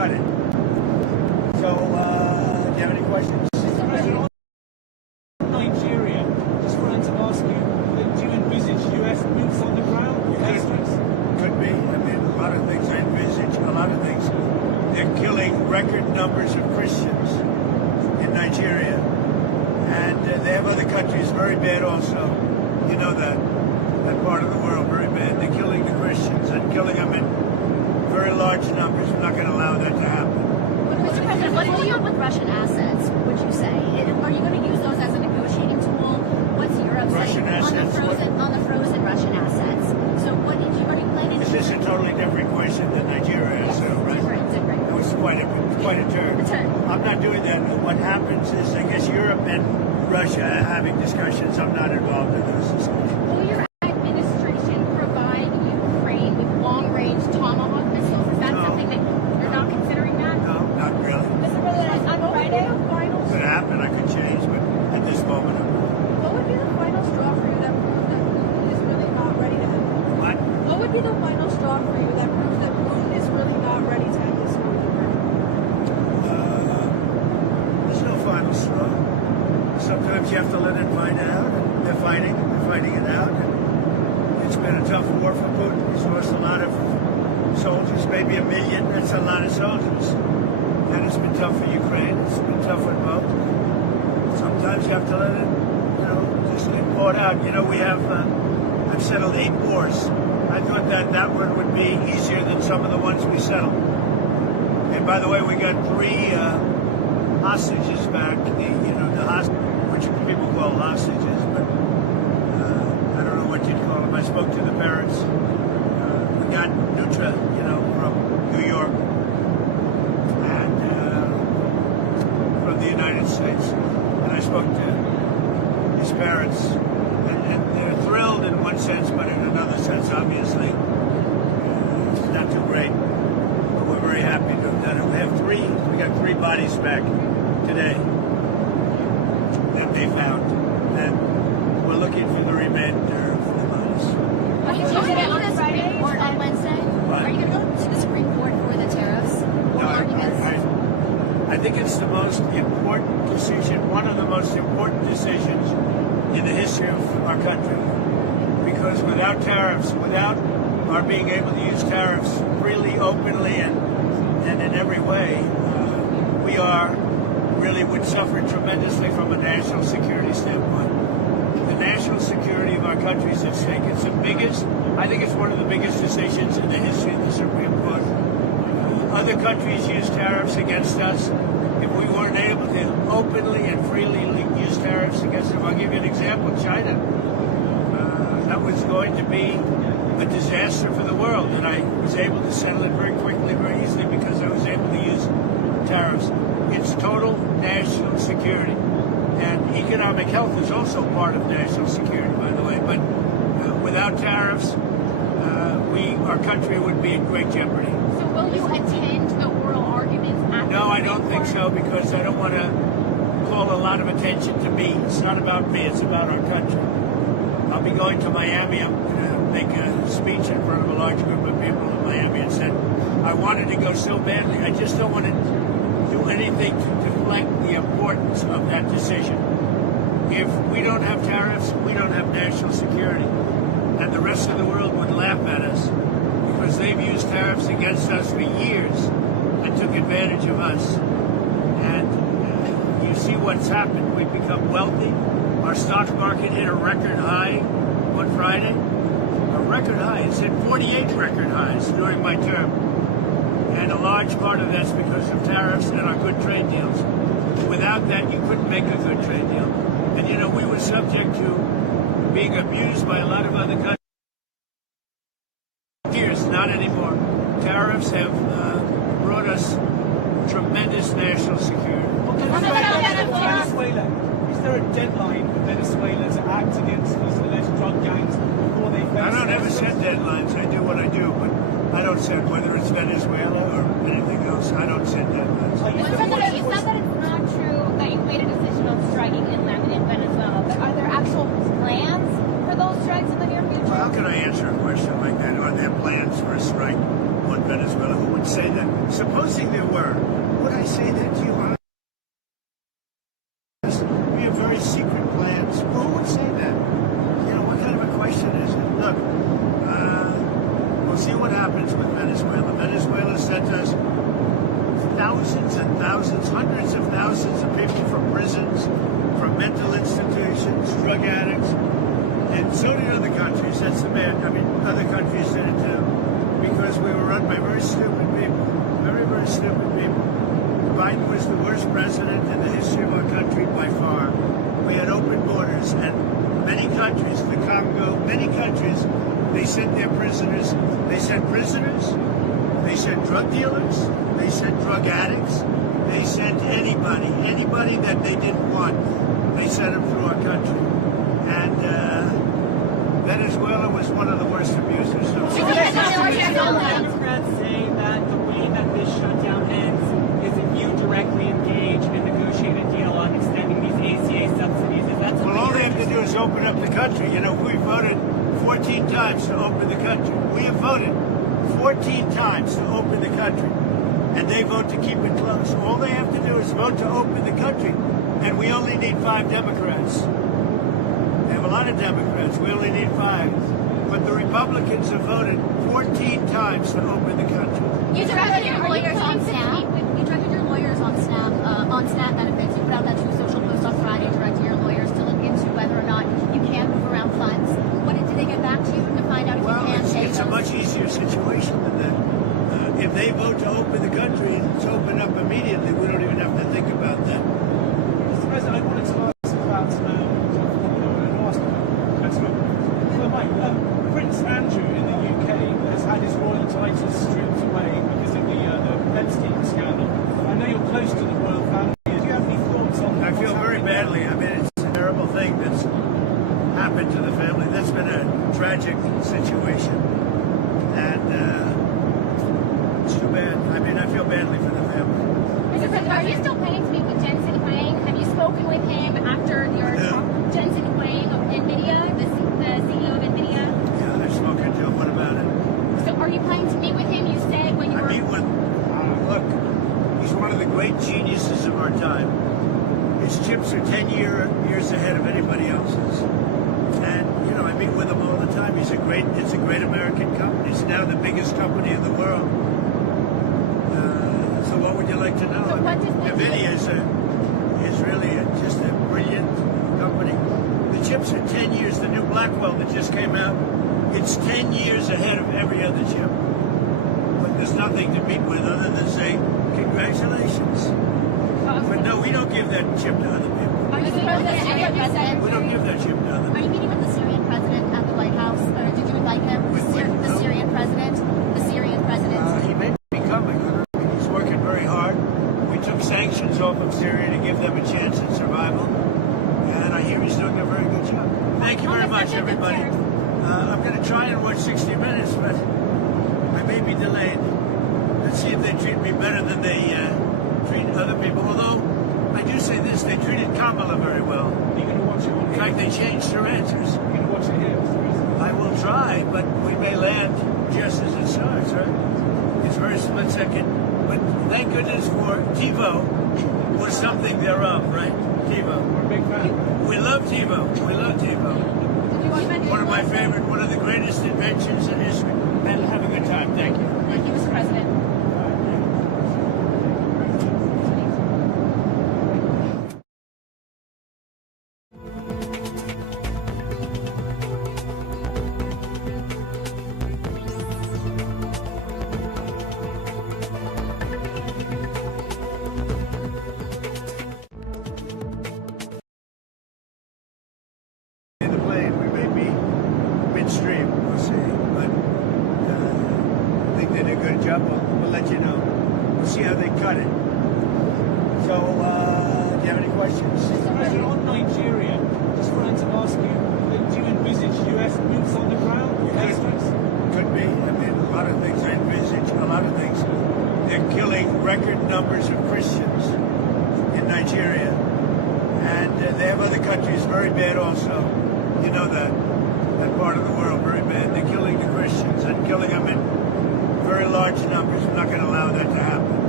cut it. So, do you have any questions? Nigeria, just wanted to ask you, do you envisage US boots on the ground? Could be. I mean, a lot of things I envisage, a lot of things. They're killing record numbers of Christians in Nigeria. And they have other countries very bad also. You know that part of the world very bad. They're killing the Christians and killing them in very large numbers. We're not going to allow that to happen. Mr. President, what's going on with Russian assets, would you say? Are you going to use those as a negotiating tool? What's Europe saying on the frozen Russian assets? So what are you planning to do? Is this a totally different question than Nigeria? Yes, right? different. It was quite a turn. I'm not doing that. What happens is, I guess Europe and Russia are having discussions. I'm not involved in those discussions. Will your administration provide Ukraine with long-range Tomahawk missiles? Is that something that you're not considering that? No, not really. Mr. President, on Friday, It could happen. I could change, but at this moment, I'm not. What would be the final straw for you that proves that Putin is really not ready to end? What? What would be the final straw for you that proves that Putin is really not ready to end this war? There's no final straw. Sometimes you have to let it fight out, and they're fighting it out. And it's been a tough war for Putin. He's lost a lot of soldiers, maybe 1 million. That's a lot of soldiers. And it's been tough for Ukraine. It's been tough for both. Sometimes you have to let it, just get poured out. We have, I've settled 8 wars. I thought that one would be easier than some of the ones we settled. And by the way, we got 3 hostages back. The hostage, which people call hostages, but I don't know what you'd call them. I spoke to the parents. We got Nutra, from New York and from the United States. And I spoke to his parents, and they're thrilled in one sense, but in another sense, obviously, it's not too great. But we're very happy to have done it. We got 3 bodies back today that they found, and we're looking for the remainder of the bodies. Are you going to go to the Supreme Court on Wednesday? What? Are you going to go to the Supreme Court for the tariffs? I think it's the most important decision, one of the most important decisions in the history of our country. Because without tariffs, without our being able to use tariffs freely, openly, and in every way, we really would suffer tremendously from a national security standpoint. The national security of our country is at stake. It's I think it's one of the biggest decisions in the history of the Supreme Court. Other countries use tariffs against us. If we weren't able to openly and freely use tariffs against them, I'll give you an example. China. That was going to be a disaster for the world, and I was able to settle it very quickly, very easily, because I was able to use tariffs. It's total national security. And economic health is also part of national security, by the way. But without tariffs, our country would be in great jeopardy. So will you attend the oral arguments at No, I don't think so, because I don't want to call a lot of attention to me. It's not about me, it's about our country. I'll be going to Miami. I'm going to make a speech in front of a large group of people in Miami, and said I wanted to go so badly. I just don't want to do anything to deflect the importance of that decision. If we don't have tariffs, we don't have national security. And the rest of the world would laugh at us, because they've used tariffs against us for years and took advantage of us. And you see what's happened. We've become wealthy. Our stock market hit a record high on Friday. A record high. It's hit 48 record highs during my term. And a large part of that's because of tariffs and our good trade deals. Without that, you couldn't make a good trade deal. And we were subject to being abused by a lot of other countries. Years, not anymore. Tariffs have brought us tremendous national security. Venezuela. Is there a deadline for Venezuela to act against these alleged drug gangs before they face? I don't ever set deadlines. I do what I do, but I don't set whether it's Venezuela or anything else. I don't set deadlines. You said that it's not true that you made a decision on striking inland in Venezuela, but are there actual plans for those strikes in the near future? Well, how can I answer a question like that? Are there plans for a strike on Venezuela? Who would say that? supposing there were, would I say that to you honestly? We have very secret plans. Who would say that? You know, what kind of a question is it? Look, we'll see what happens with Venezuela. Venezuela sent us thousands and thousands, hundreds of thousands of people from prisons, from mental institutions, drug addicts, and so did other countries. That's the bad. I mean, other countries did it too, because we were run by very stupid people, very, very stupid people. Biden was the worst president in the history of our country by far. We had open borders, and many countries, the Congo, many countries, they sent their prisoners. They sent prisoners. They sent drug dealers. They sent drug addicts. They sent anybody that they didn't want. They sent them through our country. And Venezuela was one of the worst abusers. Democrats say that the way that this shutdown ends is if you directly engage and negotiate a deal on extending these ACA subsidies. Is that something? Well, all they have to do is open up the country. You know, we voted 14 times to open the country. We have voted 14 times to open the country, and they vote to keep it closed. All they have to do is vote to open the country, and we only need 5 Democrats. They have a lot of Democrats. We only need 5. But the Republicans have voted 14 times to open the country. You directed your lawyers on SNAP. You directed your lawyers on SNAP benefits. You put out that True Social post on Friday, directing your lawyers to look into whether or not you can move around funds. What did they get back to you to find out if you can take it's a much easier situation than that. If they vote to open the country, it's open up immediately. We don't even have to think about that. Mr. President, I wanted to ask about Prince Andrew in the UK has had his royal titles stripped away because of the Epstein scandal. I know you're close to the royal family. Do you have any thoughts on that? I feel very badly. I mean, it's a terrible thing that's happened to the family. That's been a tragic situation. And it's too bad. I mean, I feel badly for the family. Mr. President, are you still planning to meet with Jensen Huang? Have you spoken with him after your talk? Jensen Huang of Nvidia, the CEO of Nvidia? Yeah, I've spoken to him. What about it? So are you planning to meet with him? You said when you were... I meet with, look, he's one of the great geniuses of our time. His chips are 10 years ahead of anybody else's. And, you know, I meet with him all the time. It's a great American company. It's now the biggest company in the world. So what would you like to know? So what does Nvidia is really just a brilliant company. The chips are 10 years. The new Blackwell that just came out, it's 10 years ahead of every other chip. But there's nothing to meet with other than say, congratulations. But no, we don't give that chip to other people. Are you meeting with the Syrian president? We don't give that chip to other Are people. you meeting with the Syrian president at the White House? Or did you invite him? The Syrian president? The Syrian president? He may be coming. He's working very hard. We took sanctions off of Syria to give them a chance at survival. And I hear he's doing a very good job. Thank you very much, everybody. I'm going to try and watch 60 Minutes, but I may be delayed. Let's see if they treat me better than they treat other people. Although, I do say this, they treated Kamala very well. You're going to watch it on In fact, they changed their answers. You're going to watch it here, Mr. President. I will try, but we may land just as it starts, right? It's very split second. But thank goodness for TiVo was something thereof, right? TiVo. We're a big fan. We love TiVo. We love TiVo. One of my favorite, one of the greatest inventions in history. And have a good time. Thank you. Thank you, Mr. President. In the plane, we may be midstream. We'll see. But I think they did a good job. We'll let you know. We'll see how they cut it. So, do you have any questions? Mr. President, on Nigeria, just wanted to ask you, do you envisage US boots on the ground? Airstrikes? Could be. I mean, a lot of things. I envisage a lot of things. They're killing record numbers of Christians in Nigeria. And they have other countries very bad also. You know that part of the world very bad. They're killing the Christians and killing them in very large numbers. We're not going to allow that to happen.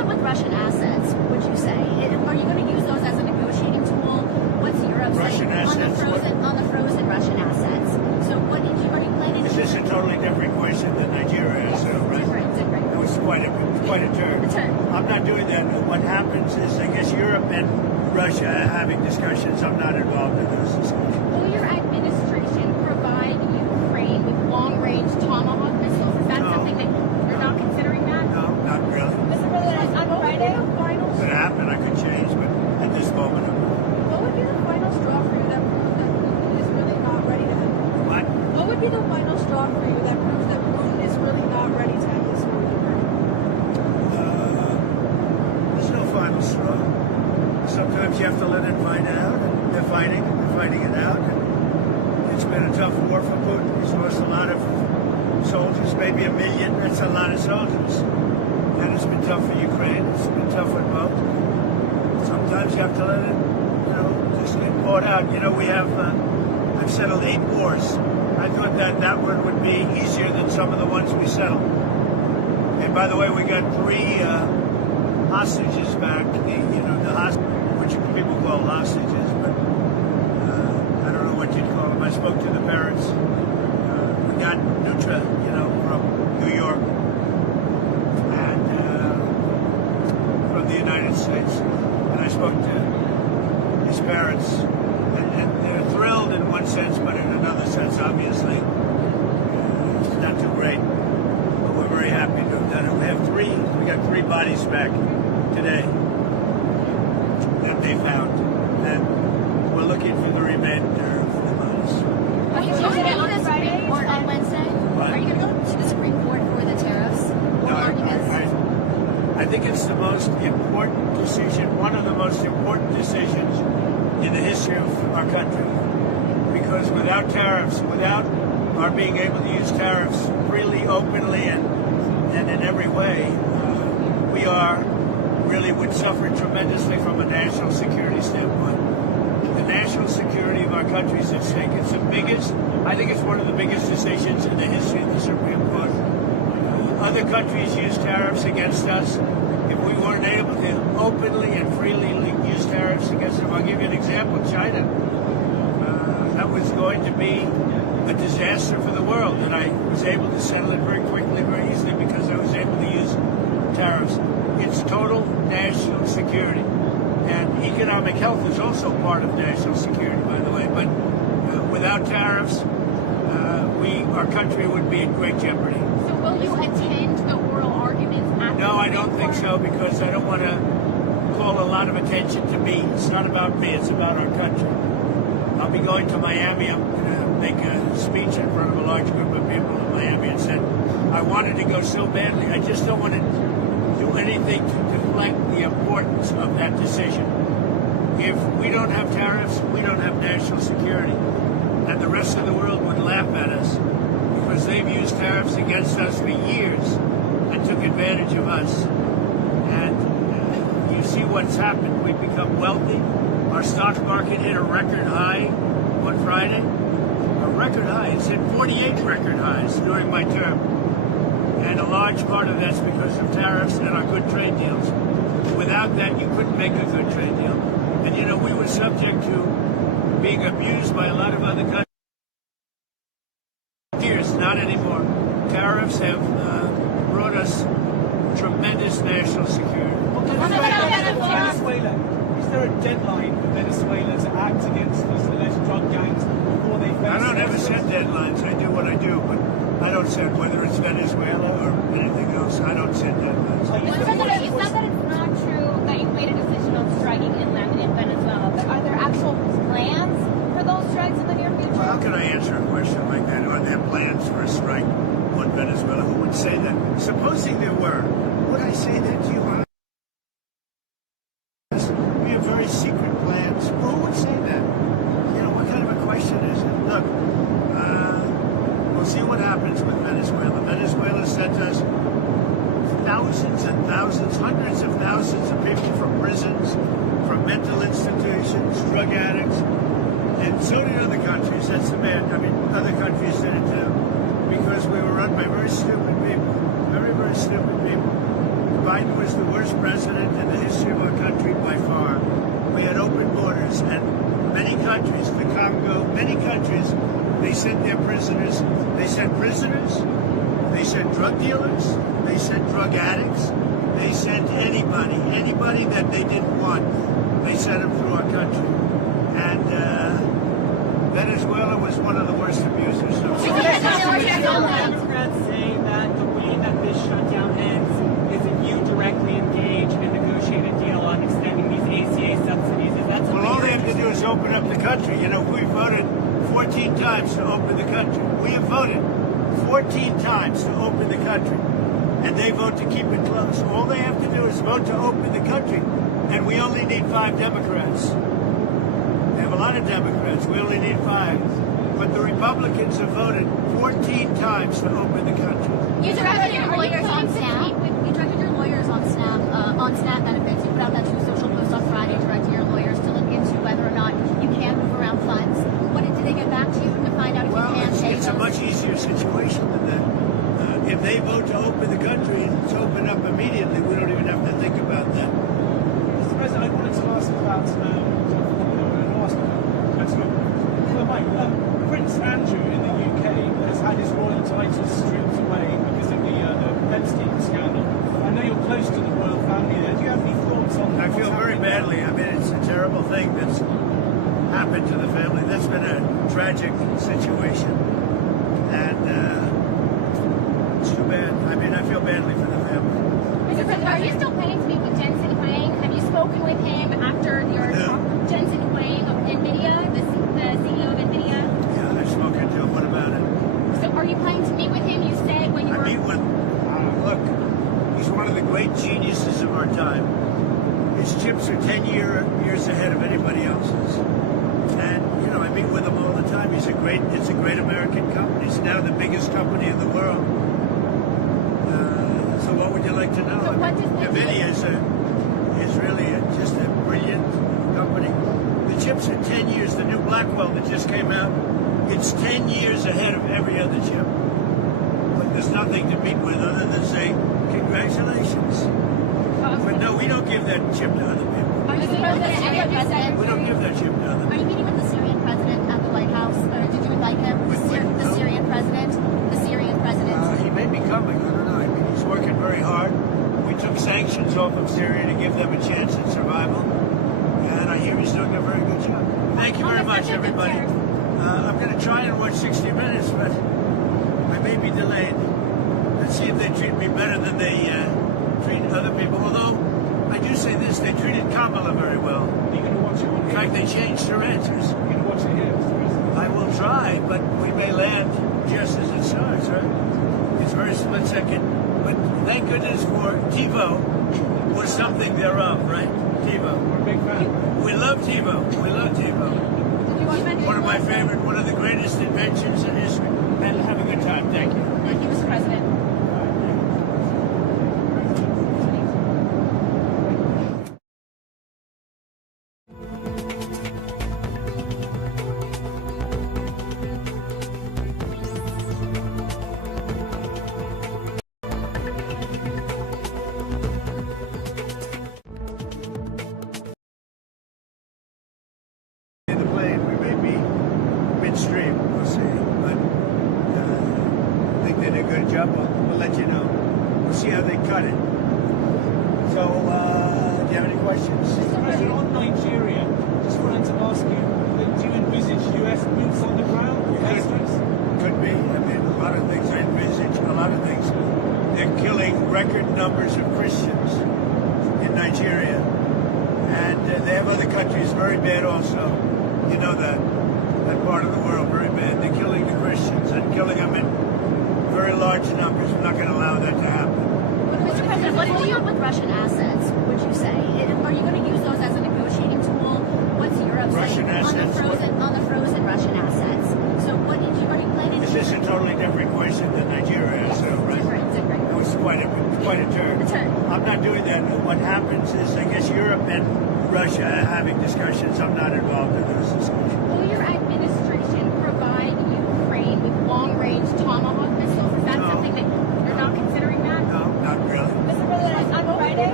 on with Russian assets, would you say? Are you going to use those as a negotiating tool? What's Europe Russian saying assets, on the frozen Russian assets? So what are you planning Is to this a totally different question than Nigeria asked? Right? different. It was quite a turn. A turn. I'm not doing that. What happens is, I guess Europe and Russia are having discussions. I'm not involved in those discussions. Will your administration provide Ukraine with long-range Tomahawk missiles? Is that No. something that you're not considering that? No, not really. Mr. President, on Friday, Could happen. I could change, but at this moment, I'm not. What would be the final straw for you that proves that Putin is really not ready to end? What? What would be the final straw for you that proves that Putin is really not ready to end this war in Ukraine? There's no final straw. Sometimes you have to let it find out. And they're fighting it out. And it's been a tough war for Putin. He's lost a lot of soldiers, maybe 1 million. That's a lot of soldiers. And it's been tough for Ukraine. It's been tough for both. Sometimes you have to let it, just get poured out. We have, I've settled 8 wars. I thought that one would be easier than some of the ones we settled. And by the way, we got 3 hostages back, which people call hostages, but I don't know what you'd call them. I spoke to the parents. We got Nutra, from New York and from the United States. And I spoke to his parents, and they're thrilled in one sense, but in another sense, obviously, it's not too great. But we're very happy to have done it. We got 3 bodies back today that they found, and we're looking for the remainder of the bodies. Are you going to go to the Supreme Court on Wednesday? What? Are you going to go to the Supreme Court for the tariffs? No, I think it's the most important decision, one of the most important decisions in the history of our country. Because without tariffs, without our being able to use tariffs freely, openly, and in every way, we really would suffer tremendously from a national security standpoint. The national security of our country is at stake. It's the biggest, I think it's one of the biggest decisions in the history of the Supreme Court. Other countries use tariffs against us. If we weren't able to openly and freely use tariffs against them, I'll give you an example. China. That was going to be a disaster for the world, and I was able to settle it very quickly, very easily, because I was able to use tariffs. It's total national security. And economic health is also part of national security, by the way. But without tariffs, our country would be in great jeopardy. So will you attend the oral arguments at No, the I Supreme don't think Court? so, because I don't want to call a lot of attention to me. It's not about me, it's about our country. I'll be going to Miami. I'm going to make a speech in front of a large group of people in Miami, and said I wanted to go so badly. I just don't want to do anything to deflect the importance of that decision. If we don't have tariffs, we don't have national security. And the rest of the world would laugh at us, because they've used tariffs against us for years and took advantage of us. And you see what's happened. We've become wealthy. Our stock market hit a record high on Friday. A record high. It's hit 48 record highs during my term. And a large part of that's because of tariffs and our good trade deals. Without that, you couldn't make a good trade deal. And we were subject to being abused by a lot of other countries. Years, not anymore. Tariffs have brought us tremendous national security. Venezuela. Is there a deadline for Venezuela to act against these alleged drug gangs before they face? I don't ever set deadlines. I do what I do, but I don't set whether it's Venezuela or anything else. I don't set deadlines. You said that it's not true that you made a decision on striking inland in Venezuela, but are there actual plans for those strikes in the near future? Well, how can I answer a question like that? Are there plans for a strike on Venezuela? Who would say that? Supposing there were, would I say that to you? We have very secret plans. Well, who would say that? What kind of a question is it? Look, we'll see what happens with Venezuela. Venezuela sent us thousands and thousands, hundreds of thousands of people from prisons, from mental institutions, drug addicts, and so did other countries. That's the bad. Other countries did it too, because we were run by very stupid people, very, very stupid people. By Biden was the worst president in the history of our country by far. We had open borders, and many countries, the Congo, many countries, they sent their prisoners. They sent prisoners. They sent drug dealers. They sent drug addicts. They sent anybody that they didn't want. They sent them through our country. And Venezuela was one of the worst abusers. So Democrats say that the way that this shutdown ends is if you directly engage and negotiate a deal on extending these ACA subsidies. Is that something? well, all they have to do is open up the country. You know, we voted 14 times to open the country. We have voted 14 times to open the country. And they vote to keep it closed. All they have to do is vote to open the country. And we only need 5 Democrats. They have a lot of Democrats. We only need 5. But the Republicans have voted 14 times to open the country. You directed your lawyers on SNAP. You directed your lawyers on SNAP benefits. You put out that True Social post on Friday, directing your lawyers to look into whether or not you can move around funds. What did they get back to you to find out if you can pay it's a much easier situation than that. If they vote to open the country, it's open up immediately. We don't even have to think about that. Mr. President, I wanted to ask about Prince Andrew in the UK has had his royal titles stripped away because of the Epstein scandal. I know you're close to the royal family there. Do you have any thoughts on that? I feel very badly. I mean, it's a terrible thing that's happened to the family. That's been a tragic situation. And it's too bad. I mean, I feel badly for the family. Mr. President, are you still planning to meet with Jensen Huang? Have you spoken with him after your talk? Jensen Huang of Nvidia, the CEO of Nvidia? Yeah, I've spoken to him. What about it? So are you planning to meet with him? You said when you were... I meet with, look, he's one of the great geniuses of our time. His chips are 10 years ahead of anybody else's. And, you know, I meet with him all the time. It's a great American company. It's now the biggest company in the world. So what would you like to know? So what does Nvidia is really just a brilliant company. The chips are 10 years. The new Blackwell that just came out, it's 10 years ahead of every other chip. But there's nothing to meet with other than say, congratulations. But no, we don't give that chip to other people. Are you meeting with the Syrian president? We don't give that chip to other Are you meeting with the Syrian president at the White House? Or did you invite him? The Syrian president? The Syrian president? He may be coming. I don't know. I mean, he's working very hard. We took sanctions off of Syria to give them a chance at survival. And I hear he's doing a very good job. Thank you very much, everybody. I'm going to try and watch 60 Minutes, but I may be delayed. Let's see if they treat me better than they treat other people. Although, I do say this, they treated Kamala very well. Are you going to watch it on In fact, they changed her answers. You're going to watch it here, Mr. President? I will try, but we may land just as it starts, right? It's very split second. But thank goodness for TiVo or something thereof, right? TiVo. We're a big fan. We love TiVo. We love TiVo. One of my favorite, one of the greatest inventions in history. And have a good time. Thank you. Thank you, Mr. President. Midstream, we'll see. But I think they did a good job. We'll let you know. We'll see how they cut it. So, do you have any questions? Mr. President, on Nigeria, just wanted to ask you, do you envisage US boots on the ground? Could be. I mean, a lot of things. I envisage a lot of things. They're killing record numbers of Christians in Nigeria. And they have other countries very bad also. You know that part of the world very bad. They're killing the Christians and killing them in very large numbers. We're not going to allow that to happen. Mr. President, what's going on with Russian assets, would you say? Are you going to use those as a negotiating tool? What's Europe Russian saying assets? on the frozen Russian assets? So what did you already plan to do? Is this a totally different question than Nigeria asked? Yes, Right? different. It was quite a turn. I'm not doing that. What happens is, I guess Europe and Russia are having discussions. I'm not involved in those discussions. Will your administration provide Ukraine with long-range Tomahawk missiles? Is that No. something that you're not considering that? No, not really. Mr. President, on Friday,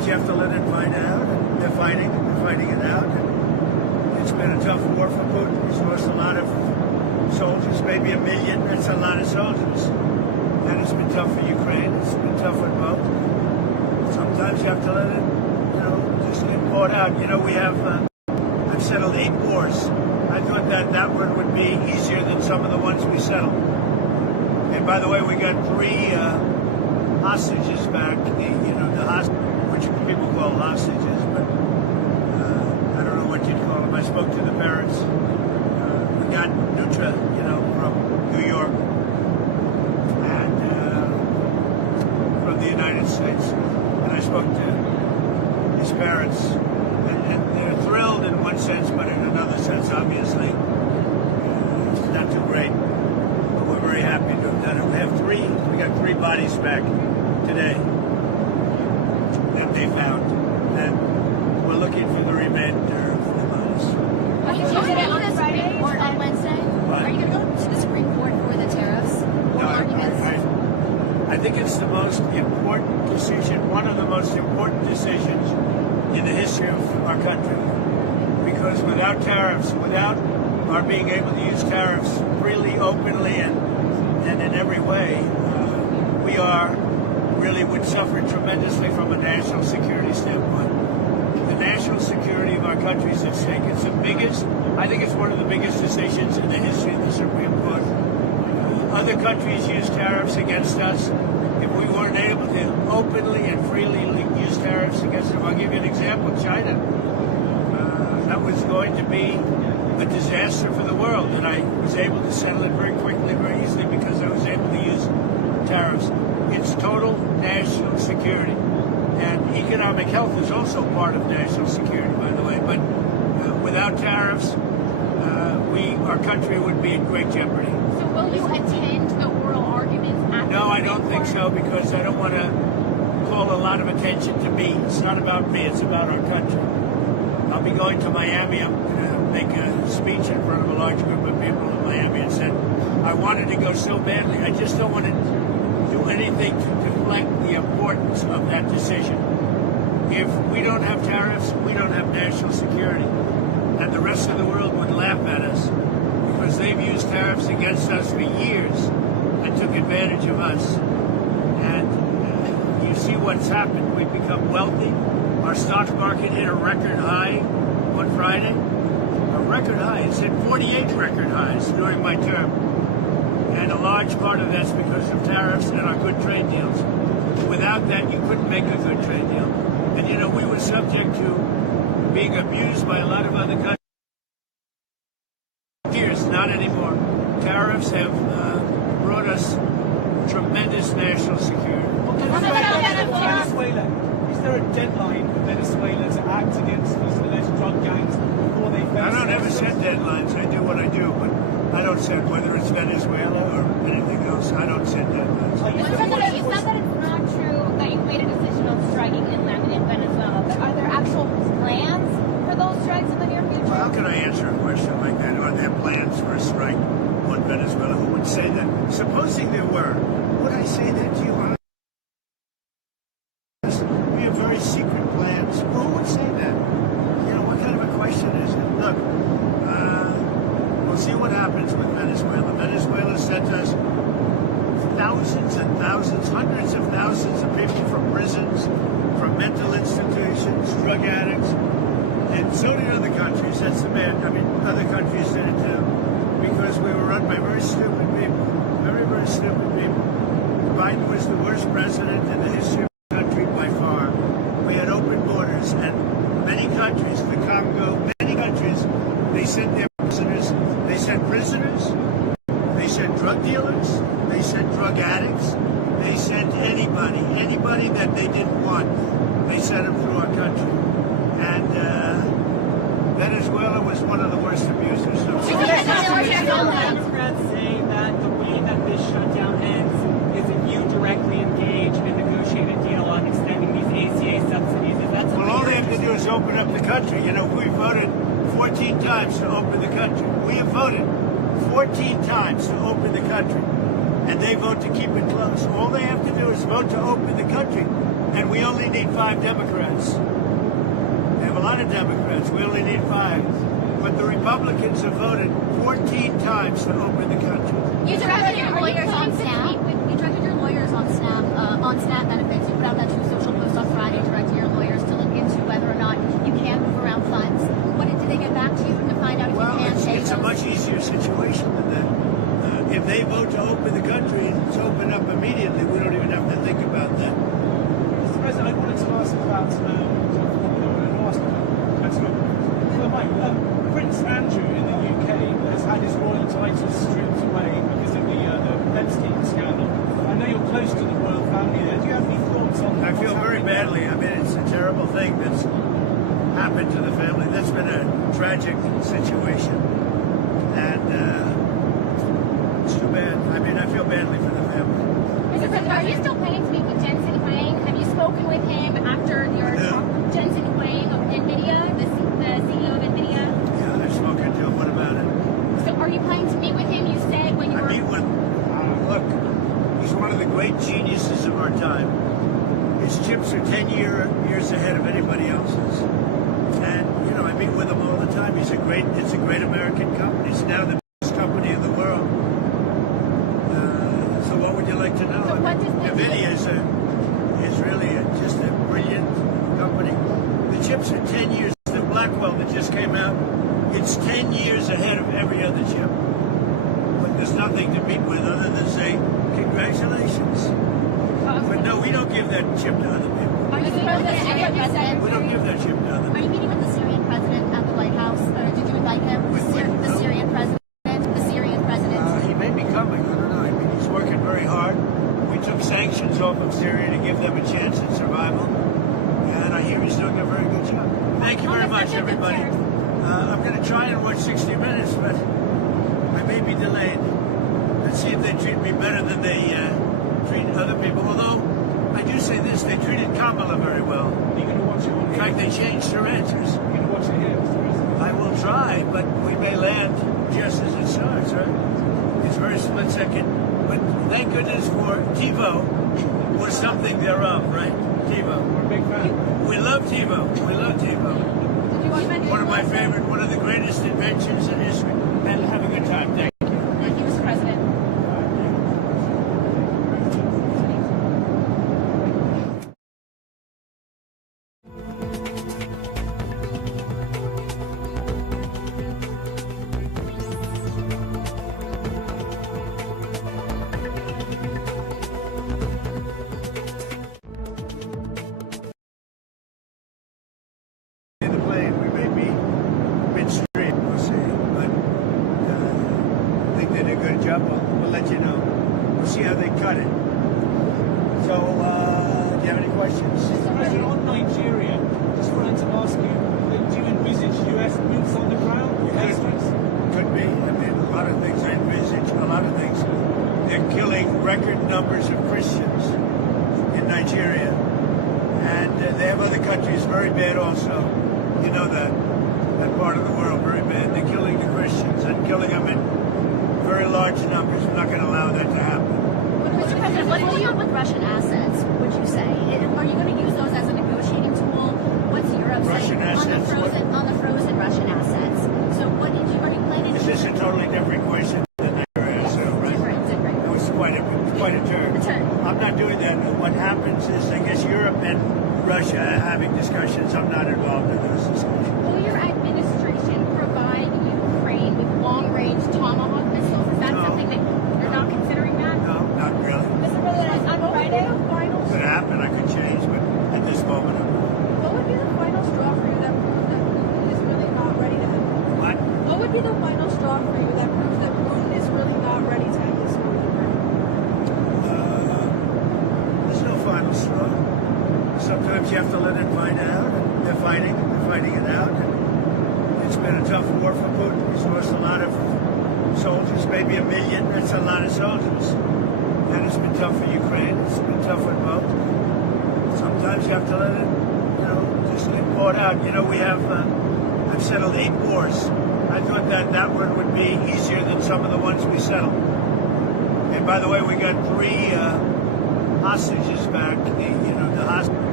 sometimes you have to let it fight out. And they're fighting it out. And it's been a tough war for Putin. He's lost a lot of soldiers, maybe 1 million. That's a lot of soldiers. And it's been tough for Ukraine. It's been tough for both. Sometimes you have to let it, just get poured out. We have, I've settled 8 wars. I thought that one would be easier than some of the ones we settled. And by the way, we got 3 hostages back, which people call hostages, but I don't know what you'd call them. I spoke to the parents. We got Nutra, from New York and from the United States. And I spoke to his parents, and they're thrilled in one sense, but in another sense, obviously, it's not too great. But we're very happy to have done it. We got 3 bodies back today that they found, and we're looking for the remainder of the bodies. Are you going to go to the Supreme Court on Wednesday? What? Are you going to go to the Supreme Court for the tariffs? No, I think it's the most important decision, one of the most important decisions in the history of our country. Because without tariffs, without our being able to use tariffs freely, openly, and in every way, we would suffer tremendously from a national security standpoint. The national security of our country is at stake. It's the biggest, I think it's one of the biggest decisions in the history of the Supreme Court. Other countries use tariffs against us. If we weren't able to openly and freely use tariffs against them, I'll give you an example. China. That was going to be a disaster for the world, and I was able to settle it very quickly, very easily, because I was able to use tariffs. It's total national security. And economic health is also part of national security, by the way. But without tariffs, our country would be in great jeopardy. So will you attend the oral arguments at the No, I don't Supreme think so, Court? because I don't want to call a lot of attention to me. It's not about me, it's about our country. I'll be going to Miami. I'm going to make a speech in front of a large group of people in Miami, and said I wanted to go so badly. I just don't want to do anything to deflect the importance of that decision. If we don't have tariffs, we don't have national security. And the rest of the world would laugh at us, because they've used tariffs against us for years and took advantage of us. And you see what's happened. We've become wealthy. Our stock market hit a record high on Friday. A record high. It's hit 48 record highs during my term. And a large part of that's because of tariffs and our good trade deals. Without that, you couldn't make a good trade deal. And we were subject to being abused by a lot of other countries. Years, not anymore. Tariffs have brought us tremendous national security. Venezuela. Is there a deadline for Venezuela to act against these alleged drug gangs before they face? I don't ever set deadlines. I do what I do, but I don't set whether it's Venezuela or anything else. I don't set deadlines. You said that it's not true that you made a decision on striking inland in Venezuela, but are there actual plans for those strikes in the near future? Well, how can I answer a question like that? Are there plans for a strike on Venezuela? Who would say that? Supposing there were, would I say that to you? We have very secret plans. Who would say that? What kind of a question is it? Look, we'll see what happens with Venezuela. Venezuela sent us thousands and thousands, hundreds of thousands of people from prisons, from mental institutions, drug addicts, and so did other countries. That's the bad. Other countries did it too, because we were run by very stupid people, very, very stupid people. Biden was the worst president in the history of the country by far. We had open borders, and many countries, the Congo, many countries, they sent their prisoners. They sent prisoners. They sent drug dealers. They sent drug addicts. They sent anybody that they didn't want. They sent them through our country. And Venezuela was one of the worst abusers. Democrats say that the way that this shutdown ends is if you directly engage and negotiate a deal on extending these ACA subsidies. Is that something? Well, all they have to do is open up the country. We voted 14 times to open the country. We have voted 14 times to open the country. And they vote to keep it closed. All they have to do is vote to open the country. And we only need 5 Democrats. They have a lot of Democrats. We only need 5. But the Republicans have voted 14 times to open the country. You directed your lawyers on SNAP. You directed your lawyers on SNAP benefits. You put out that 2 social posts on Friday directing your lawyers to look into whether or not you can move around funds. What did they get back to you to find out if you can pay it's a those? much easier situation than that. If they vote to open the country, it's open up immediately. We don't even have to think about that. Mr. President, I wanted to ask about Prince Andrew in the UK has had his royal titles stripped away because of the Epstein scandal. I know you're close to the royal family there. Do you have any thoughts on I feel very badly. I mean, it's a terrible thing that's happened to the family. That's been a tragic situation. And it's too bad. I mean, I feel badly for the family. Mr. President, are you still planning to meet with Jensen Huang? Have you spoken with him after your talk? Jensen Huang of Nvidia, the CEO of Nvidia? Yeah, I've spoken to him. What about it? So are you planning to meet with him? You said when you I were... meet with, look, he's one of the great geniuses of our time. His chips are 10 years ahead of anybody else's. And, you know, I meet with him all the time. It's a great American company. It's now the biggest company in the world. So what would you like to know? So what does Nvidia is really just a brilliant company. The chips are 10 years. The Blackwell that just came out, it's 10 years ahead of every other chip. But there's nothing to meet with other than say, congratulations. But no, we don't give that chip to other people. Are you meeting with the Syrian president? We don't give that chip to other Are people. you meeting with the Syrian president at the White House? Or did you invite him? The Syrian president? The Syrian president? He may be coming. I don't know. I mean, he's working very hard. We took sanctions off of Syria to give them a chance at survival. And I hear he's doing a very good job. Thank you very much, everybody. I'm going to try and watch 60 Minutes, but I may be delayed. Let's see if they treat me better than they treat other people. Although, I do say this, they treated Kamala very well. Are you going to watch it on In fact, they changed their answers. You're going to watch it here, Mr. President? I will try, but we may land just as it starts, right? It's very split second. But thank goodness for TiVo, or something thereof, right? TiVo. We're a big fan. We love TiVo. We love TiVo. One of my favorite, one of the greatest inventions in history. And have a good time. Thank you. Thank you, Mr. President. In the plane, we may be midstream, we'll see. But I think they did a good job. We'll let you know. We'll see how they cut it. So, do you have any questions? Mr. President, on Nigeria, just wanted to ask you, do you envisage US boots on the ground? Could be. I mean, a lot of things I envisage, a lot of things. They're killing record numbers of Christians in Nigeria. And they have other countries very bad also. You know that part of the world, very bad. They're killing the Christians and killing them in very large numbers. We're not going to allow that to happen. Mr. President, what do you do with Russian assets, would you say? Are you going to use those as a negotiating tool? What's Europe Russian saying assets, on the frozen Russian assets? So what did you, are you planning Is this a totally different question than your answer, right? different? It was quite a turn. A turn. I'm not doing that. What happens is, I guess Europe and Russia are having discussions. I'm not involved in those discussions. Will your administration provide Ukraine with long-range Tomahawk missiles? Is that No. something that you're not considering that? No, not really. Mr. President, on Friday, Could happen. I could change, but at this moment, I'm not. What would be the final straw for you that proves that Putin is really not ready to end? What? What would be the final straw for you that proves that Putin is really not ready to end this war? There's no final straw. Sometimes you have to let it fight out, and they're fighting it out. And it's been a tough war for Putin. He's lost a lot of soldiers, maybe 1 million. That's a lot of soldiers. And it's been tough for Ukraine. It's been tough for both. Sometimes you have to let it, just get poured out. You know, we have, I've settled 8 wars. I thought that one would be easier than some of the ones we settled. And by the way, we got 3 hostages back. The hostages.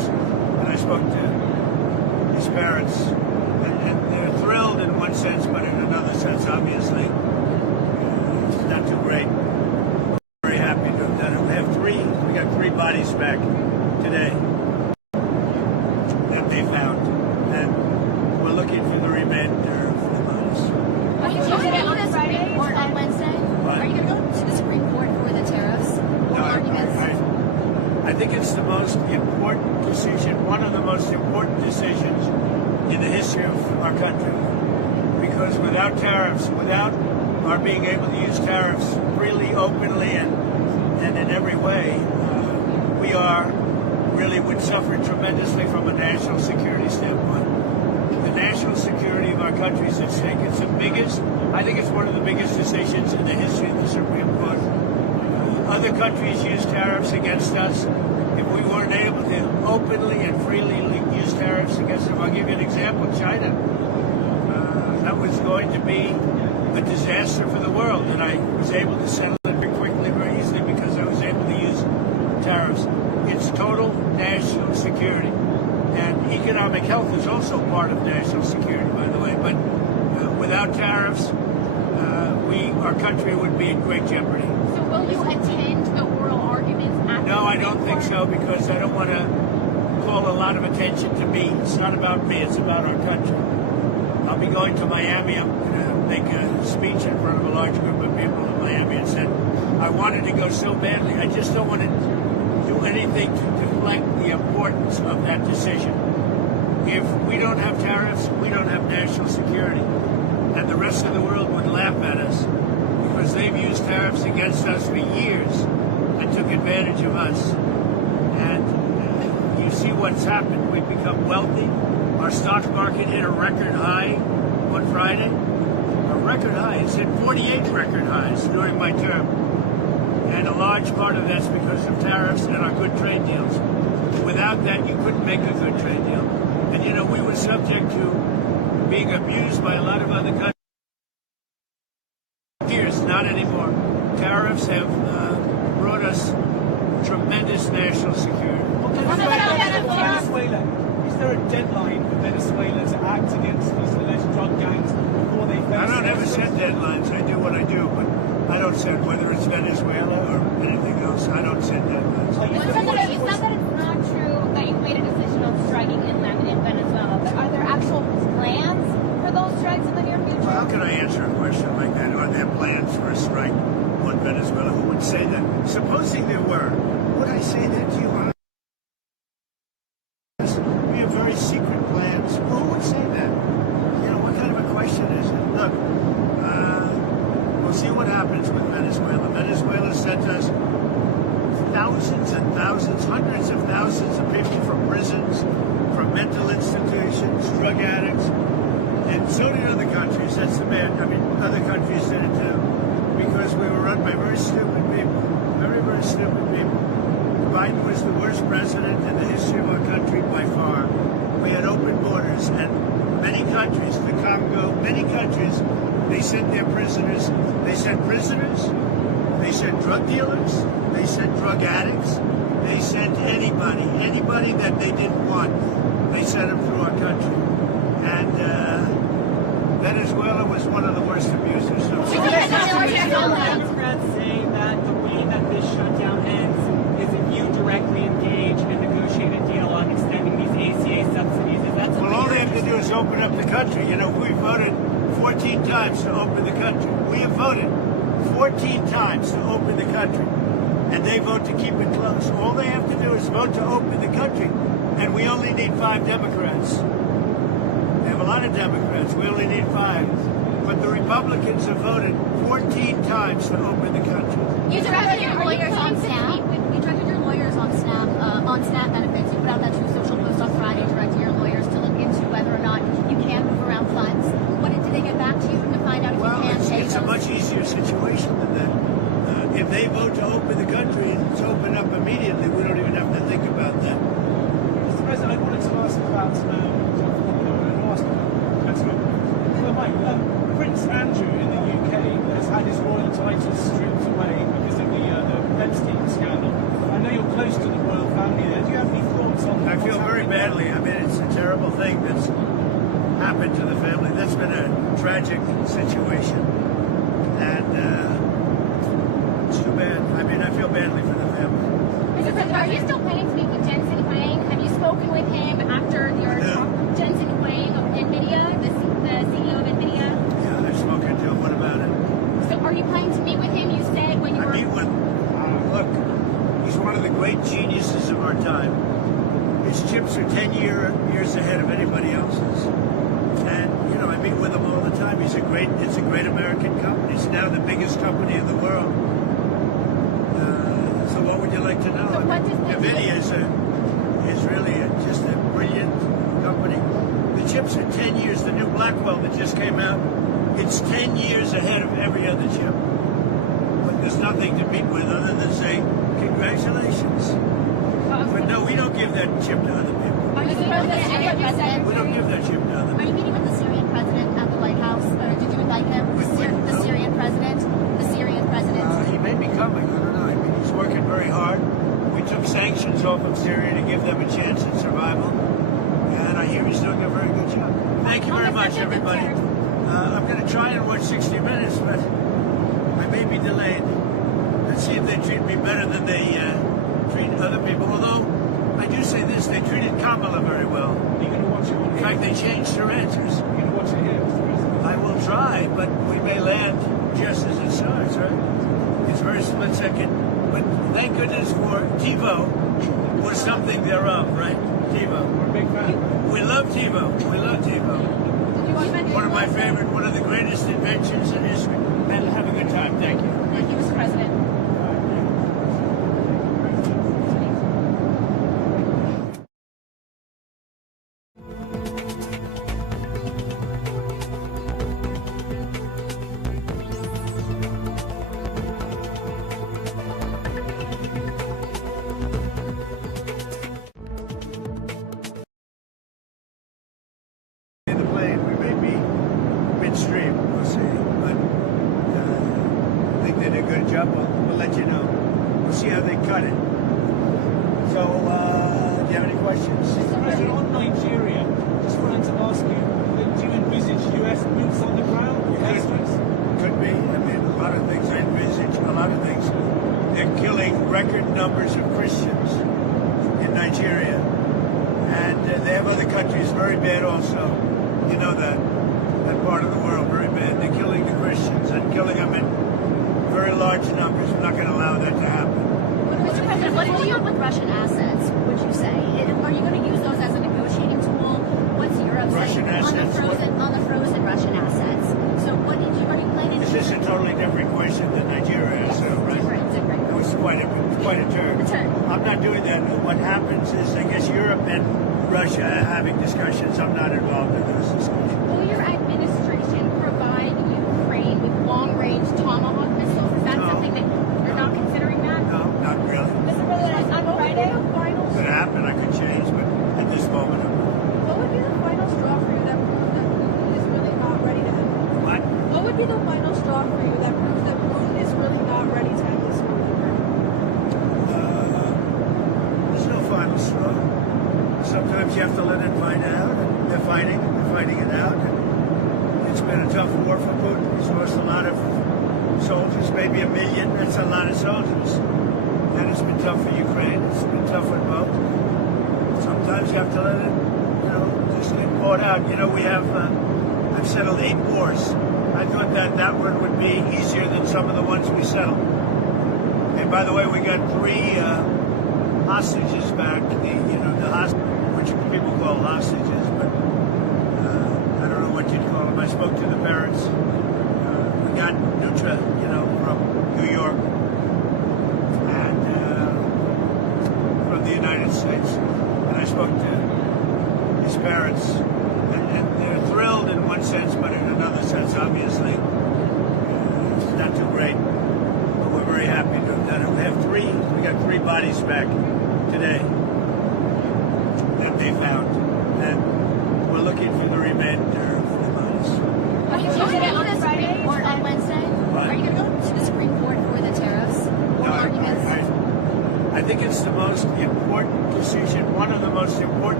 spoke to his parents, and they're thrilled in one sense, but in another sense, obviously, it's not too great. Very happy to have done it. We got three bodies back today that they found, and we're looking for the remainder of the bodies. Are you going to go to the Supreme Court on Wednesday? What? Are you going to go to the Supreme Court for the tariffs? Or are you guys... I think it's the most important decision, one of the most important decisions in the history of our country. Because without tariffs, without our being able to use tariffs freely, openly, and in every way, we would suffer tremendously from a national security standpoint. The national security of our country is at stake. It's the biggest, I think it's one of the biggest decisions in the history of the Supreme Court. Other countries use tariffs against us. If we weren't able to openly and freely use tariffs against them, I'll give you an example. China. That was going to be a disaster for the world, and I was able to settle it very quickly, very easily, because I was able to use tariffs. It's total national security. And economic health is also part of national security, by the way. But without tariffs, our country would be in great jeopardy. So will you attend the oral arguments at the No, I don't Supreme think Court? so, because I don't want to call a lot of attention to me. It's not about me, it's about our country. I'll be going to Miami. I'm going to make a speech in front of a large group of people in Miami, and said I wanted to go so badly. I just don't want to do anything to deflect the importance of that decision. If we don't have tariffs, we don't have national security. And the rest of the world would laugh at us, because they've used tariffs against us for years and took advantage of us. And you see what's happened. We've become wealthy. Our stock market hit a record high on Friday. A record high. It's hit 48 record highs during my term. And a large part of that's because of tariffs and our good trade deals. Without that, you couldn't make a good trade deal. And you know, we were subject to being abused by a lot of other countries. Years, not anymore. Tariffs have brought us tremendous national security. Venezuela. Is there a deadline for Venezuela to act against these alleged drug gangs before they face? I don't ever set deadlines. I do what I do, but I don't set whether it's Venezuela or anything else. I don't set deadlines. You said that it's not true that you made a decision on striking inland in Venezuela, but are there actual plans for those strikes in the near future? Well, how can I answer a question like that? Are there plans for a strike on Venezuela? Who would say that? Supposing there were, would I say that to you? We have very secret plans. Who would say that? You know, what kind of a question is it? Look, we'll see what happens with Venezuela. Venezuela sent us thousands and thousands, hundreds of thousands of people from prisons, from mental institutions, drug addicts, and so did other countries. That's the bad. I mean, other countries did it too, because we were run by very stupid people, very, very stupid people. Biden was the worst president in the history of our country by far. We had open borders, and many countries, the Congo, many countries, they sent their prisoners. They sent prisoners. They sent drug dealers. They sent drug addicts. They sent anybody that they didn't want. They sent them through our country. And Venezuela was one of the worst abusers. Democrats say that the way that this shutdown ends is if you directly engage and negotiate a deal on extending these ACA subsidies. Is that something? Well, all they have to do is open up the country. You know, we voted 14 times to open the country. We have voted 14 times to open the country, and they vote to keep it closed. All they have to do is vote to open the country, and we only need 5 Democrats. They have a lot of Democrats. We only need 5. But the Republicans have voted 14 times to open the country. You directed your lawyers on SNAP. You directed your lawyers on SNAP benefits. You put out that true social post on Friday, directing your lawyers to look into whether or not you can move around funds. What did they get back to you to find out if you can pay it's a those? much easier situation than that. If they vote to open the country and it's open up immediately, we don't even have to think about that. Mr. President, I wanted to ask about Prince Andrew in the UK has had his royal titles stripped away because of the Epstein scandal. I know you're close to the royal family there. Do you have any thoughts on I feel very badly. I mean, it's a terrible thing that's happened to the family. That's been a tragic situation, and it's too bad. I mean, I feel badly for the family. Mr. President, are you still planning to meet with Jensen Huang? Have you spoken with him after your talk? Jensen Huang of Nvidia, the CEO of Nvidia? Yeah, I've spoken to him. What about it? So are you planning to meet with him? You said when you I were... meet with, look, he's one of the great geniuses of our time. His chips are 10 years ahead of anybody else's. And, you know, I meet with him all the time. It's a great American company. It's now the biggest company in the world. So what would you like to know? So what does Nvidia is really just a brilliant company. The chips are 10 years. The new Blackwell that just came out, it's 10 years ahead of every other chip. But there's nothing to meet with other than say, congratulations. But no, we don't give that chip to other people. Are you meeting with the Syrian president? We don't give that chip to other Are you people. meeting with the Syrian president at the White House? Or did you invite him? The Syrian president? The Syrian president? He may be coming. I don't know. I mean, he's working very hard. We took sanctions off of Syria to give them a chance at survival. And I hear he's doing a very good job. Thank you very much, everybody. I'm going to try and watch 60 Minutes, but I may be delayed. Let's see if they treat me better than they treat other people. Although, I do say this, they treated Kamala very well. You're going to watch it on In fact, they changed their answers. You're going to watch it here, Mr. President. I will try, but we may land just as it starts, right? It's very split second. But thank goodness for TiVo or something thereof, right? TiVo. We're a big fan. We love TiVo. We love TiVo. One of my favorite, one of the greatest adventures in history. And have a good time. Thank you. Thank you, Mr. President. In the plane, we may be midstream. We'll see. But I think they did a good job. We'll let you know. We'll see how they cut it. So, do you have any questions? Mr. President, on Nigeria, just wanted to ask you, do you envisage US boots on the ground? Airstrikes? Could be. I mean, a lot of things. I envisage a lot of things. They're killing record numbers of Christians in Nigeria. And they have other countries very bad also. You know that part of the world very bad. They're killing the Christians and killing them in very large numbers. We're not going to allow that to happen. Mr. President, what do you do with Russian assets, would you say? Are you going to use those as a negotiating tool? What's Europe Russian saying assets, on the frozen Russian assets? So what are you planning to Is do? this a totally different question than Nigeria asked, right? Different. It was quite a turn. A turn. I'm not doing that. What happens is, I guess Europe and Russia are having discussions. I'm not involved in those discussions. Will your administration provide Ukraine with long-range Tomahawk missiles? Is that No. something that you're not considering that? No, not really. Mr. President, on Friday, Could happen. I could change, but at this moment, I'm not. What would be the final straw for you that proves that Putin is really not ready to end? What? What would be the final straw for you that proves that Putin is really not ready to end this war? There's no final straw. Sometimes you have to let it find out. And they're fighting it out. And it's been a tough war for Putin. He's lost a lot of soldiers, maybe 1 million. That's a lot of soldiers. And it's been tough for Ukraine. It's been tough for both. Sometimes you have to let it, just get poured out. You know, we have, I've settled 8 wars. I thought that one would be easier than some of the ones we settled. And by the way, we got 3 hostages back. The hostage, which people call hostages, but I don't know what you'd call them. I spoke to the parents. We got Nutra, from New York and from the United States. And I spoke to his parents, and they're thrilled in one sense, but in another sense, obviously, it's not too great. But we're very happy to have done it. We got 3 bodies back today that they found, and we're looking for the remainder of the bodies. Are you going to go to the Supreme Court on Wednesday? What? Are you going to go to the Supreme Court for the tariffs? No, I think it's the most important decision, one of the most important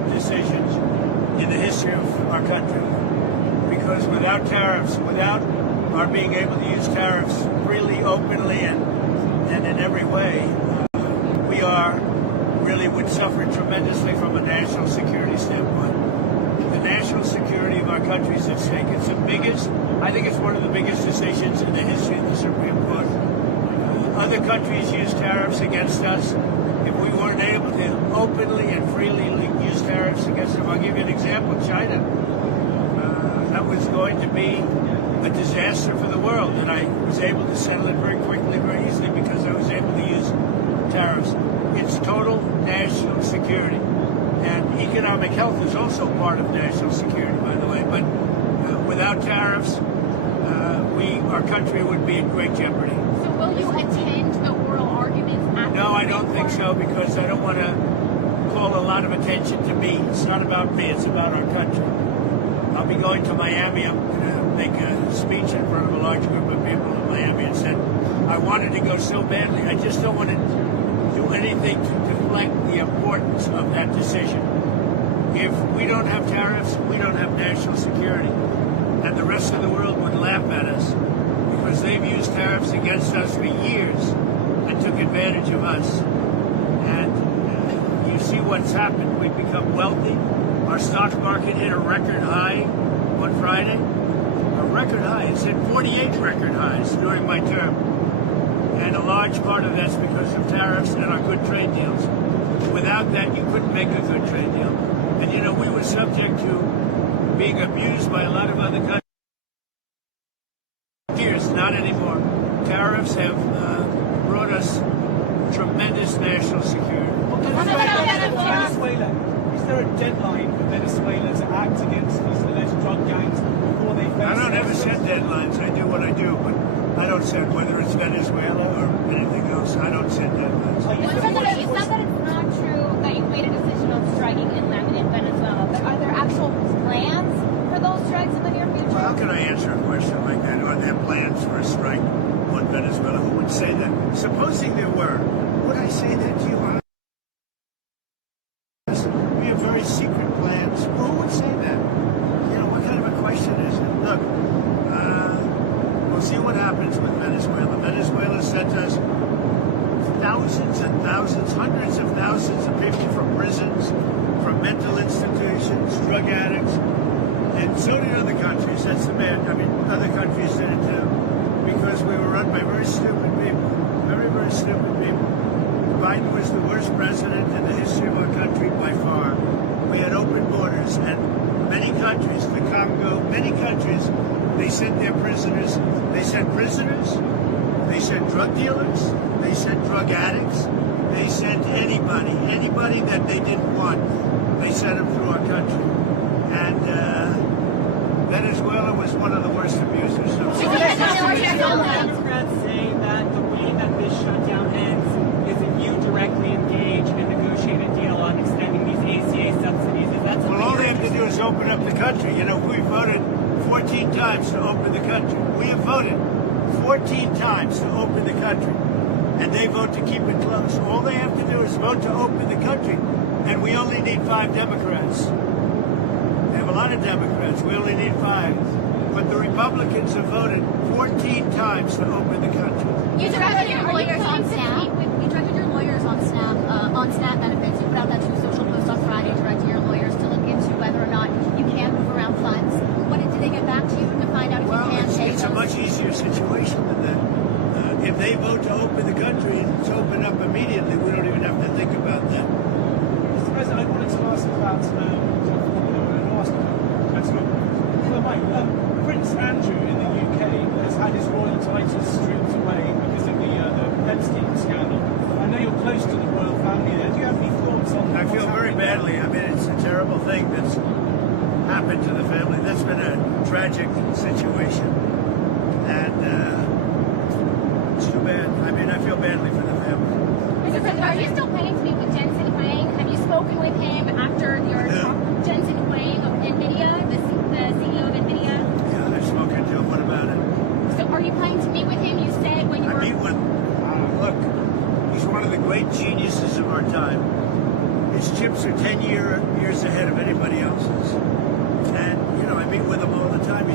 decisions in the history of our country. Because without tariffs, without our being able to use tariffs freely, openly, and in every way, we really would suffer tremendously from a national security standpoint. The national security of our country is at stake. It's the biggest, I think it's one of the biggest decisions in the history of the Supreme Court. Other countries use tariffs against us. If we weren't able to openly and freely use tariffs against them, I'll give you an example. China. That was going to be a disaster for the world, and I was able to settle it very quickly, very easily, because I was able to use tariffs. It's total national security. And economic health is also part of national security, by the way. But without tariffs, our country would be in great jeopardy. So will you attend the oral arguments at No, I don't think so, because I don't want to call a lot of attention to me. It's not about me, it's about our country. I'll be going to Miami. I'm going to make a speech in front of a large group of people in Miami, and said I wanted to go so badly. I just don't want to do anything to deflect the importance of that decision. If we don't have tariffs, we don't have national security. And the rest of the world would laugh at us, because they've used tariffs against us for years and took advantage of us. And you see what's happened. We've become wealthy. Our stock market hit a record high on Friday. A record high. It's hit 48 record highs during my term. And a large part of that's because of tariffs and our good trade deals. Without that, you couldn't make a good trade deal. And you know, we were subject to being abused by a lot of other countries. Years, not anymore. Tariffs have brought us tremendous national security. Venezuela. Is there a deadline for Venezuela to act against these alleged drug gangs before they face? I don't ever set deadlines. I do what I do, but I don't set whether it's Venezuela or anything else. I don't set deadlines. It's not that it's not true that you made a decision on striking inland in Venezuela, but are there actual plans for those strikes in the near future? Well, how can I answer a question like that? Are there plans for a strike on Venezuela? Who would say that? Supposing there were, would I say that to you? We have very secret plans. Who would say that? You know, what kind of a question is it? Look, we'll see what happens with Venezuela. Venezuela sent us thousands and thousands, hundreds of thousands of people from prisons, from mental institutions, drug addicts, and so did other countries. That's the bad. I mean, other countries did it too, because we were run by very stupid people, very, very stupid people. Biden was the worst president in the history of our country by far. We had open borders, and many countries, the Congo, many countries, they sent their prisoners. They sent prisoners. They sent drug dealers. They sent drug addicts. They sent anybody that they didn't want. They sent them through our country. And Venezuela was one of the worst abusers. Democrats say that the way that this shutdown ends is if you directly engage and negotiate a deal on extending these ACA subsidies. Is that something? Well, all they have to do is open up the country. You know, we voted 14 times to open the country. We have voted 14 times to open the country, and they vote to keep it closed. All they have to do is vote to open the country, and we only need 5 Democrats. They have a lot of Democrats. We only need 5. But the Republicans have voted 14 times to open the country. You directed your lawyers on SNAP. You directed your lawyers on SNAP benefits. You put out that 2 social posts on Friday, directing your lawyers to look into whether or not you can move around funds. What did they get back to you to find out if you can pay it's a much easier situation than that. If they vote to open the country, it's open up immediately. We don't even have to think about that. Mr. President, I wanted to ask about Prince Andrew in the UK has had his royal titles stripped away because of the Epstein scandal. I know you're close to the royal family there. Do you have any thoughts on that? I feel very badly. I mean, it's a terrible thing that's happened to the family. That's been a tragic situation. And it's too bad. I mean, I feel badly for the family. Mr. President, are you still planning to meet with Jensen Huang? Have you spoken with him after your talk? Jensen Huang of Nvidia, the CEO of Nvidia? Yeah, I've spoken to him. What about it? So are you planning to meet with him? You said when you were... I meet with look, he's one of the great geniuses of our time. His chips are 10 years ahead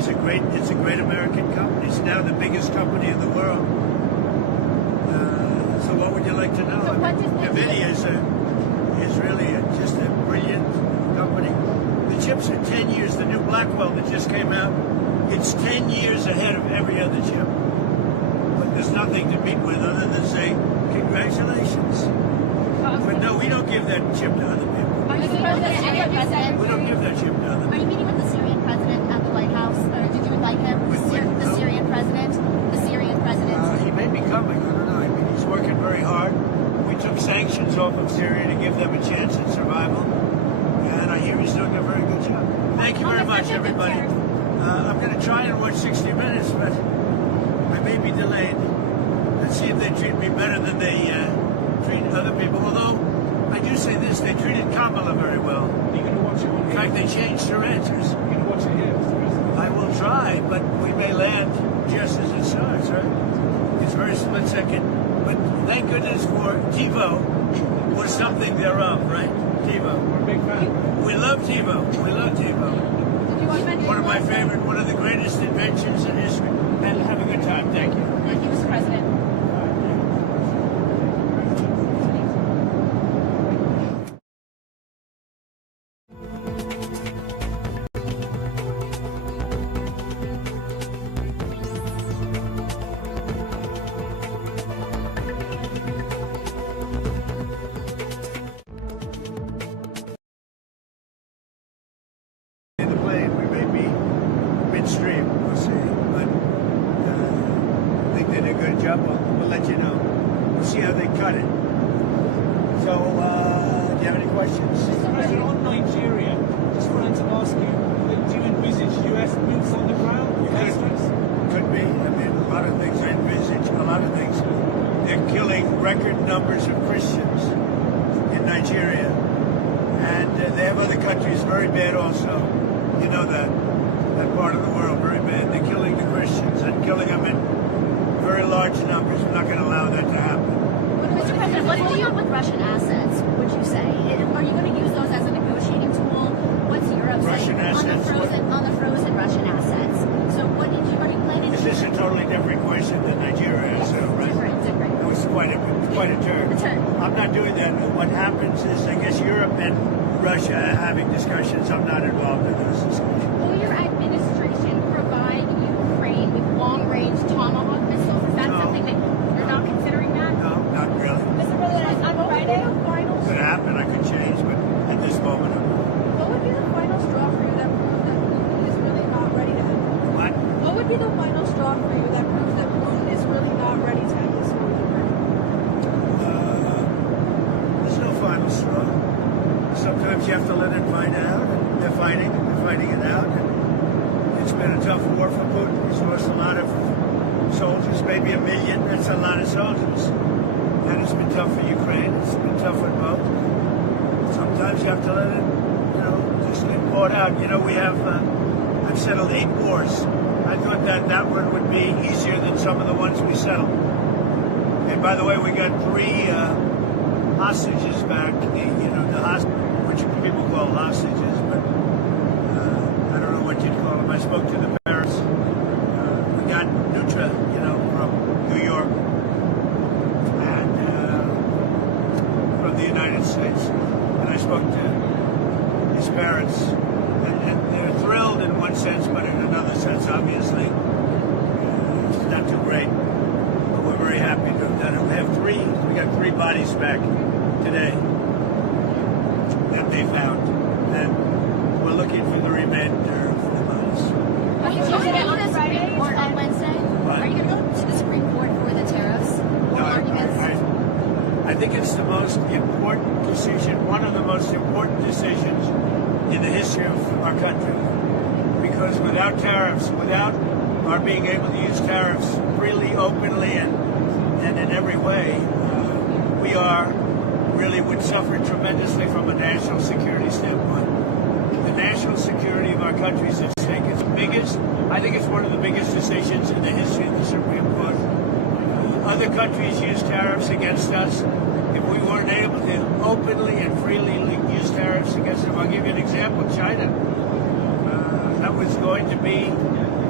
It's a great American company. It's now the biggest company in the world. So what would you like to know? So what does Nvidia is really just a brilliant company. The chips are 10 years. The new Blackwell that just came out, it's 10 years ahead of every other chip. But there's nothing to beat with other than say, congratulations. But no, we don't give that chip to other people. Are you meeting with the Syrian president? We don't give that chip to other Are you meeting with the Syrian president at the White House? Or did you invite him? The Syrian president? The Syrian president? He may be coming. I don't know. I mean, he's working very hard. We took sanctions off of Syria to give them a chance at survival. And I hear he's doing a very good job. Thank you very much, everybody. I'm going to try and watch 60 Minutes, but I may be delayed. Let's see if they treat me better than they treat other people. Although, I do say this, they treated Kamala very well. You're going to watch it on In fact, they changed her answers. You're going to watch it here. I will try, but we may land just as it starts, right? It's very split second. But thank goodness for TiVo or something thereof, right? TiVo. We're a big fan. We love TiVo. We love TiVo. One of my favorite, one of the greatest inventions in history. And have a good time. Thank you. Thank you, Mr. President. The plane, we may be midstream, we'll see. But I think they did a good job. We'll let you know. We'll see how they cut it. So, do you have any questions? Mr. President, on Nigeria, just wanted to ask you, do you envisage US boots on the ground? Could be. I mean, a lot of things I envisage, a lot of things. They're killing record numbers of Christians in Nigeria. And they have other countries very bad also. You know that part of the world very bad. They're killing the Christians and killing them in very large numbers. We're not going to allow that to happen. Mr. President, what's going on with Russian assets, would you say? Are you going to use those as a negotiating tool? What's Europe Russian saying assets? on the frozen Russian assets? So what are you planning to Is this a totally different question than Nigeria is, right? Different. It was quite a turn. I'm not doing that. What happens is, I guess Europe and Russia are having discussions. I'm not involved in those discussions. Will your administration provide Ukraine with long-range Tomahawk missiles? Is that No. something that you're not considering that? No, not really. Mr. President, on Friday, Could happen. I could change, but at this moment, I'm not. What would be the final straw for you that proves that Putin is really not ready to end? What? What would be the final straw for you that proves that Putin is really not ready to end this war? There's no final straw. Sometimes you have to let it fight out. And they're fighting it out. And it's been a tough war for Putin. He's lost a lot of soldiers, maybe 1 million. That's a lot of soldiers. And it's been tough for Ukraine. It's been tough for both. Sometimes you have to let it, just get poured out. We have, I've settled 8 wars. I thought that one would be easier than some of the ones we settled. And by the way, we got 3 hostages back. Which people call hostages, but I don't know what you'd call them. I spoke to the parents. We got Nutra, from New York and from the United States. And I spoke to his parents, and they're thrilled in one sense, but in another sense, obviously, it's not too great. But we're very happy to have done it. We got 3 bodies back today that they found, and we're looking for the remainder of the bodies. Are you going to go to the Supreme Court on Wednesday? What? Are you going to go to the Supreme Court for the tariffs? No, I think it's the most important decision, one of the most important decisions in the history of our country. Because without tariffs, without our being able to use tariffs freely, openly, and in every way, we would suffer tremendously from a national security standpoint. The national security of our country is at stake. It's the biggest, I think it's one of the biggest decisions in the history of the Supreme Court. Other countries use tariffs against us. If we weren't able to openly and freely use tariffs against them, I'll give you an example. China. That was going to be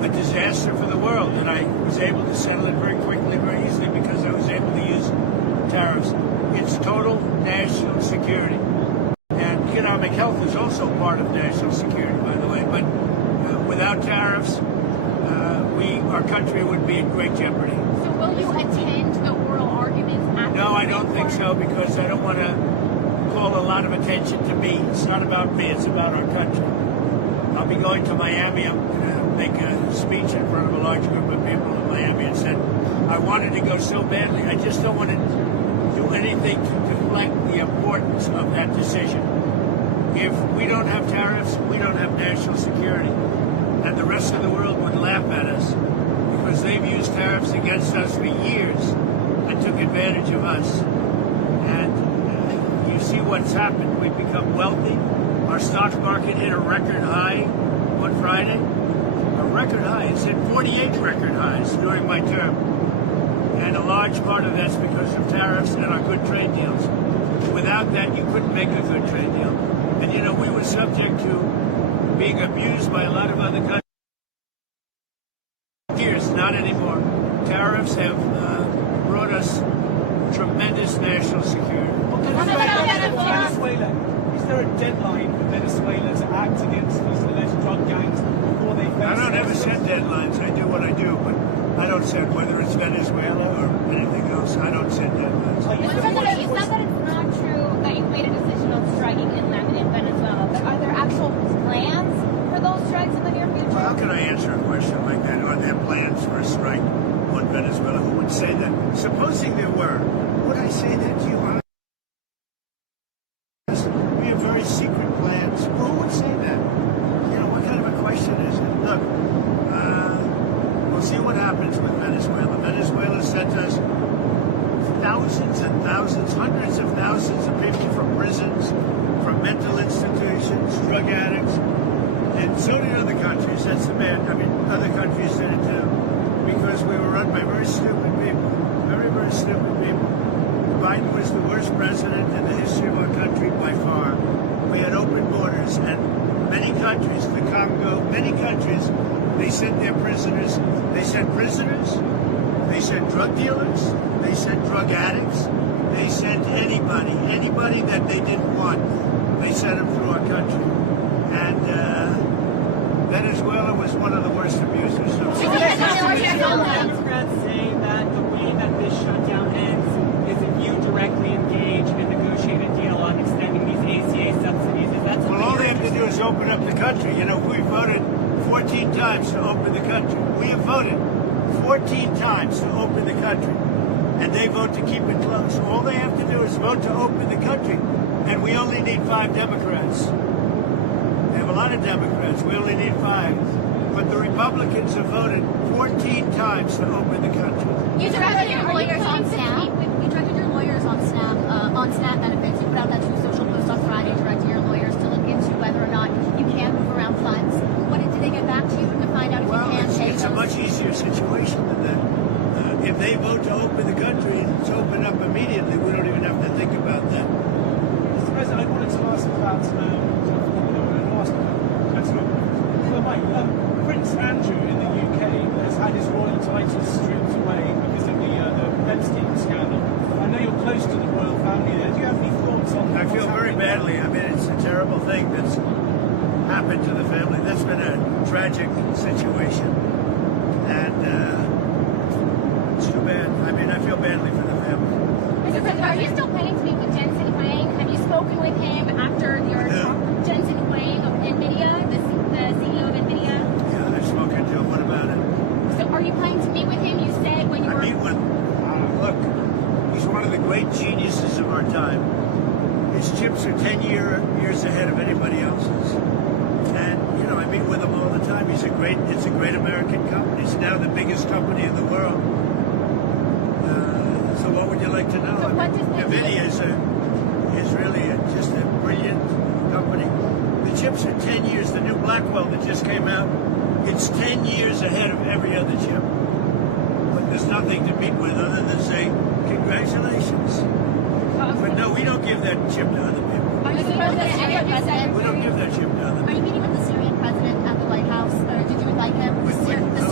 a disaster for the world, and I was able to settle it very quickly, very easily, because I was able to use tariffs. It's total national security. And economic health is also part of national security, by the way. But without tariffs, our country would be in great jeopardy. So will you attend the oral arguments at No, I don't think so, because I don't want to call a lot of attention to me. It's not about me, it's about our country. I'll be going to Miami. I'm going to make a speech in front of a large group of people in Miami, and said I wanted to go so badly. I just don't want to do anything to deflect the importance of that decision. If we don't have tariffs, we don't have national security. And the rest of the world would laugh at us, because they've used tariffs against us for years and took advantage of us. And you see what's happened. We've become wealthy. Our stock market hit a record high on Friday. A record high. It's hit 48 record highs during my term. And a large part of that's because of tariffs and our good trade deals. Without that, you couldn't make a good trade deal. And you know, we were subject to being abused by a lot of other countries. Years, not anymore. Tariffs have brought us tremendous national security. Venezuela. Is there a deadline for Venezuela to act against these alleged drug gangs before they face? I don't ever set deadlines. I do what I do, but I don't set whether it's Venezuela or anything else. I don't set deadlines. You said that it's not true that you made a decision on striking inland in Venezuela, but are there actual plans for those strikes in the near future? Well, how can I answer a question like that? Are there plans for a strike on Venezuela? Who would say that? Supposing there were, would I say that to you? We have very secret plans. Who would say that? You know, what kind of a question is it? Look, we'll see what happens with Venezuela. Venezuela sent us thousands and thousands, hundreds of thousands of people from prisons, from mental institutions, drug addicts, and so did other countries. That's the bad. I mean, other countries did it too, because we were run by very stupid people, very, very stupid people. Biden was the worst president in the history of our country by far. We had open borders, and many countries, the Congo, many countries, they sent their prisoners. They sent prisoners. They sent drug dealers. They sent drug addicts. They sent anybody that they didn't want. They sent them through our country. And Venezuela was one of the worst abusers. Democrats say that the way that this shutdown ends is if you directly engage and negotiate a deal on extending these ACA subsidies. Is that something? Well, all they have to do is open up the country. You know, we voted 14 times to open the country. We have voted 14 times to open the country, and they vote to keep it closed. All they have to do is vote to open the country, and we only need 5 Democrats. We have a lot of Democrats. We only need 5. But the Republicans have voted 14 times to open the country. You directed your lawyers on SNAP. You directed your lawyers on SNAP benefits. You put out that True Social post on Friday, directing your lawyers to look into whether or not you can move around funds. What did they get back to you to find out if you can pay it's a those? much easier situation than that. If they vote to open the country, it's open up immediately. We don't even have to think about that. Mr. President, I wanted to ask about Prince Andrew in the UK has had his royal titles stripped away because of the Epstein scandal. I know you're close to the royal family there. Do you have any thoughts on that? I feel very badly. I mean, it's a terrible thing that's happened to the family. That's been a tragic situation. And it's too bad. I mean, I feel badly for the family. Mr. President, are you still planning to meet with Jensen Huang? Have you spoken with him after your talk? Jensen Huang of Nvidia, the CEO of Nvidia? Yeah, I've spoken to him. What about it? So are you planning to meet with him? You said when you I were... meet with, look, he's one of the great geniuses of our time. His chips are 10 years ahead of anybody else's. And, you know, I meet with him all the time. It's a great American company. It's now the biggest company in the world. So what would you like to know? So what does Nvidia is really just a brilliant company. The chips are 10 years. The new Blackwell that just came out, it's 10 years ahead of every other chip. But there's nothing to meet with other than say, congratulations. But no, we don't give that chip to other people. Are you meeting with the Syrian president? We don't give that chip to other Are people. you meeting with the Syrian president at the White House? Or did you invite him? With The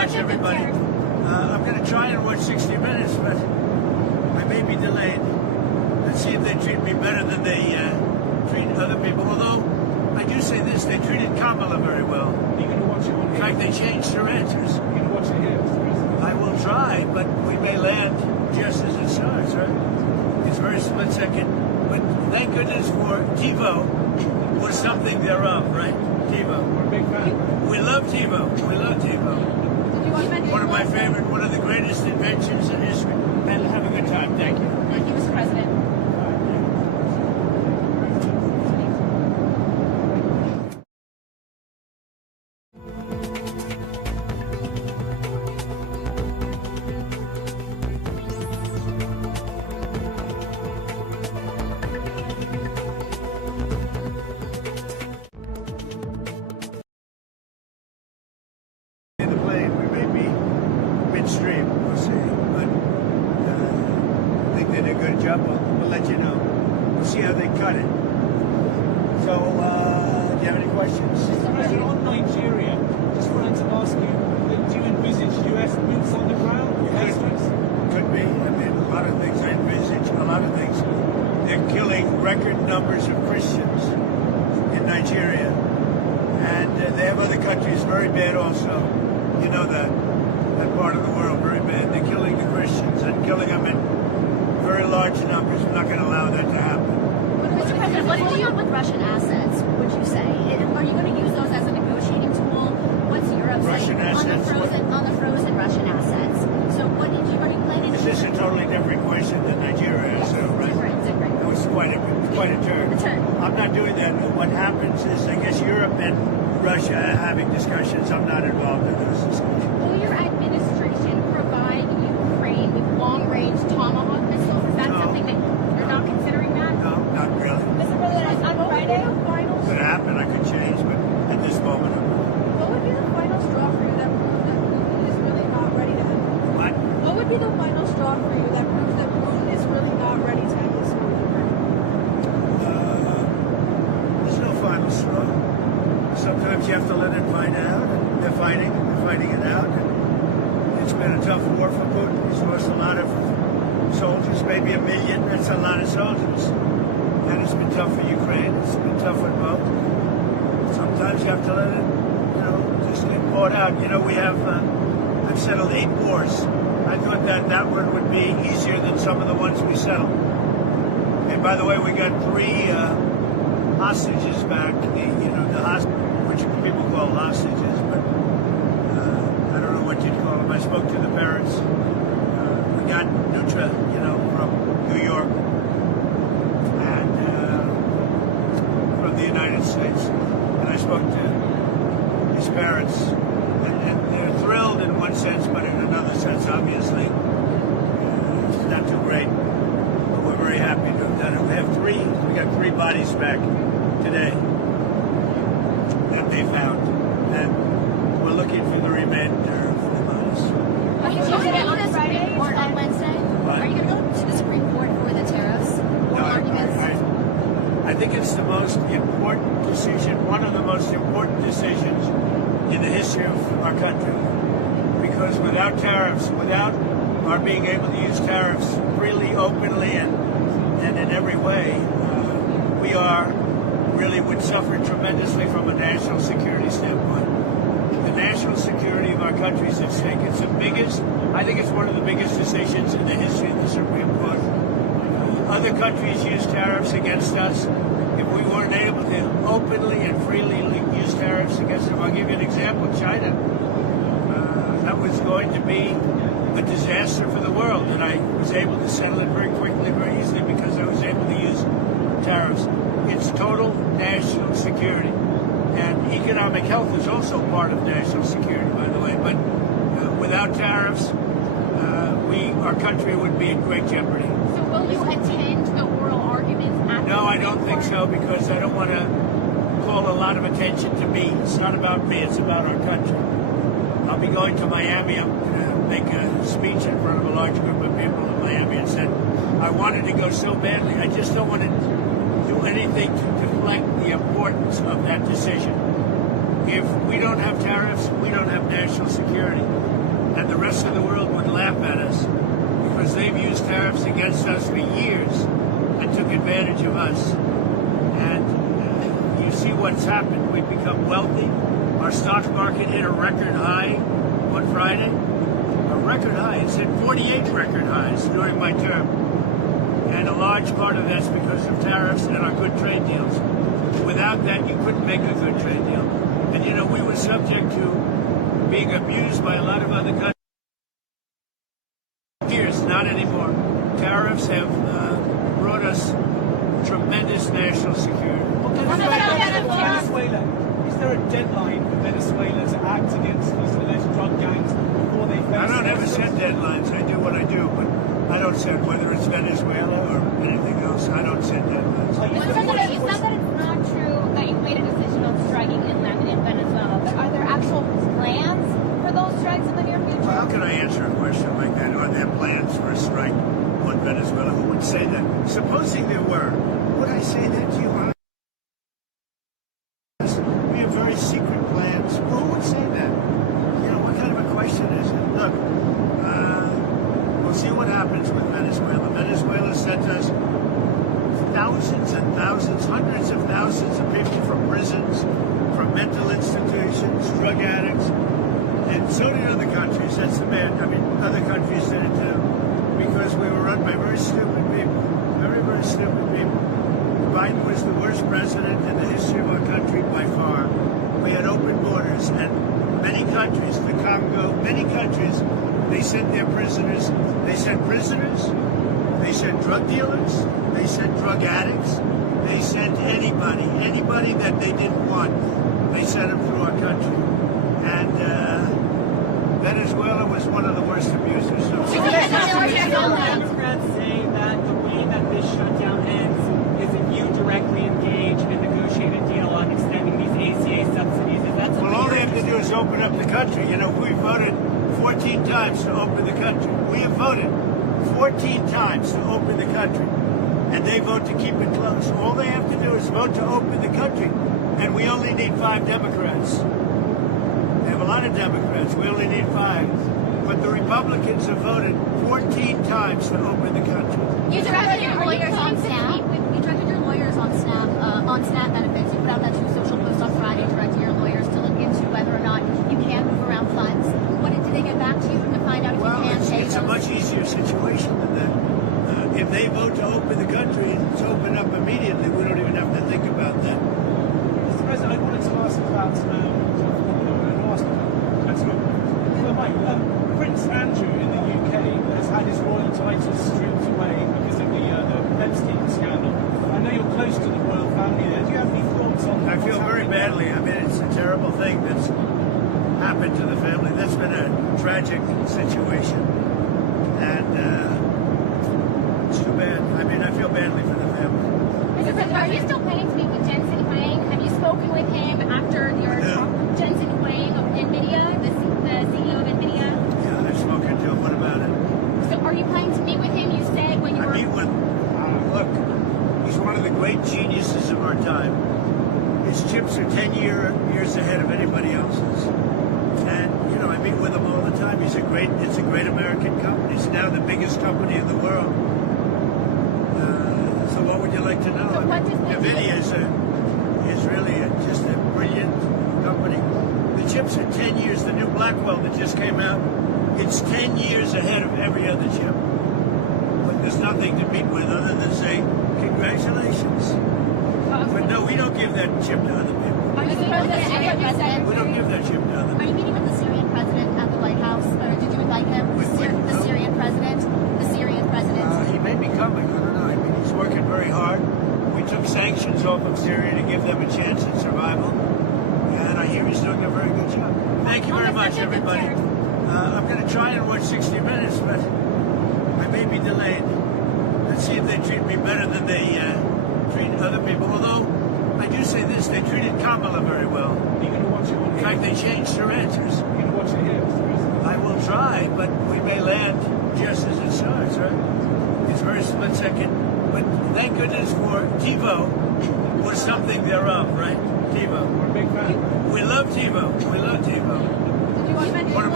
much, everybody. I'm going to try and watch 60 Minutes, but I may be delayed. Let's see if they treat me better than they treat other people. Although, I do say this, they treated Kamala very well. You're going to watch it on In fact, they changed their answers. You're going to watch it here, Mr. President. I will try, but we may land just as it starts, right? It's very split second. But thank goodness for TiVo was something thereof, right? TiVo. We're a big fan. We love TiVo. We love TiVo. One of my favorite, one of the greatest inventions in history. And have a good time. Thank you. Thank you, Mr. President. In the plane, we may be midstream. We'll see. But I think they did a good job. We'll let you know. We'll see how they cut it. So, do you have any questions? Mr. President, on Nigeria, just wanted to ask you, do you envisage US boots on the ground? Could be. I mean, a lot of things. I envisage a lot of things. They're killing record numbers of Christians in Nigeria. And they have other countries very bad also. You know that part of the world, very bad. They're killing the Christians and killing them in very large numbers. We're not going to allow that to happen. Mr. President, what's going on with Russian assets, would you say? Are you going to use those as a negotiating tool? What's Europe Russian saying assets? on the frozen Russian assets? So what are you planning to Is this a totally different question than Nigeria? So, right? Different. That was quite a turn. I'm not doing that. What happens is, I guess Europe and Russia are having discussions. I'm not involved in those discussions. Will your administration provide Ukraine with long-range Tomahawk missiles? Is that No. something that you're not considering that? No, not really. Mr. President, on Friday, Could happen. I could change, but at this moment, I'm not. What would be the final straw for you that proves that Putin is really not ready to end? What? What would be the final straw for you that proves that Putin is really not ready to end this war? There's no final straw. Sometimes you have to let it find out. And they're fighting it out. And it's been a tough war for Putin. He's lost a lot of soldiers, maybe 1 million. That's a lot of soldiers. And it's been tough for Ukraine. It's been tough for both. Sometimes you have to let it, just get poured out. We have, I've settled 8 wars. I thought that one would be easier than some of the ones we settled. And by the way, we got 3 hostages back. Which people call hostages, but I don't know what you'd call them. I spoke to the parents. We got Nutra, from New York and from the United States. And I spoke to his parents, and they're thrilled in one sense, but in another sense, obviously, it's not too great. But we're very happy to have done it. We got 3 bodies back today that they found, and we're looking for the remainder of the bodies. Are you going to go to the Supreme Court on Wednesday? What? Are you going to go to the Supreme Court for the tariffs or arguments? I think it's the most important decision, one of the most important decisions in the history of our country. Because without tariffs, without our being able to use tariffs freely, openly, and in every way, we would suffer tremendously from a national security standpoint. The national security of our country is at stake. It's the biggest, I think it's one of the biggest decisions in the history of the Supreme Court. Other countries use tariffs against us. If we weren't able to openly and freely use tariffs against them, I'll give you an example, China. That was going to be a disaster for the world, and I was able to settle it very quickly, very easily, because I was able to use tariffs. It's total national security. And economic health is also part of national security, by the way. But without tariffs, our country would be in great jeopardy. So will you attend the oral arguments at No, I don't think so, because I don't want to call a lot of attention to me. It's not about me, it's about our country. I'll be going to Miami. I'm going to make a speech in front of a large group of people in Miami, and said I wanted to go so badly. I just don't want to do anything to deflect the importance of that decision. If we don't have tariffs, we don't have national security. and the rest of the world would laugh at us because they've used tariffs against us for years and took advantage of us. And you see what's happened. We've become wealthy. Our stock market hit a record high on Friday. A record high. It's hit 48 record highs during my term. And a large part of that's because of tariffs and our good trade deals. Without that, you couldn't make a good trade deal. And you know, we were subject to being abused by a lot of other countries. Years, not anymore. Tariffs have brought us tremendous national security. Venezuela. Is there a deadline for Venezuela to act against these alleged drug gangs before they face? I don't ever set deadlines. I do what I do, but I don't set whether it's Venezuela or anything else. I don't set deadlines. You said that it's not true that you made a decision on striking inland in Venezuela, but are there actual plans for those strikes in the near future? Well, how can I answer a question like that? Are there plans for a strike on Venezuela? Who would say that? Supposing there were, would I say that to you? We have very secret plans. Who would say that? You know, what kind of a question is it? Look, we'll see what happens with Venezuela. Venezuela sent us thousands and thousands, hundreds of thousands of people from prisons, from mental institutions, drug addicts, and so did other countries. That's the bad. I mean, other countries did it too, because we were run by very stupid people, very, very stupid people. Biden was the worst president in the history of our country by far. We had open borders, and many countries, the Congo, many countries, they sent their prisoners. They sent prisoners. They sent drug dealers. They sent drug addicts. They sent anybody that they didn't want. They sent them through our country. And Venezuela was one of the worst abusers. Democrats say that the way that this shutdown ends is if you directly engage and negotiate a deal on extending these ACA subsidies. Is that something? Well, all they have to do is open up the country. You know, we voted 14 times to open the country. We have voted 14 times to open the country, and they vote to keep it closed. All they have to do is vote to open the country, and we only need 5 Democrats. They have a lot of Democrats. We only need 5. But the Republicans have voted 14 times to open the country. You directed your lawyers on SNAP. You directed your lawyers on SNAP benefits. You put out that 2 social posts on Friday directing your lawyers to look into whether or not you can move around funds. What did they get back to you to find out if you can pay it's a much easier situation than that. If they vote to open the country, it's open up immediately. We don't even have to think about that. Mr. President, I wanted to ask about Prince Andrew in the UK has had his royal titles stripped away because of the Epstein scandal. I know you're close to the royal family there. Do you have any thoughts on that? I feel very badly. I mean, it's a terrible thing that's happened to the family. That's been a tragic situation. And it's too bad. I mean, I feel badly for the family. Mr. President, are you still planning to meet with Jensen Huang? Have you spoken with him after your talk? Jensen Huang of Nvidia, the CEO of Nvidia? Yeah, I've spoken to him. What about it? So are you planning to meet with him? You said when you were... I meet with, look, he's one of the great geniuses of our time. His chips are 10 years ahead of anybody else's. And, you know, I meet with him all the time. It's a great American company. It's now the biggest company in the world. So what would you like to know? So what does Nvidia is really just a brilliant company. The chips are 10 years. The new Blackwell that just came out, it's 10 years ahead of every other chip. But there's nothing to meet with other than say, congratulations. But no, we don't give that chip to other people. Are you meeting with the Syrian president? We don't give that chip to other Are you meeting with the Syrian president at the White House? Or did you invite him? The Syrian president? The Syrian president? He may be coming. I don't know. I mean, he's working very hard. We took sanctions off of Syria to give them a chance at survival. And I hear he's doing a very good job. Thank you very much, everybody. I'm going to try and watch 60 Minutes, but I may be delayed. Let's see if they treat me better than they treat other people. Although, I do say this, they treated Kamala very well. Are you going to watch it on In fact, they changed her answers. You're going to watch it here, Mr. President? I will try, but we may land just as it starts, right? It's very split second. But thank goodness for TiVo or something thereof, right? TiVo. We're a big fan. We love TiVo. We love TiVo. Did you want to mention One of my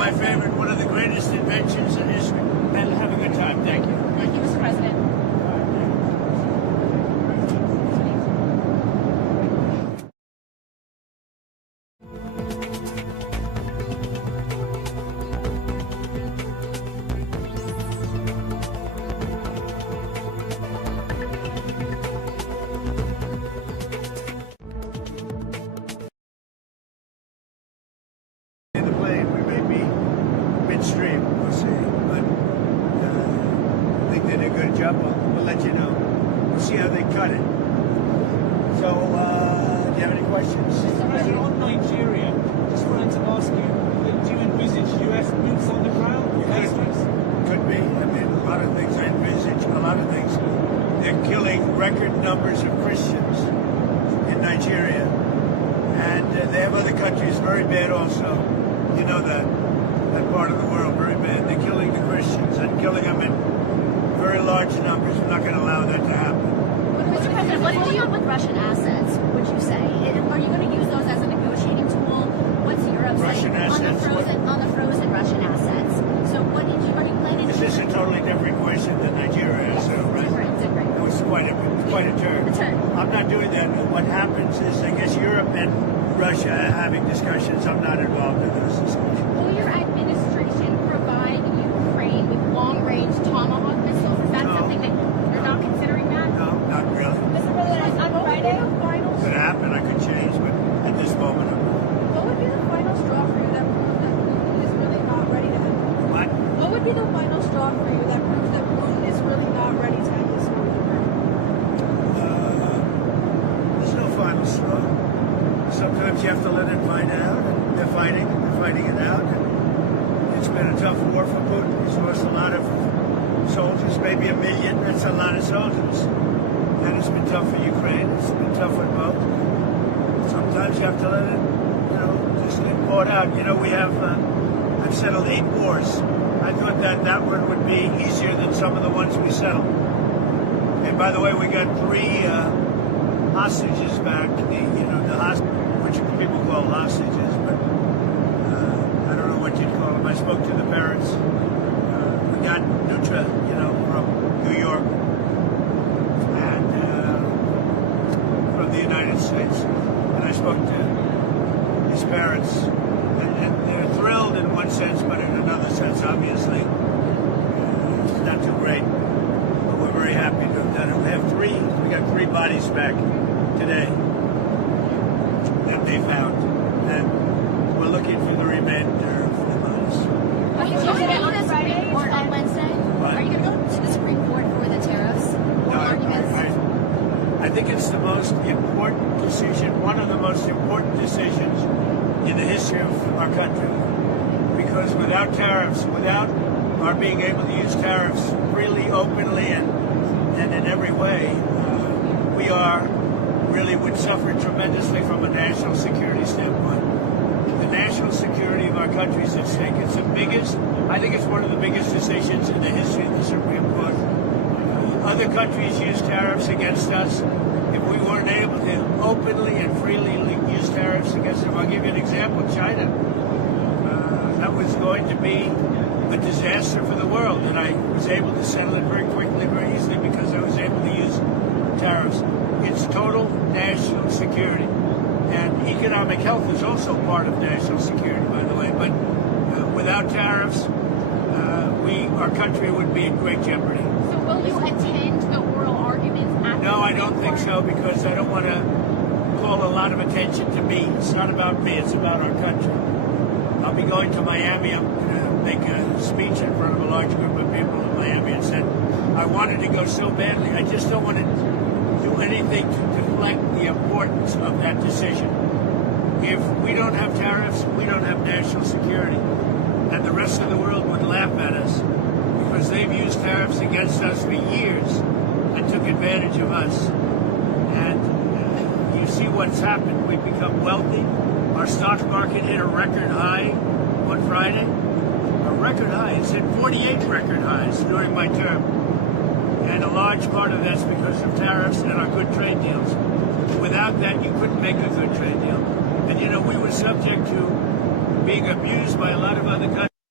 my favorite, one of the greatest inventions in history. And have a good time. Thank you. Thank you, Mr. President. In the plane, we may be midstream. We'll see. But I think they did a good job. We'll let you know. We'll see how they cut it. So, do you have any questions? Mr. President, on Nigeria, just wanted to ask you, do you envisage US boots on the ground? Could be. I mean, a lot of things. I envisage a lot of things. They're killing record numbers of Christians in Nigeria. And they have other countries very bad also. You know that part of the world, very bad. They're killing the Christians and killing them in very large numbers. We're not going to allow that to happen. Mr. President, what do you do with Russian assets, would you say? Are you going to use those as a negotiating tool? What's Europe Russian saying assets? on the frozen Russian assets? So are you planning Is this a totally different question than Nigeria asked, right? different. It was quite a turn. I'm not doing that. What happens is, I guess Europe and Russia are having discussions. I'm not involved in those discussions. Will your administration provide Ukraine with long-range Tomahawk missiles? Is that No. something that you're not considering that? No, not really. Mr. President, on Friday, Could happen. I could change, but at this moment, I'm not. What would be the final straw for you that proves that Putin is really not ready to end? What? What would be the final straw for you that proves that Putin is really not ready to end this war? There's no final straw. Sometimes you have to let it find out. They're fighting it out. And it's been a tough war for Putin. He's lost a lot of soldiers, maybe 1 million. That's a lot of soldiers. And it's been tough for Ukraine. It's been tough for both. Sometimes you have to let it, just get poured out. We have, I've settled 8 wars. I thought that one would be easier than some of the ones we settled. And by the way, we got 3 hostages back. The hostage, which people call hostages, but I don't know what you'd call them. I spoke to the parents. We got Nutra, from New York and from the United States. And I spoke to his parents, and they're thrilled in one sense, but in another sense, obviously, it's not too great. But we're very happy to have done it. We got 3 bodies back today that they found, and we're looking for the remainder of the bodies. Are you going to go to the Supreme Court on Wednesday? What? Are you going to go to the Supreme Court for the tariffs? No, I think it's the most important decision, one of the most important decisions in the history of our country. Because without tariffs, without our being able to use tariffs freely, openly, and in every way, we really would suffer tremendously from a national security standpoint. The national security of our country is at stake. It's the biggest, I think it's one of the biggest decisions in the history of the Supreme Court. Other countries use tariffs against us. If we weren't able to openly and freely use tariffs against them, I'll give you an example. China. That was going to be a disaster for the world, and I was able to settle it very quickly, very easily, because I was able to use tariffs. It's total national security. And economic health is also part of national security, by the way. But without tariffs, our country would be in great jeopardy. So will you attend the oral arguments at No, I don't think so, because I don't want to call a lot of attention to me. It's not about me, it's about our country. I'll be going to Miami. I'm going to make a speech in front of a large group of people in Miami, and said I wanted to go so badly. I just don't want to do anything to deflect the importance of that decision. If we don't have tariffs, we don't have national security. And the rest of the world would laugh at us, because they've used tariffs against us for years and took advantage of us. And you see what's happened. We've become wealthy. Our stock market hit a record high on Friday. A record high. It's hit 48 record highs during my term. And a large part of that's because of tariffs and our good trade deals. Without that, you couldn't make a good trade deal. And we were subject to being abused by a lot of other countries.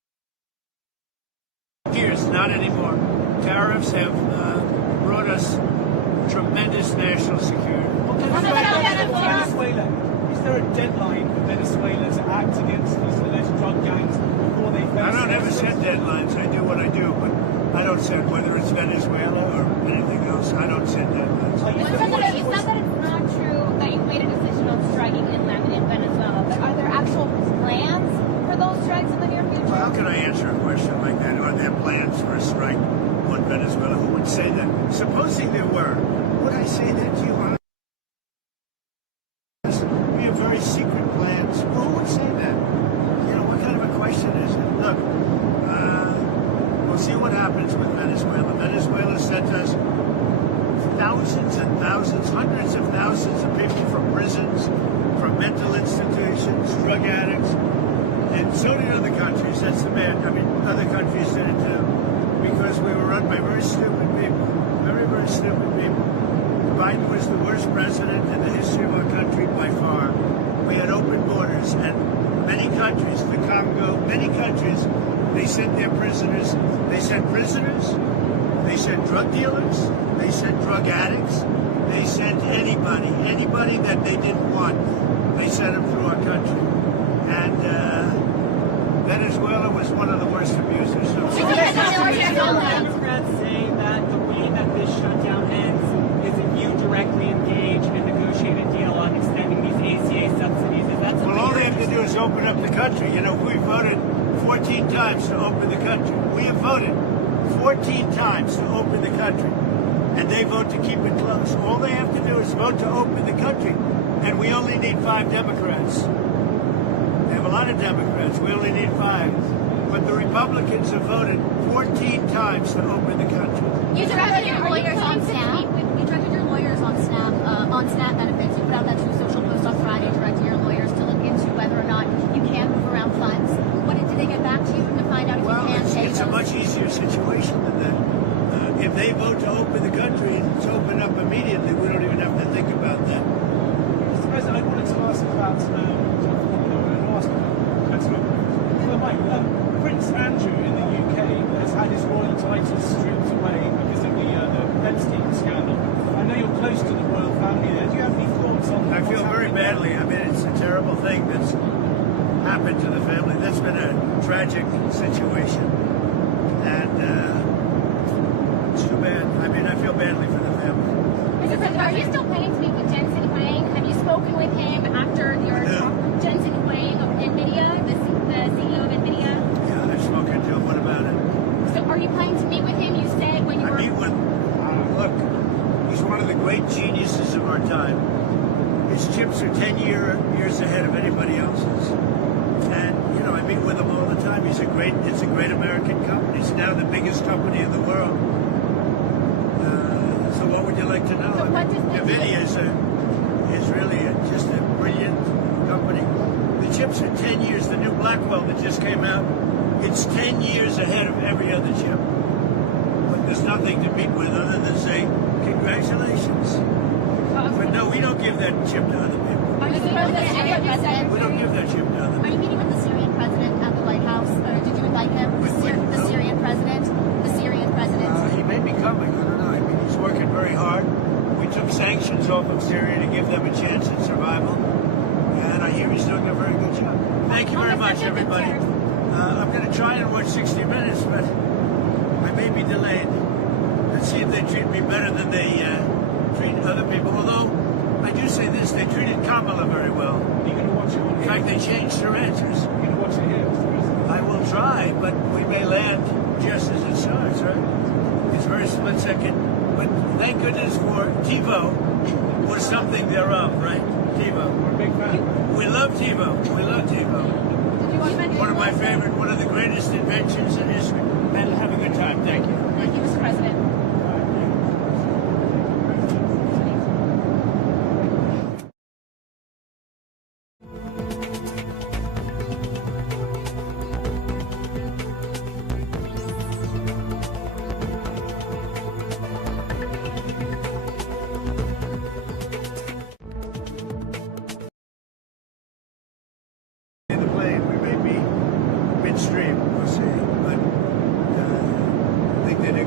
not anymore. Tariffs have brought us tremendous national security. Venezuela. Is there a deadline for Venezuela to act against these alleged drug gangs before they face? I don't ever set deadlines. I do what I do, but I don't set whether it's Venezuela or anything else. I don't set deadlines. You said that it's not true that you made a decision on striking inland in Venezuela, but are there actual plans for those strikes in the near future? Well, how can I answer a question like that? Are there plans for a strike on Venezuela? Who would say that? Supposing there were, would I say that to you? We have very secret plans. Well, who would say that? You know, what kind of a question is it? Look, we'll see what happens with Venezuela. Venezuela sent us thousands and thousands, hundreds of thousands of people from prisons, from mental institutions, drug addicts, and so did other countries. That's the bad. I mean, other countries did it too, because we were run by very stupid people, very, very stupid people. Biden was the worst president in the history of our country by far. We had open borders, and many countries, the Congo, many countries, they sent their prisoners. They sent prisoners. They sent drug dealers. They sent drug addicts. They sent anybody that they didn't want. They sent them through our country. And Venezuela was one of the worst abusers. Democrats say that the way that this shutdown ends is if you directly engage and negotiate a deal on extending these ACA subsidies. Is that something? Well, all they have to do is open up the country. You know, we voted 14 times to open the country. We have voted 14 times to open the country, and they vote to keep it closed. All they have to do is vote to open the country, and we only need 5 Democrats. They have a lot of Democrats. We only need 5. But the Republicans have voted 14 times to open the country. You directed your lawyers on SNAP. You directed your lawyers on SNAP benefits. You put out that social post on Friday, directing your lawyers to look into whether or not you can move around funds. What did they get back to you to find out if you can take it's a much easier situation than that. If they vote to open the country, it's open up immediately. We don't even have to think about that. Mr. President, I wanted to ask about Prince Andrew in the UK has had his royal titles stripped away because of the Epstein scandal. I know you're close to the royal family there. Do you have any thoughts on that? I feel very badly. I mean, it's a terrible thing that's happened to the family. That's been a tragic situation. And it's too bad. I mean, I feel badly for the family. Mr. President, are you still planning to meet with Jensen Huang? Have you spoken with him after your talk? Jensen Huang of Nvidia, the CEO of Nvidia? Yeah, I've spoken to him. What about it? So are you planning to meet with him? You said when you were... I meet with, look, he's one of the great geniuses of our time. His chips are 10 years ahead of anybody else's. And, you know, I meet with him all the time. It's a great American company. It's now the biggest company in the world. So what would you like to know? So what does Nvidia is really just a brilliant company. The chips are 10 years. The new Blackwell that just came out, it's 10 years ahead of every other chip. But there's nothing to meet with other than say, congratulations. But no, we don't give that chip to other people. Are you meeting with the Syrian president? We don't give that chip to other Are you meeting with the Syrian president at the White House? Or did you invite him? The Syrian president? The Syrian president? He may be coming. I don't know. I mean, he's working very hard. We took sanctions off of Syria to give them a chance at survival. And I hear he's doing a very good job. Thank you very much, everybody. I'm going to try and watch 60 Minutes, but I may be delayed. Let's see if they treat me better than they treat other people. Although, I do say this, they treated Kamala very well. Are you going to watch it on In fact, they changed her answers. You're going to watch it here, Mr. President? I will try, but we may land just as it starts, right? It's very split second. But thank goodness for TiVo or something thereof, right? TiVo. We're a big fan. We love TiVo. We love TiVo. One of my favorite, one of the greatest inventions in history. And have a good time. Thank you. Thank you, Mr. President. In the plane, we may be midstream, we'll see. But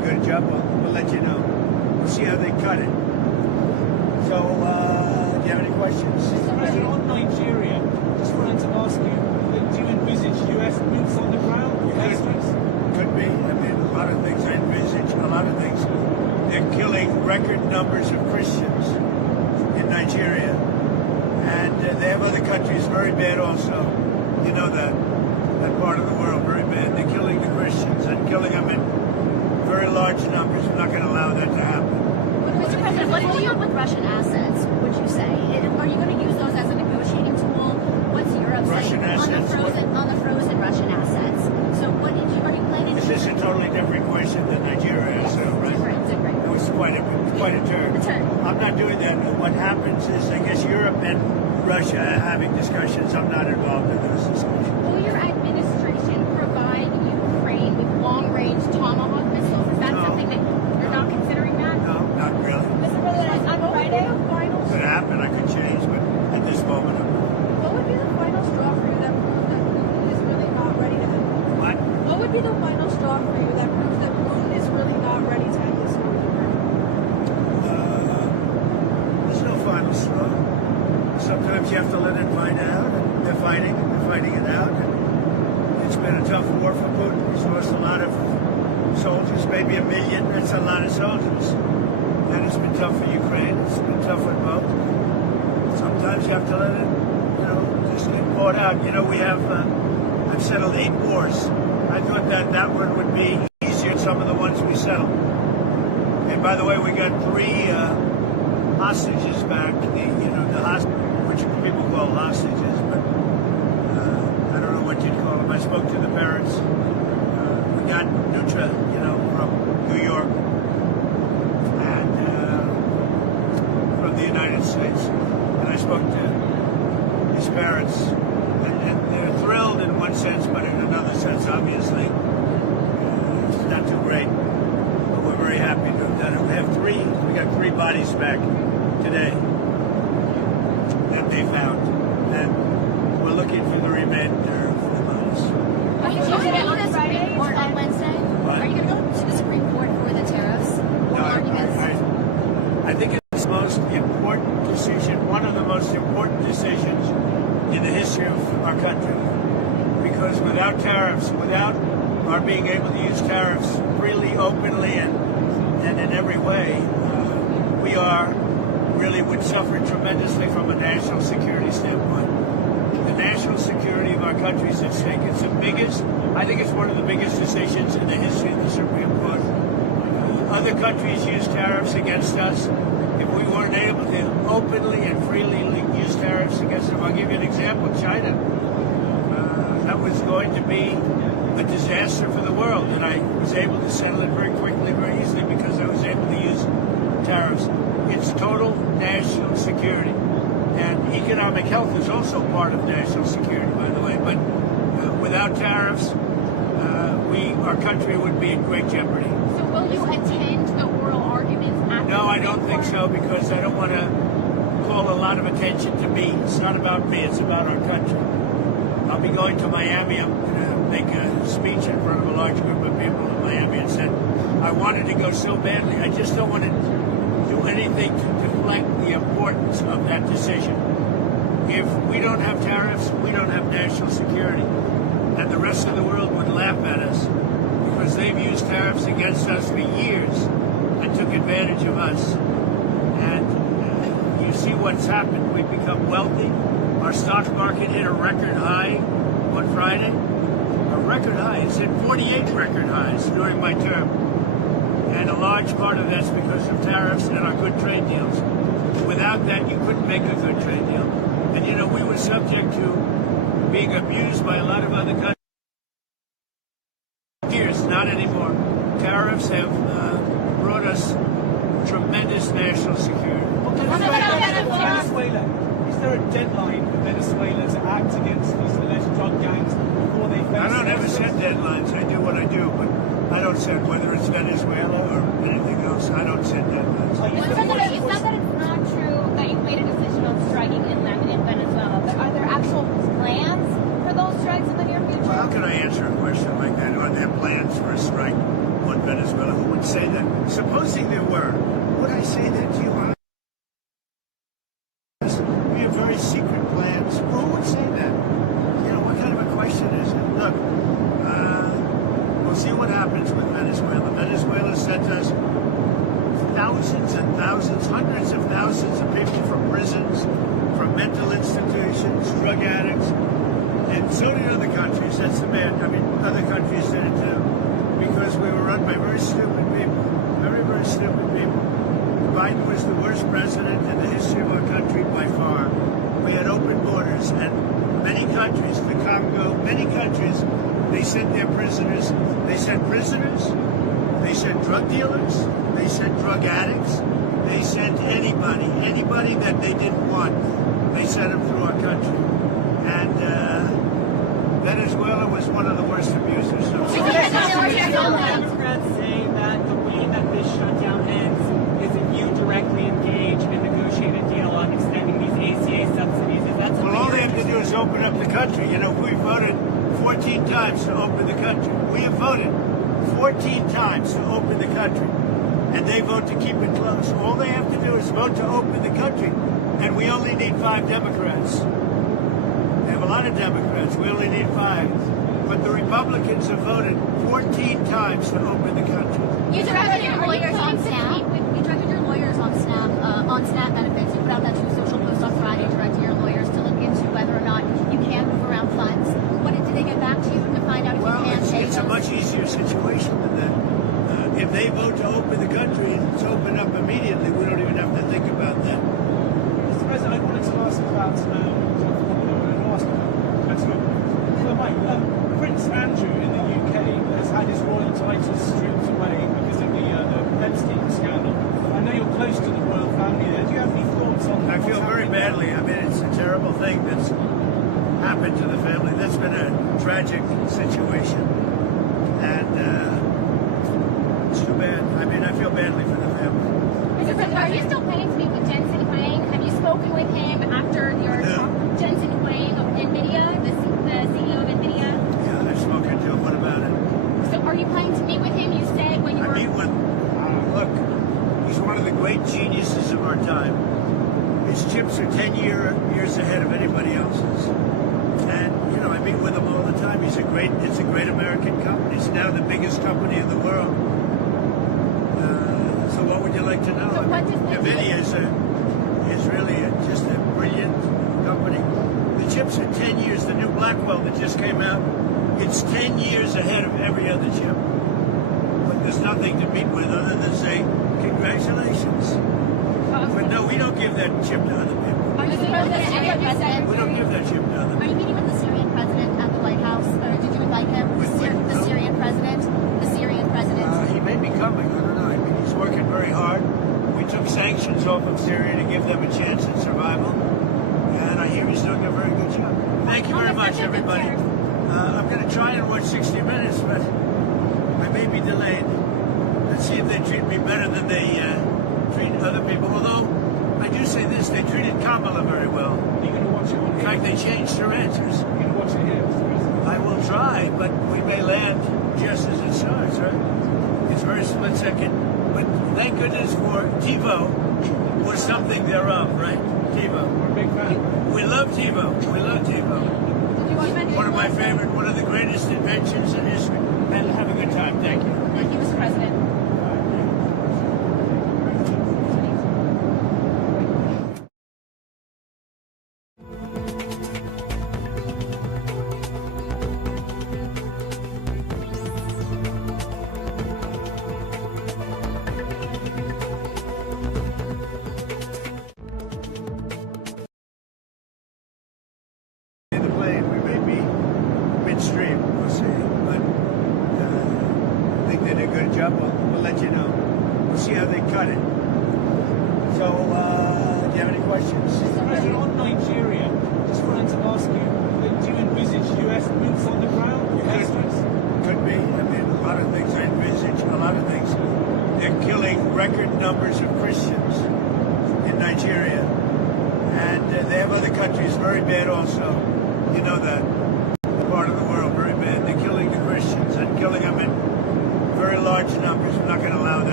good job, we'll let you know. We'll see how they cut it. So, do you have any questions? Mr. President, on Nigeria, just wanted to ask you, do you envisage US boots on the ground? Could be. I mean, a lot of things I envisage, a lot of things. They're killing record numbers of Christians in Nigeria. And they have other countries very bad also. You know that part of the world very bad. They're killing the Christians and killing them in very large numbers. We're not going to allow that to happen. Mr. President, what do you do with Russian assets, would you say? Are you going to use those as a negotiating tool? What's Europe Russian saying assets, on the frozen Russian assets? So what are you planning to do? This is a totally different question than Nigeria is, right? Different. It was quite a turn. I'm not doing that. What happens is, I guess Europe and Russia are having discussions. I'm not involved in those discussions. Will your administration provide Ukraine with long-range Tomahawk missiles? Is that something that you're not considering that? No, not really. Mr. President, on Friday, Could happen. I could change, but at this moment, I'm not. What would be the final straw for you that proves that Putin is really not ready to end? What? What would be the final straw for you that proves that Putin is really not ready to end this war? There's no final straw. Sometimes you have to let it find out. And they're fighting it out. And it's been a tough war for Putin. He's lost a lot of soldiers, maybe 1 million. That's a lot of soldiers. And it's been tough for Ukraine. It's been tough for both. Sometimes you have to let it, just get bought out. We have, I've settled 8 wars. I thought that one would be easier than some of the ones we settled. And by the way, we got 3 hostages back. The hostage, which people call hostages, but I don't know what you'd call them. I spoke to the parents. We got Nutra, from New York and from the United States. And I spoke to his parents, and they're thrilled in one sense, but in another sense, obviously, it's not too great. But we're very happy to have done it. We got 3 bodies back today that they found, and we're looking for the remainder of the bodies. Are you going to go to the Supreme Court on Wednesday? What? Are you going to go to the Supreme Court for the tariffs? No, I think it's the most important decision, one of the most important decisions in the history of our country. Because without tariffs, without our being able to use tariffs freely, openly, and in every way, we would suffer tremendously from a national security standpoint. The national security of our country is at stake. It's the biggest, I think it's one of the biggest decisions in the history of the Supreme Court. Other countries use tariffs against us. If we weren't able to openly and freely use tariffs against them, I'll give you an example. China. That was going to be a disaster for the world, and I was able to settle it very quickly, very easily, because I was able to use tariffs. It's total national security. And economic health is also part of national security, by the way. But without tariffs, our country would be in great jeopardy. So will you attend the oral arguments at No, I don't think so, because I don't want to call a lot of attention to me. It's not about me, it's about our country. I'll be going to Miami. I'm going to make a speech in front of a large group of people in Miami, and said I wanted to go so badly. I just don't want to do anything to deflect the importance of that decision. If we don't have tariffs, we don't have national security. And the rest of the world would laugh at us, because they've used tariffs against us for years and took advantage of us. And you see what's happened. We've become wealthy. Our stock market hit a record high on Friday. A record high. It's hit 48 record highs during my term. And a large part of that's because of tariffs and our good trade deals. Without that, you couldn't make a good trade deal. And we were subject to being abused by a lot of other countries. Years, not anymore. Tariffs have brought us tremendous national security. Venezuela. Is there a deadline for Venezuela to act against these alleged drug gangs before they face? I don't ever set deadlines. I do what I do, but I don't set whether it's Venezuela or anything else. I don't set deadlines. You said that it's not true that you made a decision on striking inland in Venezuela, but are there actual plans for those strikes in the near future? Well, how can I answer a question like that? Are there plans for a strike on Venezuela? Who would say that. Supposing there were, would I say that to you? We have very secret plans. Who would say that? You know, what kind of a question is it? Look, we'll see what happens with Venezuela. Venezuela sent us thousands and thousands, hundreds of thousands of people from prisons, from mental institutions, drug addicts, and so did other countries. That's the bad. I mean, other countries did it too, because we were run by very stupid people, very, very stupid people. Biden was the worst president in the history of our country by far. We had open borders, and many countries, the Congo, many countries, they sent their prisoners. They sent prisoners. They sent drug dealers. They sent drug addicts. They sent anybody that they didn't want. They sent them through our country. And Venezuela was one of the worst abusers. Democrats say that the way that this shutdown ends is if you directly engage and negotiate a deal on extending these ACA subsidies. Is that something? Well, all they have to do is open up the country. You know, we voted 14 times to open the country. We have voted 14 times to open the country, and they vote to keep it closed. All they have to do is vote to open the country, and we only need 5 Democrats. They have a lot of Democrats. We only need 5. But the Republicans have voted 14 times to open the country. You directed your lawyers on SNAP. You directed your lawyers on SNAP benefits. You put out that two social post on Friday, directing your lawyers to look into whether or not you can move around funds. What did they get back to you to find out if you can pay it's a those? much easier situation than that. If they vote to open the country, it's open up immediately. We don't even have to think about that. Mr. President, I wanted to ask about Prince Andrew in the UK has had his royal titles stripped away because of the Epstein scandal. I know you're close to the royal family there. Do you have any thoughts on I feel very badly. I mean, it's a terrible thing that's happened to the family. That's been a tragic situation. And it's too bad. I mean, I feel badly for the family. Mr. President, are you still planning to meet with Jensen Huang? Have you spoken with him after your talk? Jensen Huang of Nvidia, the CEO of Nvidia? Yeah, I've spoken to him. What about it? So are you planning to meet with him? You said when you I were... meet with, look, he's one of the great geniuses of our time. His chips are 10 years ahead of anybody else's. And, you know, I meet with him all the time. It's a great American company. It's now the biggest company in the world. So what would you like to know? So what does Nvidia is really just a brilliant company. The chips are 10 years. The new Blackwell that just came out, it's 10 years ahead of every other chip. But there's nothing to meet with other than say, congratulations. But no, we don't give that chip to other people. Are you meeting with the Syrian president? We don't give that chip to other Are people. you meeting with the Syrian president at the White House? Or did you invite him? The Syrian president? The Syrian president? He may be coming. I don't know. I mean, he's working very hard. We took sanctions off of Syria to give them a chance at survival. And I hear he's doing a very good job. Thank you very much, everybody. I'm going to try and watch 60 Minutes, but I may be delayed. Let's see if they treat me better than they treat other people. Although, I do say this, they treated Kamala very well. You're going to watch it on In fact, they changed her answers. You're going to watch it here, Mr. President. I will try, but we may land just as it starts, right? It's very split second. But thank goodness for TiVo was something thereof, right? TiVo. We're a big fan. We love TiVo. We love TiVo. One of my favorite, one of the greatest inventions in history. And have a good time. Thank you. Thank you, Mr. President. In the plane, we may be midstream, we'll see. But I think they did a good job. We'll let you know. We'll see how they cut it. So, do you have any questions? Mr. President, on Nigeria, just wanted to ask you, do you envisage US boots on the ground? Could be. I mean, a lot of things. I envisage a lot of things. They're killing record numbers of Christians in Nigeria. And they have other countries very bad also. You know that part of the world very bad. They're killing the Christians and killing them in very large numbers. We're not going to allow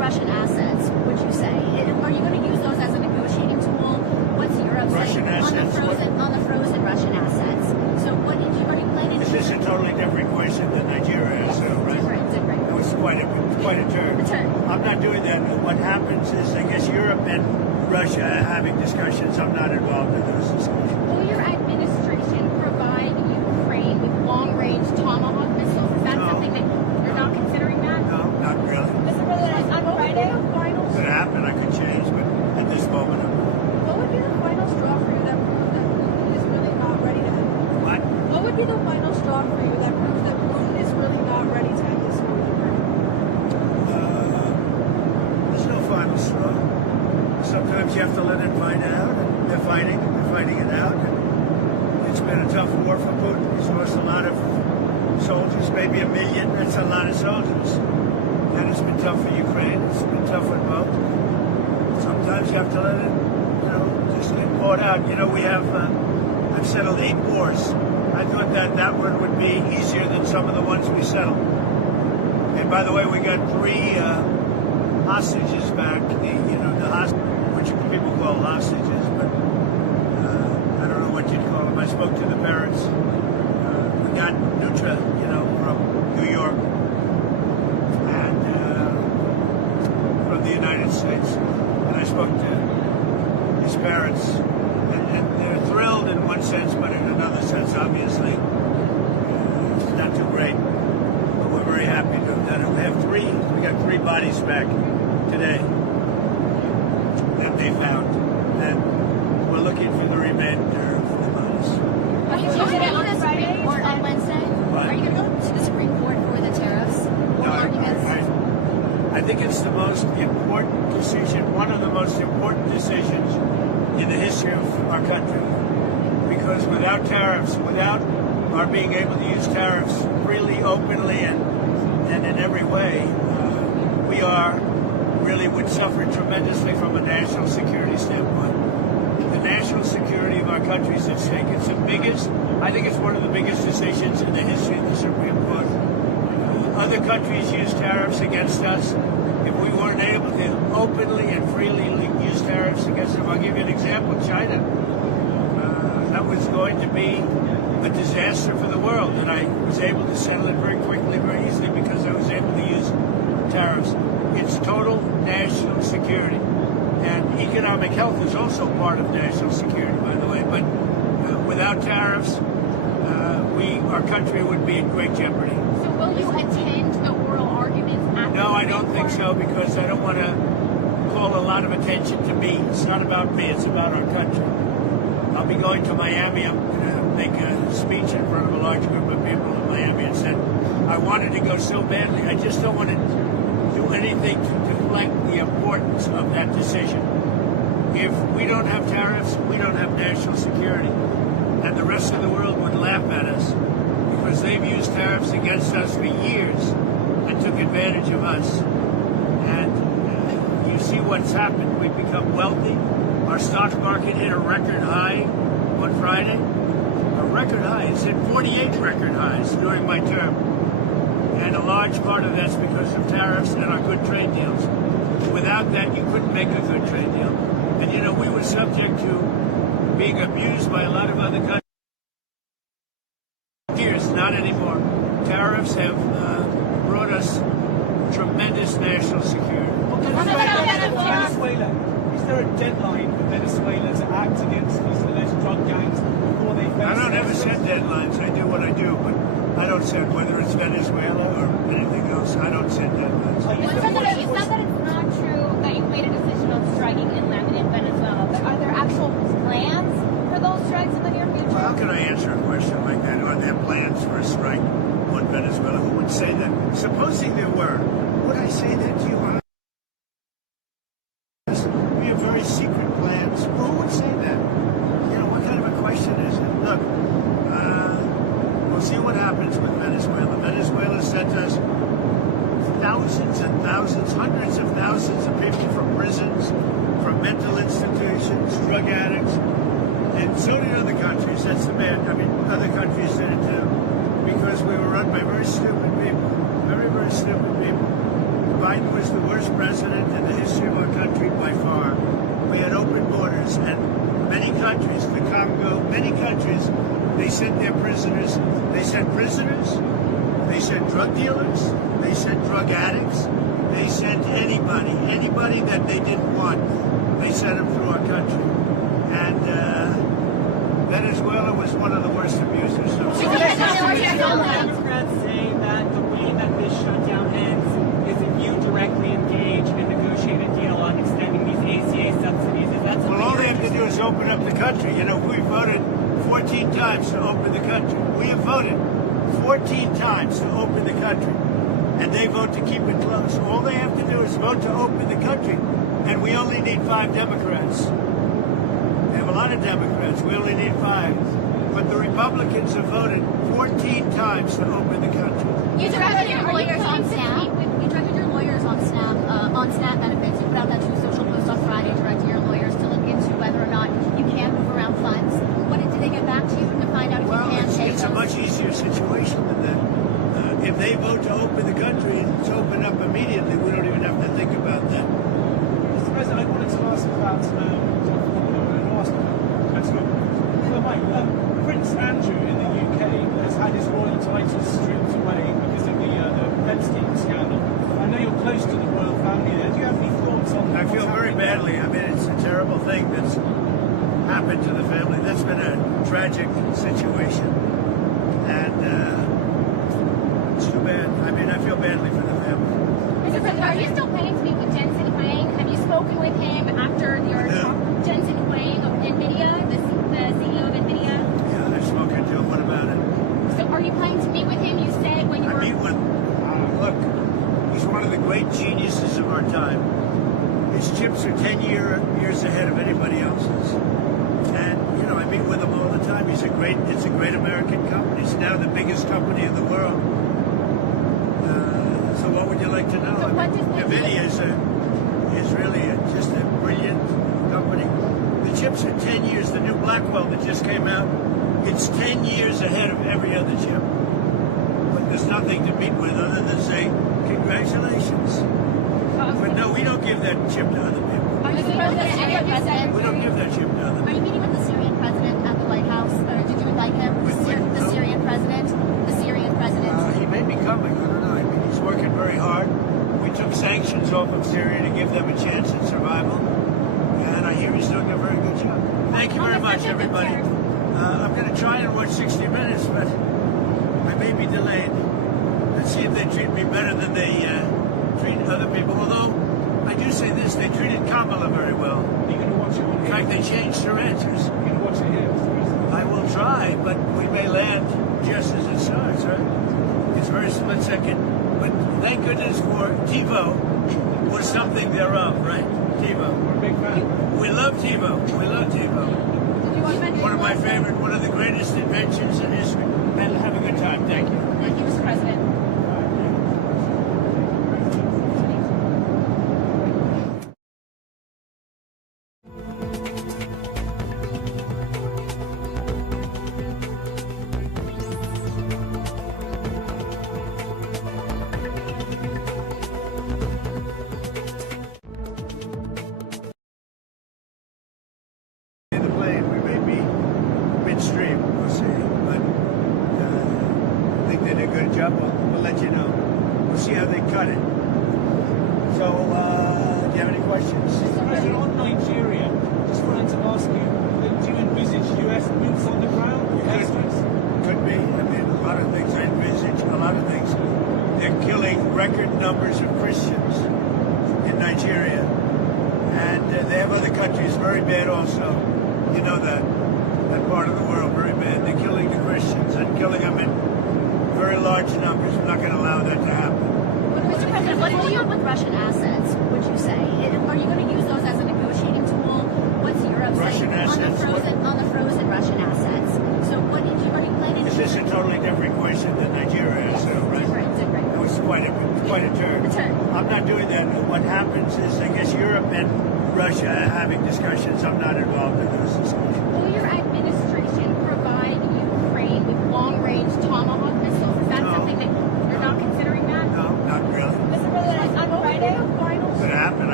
Russian assets, would you say? Are you going to use those as a negotiating tool? What's Europe Russian saying assets, on the frozen Russian assets? So what are you planning to do? This is a totally different question than Nigeria is, right? Different. It was quite a turn. I'm not doing that. What happens is, I guess Europe and Russia are having discussions. I'm not involved in those discussions. Will your administration provide Ukraine with long-range Tomahawk missiles? Is that No. something that you're not considering that? No, not really. Mr. President, on Friday, It could happen. I could change, but at this moment, I'm not. What would be the final straw for you that proves that Putin is really not ready to end? What? What would be the final straw for you that proves that Putin is really not ready to end this war? There's no final straw. Sometimes you have to let it find out. And they're fighting it out. And it's been a tough war for Putin. He's lost a lot of soldiers, maybe 1 million. That's a lot of soldiers. And it's been tough for Ukraine. It's been tough with both. Sometimes you have to let it, just get poured out. We have, I've settled 8 wars. I thought that one would be easier than some of the ones we settled. And by the way, we got 3 hostages back. Which people call hostages, but I don't know what you'd call them. I spoke to the parents. We got Nutra, from New York and from the United States. And I spoke to his parents, and they're thrilled in one sense, but in another sense, obviously, it's not too great. But we're very happy to have done it. We got 3 bodies back today that they found, and we're looking for the remainder of the bodies. Are you going to go to the Supreme Court on Wednesday? What? Are you going to go to the Supreme Court for the tariffs? Or arguments? I think it's the most important decision, one of the most important decisions in the history of our country. Because without tariffs, without our being able to use tariffs freely, openly, and in every way, we really would suffer tremendously from a national security standpoint. The national security of our country is at stake. It's the biggest, I think it's one of the biggest decisions in the history of the Supreme Court. Other countries use tariffs against us. If we weren't able to openly and freely use tariffs against them, I'll give you an example, China. That was going to be a disaster for the world, and I was able to settle it very quickly, very easily, because I was able to use tariffs. It's total national security. And economic health is also part of national security, by the way. But without tariffs, our country would be in great jeopardy. So will you attend the oral arguments at No, I don't think so, because I don't want to call a lot of attention to me. It's not about me, it's about our country. I'll be going to Miami. I'm going to make a speech in front of a large group of people in Miami, and said I wanted to go so badly. I just don't want to do anything to deflect the importance of that decision. If we don't have tariffs, we don't have national security. And the rest of the world would laugh at us, because they've used tariffs against us for years and took advantage of us. And you see what's happened. We've become wealthy. Our stock market hit a record high on Friday. A record high. It's hit 48 record highs during my term. And a large part of that's because of tariffs and our good trade deals. Without that, you couldn't make a good trade deal. And we were subject to being abused by a lot of other countries. Years, not anymore. Tariffs have brought us tremendous national security. Venezuela. Is there a deadline for Venezuela to act against these alleged drug gangs before they face? I don't ever set deadlines. I do what I do, but I don't set whether it's Venezuela or anything else. I don't set deadlines. You said that it's not true that you made a decision on striking inland in Venezuela, but are there actual plans for those strikes in the near future? Well, how can I answer a question like that? Are there plans for a strike on Venezuela? Who would say that? Supposing there were, would I say that to you? We have very secret plans. Well, who would say that? What kind of a question is it? Look, we'll see what happens with Venezuela. Venezuela sent us thousands and thousands, hundreds of thousands of people from prisons, from mental institutions, drug addicts, and so did other countries. That's the bad. Other countries did it too, because we were run by very stupid people, very, very stupid people. Biden was the worst president in the history of our country by far. We had open borders, and many countries, the Congo, many countries, they sent their prisoners. They sent prisoners. They sent drug dealers. They sent drug addicts. They sent anybody that they didn't want. They sent them through our country. And Venezuela was one of the worst abusers. Democrats say that the way that this shutdown ends is if you directly engage and negotiate a deal on extending these ACA subsidies. Is that something Well, all they you're have to do is open up the country. You know, we voted 14 times to open the country. We have voted 14 times to open the country. And they vote to keep it closed. All they have to do is vote to open the country. And we only need 5 Democrats. We have a lot of Democrats. We only need 5. But the Republicans have voted 14 times to open the country. You directed your lawyers on SNAP. You directed your lawyers on SNAP benefits. You put out that social post on Friday, directing your lawyers to look into whether or not you can move around funds. When did they get back to you to find out if Well, you can take it's a those? much easier situation than that. If they vote to open the country, it's open up immediately. We don't even have to think about that. Mr. President, I wanted to ask about Prince Andrew in the UK has had his royal titles stripped away because of the Epstein scandal. I know you're close to the royal family there. Do you have any thoughts on I feel what's very happening there? badly. I mean, it's a terrible thing that's happened to the family. That's been a tragic situation. And it's too bad. I mean, I feel badly for the family. Mr. President, are you still planning to meet with Jensen Huang? Have you spoken with him after your talk? Jensen Huang of Nvidia, the CEO of Nvidia? Yeah, I've spoken to him. What about it? So are you planning to meet with him? You said when you I were... meet with, look, he's one of the great geniuses of our time. His chips are 10 years ahead of anybody else's. And, you know, I meet with him all the time. It's a great American company. It's now the biggest company in the world. So what would you like to know? So what does that Nvidia is really just a brilliant company. The chips are 10 years. The new Blackwell that just came out, it's 10 years ahead of every other chip. But there's nothing to meet with other than say, congratulations. But no, we don't give that chip to other people. Are you meeting with the Syrian president? We don't give that chip to other Are you people. meeting with the Syrian president at the White House? Or did you invite him? The Syrian president? The Syrian president? He may be coming. I don't know. I mean, he's working very hard. We took sanctions off of Syria to give them a chance at survival. And I hear he's doing a very good job. Thank you very much, everybody. I'm going to try and watch 60 Minutes, but I may be delayed. Let's see if they treat me better than they treat other people. Although, I do say this, they treated Kamala very well. You're going to watch it on In here. fact, they changed her answers. You're going to watch it here, Mr. President. I will try, but we may land just as it starts, right? It's very split second. But thank goodness for TiVo or something thereof, right? TiVo. We're a big fan. We love TiVo. We love TiVo. One of my favorite, one of the greatest inventions in history. And have a good time. Thank you. Thank you, Mr. President. In the plane, we may be midstream. We'll see. But I think they did a good job. We'll let you know. We'll see how they cut it. So, do you have any questions? Mr. President, on Nigeria, just wanted to ask you, do you envisage US boots on the ground? Could be. I mean, a lot of things. I envisage a lot of things. They're killing record numbers of Christians in Nigeria. And they have other countries very bad also. You know that part of the world very bad. They're killing the Christians and killing them in very large numbers. We're not going to allow that to happen. Mr. President, what do you do with Russian assets, would you say? Are you going to use those as a negotiating tool? What's Europe Russian saying assets, on the frozen Russian assets? So what did you already plan to Is do? this a totally different question than Nigeria? So, right? Different. It was quite a turn. A turn. I'm not doing that. What happens is, I guess Europe and Russia are having discussions. I'm not involved in those discussions. Will your administration provide Ukraine with long-range Tomahawk missiles? Is that No. something that you're not considering that? No, not really. Mr. President, on Friday,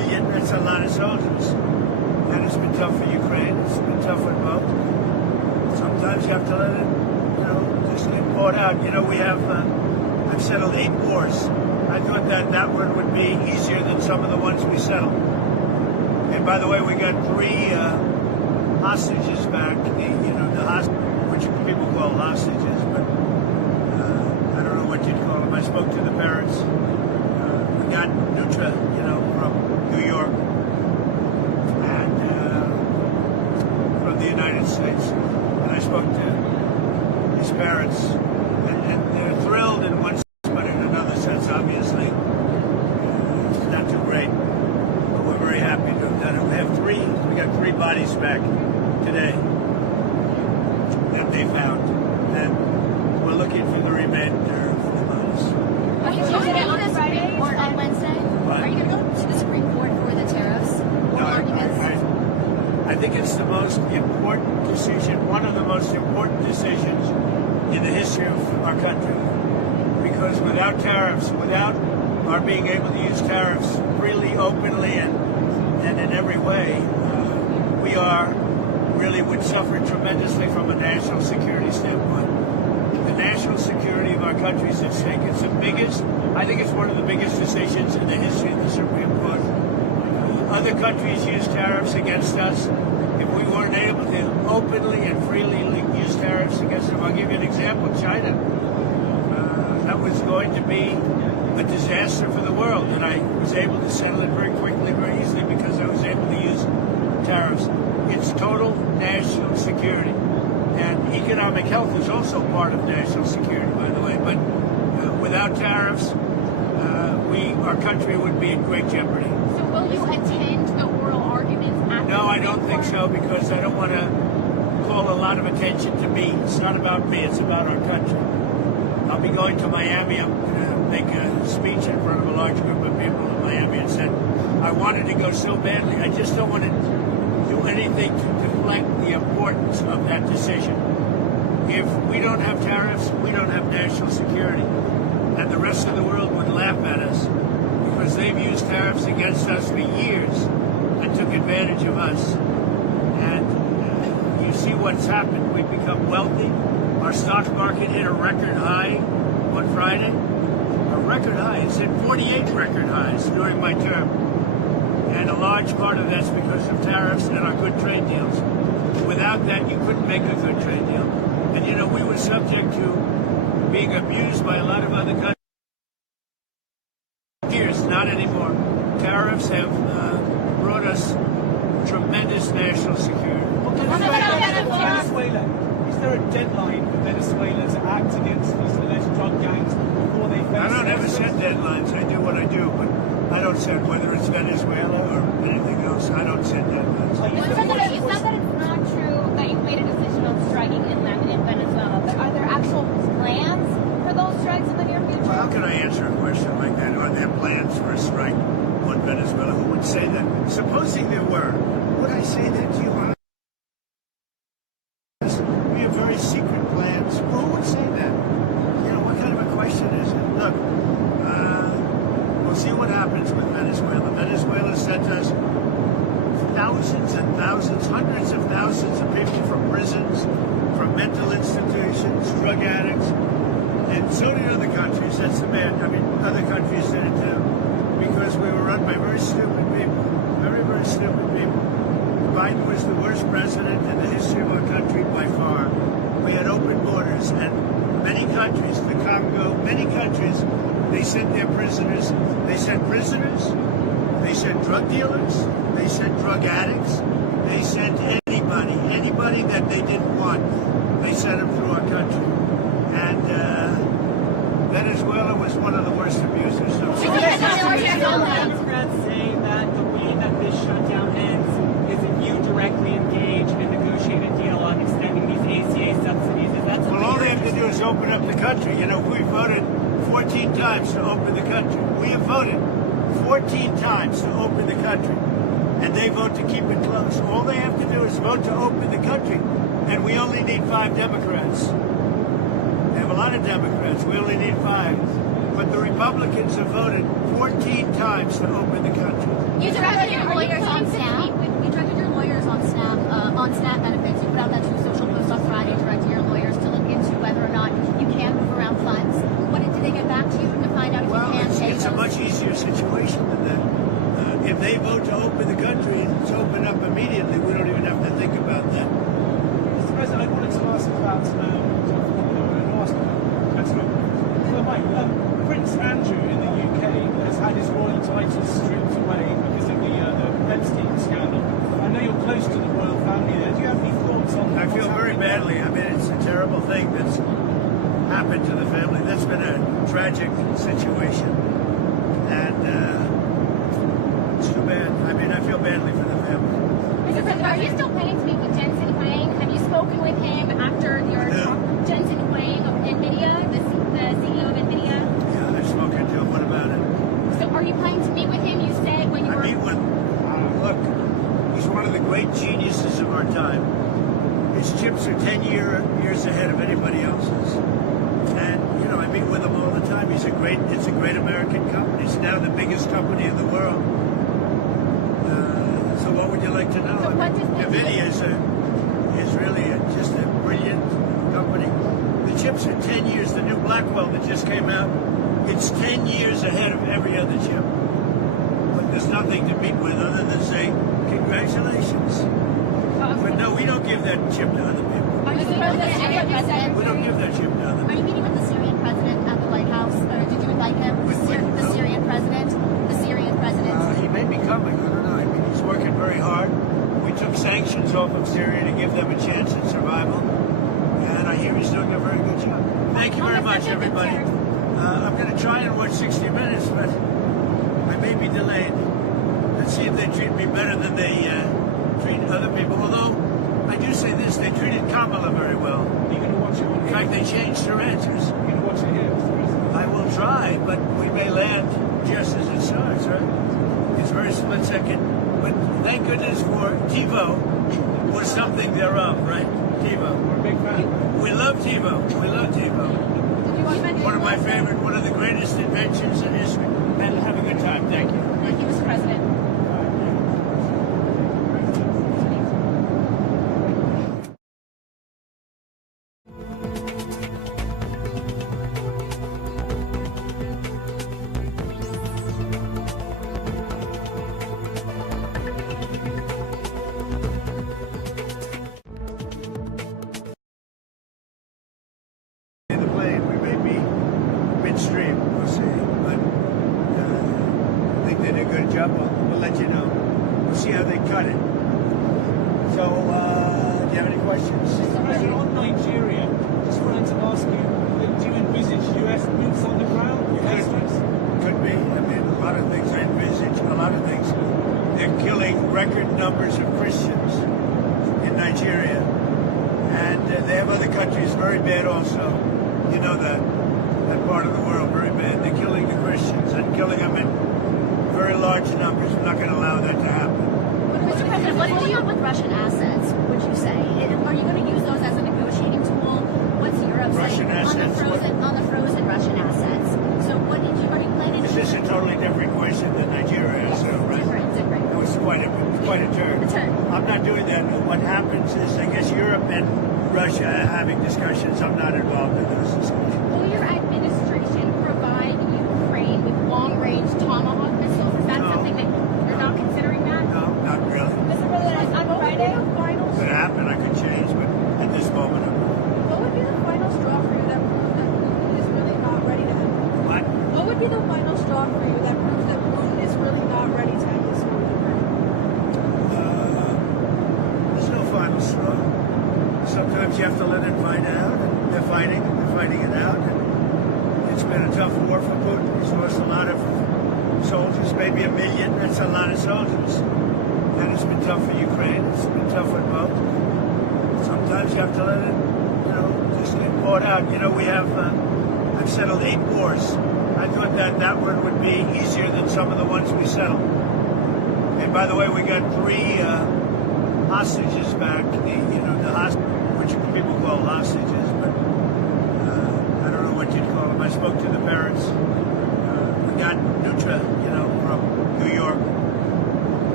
million. That's a lot of soldiers. And it's been tough for Ukraine. It's been tough for both. Sometimes you have to let it, just get bought out. We have, I've settled 8 wars. I thought that one would be easier than some of the ones we settled. And by the way, we got 3 hostages back, which people call hostages, but I don't know what you'd call them. I spoke to the parents. We got Nutra, from New York and from the United States. And I spoke to his parents, and they're thrilled in one sense, but in another sense, obviously, it's not too great. But we're very happy to have done it. We got 3 bodies back today that they found, and we're looking for the remainder of the bodies. Are you going to go to the Supreme Court on Wednesday? What? Are you going to go to the Supreme Court for the tariffs? No, I think it's the most important decision, one of the most important decisions in the history of our country. Because without tariffs, without our being able to use tariffs freely, openly, and in every way, we really would suffer tremendously from a national security standpoint. The national security of our country is at stake. It's the biggest, I think it's one of the biggest decisions in the history of the Supreme Court. Other countries use tariffs against us. If we weren't able to openly and freely use tariffs against them, I'll give you an example. China. That was going to be a disaster for the world, and I was able to settle it very quickly, very easily, because I was able to use tariffs. It's total national security. And economic health is also part of national security, by the way. But without tariffs, our country would be in great jeopardy. So will you attend the oral arguments at No, I don't think so, because I don't want to call a lot of attention to me. It's not about me, it's about our country. I'll be going to Miami. I'm going to make a speech in front of a large group of people in Miami, and said I wanted to go so badly. I just don't want to do anything to deflect the importance of that decision. If we don't have tariffs, we don't have national security. And the rest of the world would laugh at us, because they've used tariffs against us for years and took advantage of us. And you see what's happened. We've become wealthy. Our stock market hit a record high on Friday. A record high. It's hit 48 record highs during my term. And a large part of that's because of tariffs and our good trade deals. Without that, you couldn't make a good trade deal. And we were subject to being abused by a lot of other countries. Years, not anymore. Tariffs have brought us tremendous national security. Venezuela. Is there a deadline for Venezuela to act against these alleged drug gangs before they face? I don't ever set deadlines. I do what I do, but I don't set whether it's Venezuela or anything else. I don't set deadlines. You said that it's not true that you made a decision on striking inland in Venezuela, but are there actual plans for those strikes in the near future? Well, how can I answer a question like that? Are there plans for a strike on Venezuela? Who would say that? Supposing there were, would I say that to you? We have very secret plans. Who would say that? What kind of a question is it? Look, we'll see what happens with Venezuela. Venezuela sent us thousands and thousands, hundreds of thousands of people from prisons, from mental institutions, drug addicts, and so did other countries. That's the bad. Other countries did it too, because we were run by very stupid people, very, very stupid people. Biden was the worst president in the history of our country by far. We had open borders, and many countries, the Congo, many countries, they sent their prisoners. They sent prisoners. They sent drug dealers. They sent drug addicts. They sent anybody that they didn't want. They sent them through our country. And Venezuela was one of the worst abusers. Democrats say that the way that this shutdown ends is if you directly engage and negotiate a deal on extending these ACA subsidies. Is that something? Well, all they have to do is open up the country. We voted 14 times to open the country. We have voted 14 times to open the country, and they vote to keep it closed. All they have to do is vote to open the country, and we only need 5 Democrats. They have a lot of Democrats. We only need 5. But the Republicans have voted 14 times to open the country. You directed your lawyers on Snap. You directed your lawyers on Snap benefits. You put out that two social post on Friday directing your lawyers to look into whether or not you can move around funds. What did they get back to you to find out if Well, you can pay it's a those? much easier situation than that. If they vote to open the country, it's open up immediately. We don't even have to think about that. Mr. President, I wanted to ask about Prince Andrew in the UK has had his royal titles stripped away because of the Epstein scandal. I know you're close to the royal family there. Do you have any thoughts on I feel what's very happening there? badly. I mean, it's a terrible thing that's happened to the family. That's been a tragic situation. And it's too bad. I mean, I feel badly for the family. Mr. President, are you still planning to meet with Jensen Huang? Have you spoken with him after your talk? Jensen Huang of Nvidia, the CEO of Nvidia? Yeah, I've spoken to him. What about it? So are you planning to meet with him? You said when you I were... meet with, look, he's one of the great geniuses of our time. His chips are 10 years ahead of anybody else's. And, you know, I meet with him all the time. It's a great American company. It's now the biggest company in the world. So what would you like to know? So what does that Nvidia is really just a brilliant company. The chips are 10 years. The new Blackwell that just came out, it's 10 years ahead of every other chip. But there's nothing to meet with other than say, congratulations. But no, we don't give that chip to other people. Are you meeting with the Syrian president? We don't give that chip to other Are you people. meeting with the Syrian president at the White House? Or did you invite him? The Syrian president? The Syrian president? He may be coming. I don't know. I mean, he's working very hard. We took sanctions off of Syria to give them a chance at survival. And I hear he's doing a very good job. Thank you very much, everybody. I'm going to try and watch 60 Minutes, but I may be delayed. Let's see if they treat me better than they treat other people. Although, I do say this, they treated Kamala very well. Are you going to watch it on In here? fact, they changed their answers. You're going to watch it here, Mr. President? I will try, but we may land just as it starts, right? It's very split second. But thank goodness for TiVo or something thereof, right? TiVo. We're a big fan. We love TiVo. We love TiVo. One of my favorite, one of the greatest inventions in history. And have a good time. Thank you. Thank you, Mr. President. The plane, we may be midstream, we'll see. But I think they did a good job. We'll let you know. We'll see how they cut it. So, do you have any questions? Mr. President, on Nigeria, just wanted to ask you, do you envisage US boots on the ground? Airstrikes? Could be. I mean, a lot of things I envisage, a lot of things. They're killing record numbers of Christians in Nigeria. And they have other countries very bad also. You know that part of the world, very bad. They're killing the Christians and killing them in very large numbers. We're not going to allow that to happen. Mr. President, what do you do with Russian assets, would you say? Are you going to use those as a negotiating tool? What's Europe Russian saying assets? on the frozen Russian assets? So are you planning Is to... this a totally different question than Nigeria? So, right? Different. It was quite a turn. A turn. I'm not doing that. What happens is, I guess Europe and Russia are having discussions. I'm not involved in those discussions. Will your administration provide Ukraine with long-range Tomahawk missiles? Is that No. something that you're not considering that? No, not really. Mr. President, on Friday, Could happen. I could change, but at this moment, I'm not. What would be the final straw for you that proves that Putin is really not ready to end? What? What would be the final straw for you that proves that Putin is really not ready to end this war? There's no final straw. Sometimes you have to let it fight out. And they're fighting it out. And it's been a tough war for Putin. He's lost a lot of soldiers, maybe 1 million. That's a lot of soldiers. And it's been tough for Ukraine. It's been tough for both. Sometimes you have to let it, just get poured out. We have, I've settled 8 wars. I thought that one would be easier than some of the ones we settled. And by the way, we got 3 hostages back. The hostage, which people call hostages, but I don't know what you'd call them. I spoke to the parents. We got Nutra, from New York.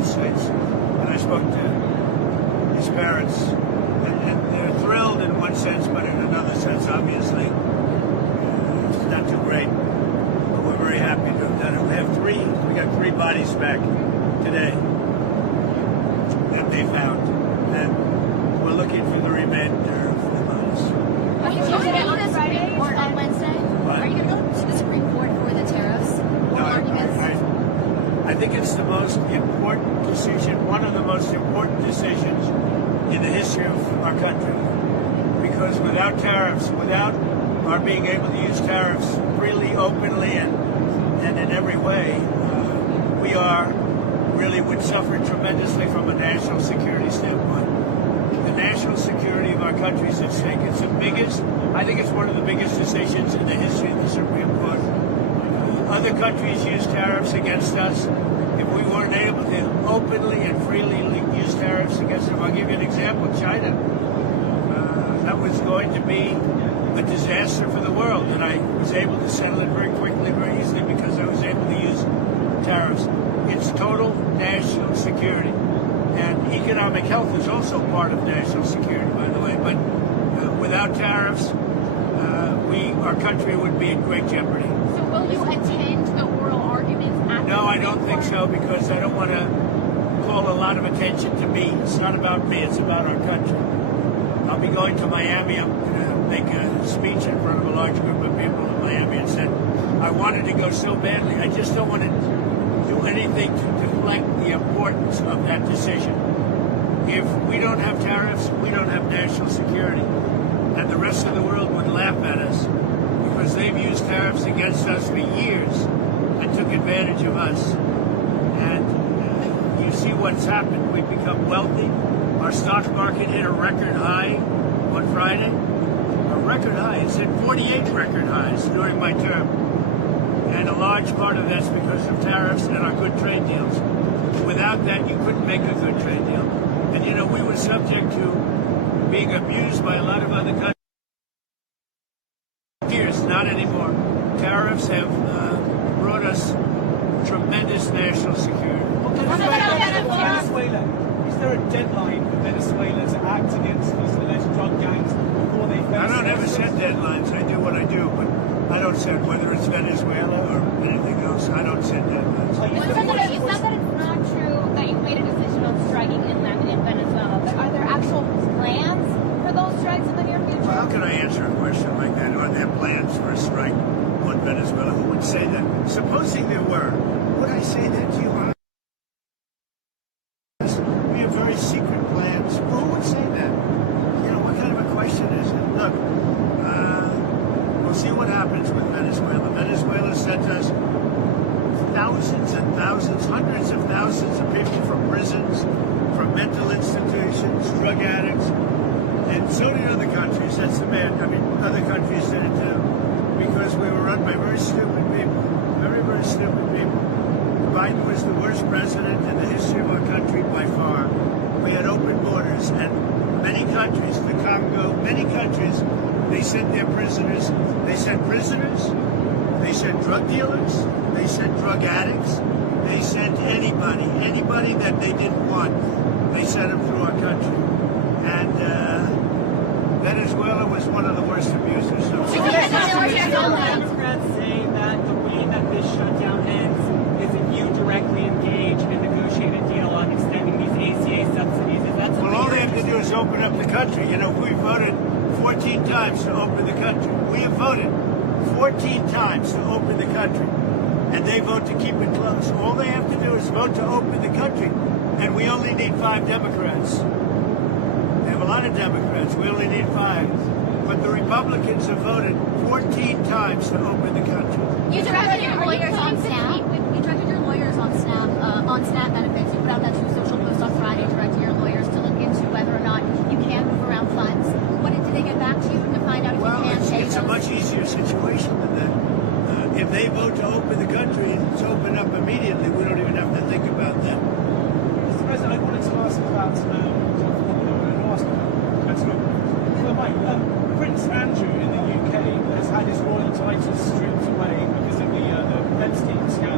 United States, and I spoke to his parents, and they're thrilled in one sense, but in another sense, obviously, it's not too great. But we're very happy to have done it. We got three bodies back today that they found, and we're looking for the remainder of the bodies. Are you going to go to the Supreme Court on Wednesday? What? Are you going to go to the Supreme Court for the tariffs? No, I think it's the most important decision, one of the most important decisions in the history of our country. Because without tariffs, without our being able to use tariffs freely, openly, and in every way, we would suffer tremendously from a national security standpoint. The national security of our country is at stake. It's the biggest, I think it's one of the biggest decisions in the history of the Supreme Court. Other countries use tariffs against us. If we weren't able to openly and freely use tariffs against them, I'll give you an example. China. That was going to be a disaster for the world, and I was able to settle it very quickly, very easily, because I was able to use tariffs. It's total national security. And economic health is also part of national security, by the way. But without tariffs, our country would be in great jeopardy. So will you attend the oral arguments at No, I don't think so, because I don't want to call a lot of attention to me. It's not about me, it's about our country. I'll be going to Miami. I'm going to make a speech in front of a large group of people in Miami, and said I wanted to go so badly. I just don't want to do anything to deflect the importance of that decision. If we don't have tariffs, we don't have national security. And the rest of the world would laugh at us, because they've used tariffs against us for years and took advantage of us. And you see what's happened. We've become wealthy. Our stock market hit a record high on Friday. A record high. It's hit 48 record highs during my term. And a large part of that's because of tariffs and our good trade deals. Without that, you couldn't make a good trade deal. And you know, we were subject to being abused by a lot of other countries. Years, not anymore. Tariffs have brought us tremendous national security. Venezuela. Is there a deadline for Venezuela to act against these alleged drug gangs before they face? I don't ever set deadlines. I do what I do, but I don't set whether it's Venezuela or anything else. I don't set deadlines. You said that it's not true that you made a decision on striking inland in Venezuela, but are there actual plans for those strikes in the near future? Well, how can I answer a question like that? Are there plans for a strike on Venezuela? Who would say that? Supposing there were, would I say that to you? We have very secret plans. Who would say that? You know, what kind of a question is it? Look, we'll see what happens with Venezuela. Venezuela sent us thousands and thousands, hundreds of thousands of people from prisons, from mental institutions, drug addicts, and so did other countries. That's the bad. I mean, other countries did it too, because we were run by very stupid people, very, very stupid people. Biden was the worst president in the history of our country by far. We had open borders, and many countries, the Congo, many countries, they sent their prisoners. They sent prisoners. They sent drug dealers. They sent drug addicts. They sent anybody that they didn't want. They sent them through our country. And Venezuela was one of the worst abusers. Democrats say that the way that this shutdown ends is if you directly engage and negotiate a deal on extending these ACA subsidies. Is that something? Well, all they have to do is open up the country. You know, we voted 14 times to open the country. We have voted 14 times to open the country, and they vote to keep it closed. All they have to do is vote to open the country, and we only need 5 Democrats. They have a lot of Democrats. We only need 5. But the Republicans have voted 14 times to open the country. You directed your lawyers on SNAP. You directed your lawyers on SNAP benefits. You put out that 2 social posts on Friday directing your lawyers to look into whether or not you can move around funds. What did they get back to you to find out if you can pay it's a much easier situation than that. If they vote to open the country, it's open up immediately. We don't even have to think about that. Mr. President, I wanted to ask about Prince Andrew in the UK has had his royal titles stripped away because of the Epstein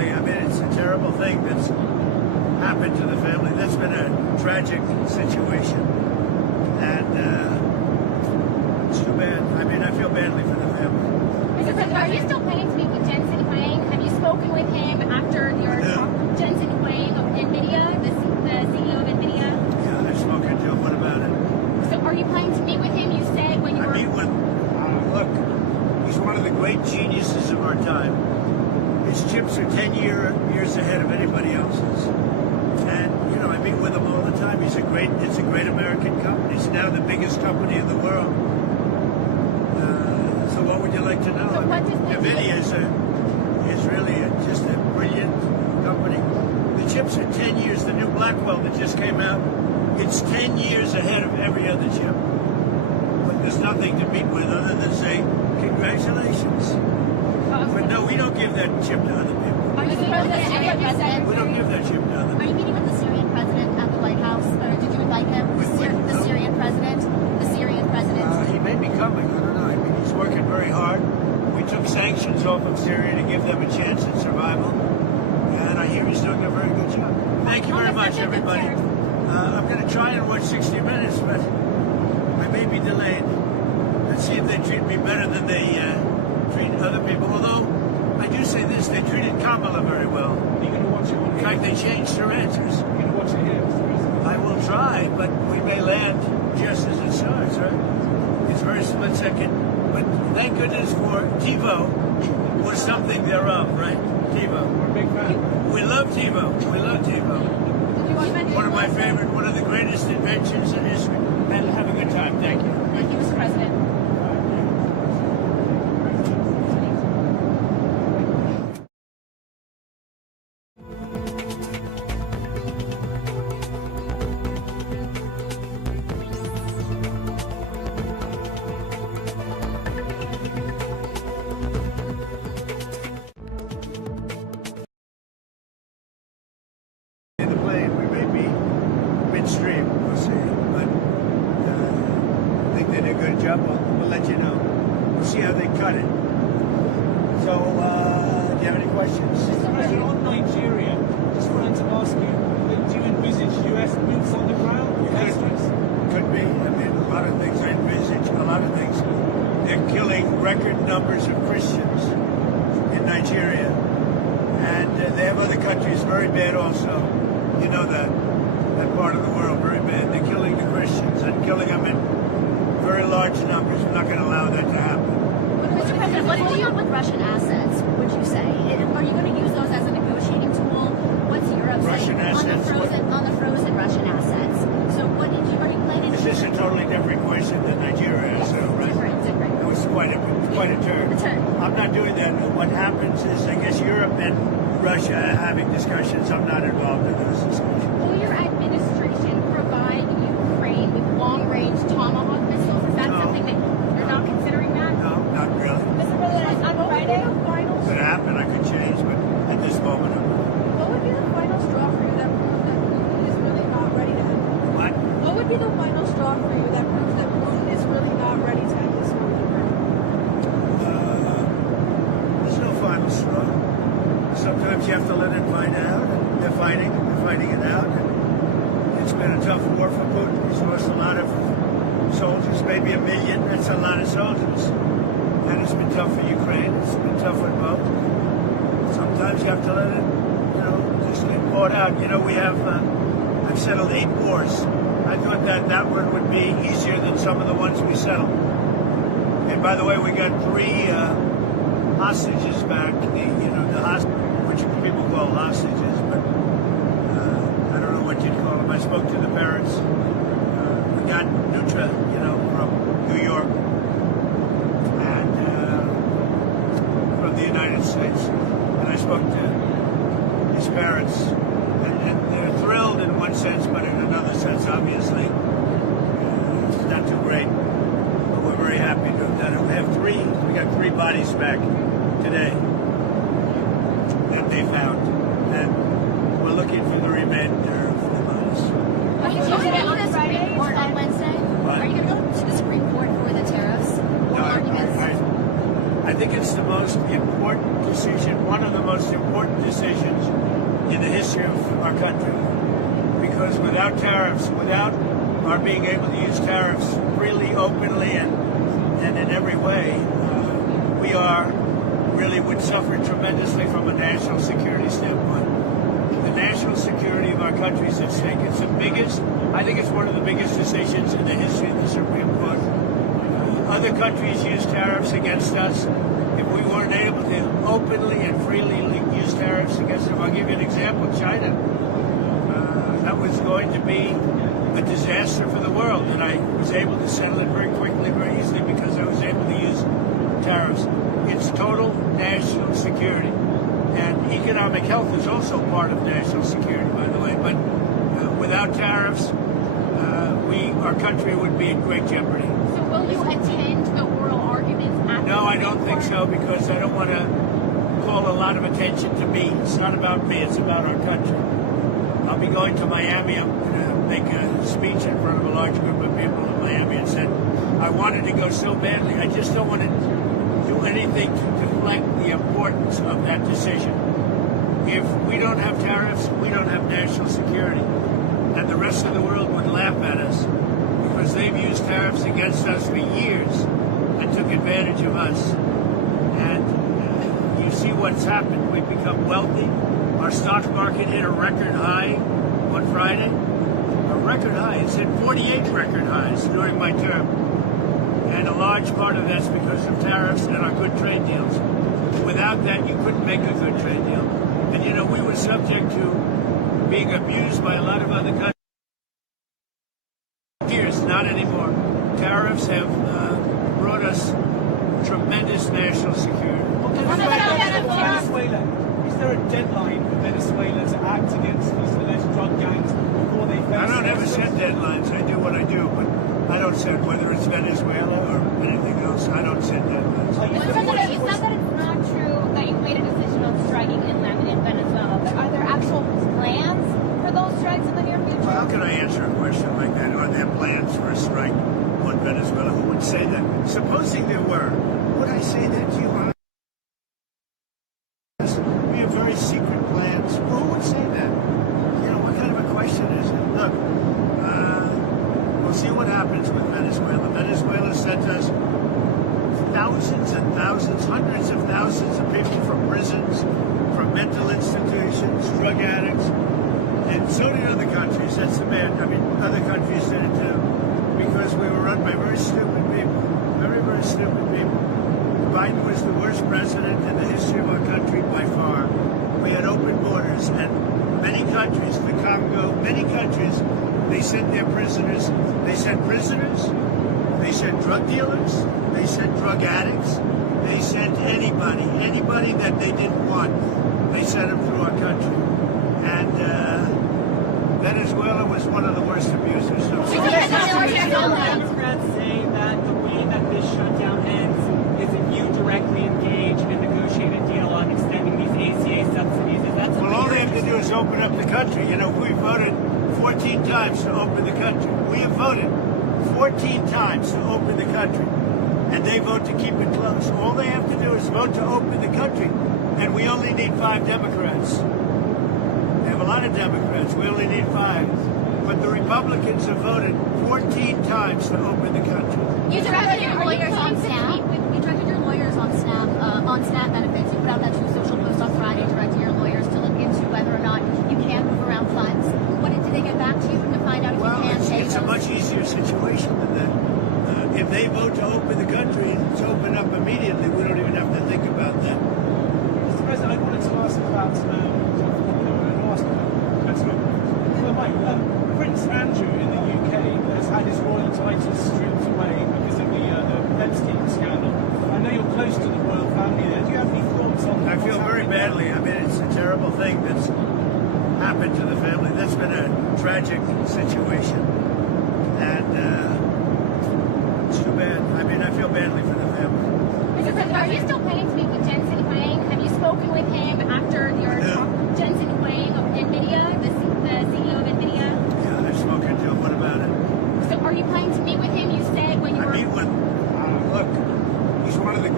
family. I mean, it's a terrible thing that's happened to the family. That's been a tragic situation, and it's too bad. I mean, I feel badly for the family. Mr. President, are you still planning to meet with Jensen Huang? Have you spoken with him after your talk? Jensen Huang of Nvidia, the CEO of Nvidia? Yeah, I've spoken to him. What about it? So are you planning to meet with him? You said when you were... I meet with, look, he's one of the great geniuses of our time. His chips are 10 years ahead of anybody else's. And, you know, I meet with him all the time. It's a great American company. It's now the biggest company in the world. So what would you like to know? So what does Nvidia is really just a brilliant company. The chips are 10 years. The new Blackwell that just came out, it's 10 years ahead of every other chip. But there's nothing to meet with other than say, congratulations. But no, we don't give that chip to other people. Are you meeting with the Syrian president? We don't give that chip to other Are you meeting with the Syrian president at the White House? Or did you invite him? The Syrian president? The Syrian president? He may be coming. I don't know. I mean, he's working very hard. We took sanctions off of Syria to give them a chance at survival. And I hear he's doing a very good job. Thank you very much, everybody. I'm going to try and watch 60 Minutes, but I may be delayed. Let's see if they treat me better than they treat other people. Although, I do say this, they treated Kamala very well. Are you going to watch it on In fact, they changed her answers. You're going to watch it here, Mr. President? I will try, but we may land just as it starts, right? It's very split second. But thank goodness for TiVo or something thereof, right? TiVo. We're a big fan. We love TiVo. We love TiVo. One of my favorite, one of the greatest inventions in history. And have a good time. Thank you. Thank you, Mr. President. The plane, we may be midstream, we'll see. But I think they did a good job. We'll let you know. We'll see how they cut it. So, do you have any questions? Mr. President, on Nigeria, just wanted to ask you, do you envisage US boots on the ground? Could be. I mean, a lot of things I envisage, a lot of things. They're killing record numbers of Christians in Nigeria. And they have other countries very bad also. You know that part of the world very bad. They're killing the Christians and killing them in very large numbers. We're not going to allow that to happen. Mr. President, what's going on with Russian assets, would you say? Are you going to use those as a negotiating tool? What's Europe Russian saying assets? on the frozen Russian assets? So what are you planning to Is this a totally different question than Nigeria? So, right? Different. It was quite a turn. I'm not doing that. What happens is, I guess Europe and Russia are having discussions. I'm not involved in those discussions. Will your administration provide Ukraine with long-range Tomahawk missiles? Is that No. something that you're not considering that? No, not really. Mr. President, on Friday, Could happen. I could change, but at this moment, I'm not. What would be the final straw for you that proves that Putin is really not ready to end? What? What would be the final straw for you that proves that Putin is really not ready to end this war in Ukraine? There's no final straw. Sometimes you have to let it find out. And they're fighting it out. And it's been a tough war for Putin. He's lost a lot of soldiers, maybe 1 million. That's a lot of soldiers. And it's been tough for Ukraine. It's been tough for both. Sometimes you have to let it, just get poured out. We have, I've settled 8 wars. I thought that one would be easier than some of the ones we settled. And by the way, we got 3 hostages back. The hostage, which people call hostages, but I don't know what you'd call them. I spoke to the parents. We got Nutra, from New York and from the United States. And I spoke to his parents, and they're thrilled in one sense, but in another sense, obviously, it's not too great. But we're very happy to have done it. We got 3 bodies back today that they found, and we're looking for the remainder of the bodies. Are you going to go to the Supreme Court on Wednesday? What? Are you going to go to the Supreme Court for the tariffs or No, arguments? I I think it's the most important decision, one of the most important decisions in the history of our country. Because without tariffs, without our being able to use tariffs freely, openly, and in every way, we would suffer tremendously from a national security standpoint. The national security of our country is at stake. It's the biggest, I think it's one of the biggest decisions in the history of the Supreme Court. Other countries use tariffs against us. If we weren't able to openly and freely use tariffs against them, I'll give you an example, China. That was going to be a disaster for the world, and I was able to settle it very quickly, very easily, because I was able to use tariffs. It's total national security. And economic health is also part of national security, by the way. But without tariffs, our country would be in great jeopardy. So will you attend the oral arguments at No, I don't think so, because I don't want to call a lot of attention to me. It's not about me, it's about our country. I'll be going to Miami. I'm going to make a speech in front of a large group of people in Miami, and said I wanted to go so badly. I just don't want to do anything to deflect the importance of that decision. If we don't have tariffs, we don't have national security. And the rest of the world would laugh at us, because they've used tariffs against us for years and took advantage of us. And you see what's happened. We've become wealthy. Our stock market hit a record high on Friday. A record high. It's hit 48 record highs during my term. And a large part of that's because of tariffs and our good trade deals. Without that, you couldn't make a good trade deal. And you know, we were subject to being abused by a lot of other countries. Years, not anymore. Tariffs have brought us tremendous national security. Venezuela. Is there a deadline for Venezuela to act against these alleged drug gangs before they face? I don't ever set deadlines. I do what I do, but I don't set whether it's Venezuela or anything else. I don't set deadlines. You said that it's not true that you made a decision on striking inland in Venezuela, but are there actual plans for those strikes in the near future? Well, how can I answer a question like that? Are there plans for a strike on Venezuela? Who would say that? Supposing there were, would I say that to you? We have very secret plans. Who would say that? You know, what kind of a question is it? Look, we'll see what happens with Venezuela. Venezuela sent us thousands and thousands, hundreds of thousands of people from prisons, from mental institutions, drug addicts, and so did other countries. That's the bad. I mean, other countries did it too, because we were run by very stupid people, very, very stupid people. Biden was the worst president in the history of our country by far. We had open borders, and many countries, the Congo, many countries, they sent their prisoners. They sent prisoners. They sent drug dealers. They sent drug addicts. They sent anybody that they didn't want. They sent them through our country. And Venezuela was one of the worst abusers. Democrats say that the way that this shutdown ends is if you directly engage and negotiate a deal on extending these ACA subsidies. Is that something? Well, all they have to do is open up the country. You know, we voted 14 times to open the country. We have voted 14 times to open the country, and they vote to keep it closed. All they have to do is vote to open the country, and we only need 5 Democrats. They have a lot of Democrats. We only need 5. But the Republicans have voted 14 times to open the country. You directed your lawyers on SNAP. You directed your lawyers on SNAP benefits. You put out that true social post on Friday, directing your lawyers to look into whether or not you can move around funds. What did they get back to you to find out if Well, you can pay it's a those? much easier situation than that. If they vote to open the country, it's open up immediately. We don't even have to think about that. Mr. President, I wanted to ask about Prince Andrew in the UK has had his royal titles stripped away because of the Epstein scandal. I know you're close to the royal family there. Do you have any thoughts on that? I feel very badly. I mean, it's a terrible thing that's happened to the family. That's been a tragic situation. And it's too bad. I mean, I feel badly for the family. Mr. President, are you still planning to meet with Jensen Huang? Have you spoken with him after your talk? Jensen Huang of Nvidia, the CEO of Nvidia? Yeah, I've spoken to him. What about it? So are you planning to meet with him? You said when you were... I meet with, look, he's one of the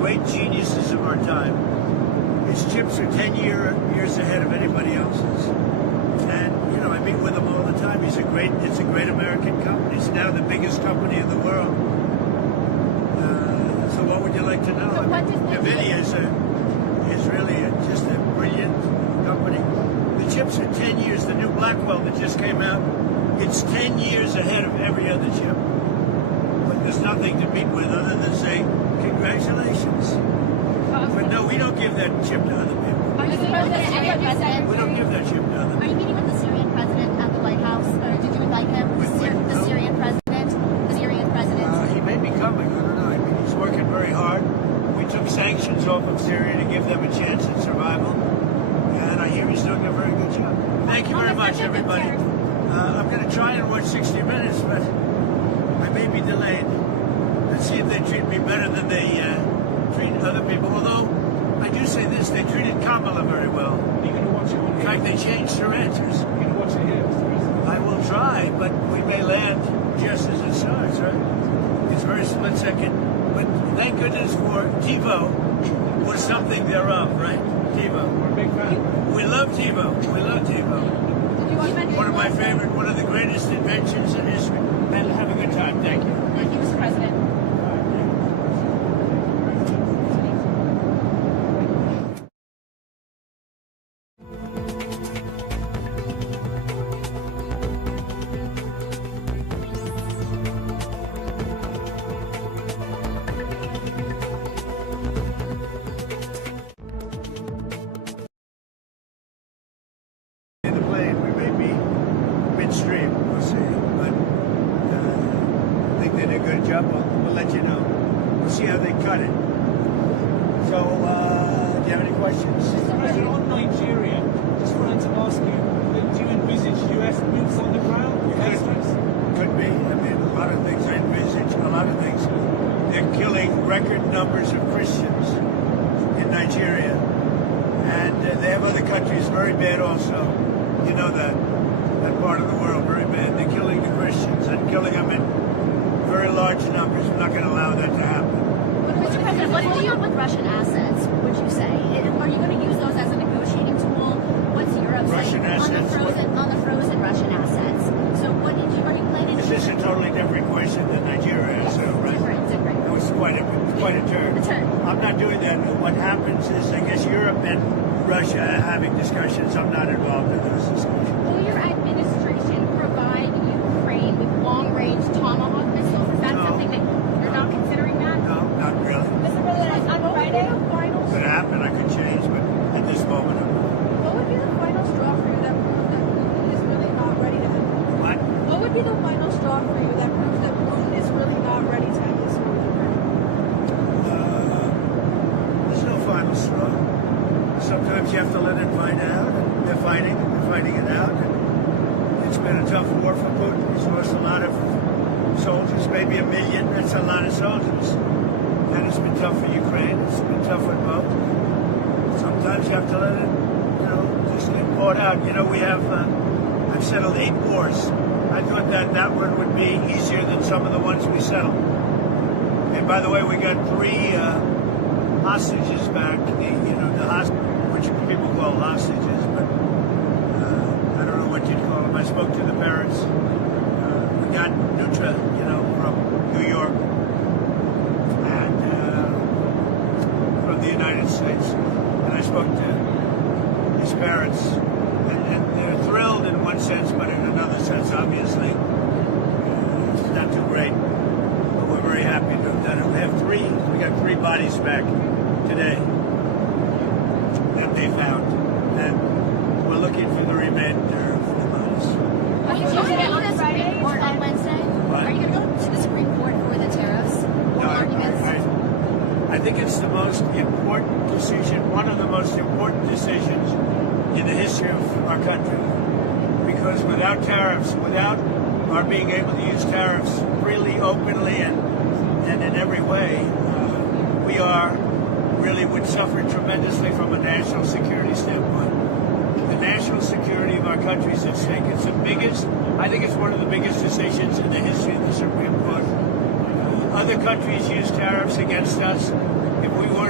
great geniuses of our time. Its chips are 10 years ahead of anybody else's. And, you know, I meet with him all the time. It's a great American company. It's now the biggest company in the world. So what would you like to know? So what does Nvidia is really just a brilliant company. The chips are 10 years. The new Blackwell that just came out, it's 10 years ahead of every other chip. But there's nothing to meet with other than say, congratulations. But no, we don't give that chip to other people. Are you meeting with the Syrian president? We don't give that chip to other Are you meeting with the Syrian president at the White House? Or did you invite him? The Syrian president? The Syrian president? He may be coming. I don't know. I mean, he's working very hard. We took sanctions off of Syria to give them a chance at survival. And I hear he's doing a very good job. Thank you very much, everybody. I'm going to try and watch 60 Minutes, but I may be delayed. Let's see if they treat me better than they treat other people. Although, I do say this, they treated Kamala very well. You're going to watch it on In fact, they changed her answers. You're going to watch it here. I will try, but we may land just as it starts, right? It's very split second. But thank goodness for TiVo or something thereof, right? TiVo. We're a big fan. We love TiVo. We love TiVo. One of my favorite, one of the greatest inventions in history. And have a good time. Thank you. Thank you, Mr. President. In the plane, we may be midstream. We'll see. But I think they did a good job. We'll let you know. We'll see how they cut it. So, do you have any questions? Mr. President, on Nigeria, just wanted to ask you, do you envisage US boots on the ground? Could be. I mean, a lot of things. I envisage a lot of things. They're killing record numbers of Christians in Nigeria. And they have other countries very bad also. You know that part of the world, very bad. They're killing the Christians and killing them in very large numbers. We're not going to allow that to happen. Mr. President, what do you do with Russian assets, would you say? Are you going to use those as a negotiating tool? What's Europe Russian saying assets? on the frozen Russian assets? So what are you planning to do? This is a totally different question than Nigeria, so right? Different. It was quite a turn. I'm not doing that. What happens is, I guess Europe and Russia are having discussions. I'm not involved in those discussions. Will your administration provide Ukraine with long-range Tomahawk missiles? Is that No. something that you're not considering that? No, not really. Mr. President, on Friday, Could happen. I could change, but at this moment, I'm not. What would be the final straw for you that proves that Putin is really not ready to end? What? What would be the final straw for you that proves that Putin is really not ready to end this war? There's no final straw. Sometimes you have to let it fight out. And they're fighting it out. And it's been a tough war for Putin. He's lost a lot of soldiers, maybe 1 million. That's a lot of soldiers. And it's been tough for Ukraine. It's been tough for both. Sometimes you have to let it, just get fought out. You know, we have, I've settled 8 wars. I thought that one would be easier than some of the ones we settled. And by the way, we got 3 hostages back, which people call hostages, but I don't know what you'd call them. I spoke to the parents. We got Nutra, from New York and from the United States. And I spoke to his parents, and they're thrilled in one sense, but in another sense, obviously, it's not too great. But we're very happy to have done it. We got 3 bodies back today that they found, and we're looking for the remainder of the bodies. Are you going to go to the Supreme Court on Wednesday? What? Are you going to go to the Supreme Court for the tariffs? No, I think it's the most important decision, one of the most important decisions in the history of our country. Because without tariffs, without our being able to use tariffs freely, openly, and in every way, we really would suffer tremendously from a national security standpoint. The national security of our country is at stake. It's the biggest, I think it's one of the biggest decisions in the history of the Supreme Court. Other countries use tariffs against us. If we want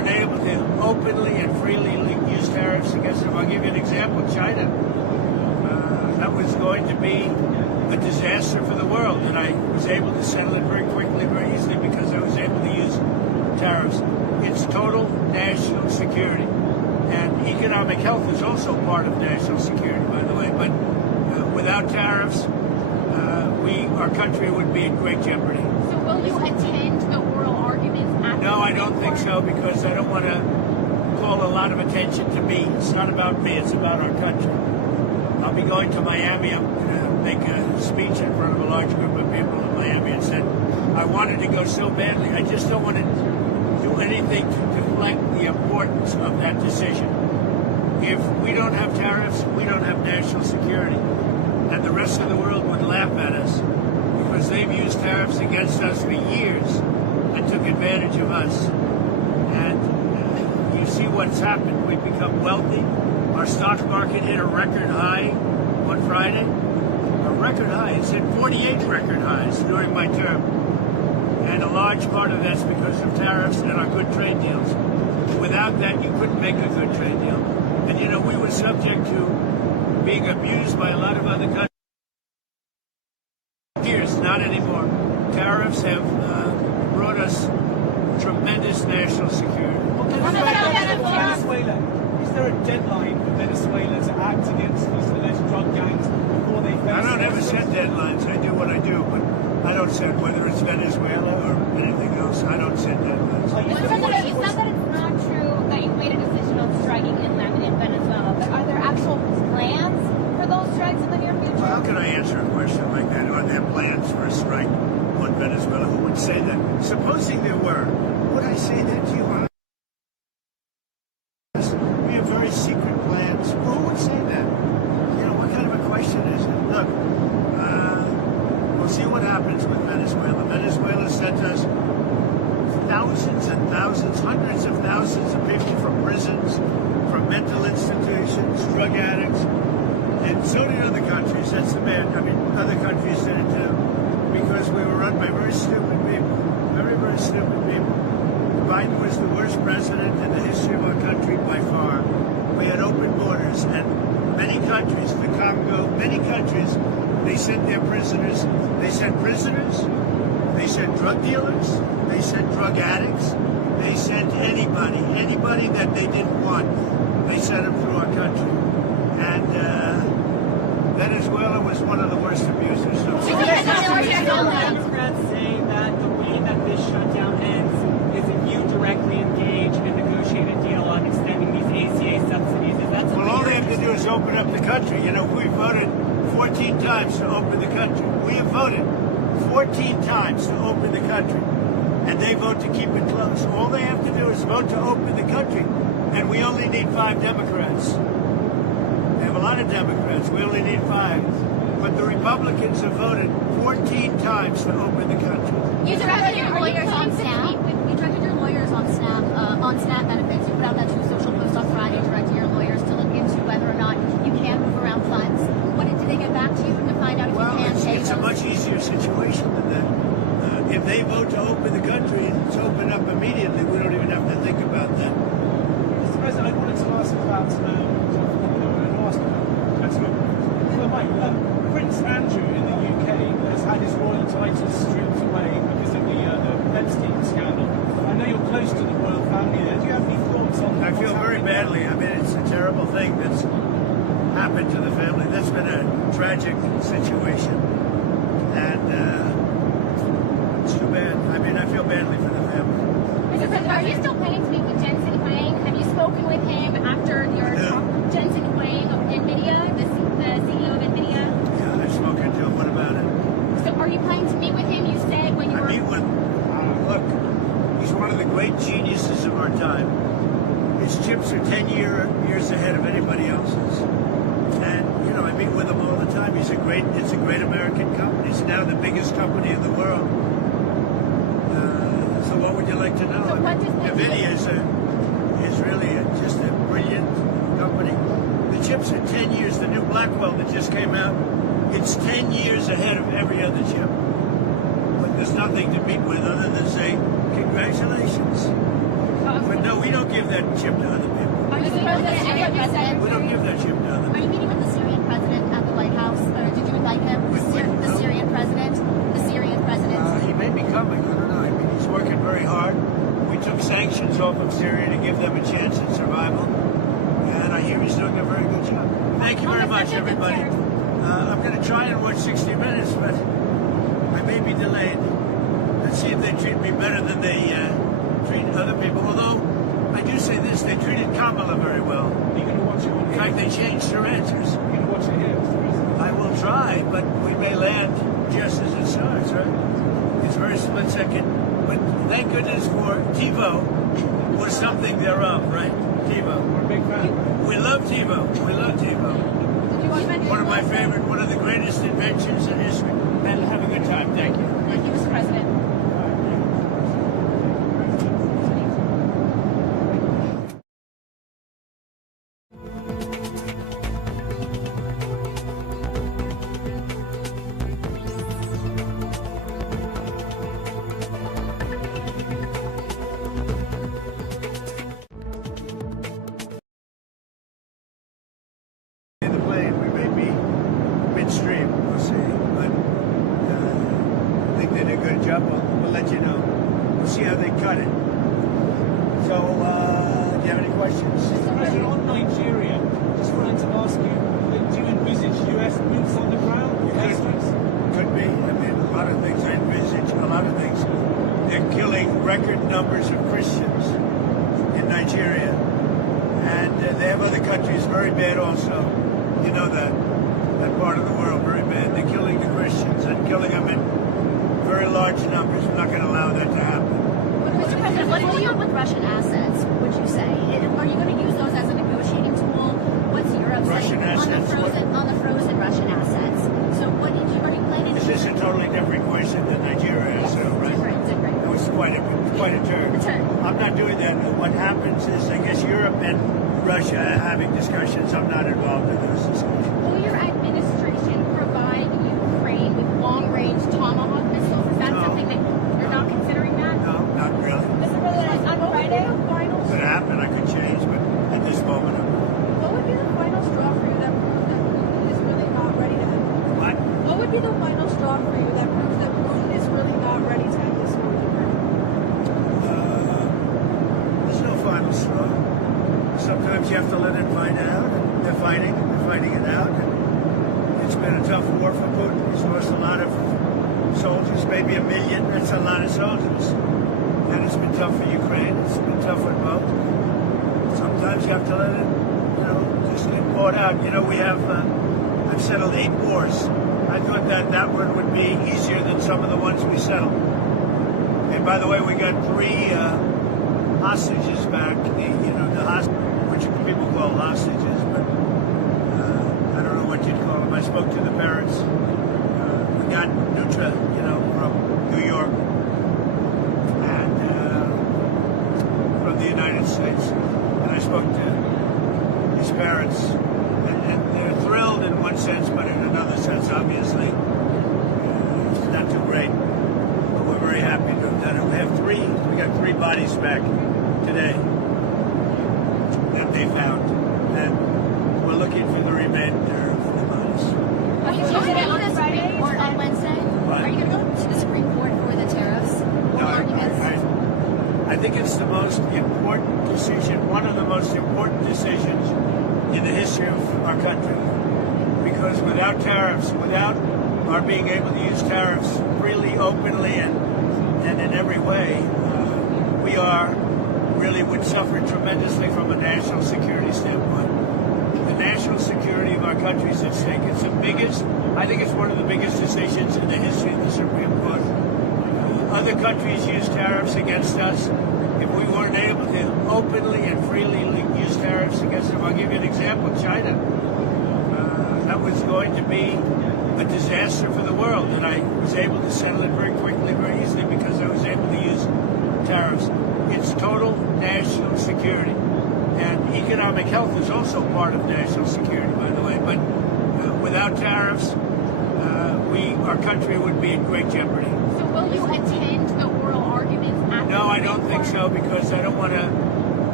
I'll give you an example. China. That was going to be a disaster for the world, and I was able to settle it very quickly, very easily, because I was able to use tariffs. It's total national security. And economic health is also part of national security, by the way. But without tariffs, our country would be in great jeopardy. So will you attend the oral arguments at No, I don't think so, because I don't want to call a lot of attention to me. It's not about me, it's about our country. I'll be going to Miami. I'm going to make a speech in front of a large group of people in Miami, and said I wanted to go so badly. I just don't want to do anything to deflect the importance of that decision. If we don't have tariffs, we don't have national security. And the rest of the world would laugh at us, because they've used tariffs against us for years and took advantage of us. And you see what's happened. We've become wealthy. Our stock market hit a record high on Friday. A record high. It's hit 48 record highs during my term. And a large part of that's because of tariffs and our good trade deals. Without that, you couldn't make a good trade deal. And you know, we were subject to being abused by a lot of other countries. Years, not anymore. Tariffs have brought us tremendous national security. Venezuela. Is there a deadline for Venezuela to act against these alleged drug gangs before they face? I don't ever set deadlines. I do what I do, but I don't set whether it's Venezuela or anything else. I don't set deadlines. You said that it's not true that you made a decision on striking inland in Venezuela, but are there actual plans for those strikes in the near future? Well, how can I answer a question like that? Are there plans for a strike on Venezuela? Who would say that? Supposing there were, would I say that to you? We have very secret plans. Who would say that? You know, what kind of a question is it? Look, we'll see what happens with Venezuela. Venezuela sent us thousands and thousands, hundreds of thousands of people from prisons, from mental institutions, drug addicts, and so did other countries. That's the bad. I mean, other countries did it too, because we were run by very stupid people, very, very stupid people. Biden was the worst president in the history of our country by far. We had open borders, and many countries, the Congo, many countries, they sent their prisoners. They sent prisoners. They sent drug dealers. They sent drug addicts. They sent anybody that they didn't want. They sent them through our country. And Venezuela was one of the worst abusers. Democrats say that the way that this shutdown ends is if you directly engage and negotiate a deal on extending these ACA subsidies. Is that something? Well, all they have to do is open up the country. You know, we voted 14 times to open the country. We have voted 14 times to open the country, and they vote to keep it closed. All they have to do is vote to open the country, and we only need 5 Democrats. We have a lot of Democrats. We only need 5. But the Republicans have voted 14 times to open the country. You directed your lawyers on SNAP. You directed your lawyers on SNAP benefits. You put out that 2 social posts on Friday directing your lawyers to look into whether or not you can move around funds. What did they get back to you to find out if you can pay it's a much easier situation than that. If they vote to open the country, it's open up immediately. We don't even have to think about that. Mr. President, I wanted to ask about Prince Andrew in the UK has had his royal titles stripped away because of the Epstein scandal. I know you're close to the royal family there. Do you have any thoughts on that? I feel very badly. I mean, it's a terrible thing that's happened to the family. That's been a tragic situation. And it's too bad. I mean, I feel badly for the family. Mr. President, are you still planning to meet with Jensen Huang? Have you spoken with him after your talk? Jensen Huang of Nvidia, the CEO of Nvidia? Yeah, I've spoken to him. What about it? So are you planning to meet with him? You said when you were... I meet with... look, he's one of the great geniuses of our time. His chips are 10 years ahead of anybody else's. And, you know, I meet with him all the time. It's a great American company. It's now the biggest company in the world. So what would you like to know? So what does Nvidia is really just a brilliant company. The chips are 10 years. The new Blackwell that just came out, it's 10 years ahead of every other chip. But there's nothing to meet with other than say, congratulations. But no, we don't give that chip to other people. Are you the Syrian president? We don't give that shit down. Are you meeting with the Syrian president at the White House? Or did you invite him? The Syrian president? The Syrian president? He may be coming. I don't know. I mean, he's working very hard. We took sanctions off of Syria to give them a chance at survival. And I hear he's doing a very good job. Thank you very much, everybody. I'm going to try and watch 60 Minutes, but I may be delayed. Let's see if they treat me better than they treat other people. Although, I do say this, they treated Kamala very well. Are you going to watch it on In fact, they changed their answers. You're going to watch it here, Mr. President? I will try, but we may land just as it starts, right? It's very split second. But thank goodness for TiVo was something thereof, right? TiVo. We're a big fan. We love TiVo. We love TiVo. One of my favorite, one of the greatest inventions in history. And have a good time. Thank you. Thank you, Mr. President. The plane, we may be midstream. We'll see. But I think they did a good job. We'll let you know. We'll see how they cut it. So, do you have any questions? Mr. President, on Nigeria, just wanted to ask you, do you envisage US boots on the ground? Airstrikes? Could be. I mean, a lot of things I envisage. A lot of things. They're killing record numbers of Christians in Nigeria. And they have other countries very bad also. You know that part of the world very bad. They're killing the Christians and killing them in very large numbers. We're not going to allow that to happen. Mr. President, what do you do with Russian assets, would you say? Are you going to use those as a negotiating tool? What's Europe Russian saying assets, on the frozen Russian assets? So what are you planning to This is a totally different question than Nigeria asked, right? Different. It was quite a turn. I'm not doing that. What happens is, I guess Europe and Russia are having discussions. I'm not involved in those discussions. Will your administration provide Ukraine with long-range Tomahawk missiles? Is that No. something that you're not considering that? No, not really. Mr. President, on Friday, Could happen. I could change, but at this moment, I'm not. What would be the final straw for you that proves that Putin is really not ready to end? What? What would be the final straw for you that proves that Putin is really not ready to end this war in Ukraine? There's no final straw. Sometimes you have to let it fight out. And they're fighting it out. And it's been a tough war for Putin. He's lost a lot of soldiers, maybe 1 million. That's a lot of soldiers. And it's been tough for Ukraine. It's been tough for both. Sometimes you have to let it, just get bought out. We have, I've settled 8 wars. I thought that one would be easier than some of the ones we settled. And by the way, we got 3 hostages back, which people call hostages, but I don't know what you'd call them. I spoke to the parents. We got Nutra, from New York and from the United States. And I spoke to his parents, and they're thrilled in one sense, but in another sense, obviously, it's not too great. But we're very happy to have done it. We got 3 bodies back today that they found, and we're looking for the remainder of the bodies. Are you going to go to the Supreme Court on Wednesday? What? Are you going to go to the Supreme Court for the tariffs? No, I think it's the most important decision, one of the most important decisions in the history of our country. Because without tariffs, without our being able to use tariffs freely, openly, and in every way, we would suffer tremendously from a national security standpoint. The national security of our country is at stake. It's the biggest, I think it's one of the biggest decisions in the history of the Supreme Court. Other countries use tariffs against us. If we weren't able to openly and freely use tariffs against them, I'll give you an example, China. That was going to be a disaster for the world, and I was able to settle it very quickly, very easily, because I was able to use tariffs. It's total national security. And economic health is also part of national security, by the way. But without tariffs, our country would be in great jeopardy. So will you attend the oral arguments at the No, I Supreme don't think Court? so, because I don't want to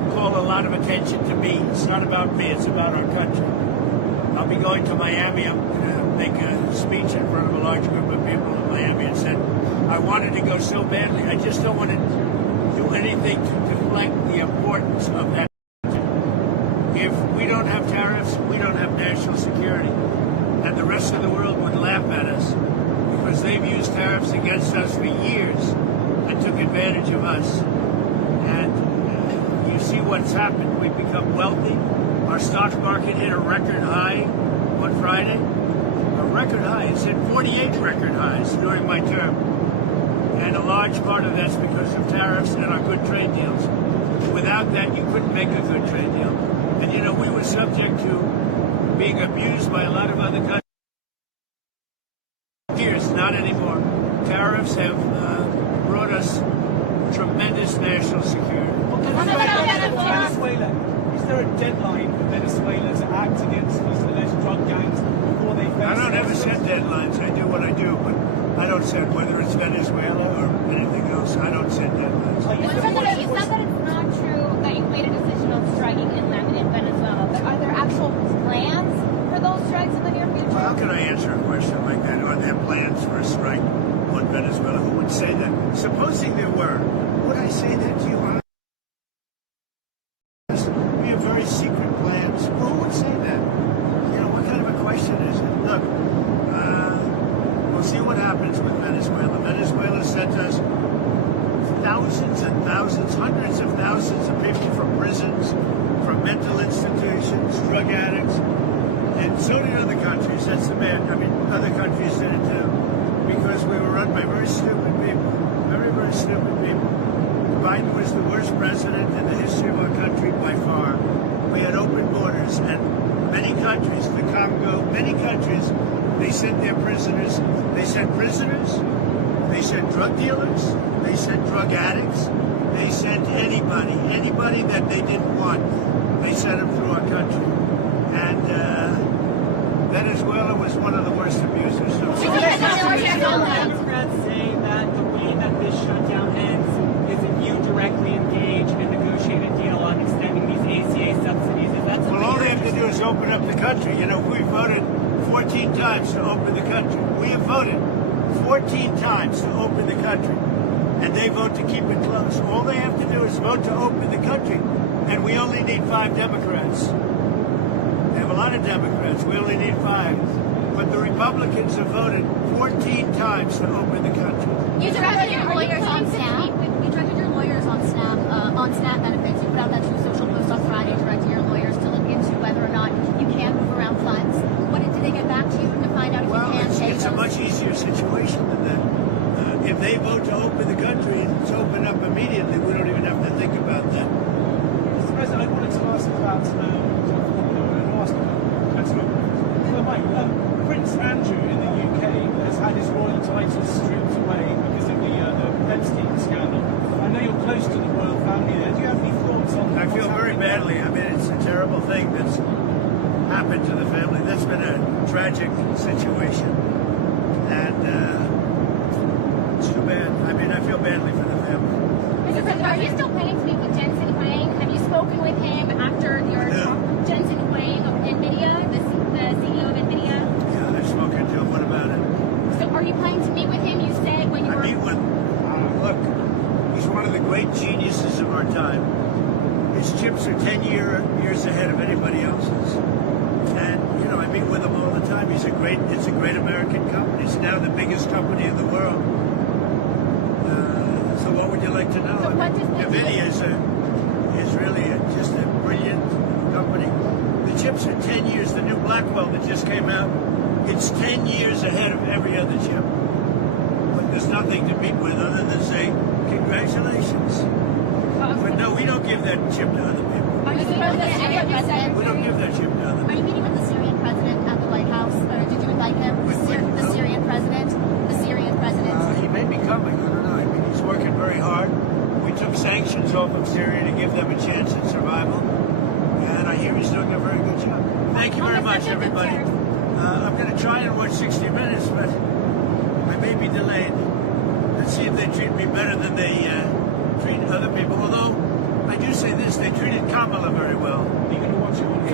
call a lot of attention to me. It's not about me, it's about our country. I'll be going to Miami. I'm going to make a speech in front of a large group of people in Miami and said, I wanted to go so badly. I just don't want to do anything to deflect the importance of that. If we don't have tariffs, we don't have national security. And the rest of the world would laugh at us because they've used tariffs against us for years and took advantage of us. And you see what's happened. We've become wealthy. Our stock market hit a record high on Friday. A record high. It's hit 48 record highs during my term. And a large part of that's because of tariffs and our good trade deals. Without that, you couldn't make a good trade deal. And you know, we were subject to being abused by a lot of other countries. Years, not anymore. Tariffs have brought us tremendous national security. Venezuela. Is there a deadline for Venezuela to act against these alleged drug gangs before they face? I don't ever set deadlines. I do what I do, but I don't set whether it's Venezuela or anything else. I don't set deadlines. You said that it's not true that you made a decision on striking inland in Venezuela, but are there actual plans for those strikes in the near future? Well, how can I answer a question like that? Are there plans for a strike on Venezuela? Who would say that? Supposing there were, would I say that to you? We have very secret plans. Who would say that? You know, what kind of a question is it? Look, we'll see what happens with Venezuela. Venezuela sent us thousands and thousands, hundreds of thousands of people from prisons, from mental institutions, drug addicts, and so did other countries. That's the bad. I mean, other countries did it too, because we were run by very stupid people, very, very stupid people. Biden was the worst president in the history of our country by far. We had open borders, and many countries, the Congo, many countries, they sent their prisoners. They sent prisoners. They sent drug dealers. They sent drug addicts. They sent anybody that they didn't want. They sent them through our country. And Venezuela was one of the worst abusers. Democrats say that the way that this shutdown ends is if you directly engage and negotiate a deal on extending these ACA subsidies. Is that something? Well, all they have to do is open up the country. You know, we voted 14 times to open the country. We have voted 14 times to open the country. And they vote to keep it closed. All they have to do is vote to open the country. And we only need 5 Democrats. They have a lot of Democrats. We only need 5. But the Republicans have voted 14 times to open the country. You directed your lawyers on SNAP. You directed your lawyers on SNAP benefits. You put out that true social post on Friday directing your lawyers to look into whether or not you can move around funds. What did they get back to you to find out if you can take it's a much easier situation than that. If they vote to open the country, it's open up immediately. We don't even have to think about that. Mr. President, I wanted to ask about Prince Andrew in the UK has had his royal titles stripped away because of the Epstein scandal. I know you're close to the royal family there. Do you have any thoughts on that? I feel very badly. I mean, it's a terrible thing that's happened to the family. That's been a tragic situation. And it's too bad. I mean, I feel badly for the family. Mr. President, are you still planning to meet with Jensen Huang? Have you spoken with him after your talk? Jensen Huang of Nvidia, the CEO of Nvidia? Yeah, I've spoken to him. What about it? So are you planning to meet with him? You said when you were... I meet with look, he's one of the great geniuses of our time. His chips are 10 years ahead of anybody else's. And, you know, I meet with him all the time. It's a great American company. It's now the biggest company in the world. So what would you like to know? So what does Nvidia is really just a brilliant company. The chips are 10 years. The new Blackwell that just came out, it's 10 years ahead of every other chip. But there's nothing to meet with other than say, congratulations. But no, we don't give that chip to other people. Are you meeting with the Syrian president? We don't give that chip to other Are you meeting with the Syrian president at the White House? Or did you invite him? The Syrian president? The Syrian president? He may be coming. I don't know. I mean, he's working very hard. We took sanctions off of Syria to give them a chance at survival. And I hear he's doing a very good job. Thank you very much, everybody. I'm going to try and watch 60 Minutes, but I may be delayed. Let's see if they treat me better than they treat other people. Although, I do say this, they treated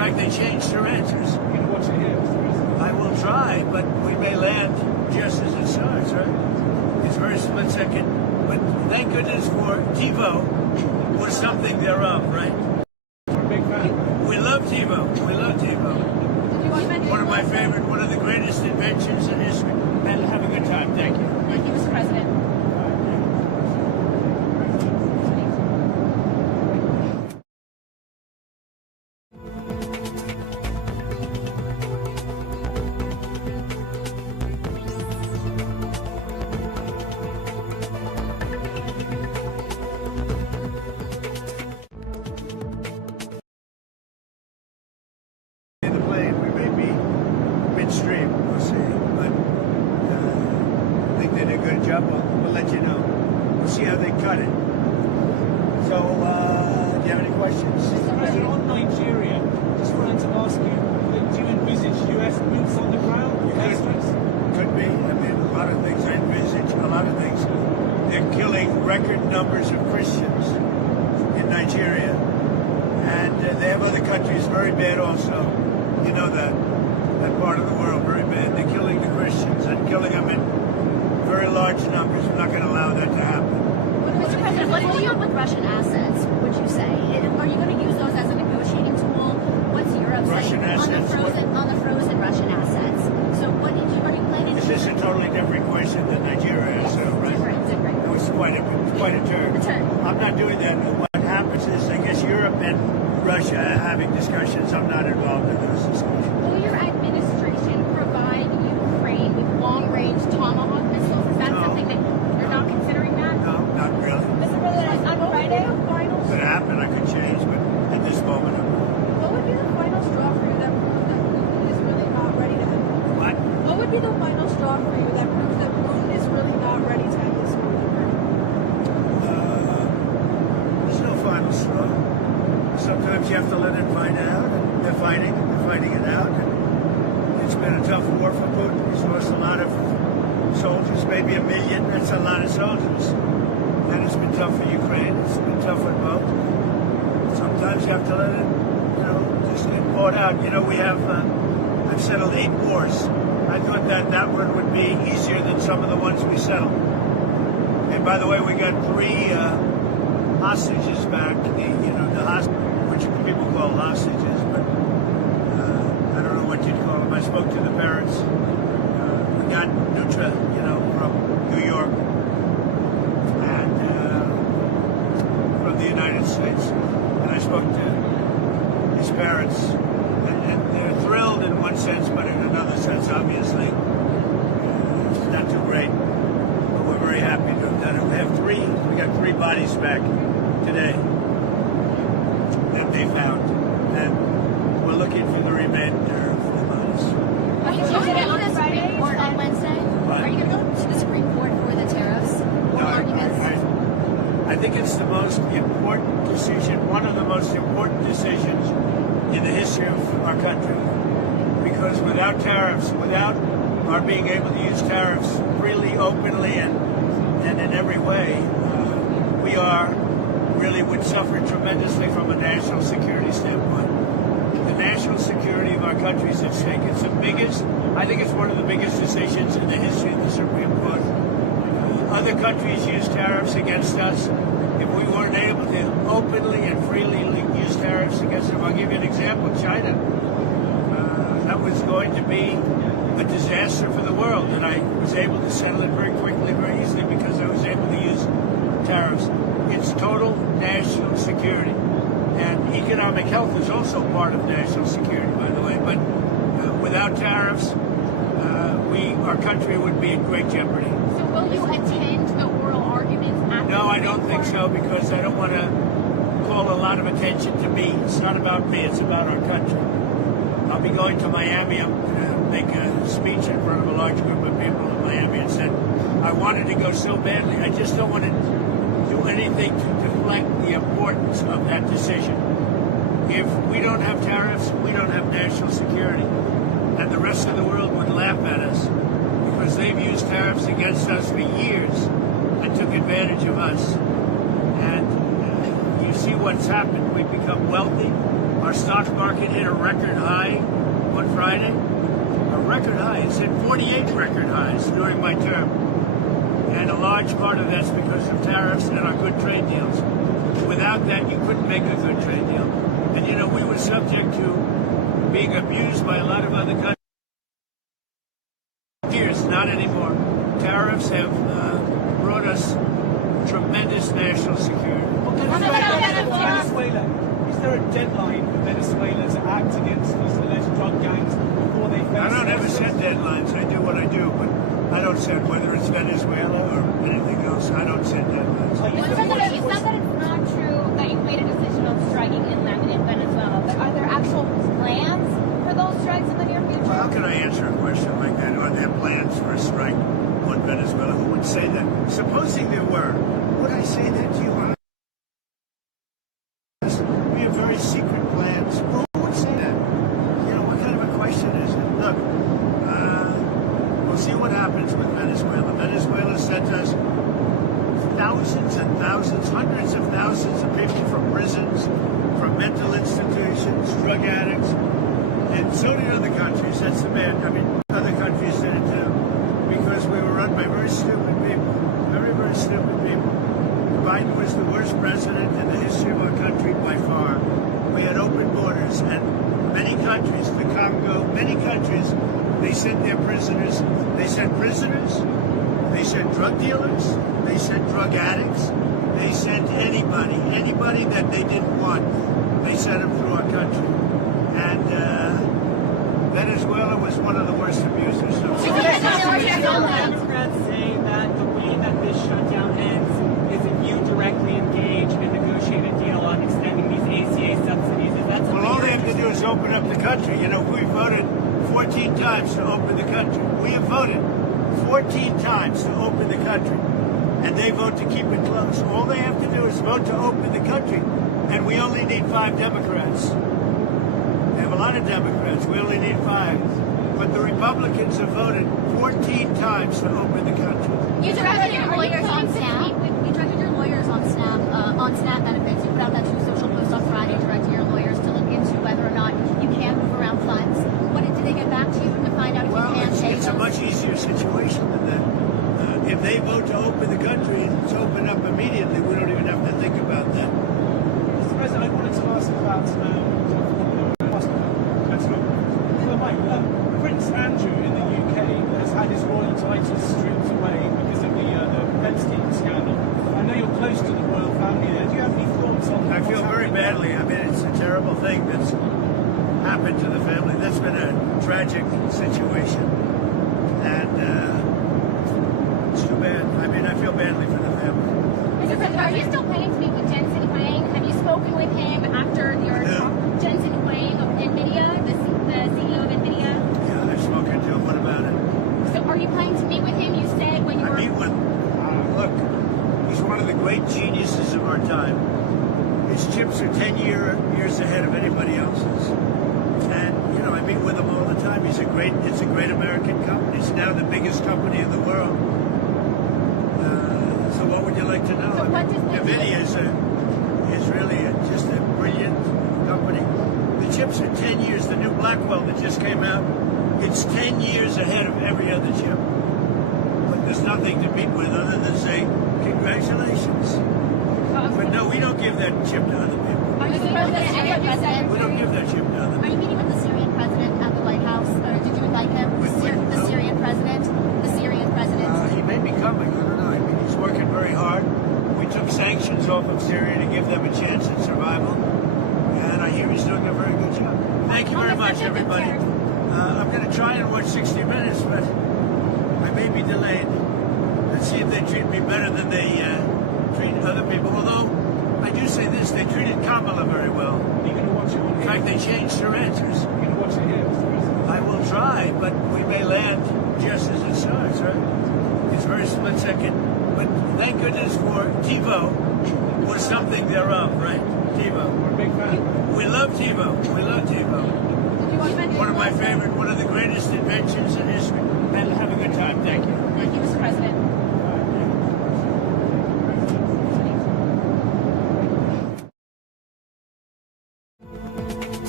fact, they changed their answers. You're going to watch it here, Mr. President. I will try, but we may land just as it starts, right? It's very split second. But thank goodness for TiVo or something thereof, right? We're a big fan. We love TiVo. We love TiVo. One of my favorite, one of the greatest inventions in history. And have a good time. Thank you. Thank you, Mr. President. In the plane, we may be midstream. We'll see. But I think they did a good job. We'll let you know. We'll see how they cut it. So, do you have any questions? Mr. President, on Nigeria, just wanted to ask you, do you envisage US boots on the ground? Airstrikes? Could be. I mean, a lot of things I envisage. A lot of things. They're killing record numbers of Christians in Nigeria. And they have other countries very bad also. You know that part of the world very bad. They're killing the Christians and killing them in very large numbers. We're not going to allow that to happen. Mr. President, what's going on with Russian assets, would you say? Are you going to use those as a negotiating tool? What's Europe Russian saying assets, on the frozen Russian assets? So what are you planning to Is this a totally different question than Nigeria asked, right? Different. It was quite a turn. I'm not doing that. What happens is, I guess Europe and Russia are having discussions. I'm not involved in those discussions. Will your administration provide Ukraine with long-range Tomahawk missiles? Is that No. something that you're not considering that? No, not really. Mr. President, on Friday, Could happen. I could change, but at this moment, I'm What would be the final straw for you that proves that Putin is really not ready to end this? what? What would be the final straw for you that proves that Putin is really not ready to end this war? There's no final straw. Sometimes you have to let it find out. And they're fighting it out. And it's been a tough war for Putin. He's lost a lot of soldiers, maybe 1 million. That's a lot of soldiers. And it's been tough for Ukraine. It's been tough for both. Sometimes you have to let it, just get bought out. We have, I've settled 8 wars. I thought that one would be easier than some of the ones we settled. And by the way, we got 3 hostages back. Which people call hostages, but I don't know what you'd call them. I spoke to the parents. We got Nutra, from New York and from the United States. And I spoke to his parents, and they're thrilled in one sense, but in another sense, obviously, it's not too great. But we're very happy to have done it. We got 3 bodies back today that they found, and we're looking for the remainder of the bodies. Are you going to go to the Supreme Court on Wednesday? What? Are you going to go to the Supreme Court for the tariffs? Or arguments? I think it's the most important decision, one of the most important decisions in the history of our country. Because without tariffs, without our being able to use tariffs freely, openly, and in every way, we really would suffer tremendously from a national security standpoint. The national security of our country is at stake. It's the biggest, I think it's one of the biggest decisions in the history of the Supreme Court. Other countries use tariffs against us. If we weren't able to openly and freely use tariffs against them, I'll give you an example, China. That was going to be a disaster for the world, and I was able to settle it very quickly, very easily, because I was able to use tariffs. It's total national security. And economic health is also part of national security, by the way. But without tariffs, our country would be in great jeopardy. So will you attend the oral arguments at No, I don't think so, because I don't want to call a lot of attention to me. It's not about me, it's about our country. I'll be going to Miami. I'm going to make a speech in front of a large group of people in Miami, and said I wanted to go so badly. I just don't want to do anything to deflect the importance of that decision. If we don't have tariffs, we don't have national security. And the rest of the world would laugh at us, because they've used tariffs against us for years and took advantage of us. And you see what's happened. We've become wealthy. Our stock market hit a record high on Friday. A record high. It's hit 48 record highs during my term. And a large part of that's because of tariffs and our good trade deals. Without that, you couldn't make a good trade deal. And you know, we were subject to being abused by a lot of other countries. Years, not anymore. Tariffs have brought us tremendous national security. Venezuela. Is there a deadline for Venezuela to act against these alleged drug gangs before they face? I don't ever set deadlines. I do what I do, but I don't set whether it's Venezuela or anything else. I don't set deadlines. You said that it's not true that you made a decision on striking inland in Venezuela, but are there actual plans for those strikes in the near future? Well, how can I answer a question like that? Are there plans for a strike on Venezuela? Who would say that? Supposing there were, would I say that to you? We have very secret plans. Who would say that? You know, what kind of a question is it? Look, we'll see what happens with Venezuela. Venezuela sent us thousands and thousands, hundreds of thousands of people from prisons, from mental institutions, drug addicts, and so did other countries. That's the bad. I mean, other countries did it too, because we were run by very stupid people, very, very stupid people. Biden was the worst president in the history of our country by far. We had open borders, and many countries, the Congo, many countries, they sent their prisoners. They sent prisoners. They sent drug dealers. They sent drug addicts. They sent anybody that they didn't want. They sent them through our country. And Venezuela was one of the worst abusers. Democrats say that the way that this shutdown ends is if you directly engage and negotiate a deal on extending these ACA subsidies. Is that something? Well, all they have to do is open up the country. You know, we voted 14 times to open the country. We have voted 14 times to open the country. And they vote to keep it closed. All they have to do is vote to open the country. And we only need 5 Democrats. They have a lot of Democrats. We only need 5. But the Republicans have voted 14 times to open the country. You directed your lawyers on SNAP. You directed your lawyers on SNAP benefits. You put out that True Social post on Friday, directing your lawyers to look into whether or not you can move around funds. What did they get back to you to find out if you can save it's a much easier situation than that. If they vote to open the country, it's open up immediately. We don't even have to think about that. Mr. President, I wanted to ask about Prince Andrew in the UK has had his royal titles stripped away because of the Epstein scandal. I know you're close to the royal family there. Do you have any thoughts on that? I feel very badly. I mean, it's a terrible thing that's happened to the family. That's been a tragic situation. And it's too bad. I mean, I feel badly for the family. Mr. President, are you still planning to meet with Jensen Huang? Have you spoken with him after your talk? Jensen Huang of Nvidia, the CEO of Nvidia? Yeah, I've spoken to him. What about it? So are you planning to meet with him? You said when you were... I meet with, look, he's one of the great geniuses of our time. His chips are 10 years ahead of anybody else's. And, you know, I meet with him all the time. It's a great American company. It's now the biggest company in the world. So what would you like to know? So what does Nvidia is really just a brilliant company. The chips are 10 years. The new Blackwell that just came out, it's 10 years ahead of every other chip. But there's nothing to meet with other than say, congratulations. But no, we don't give that chip to other people. Are you meeting with the Syrian president? We don't give that chip to other Are you people. meeting with the Syrian president at the White House? Or did you invite him? The Syrian president? The Syrian president? He may be coming. I don't know. I mean, he's working very hard. We took sanctions off of Syria to give them a chance at survival. And I hear he's doing a very good job. Thank you very much, everybody. I'm going to try and watch 60 Minutes, but I may be delayed. Let's see if they treat me better than they treat other people. Although, I do say this, they treated Kamala very well. Are you going to watch it on In fact, they changed her answers. You're going to watch it here, Mr. President? I will try, but we may land just as it starts, right? It's very split second. But thank goodness for TiVo or something thereof, right? TiVo. We're a big fan. We love TiVo. We love TiVo. One of my favorite, one of the greatest inventions in history. And have a good time. Thank you. Thank you, Mr. President.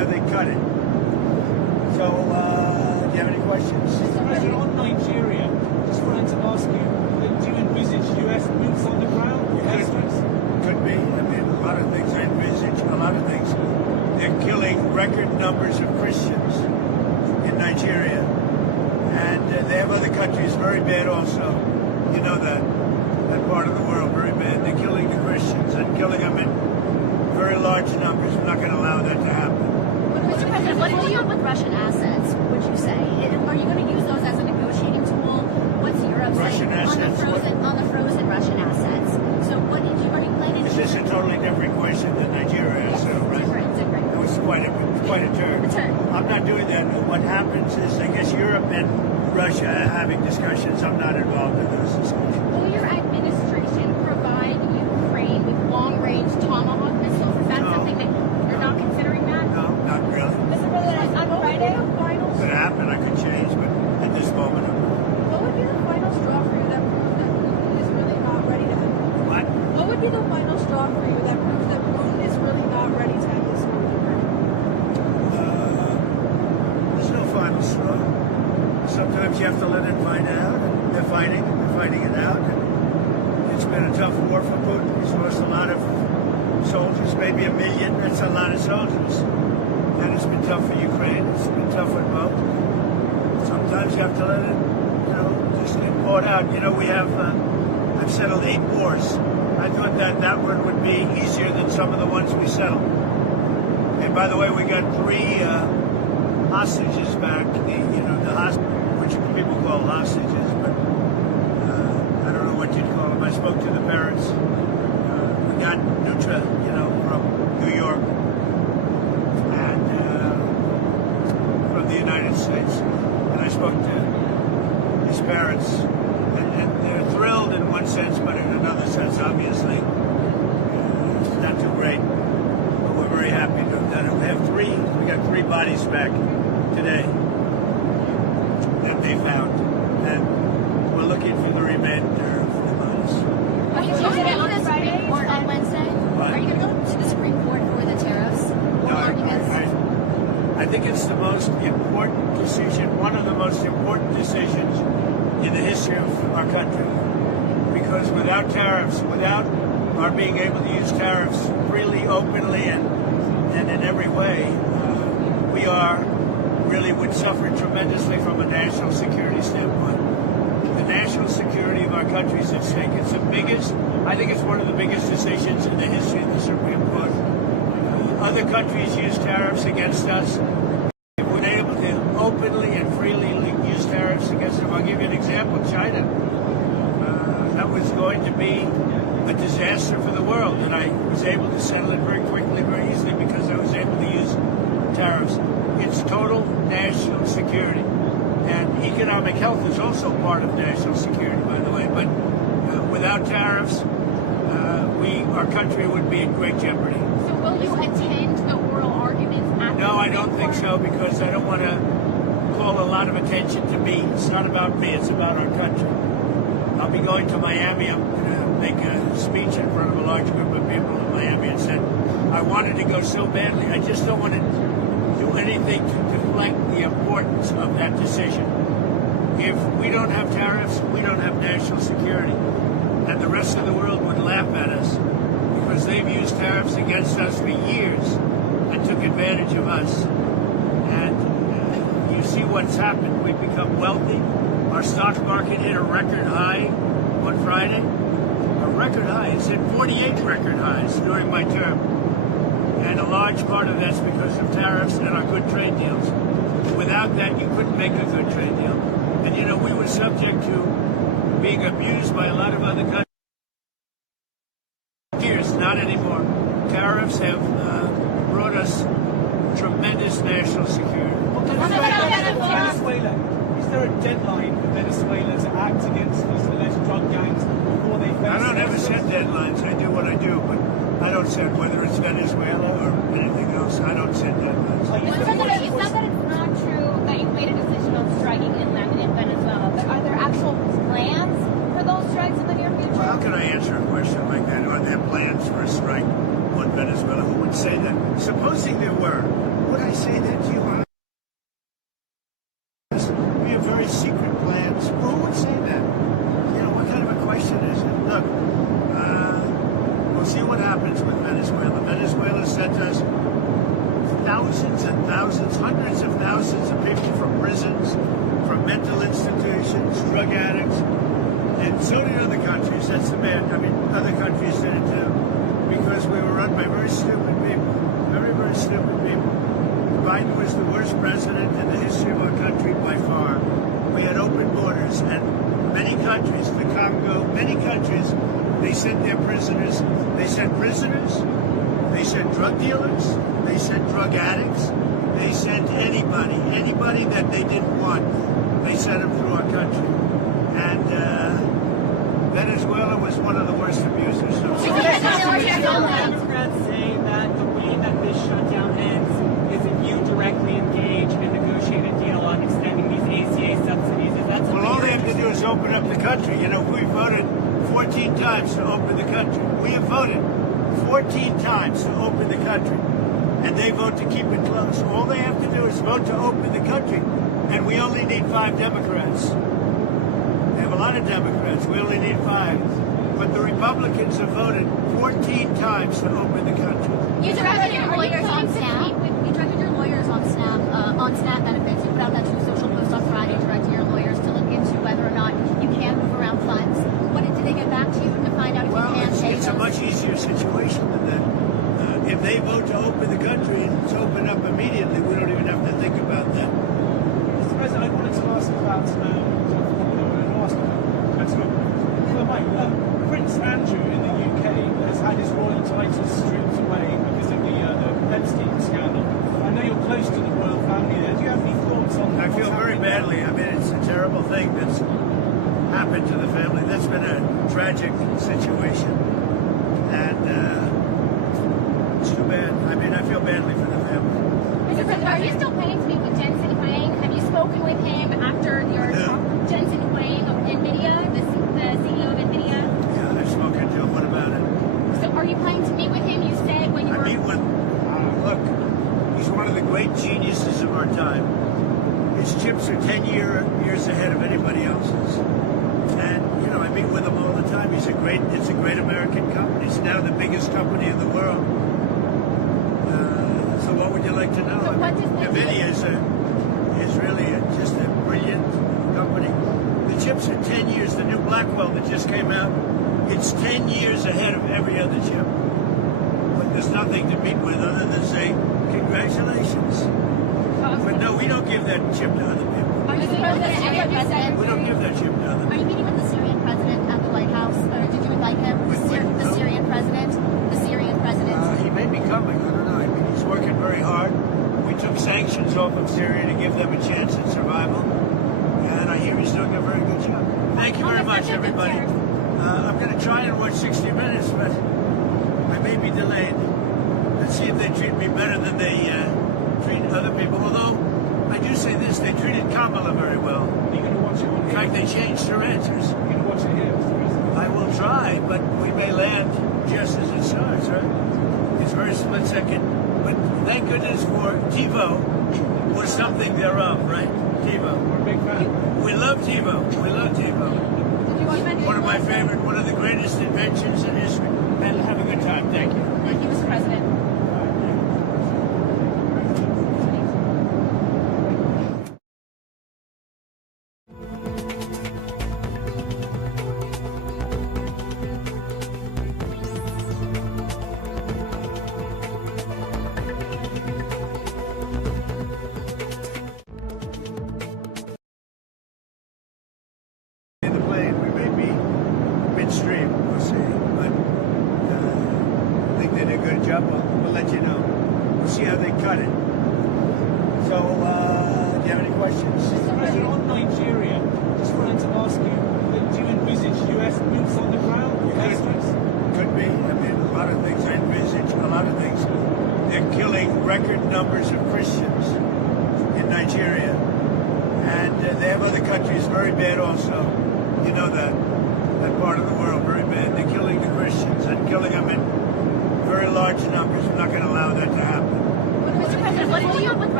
cut it. So, do you have any questions? Mr. President, on Nigeria, just wanted to ask you, do you envisage US boots on the ground? Airstrikes? Could be. I mean, a lot of things. I envisage a lot of things. They're killing record numbers of Christians in Nigeria. And they have other countries very bad also. You know that part of the world, very bad. They're killing the Christians and killing them in very large numbers. We're not going to allow that to happen. Mr. President, what do you do with Russian assets, would you say? Are you going to use those as a negotiating tool? What's Europe Russian saying assets, on the frozen Russian assets? So what are you planning to Is this a totally different question than Nigeria? So, right? different. It was quite a turn. I'm not doing that. What happens is, I guess Europe and Russia are having discussions. I'm not involved in those discussions. Will your administration provide Ukraine with long-range Tomahawk missiles? Is that No. something that you're not considering that? No, not really. Mr. President, on Friday, Could happen. I could change, but at this moment, I'm not. What would be the final straw for you that proves that Putin is really not ready to end? What? What would be the final straw for you that proves that Putin is really not ready to end this war? There's no final straw. Sometimes you have to let it find out. And they're fighting it out. And it's been a tough war for Putin. He's lost a lot of soldiers, maybe 1 million. That's a lot of soldiers. And it's been tough for Ukraine. It's been tough for both. Sometimes you have to let it, just get poured out. We have, I've settled 8 wars. I thought that one would be easier than some of the ones we settled. And by the way, we got 3 hostages back, which people call hostages, but I don't know what you'd call them. I spoke to the parents. We got Nutra, from New York and from the United States. And I spoke to his parents, and they're thrilled in one sense, but in another sense, obviously, it's not too great. But we're very happy to have done it. We got 3 bodies back today that they found, and we're looking for the remainder of the bodies. Are you going to go to the Supreme Court on Wednesday? What? Are you going to go to the Supreme Court for the tariffs? No, I think it's the most important decision, one of the most important decisions in the history of our country. Because without tariffs, without our being able to use tariffs freely, openly, and in every way, we really would suffer tremendously from a national security standpoint. The national security of our country is at stake. It's the biggest, I think it's one of the biggest decisions in the history of the Supreme Court. Other countries use tariffs against us. If we're able to openly and freely use tariffs against them, I'll give you an example. China. That was going to be a disaster for the world, and I was able to settle it very quickly, very easily, because I was able to use tariffs. It's total national security. And economic health is also part of national security, by the way. But without tariffs, our country would be in great jeopardy. So will you attend the oral arguments at No, the I Supreme don't think Court? so, because I don't want to call a lot of attention to me. It's not about me, it's about our country. I'll be going to Miami. I'm going to make a speech in front of a large group of people in Miami, and said I wanted to go so badly. I just don't want to do anything to deflect the importance of that decision. If we don't have tariffs, we don't have national security. And the rest of the world would laugh at us, because they've used tariffs against us for years and took advantage of us. And you see what's happened. We've become wealthy. Our stock market hit a record high on Friday. A record high. It's hit 48 record highs during my term. And a large part of that's because of tariffs and our good trade deals. Without that, you couldn't make a good trade deal. And we were subject to being abused by a lot of other countries. Years, not anymore. Tariffs have brought us tremendous national security. Venezuela. Is there a deadline for Venezuela to act against these alleged drug gangs before they face? I don't ever set deadlines. I do what I do, but I don't set whether it's Venezuela or anything else. I don't set deadlines. You said that it's not true that you made a decision on striking inland in Venezuela, but are there actual plans for those strikes in the near future? Well, how can I answer a question like that? Are there plans for a strike on Venezuela? Who would say that? Supposing there were, would I I say that to you honestly? We have very secret plans. Well, who would say that? You know, what kind of a question is it? Look, we'll see what happens with Venezuela. Venezuela sent us thousands and thousands, hundreds of thousands of people from prisons, from mental institutions, drug addicts, and so did other countries. That's the bad. I mean, other countries did it too, because we were run by very stupid people, very, very stupid people. Biden was the worst president in the history of our country by far. We had open borders, and many countries, the Congo, many countries, they sent their prisoners. They sent prisoners. They sent drug dealers. They sent drug addicts. They sent anybody that they didn't want. They sent them through our country. And Venezuela was one of the worst abusers. So Democrats say that the way that this shutdown ends is if you directly engage and negotiate a deal on extending these ACA subsidies. Is that something? well, all they have to do is open up the country. You know, we voted 14 times to open the country. We have voted 14 times to open the country, and they vote to keep it closed. All they have to do is vote to open the country, and we only need 5 Democrats. They have a lot of Democrats. We only need 5. But the Republicans have voted 14 times to open the country. You directed your lawyers on Snap. You directed your lawyers on Snap benefits. You put out that social post on Friday, directing your lawyers to look into whether or not you can move around funds. What did they get back to you to find out if Well, you can pay it's a those? much easier situation than that. If they vote to open the country, it's open up immediately. We don't even have to think about that. Mr. President, I wanted to ask about Prince Andrew in the UK has had his royal titles stripped away because of the Epstein scandal. I know you're close to the royal family there. Do you have any thoughts on I feel very badly. I mean, it's a terrible thing that's happened to the family. That's been a tragic situation. And it's too bad. I mean, I feel badly for the family. Mr. President, are you still planning to meet with Jensen Huang? Have you spoken with him after your talk? Jensen Huang of Nvidia, the CEO of Nvidia? Yeah, I've spoken to him. What about it? So are you planning to meet with him? You said when you I were... meet with, look, he's one of the great geniuses of our time. His chips are 10 years ahead of anybody else's. And, you know, I meet with him all the time. It's a great American company. It's now the biggest company in the world. So what would you like to know? So what does Nvidia is really just a brilliant company. The chips are 10 years. The new Blackwell that just came out, it's 10 years ahead of every other chip. But there's nothing to meet with other than say, congratulations. But no, we don't give that chip to other people. Are you meeting with the Syrian president? We don't give that chip to other Are you meeting with the Syrian president at the White House? Or did you invite him? The Syrian president? The Syrian president? He may be coming. I don't know. I mean, he's working very hard. We took sanctions off of Syria to give them a chance at survival. And I hear he's doing a very good job. Thank you very much, everybody. I'm going to try and watch 60 Minutes, but I may be delayed. Let's see if they treat me better than they treat other people. Although, I do say this, they treated Kamala very well. Are you going to watch it on In fact, they changed her answers. You're going to watch it here, Mr. President? I will try, but we may land just as it starts, right? It's very split second. But thank goodness for TiVo or something thereof, right? TiVo. We're a big fan. We love TiVo. We love TiVo. One of my favorite, one of the greatest inventions in history. And have a good time. Thank you. Thank you, Mr. President. In the plane, we may be midstream. We'll see. But I think they did a good job. We'll let you know. We'll see how they cut it. So, do you have any questions? Mr. President, on Nigeria, just wanted to ask you, do you envisage US boots on the ground? Could be. I mean, a lot of things. I envisage a lot of things. They're killing record numbers of Christians in Nigeria. And they have other countries very bad also. You know that part of the world very bad. They're killing the Christians and killing them in very large numbers. We're not going to allow that to happen. Mr. President, what do you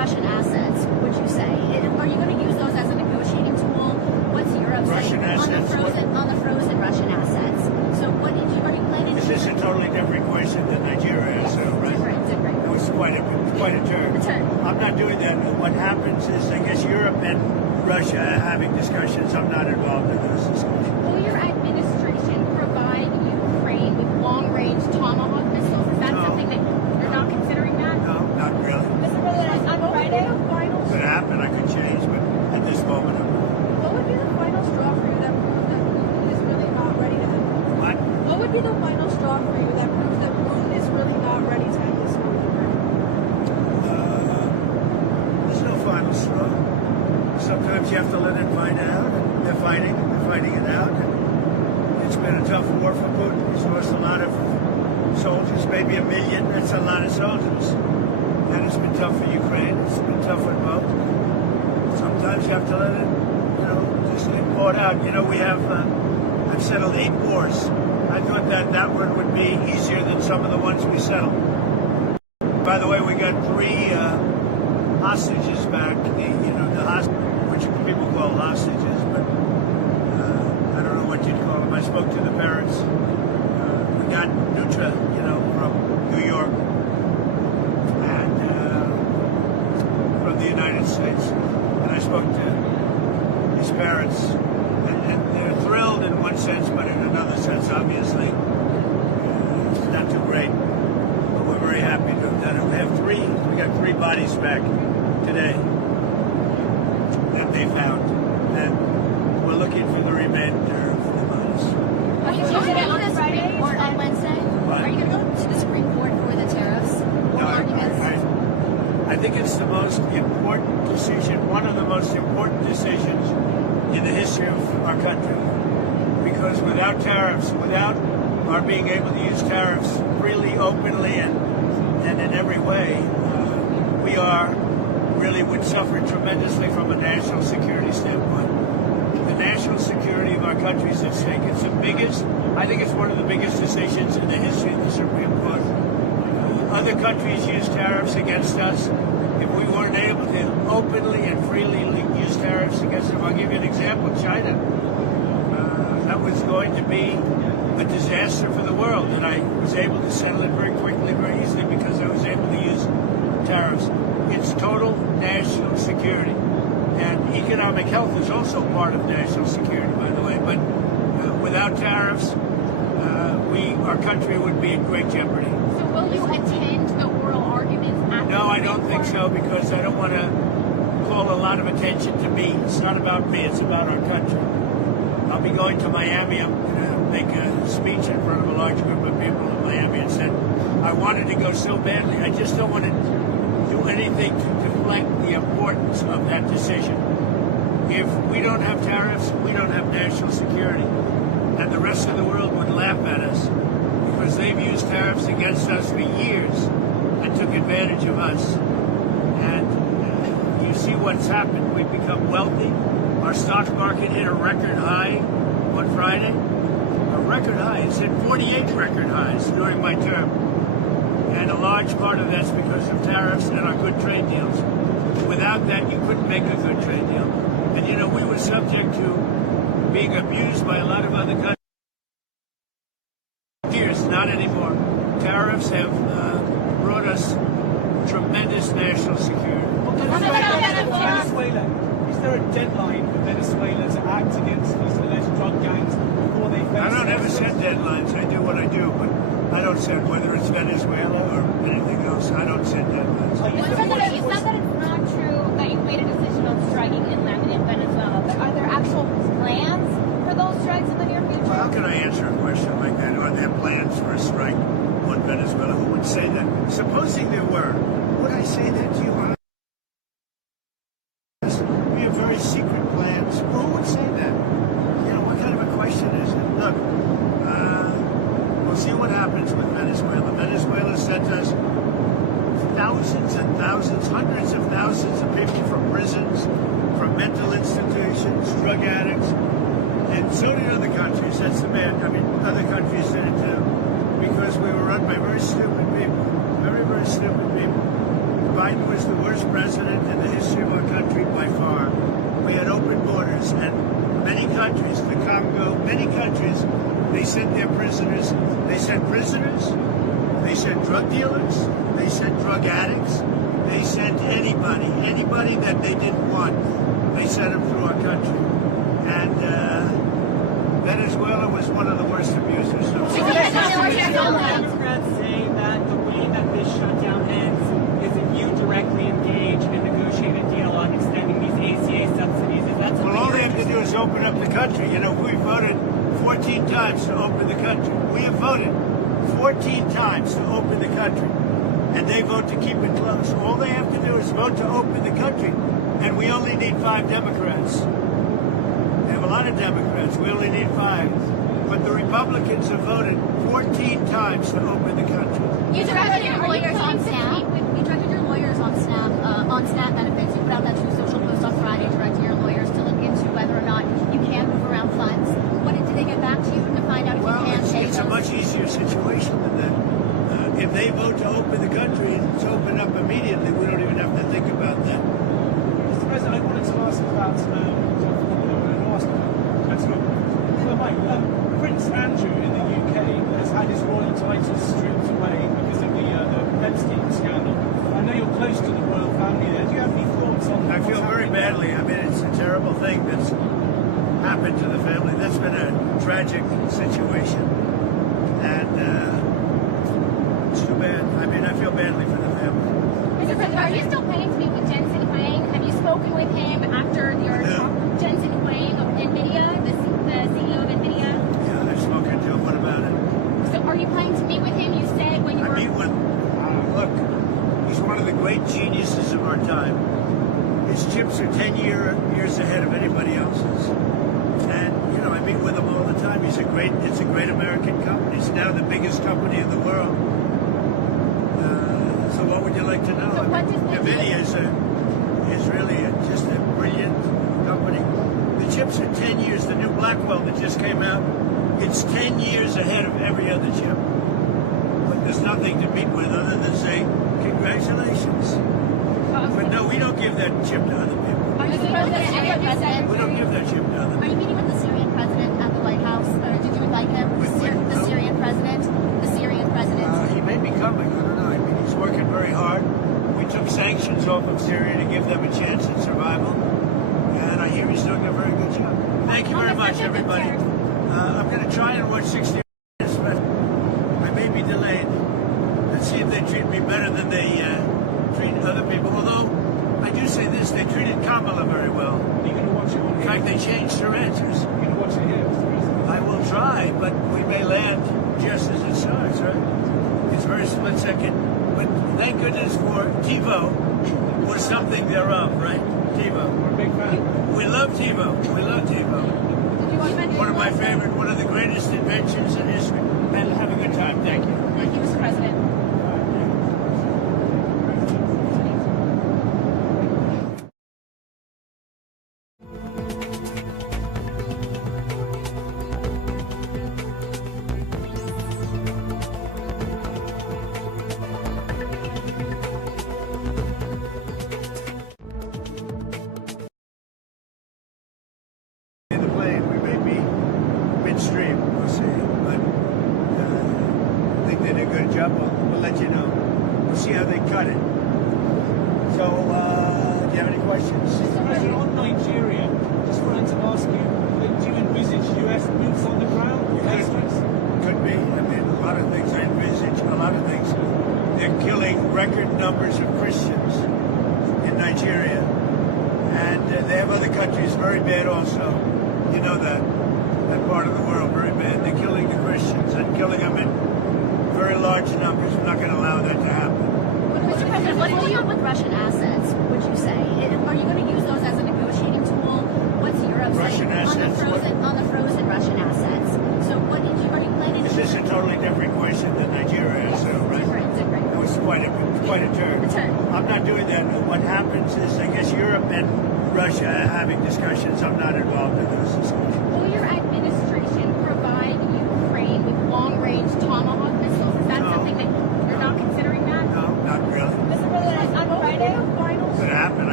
Russian assets, would you say? Are you going to use those as a negotiating tool? What's Europe Russian saying assets, on the frozen Russian assets? So what are you planning to Is this a totally different question than Nigeria answered, right? different. It was quite a turn. A turn. I'm not doing that. What happens is, I guess Europe and Russia are having discussions. I'm not involved in those discussions. Will your administration provide Ukraine with long-range Tomahawk missiles? Is that No. something that you're not considering that? No, not really. Mr. President, on Friday, Could happen. I could change, but at this moment, I'm not. What would be the final straw for you that proves that Putin is really not ready to end? What? What would be the final straw for you that proves that Putin is really not ready to end this war? There's no final straw. Sometimes you have to let it fight out. And they're fighting it out. And it's been a tough war for Putin. He's lost a lot of soldiers, maybe 1 million. That's a lot of soldiers. And it's been tough for Ukraine. It's been tough for both. Sometimes you have to let it, just get poured out. We have, I've settled 8 wars. I thought that one would be easier than some of the ones we settled. By the way, we got 3 hostages back, which people call hostages, but I don't know what you'd call them. I spoke to the parents. We got Nutra, from New York and from the United States. And I spoke to his parents, and they're thrilled in one sense, but in another sense, obviously, it's not too great. But we're very happy to have done it. We got 3 bodies back today that they found, and we're looking for the remainder of the bodies. Are you going to go to the Supreme Court on Wednesday? What? Are you going to go to the Supreme Court for the tariffs? No, Or are you guys... I think it's the most important decision, one of the most important decisions in the history of our country. Because without tariffs, without our being able to use tariffs freely, openly, and in every way, we really would suffer tremendously from a national security standpoint. The national security of our country is at stake. It's the biggest, I think it's one of the biggest decisions in the history of the Supreme Court. Other countries use tariffs against us. If we weren't able to openly and freely use tariffs against them, I'll give you an example. China. That was going to be a disaster for the world, and I was able to settle it very quickly, very easily, because I was able to use tariffs. It's total national security. And economic health is also part of national security, by the way. But without tariffs, our country would be in great jeopardy. so will you attend the oral arguments at the No, I Supreme don't think Court? so, because I don't want to call a lot of attention to me. It's not about me, it's about our country. I'll be going to Miami. I'm going to make a speech in front of a large group of people in Miami, and said I wanted to go so badly. I just don't want to do anything to deflect the importance of that decision. If we don't have tariffs, we don't have national security. And the rest of the world would laugh at us, because they've used tariffs against us for years and took advantage of us. And you see what's happened. We've become wealthy. Our stock market hit a record high on Friday. A record high. It's hit 48 record highs during my term. And a large part of that's because of tariffs and our good trade deals. Without that, you couldn't make a good trade deal. And we were subject to being abused by a lot of other countries. Years, not anymore. Tariffs have brought us tremendous national security. Venezuela. Is there a deadline for Venezuela to act against these alleged drug gangs before they face? I don't ever set deadlines. I do what I do, but I don't set whether it's Venezuela or anything else. I don't set deadlines. You said that it's not true that you made a decision on striking inland in Venezuela, but are there actual plans for those strikes in the near future? Well, how can I answer a question like that? Are there plans for a strike on Venezuela? Who would say that? Supposing there were, would I say that to you? We have very secret plans. Who would say that? What kind of a question is it? Look, we'll see what happens with Venezuela. Venezuela sent us thousands and thousands, hundreds of thousands of people from prisons, from mental institutions, drug addicts, and so did other countries. That's the bad. Other countries did it too, because we were run by very stupid people, very, very stupid people. Biden was the worst president in the history of our country by far. We had open borders, and many countries, the Congo, many countries, they sent their prisoners. They sent prisoners. They sent drug dealers. They sent drug addicts. They sent anybody that they didn't want. They sent them through our country. And Venezuela was one of the worst abusers. Democrats say that the way that this shutdown ends is if you directly engage and negotiate a deal on extending these ACA subsidies. Is that something? Well, all they have to do is open up the country. You know, we voted 14 times to open the country. We have voted 14 times to open the country. And they vote to keep it closed. All they have to do is vote to open the country. And we only need 5 Democrats. They have a lot of Democrats. We only need 5. But the Republicans have voted 14 times to open the country. You directed your lawyers on SNAP. You directed your lawyers on SNAP benefits. You put out that True Social post on Friday directing your lawyers to look into whether or not you can move around funds. What did they get back to you to find out if you can pay it's a much easier situation than that. If they vote to open the country, it's open up immediately. We don't even have to think about that. Mr. President, I wanted to ask about Prince Andrew in the UK has had his royal titles stripped away because of the Epstein scandal. I know you're close to the royal family there. Do you have any thoughts on that? I feel very badly. I mean, it's a terrible thing that's happened to the family. That's been a tragic situation. And it's too bad. I mean, I feel badly for the family. Mr. President, are you still planning to meet with Jensen Huang? Have you spoken with him after your talk? Jensen Huang of Nvidia, the CEO of Nvidia? Yeah, I've spoken to him. What about it? So are you planning to meet with him? You said when you were... I meet with, look, he's one of the great geniuses of our time. His chips are 10 years ahead of anybody else's. And, you know, I meet with him all the time. It's a great American company. It's now the biggest company in the world. So what would you like to know? So what does Nvidia is really just a brilliant company. The chips are 10 years. The new Blackwell that just came out, it's 10 years ahead of every other chip. But there's nothing to meet with other than say, congratulations. But no, we don't give that chip to other people. Are you meeting with the Syrian president? We don't give that chip to other Are you meeting with the Syrian president at the White House? Or did you invite him? The Syrian president? The Syrian president? He may be coming. I don't know. I mean, he's working very hard. We took sanctions off of Syria to give them a chance at survival. And I hear he's doing a very good job. Thank you very much, everybody. I'm going to try and watch 60 Minutes, but I may be delayed. Let's see if they treat me better than they treat other people. Although, I do say this, they treated Kamala very well. You're going to watch it on In fact, they changed her answers. You're going to watch it here, Mr. President. I will try, but we may land just as it starts, right? It's very split second. But thank goodness for TiVo, or something thereof, right? TiVo. We're a big fan. We love TiVo. We love TiVo. One of my favorite, one of the greatest adventures in history. And have a good time. Thank you. Thank you, Mr. President. In the plane, we may be midstream. We'll see. But I think they did a good job. We'll let you know. We'll see how they cut it. So, do you have any questions? Mr. President, on Nigeria, just wanted to ask you, do you envisage US boots on the ground? Could be. I mean, a lot of things. I envisage a lot of things. They're killing record numbers of Christians in Nigeria. And they have other countries very bad also. You know that part of the world very bad. They're killing the Christians and killing them in very large numbers. We're not going to allow that to happen. Mr. President, what do you have with Russian assets, would you say? Are you going to use those as a negotiating tool? What's Europe Russian saying assets, on the frozen Russian assets? So are you planning to... Is this a totally different question than Nigeria? So, right? Different. It was quite a turn. I'm not doing that. What happens is, I guess Europe and Russia are having discussions. I'm not involved in those discussions. Will your administration provide Ukraine with long-range Tomahawk missiles? Is that No. something that you're not considering that? No, not really. Mr. President, on Friday,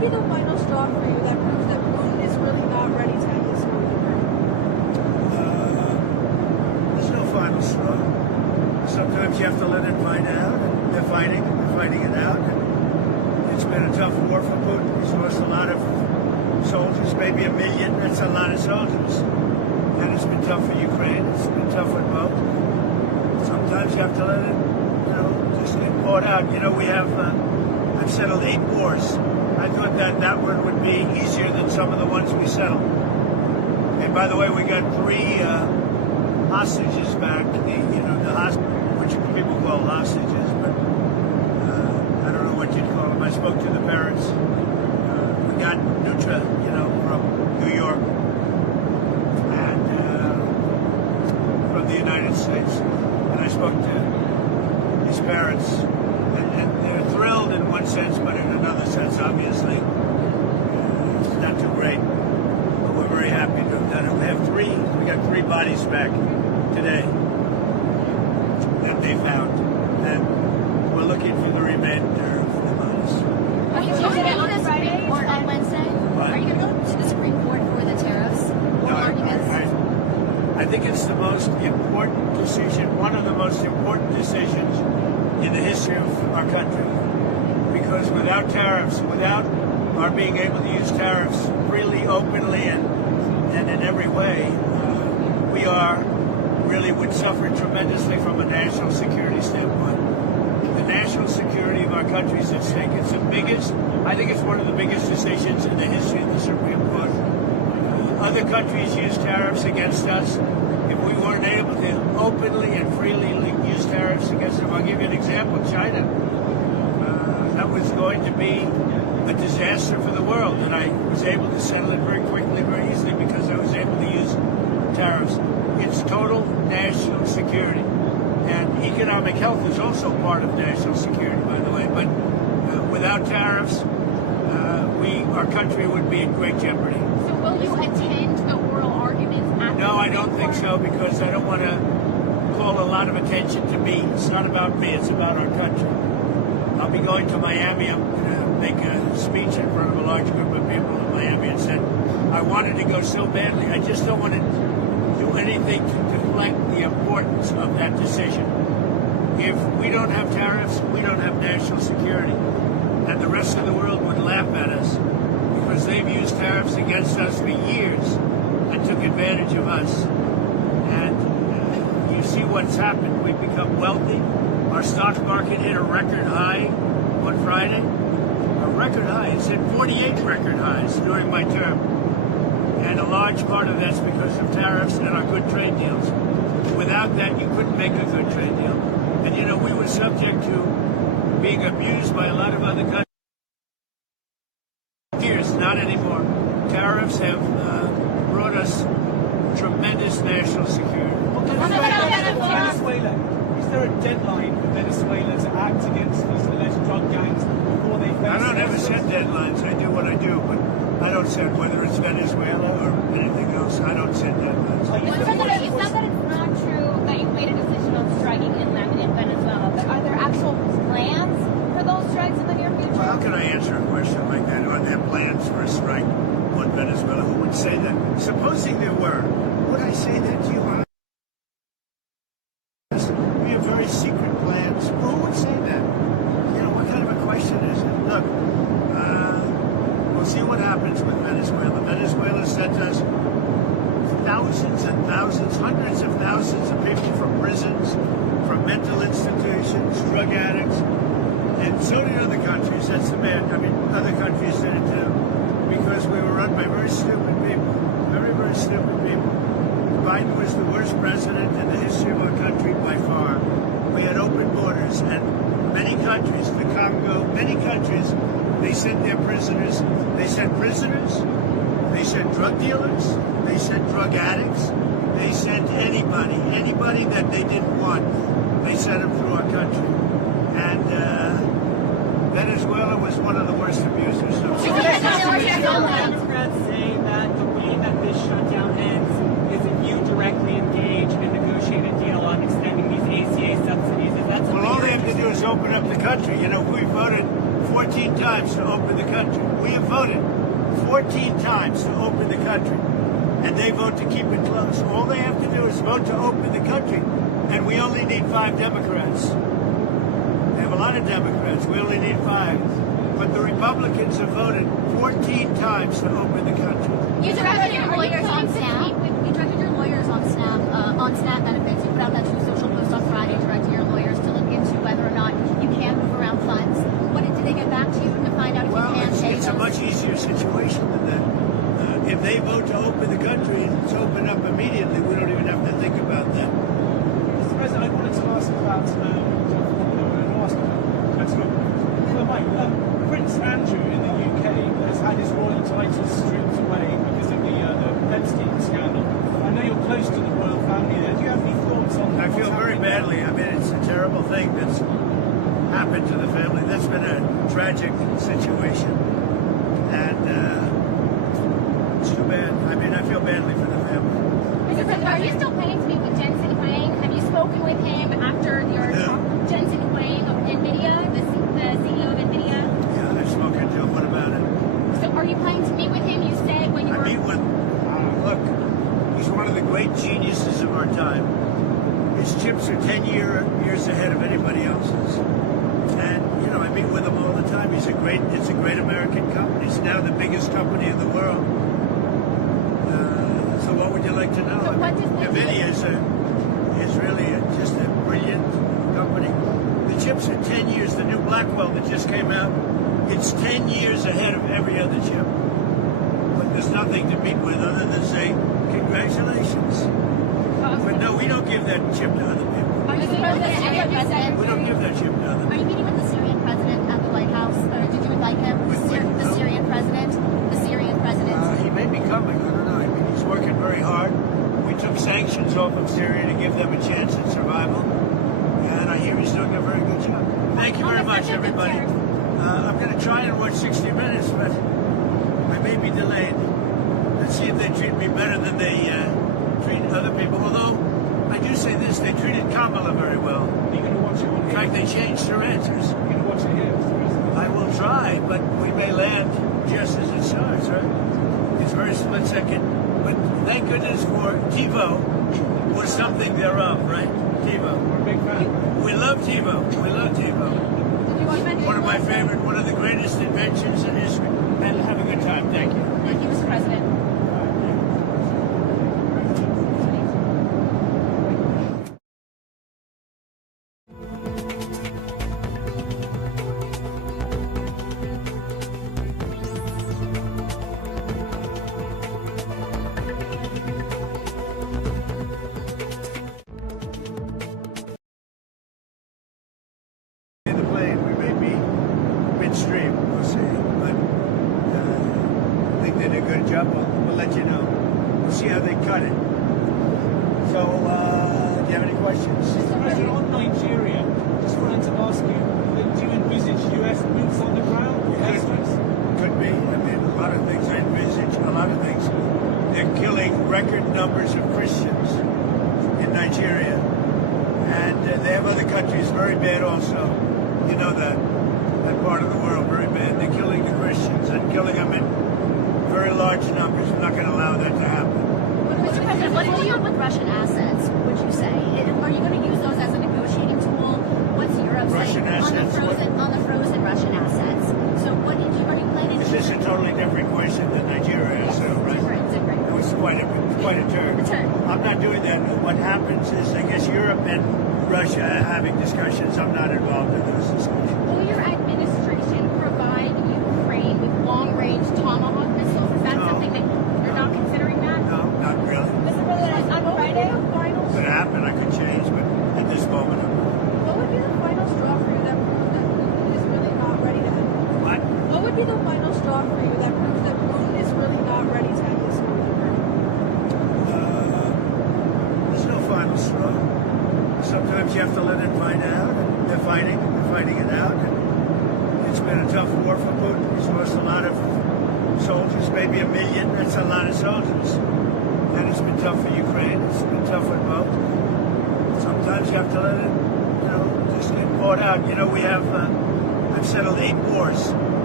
be the final straw for you that proves that Putin is really not ready to end this war? There's no final straw. Sometimes you have to let it fight out. And they're fighting it out. And it's been a tough war for Putin. He's lost a lot of soldiers, maybe 1 million. That's a lot of soldiers. And it's been tough for Ukraine. It's been tough for both. Sometimes you have to let it, just get poured out. We have, I've settled 8 wars. I thought that one would be easier than some of the ones we settled. And by the way, we got 3 hostages back, which people call hostages, but I don't know what you'd call them. I spoke to the parents. We got Nutra, from New York and from the United States. And I spoke to his parents, and they're thrilled in one sense, but in another sense, obviously, it's not too great. But we're very happy to have done it. We got 3 bodies back today that they found, and we're looking for the remainder of the bodies. Are you going to go to the Supreme Court on Wednesday? What? Are you going to go to the Supreme Court for the tariffs? I think it's the most important decision, one of the most important decisions in the history of our country. Because without tariffs, without our being able to use tariffs freely, openly, and in every way, we really would suffer tremendously from a national security standpoint. The national security of our country is at stake. It's the biggest, I think it's one of the biggest decisions in the history of the Supreme Court. Other countries use tariffs against us. If we weren't able to openly and freely use tariffs against them, I'll give you an example. China. That was going to be a disaster for the world, and I was able to settle it very quickly, very easily, because I was able to use tariffs. It's total national security. And economic health is also part of national security, by the way. But without tariffs, our country would be in great jeopardy. So will you attend the oral arguments at No, I don't think so, because I don't want to call a lot of attention to me. It's not about me, it's about our country. I'll be going to Miami. I'm going to make a speech in front of a large group of people in Miami, and said I wanted to go so badly. I just don't want to do anything to deflect the importance of that decision. If we don't have tariffs, we don't have national security. And the rest of the world would laugh at us, because they've used tariffs against us for years and took advantage of us. And you see what's happened. We've become wealthy. Our stock market hit a record high on Friday. A record high. It's hit 48 record highs during my term. And a large part of that's because of tariffs and our good trade deals. Without that, you couldn't make a good trade deal. And we were subject to being abused by a lot of other countries. Years, not anymore. Tariffs have brought us tremendous national security. Venezuela. Is there a deadline for Venezuela to act against these alleged drug gangs before they face? I don't ever set deadlines. I do what I do, but I don't set whether it's Venezuela or anything else. I don't set deadlines. You said that it's not true that you made a decision on striking inland in Venezuela, but are there actual plans for those strikes in the near future? Well, how can I answer a question like that? Are there plans for a strike on Venezuela? Who would say that? Supposing there were, would I say that to you? We have very secret plans. Who would say that? What kind of a question is it? Look, we'll see what happens with Venezuela. Venezuela sent us thousands and thousands, hundreds of thousands of people from prisons, from mental institutions, drug addicts, and so did other countries. That's the bad. Other countries did it too, because we were run by very stupid people, very, very stupid people. Biden was the worst president in the history of our country by far. We had open borders, and many countries, the Congo, many countries, they sent their prisoners. They sent prisoners. They sent drug dealers. They sent drug addicts. They sent anybody that they didn't want. They sent them through our country. And Venezuela was one of the worst abusers. Democrats say that the way that this shutdown ends is if you directly engage and negotiate a deal on extending these ACA subsidies. Is that something? Well, all they have to do is open up the country. We voted 14 times to open open the country. We have voted 14 times to open the country, and they vote to keep it closed. All they have to do is vote to open the country, and we only need 5 Democrats. They have a lot of Democrats. We only need 5. But the Republicans have voted 14 times to open the country. You directed your lawyers on Snap. You directed your lawyers on Snap benefits. You put out that True Social post on Friday, directing your lawyers to look into whether or not you can move around funds. What did they get back to you to find out if Well, you can take it's a much easier situation than that. If they vote to open the country, it's open up immediately. We don't even have to think about that. Mr. President, I wanted to ask about Prince Andrew in the UK has had his royal titles stripped away because of the Epstein scandal. I know you're close to the royal family there. Do you have any thoughts on I feel very badly. I mean, it's a terrible thing that's happened to the family. That's been a tragic situation, and it's too bad. I mean, I feel badly for the family. Mr. President, are you still planning to meet with Jensen Huang? Have you spoken with him after your talk? Jensen Huang of Nvidia, the CEO of Nvidia? Yeah, I've spoken to him. What about it? So are you planning to meet with him? You said when you were... I meet with, look, he's one of the great geniuses of our time. His chips are 10 years ahead of anybody else's. And, you know, I meet with him all the time. It's a great American company. It's now the biggest company in the world. So what would you like to know? So what does Nvidia is really just a brilliant company. The chips are 10 years. The new Blackwell that just came out, it's 10 years ahead of every other chip. But there's nothing to meet with other than say, congratulations. But no, we don't give that chip to other people. Are you meeting with the Syrian president? We don't give that chip to other Are you meeting with the Syrian president at the White House? Or did you invite him? The Syrian president? The Syrian president? He may be coming. I don't know. I mean, he's working very hard. We took sanctions off of Syria to give them a chance at survival. And I hear he's doing a very good job. Thank you very much, everybody. I'm going to try and watch 60 Minutes, but I may be delayed. Let's see if they treat me better than they treat other people. Although, I do say this, they treated Kamala very well. Are you going to watch it on In fact, they changed their answers. Are you going to watch it here, Mr. President? I will try, but we may land just as it starts, right? It's very split second. But thank goodness for TiVo or something thereof, right? TiVo. We're a big fan. We love TiVo. We love TiVo. One of my favorite, one of the greatest inventions in history. And have a good time. Thank you. Thank you, Mr. President. In the plane, we may be midstream, we'll see. But I think they did a good job. We'll let you know. We'll see how they cut it. So, do you have any questions? Mr. President, on Nigeria, just wanted to ask you, do you envisage US boots on the ground? Could be. I mean, a lot of things. I envisage a lot of things. They're killing record numbers of Christians in Nigeria. And they have other countries very bad also. You know that part of the world very bad. They're killing the Christians and killing them in very large numbers. We're not going to allow that to happen. Mr. President, what's going on with Russian assets, would you say? Are you going to use those as a negotiating tool? What's Europe Russian saying assets, on the frozen Russian assets? So what are you planning to do? Is this a totally different question than Nigeria? Yes, So, right? different. It was quite a turn. I'm not doing that. What happens is, I guess Europe and Russia are having discussions. I'm not involved in those discussions. Will your administration provide Ukraine with long-range Tomahawk missiles? Is that No. something that you're not considering that? No, not really. Mr. President, on Friday, Could happen. I could change, but at this moment, I'm not. What would be the final straw for you that proves that Putin is really not ready to end? What? What would be the final straw for you that proves that Putin is really not ready to end this war? There's no final straw. Sometimes you have to let it fight out, and they're fighting it out. And it's been a tough war for Putin. He's lost a lot of soldiers, maybe 1 million. That's a lot of soldiers. And it's been tough for Ukraine. It's been tough with both. Sometimes you have to let it, just get bought out. You know, we have, I've settled 8 wars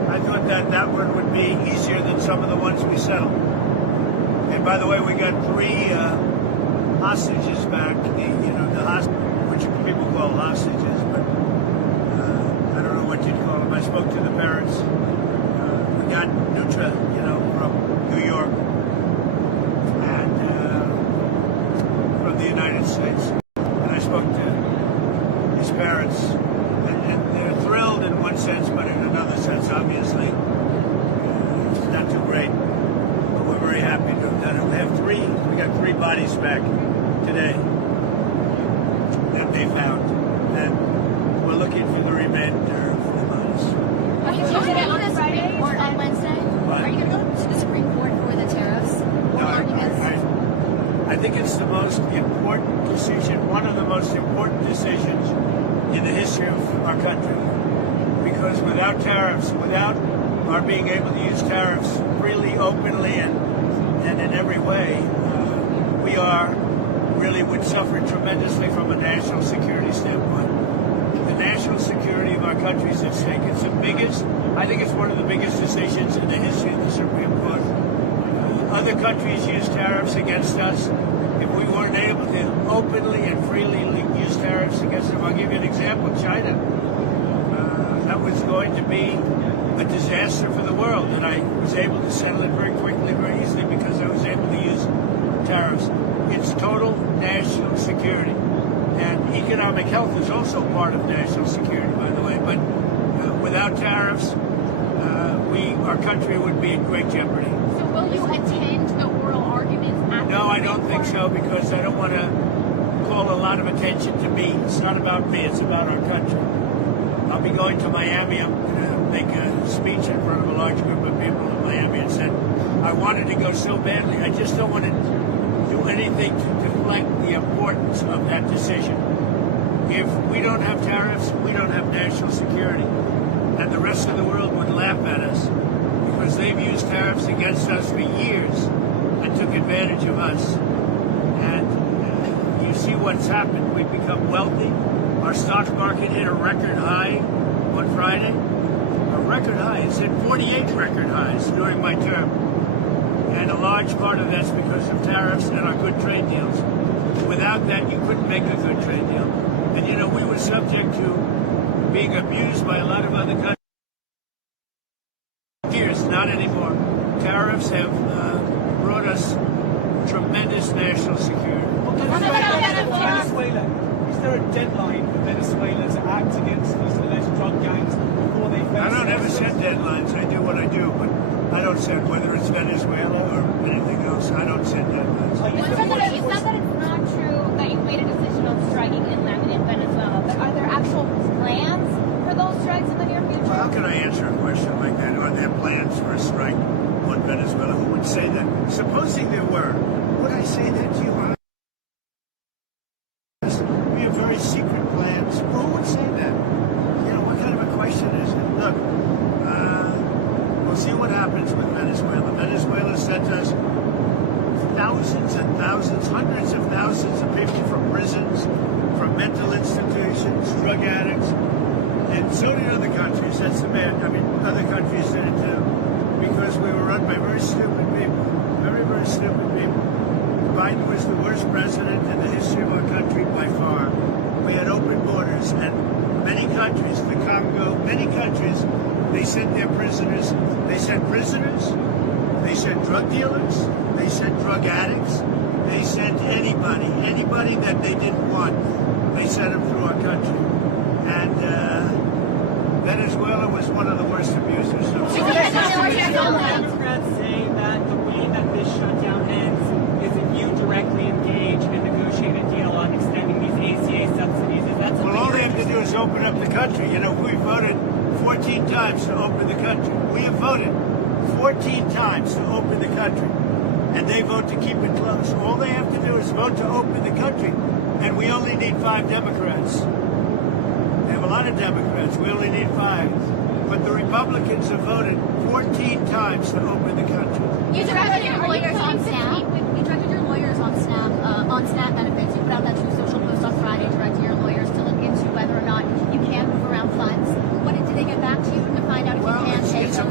I thought that that one would be easier than some of the ones we settled. And by the way, we got 3 hostages back. Which people call hostages, but I don't know what you'd call them. I spoke to the parents. We got Nutra, from New York and from the United States. And I spoke to his parents, and they're thrilled in one sense, but in another sense, obviously, it's not too great. But we're very happy to have done it. We got 3 bodies back today that they found, and we're looking for the remainder of the bodies. Are you going to go to the Supreme Court on Wednesday? What? Are you going to go to the Supreme Court for the tariffs? No, I think it's the most important decision, one of the most important decisions in the history of our country. Because without tariffs, without our being able to use tariffs freely, openly, and in every way, we really would suffer tremendously from a national security standpoint. The national security of our country is at stake. It's the biggest, I think it's one of the biggest decisions in the history of the Supreme Court. Other countries use tariffs against us. If we weren't able to openly and freely use tariffs against them, I'll give you an example, China. That was going to be a disaster for the world, and I was able to settle it very quickly, very easily, because I was able to use tariffs. It's total national security. And economic health is also part of national security, by the way. But without tariffs, our country would be in great jeopardy. So will you attend the oral arguments at No, I don't think so, because I don't want to call a lot of attention to me. It's not about me, it's about our country. I'll be going to Miami. I'm going to make a speech in front of a large group of people in Miami, and said I wanted to go so badly. I just don't want to do anything to deflect the importance of that decision. If we don't have tariffs, we don't have national security. And the rest of the world would laugh at us, because they've used tariffs against us for years and took advantage of us. And you see what's happened. We've become wealthy. Our stock market hit a record high on Friday. A record high. It's hit 48 record highs during my term. And a large part of that's because of tariffs and our good trade deals. Without that, you couldn't make a good trade deal. And we were subject to being abused by a lot of other countries. Years, not anymore. Tariffs have brought us tremendous national security. Venezuela. Is there a deadline for Venezuela to act against these alleged drug gangs before they face? I don't ever set deadlines. I do what I do, but I don't set whether it's Venezuela or anything else. I don't set deadlines. You said that it's not true that you made a decision on striking inland in Venezuela, but are there actual plans for those strikes in the near future? Well, how can I answer a question like that? Are there plans for a strike on Venezuela? Who would say that? Supposing there were, would I say that to you? We have very secret plans. Who would say that? What kind of a question is it? Look, we'll see what happens with Venezuela. Venezuela sent us thousands and thousands, hundreds of thousands of people from prisons, from mental institutions, drug addicts, and so did other countries. That's the bad. Other countries did it too, because we were run by very stupid people, very, very stupid people. Biden was the worst president in the history of our country by far. We had open borders, and many countries, the Congo, many countries, they sent their prisoners. They sent prisoners. They sent drug dealers. They sent drug addicts. They sent anybody that they didn't want. They sent them through our country. And Venezuela was one of the worst abusers. Democrats say that the way that this shutdown ends is if you directly engage and negotiate a deal on extending these ACA subsidies. Is that something? Well, all they have to do is open up the country. We voted 14 times to open the country. We have voted 14 times to open the country, and they vote to keep it closed. All they have to do is vote to open the country, and we only need 5 Democrats. They have a lot of Democrats. We only need 5. But the Republicans have voted 14 times to open the country. You directed your lawyers on SNAP. You directed your lawyers on SNAP benefits. You put out that True Social post on Friday, directing your lawyers to look into whether or not you can move around funds. Did they get back to you to find out if you can pay? It's a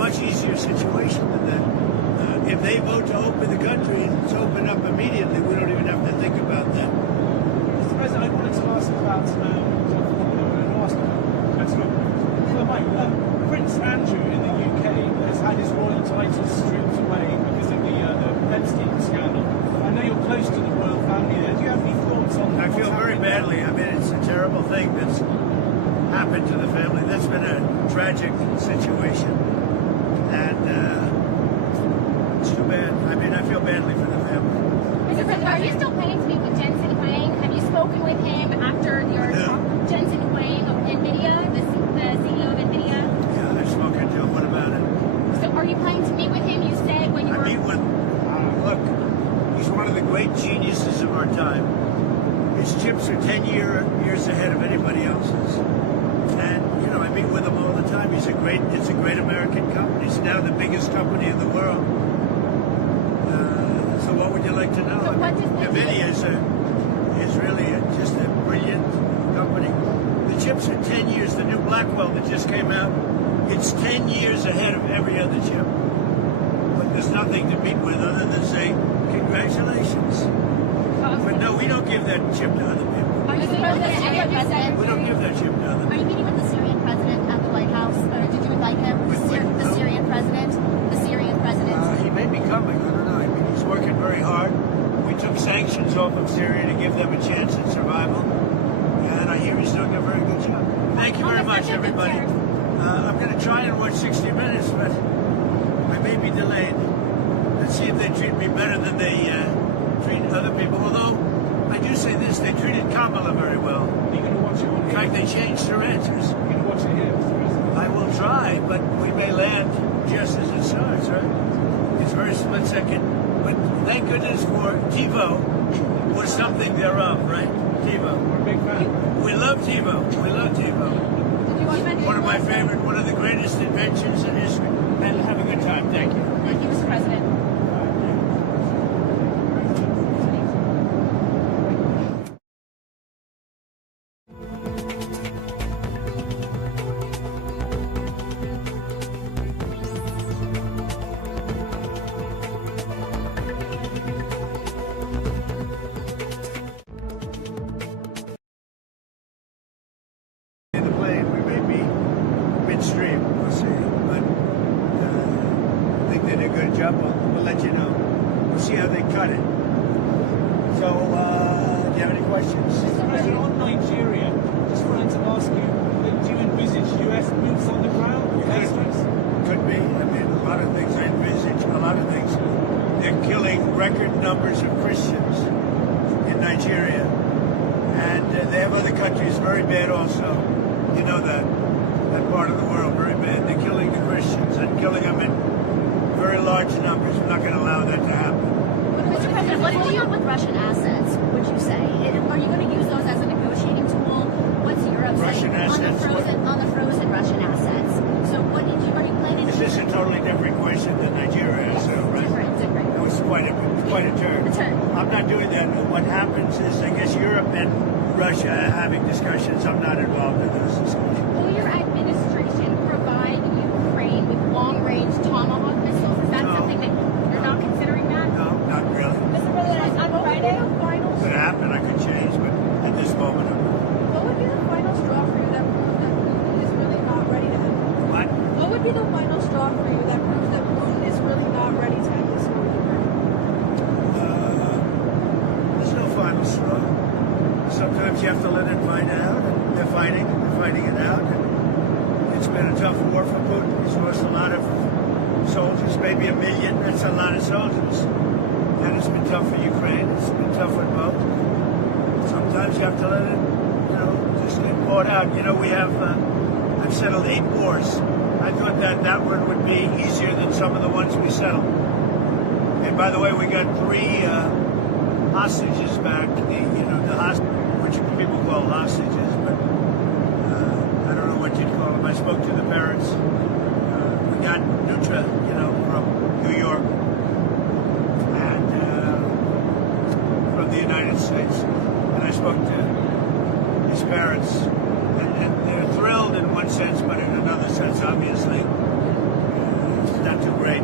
situation. And that if they vote to open the country, it's open up immediately. We don't even have to think about that. Mr. President, I wanted to ask about Prince Andrew in the UK has had his royal titles stripped away because of the Epstein scandal. I know you're close to the royal family there. Do you have any thoughts on I feel what's very happening there? badly. I mean, it's a terrible thing that's happened to the family. That's been a tragic situation. And it's too bad. I mean, I feel badly for the family. Mr. President, are you still planning to meet with Jensen Huang? Have you spoken with him after your talk? Jensen Huang of Nvidia, the CEO of Nvidia? Yeah, I've spoken to him. What about it? So are you planning to meet with him? You said when you I were... meet with, look, he's one of the great geniuses of our time. His chips are 10 years ahead of anybody else's. And, you know, I meet with him all the time. It's a great American company. It's now the biggest company in the world. So what would you like to know? So what does that Nvidia is really just a brilliant company. The chips are 10 years. The new Blackwell that just came out, it's 10 years ahead of every other chip. But there's nothing to meet with other than say, congratulations. But no, we don't give that chip to other people. Are you meeting with the Syrian president? We don't give that chip to other Are you people. meeting with the Syrian president at the White House? Or did you invite him? The Syrian president? The Syrian president? He may be coming. I don't know. I mean, he's working very hard. We took sanctions off of Syria to give them a chance at survival. And I hear he's doing a very good job. Thank you very much, everybody. I'm going to try and watch 60 Minutes, but I may be delayed. Let's see if they treat me better than they treat other people. Although, I do say this, they treated Kamala very well. You're going to watch it on In here. fact, they changed their answers. You're going to watch it here, Mr. President. I will try, but we may land just as it starts, right? It's very split second. But thank goodness for TiVo or something thereof, right? TiVo. We're a big fan. We love TiVo. We love TiVo. One of my favorite, one of the greatest inventions in history. And have a good time. Thank you. Thank you, Mr. President. The plane, we may be midstream. We'll see. But I think they did a good job. We'll let you know. We'll see how they cut it. So, do you have any questions? Mr. President, on Nigeria, just wanted to ask you, do you envisage US boots on the ground? Could be. I mean, a lot of things. I envisage a lot of things. They're killing record numbers of Christians in Nigeria. And they have other countries very bad also. You know that part of the world, very bad. They're killing the Christians and killing them in very large numbers. We're not going to allow that to happen. Mr. President, what's going on with Russian assets, would you say? Are you going to use those as a negotiating tool? What's Europe Russian saying assets? on the frozen Russian assets? So are you planning Is to... this a totally different question than Nigeria? So, right? Different. It was quite a turn. A turn. I'm not doing that. What happens is, I guess Europe and Russia are having discussions. I'm not involved in those discussions. Will your administration provide Ukraine with long-range Tomahawk missiles? Is that No. something that you're not considering that? No, not really. Mr. President, on Friday, Could happen. I could change, but at this moment, I'm not. What would be the final straw for you that proves that Putin is really not ready to end? What? What would be the final straw for you that proves that Putin is really not ready to end this war in Ukraine? There's no final straw. Sometimes you have to let it fight out. And they're fighting it out. And it's been a tough war for Putin. He's lost a lot of soldiers, maybe 1 million. That's a lot of soldiers. And it's been tough for Ukraine. It's been tough for both. Sometimes you have to let it, just get poured out. We have, I've settled 8 wars. I thought that one would be easier than some of the ones we settled. And by the way, we got 3 hostages back. The hostage, which people call hostages, but I don't know what you'd call them. I spoke to the parents. We got Nutra, from New York and from the United States. And I spoke to his parents, and they're thrilled in one sense, but in another sense, obviously, it's not too great.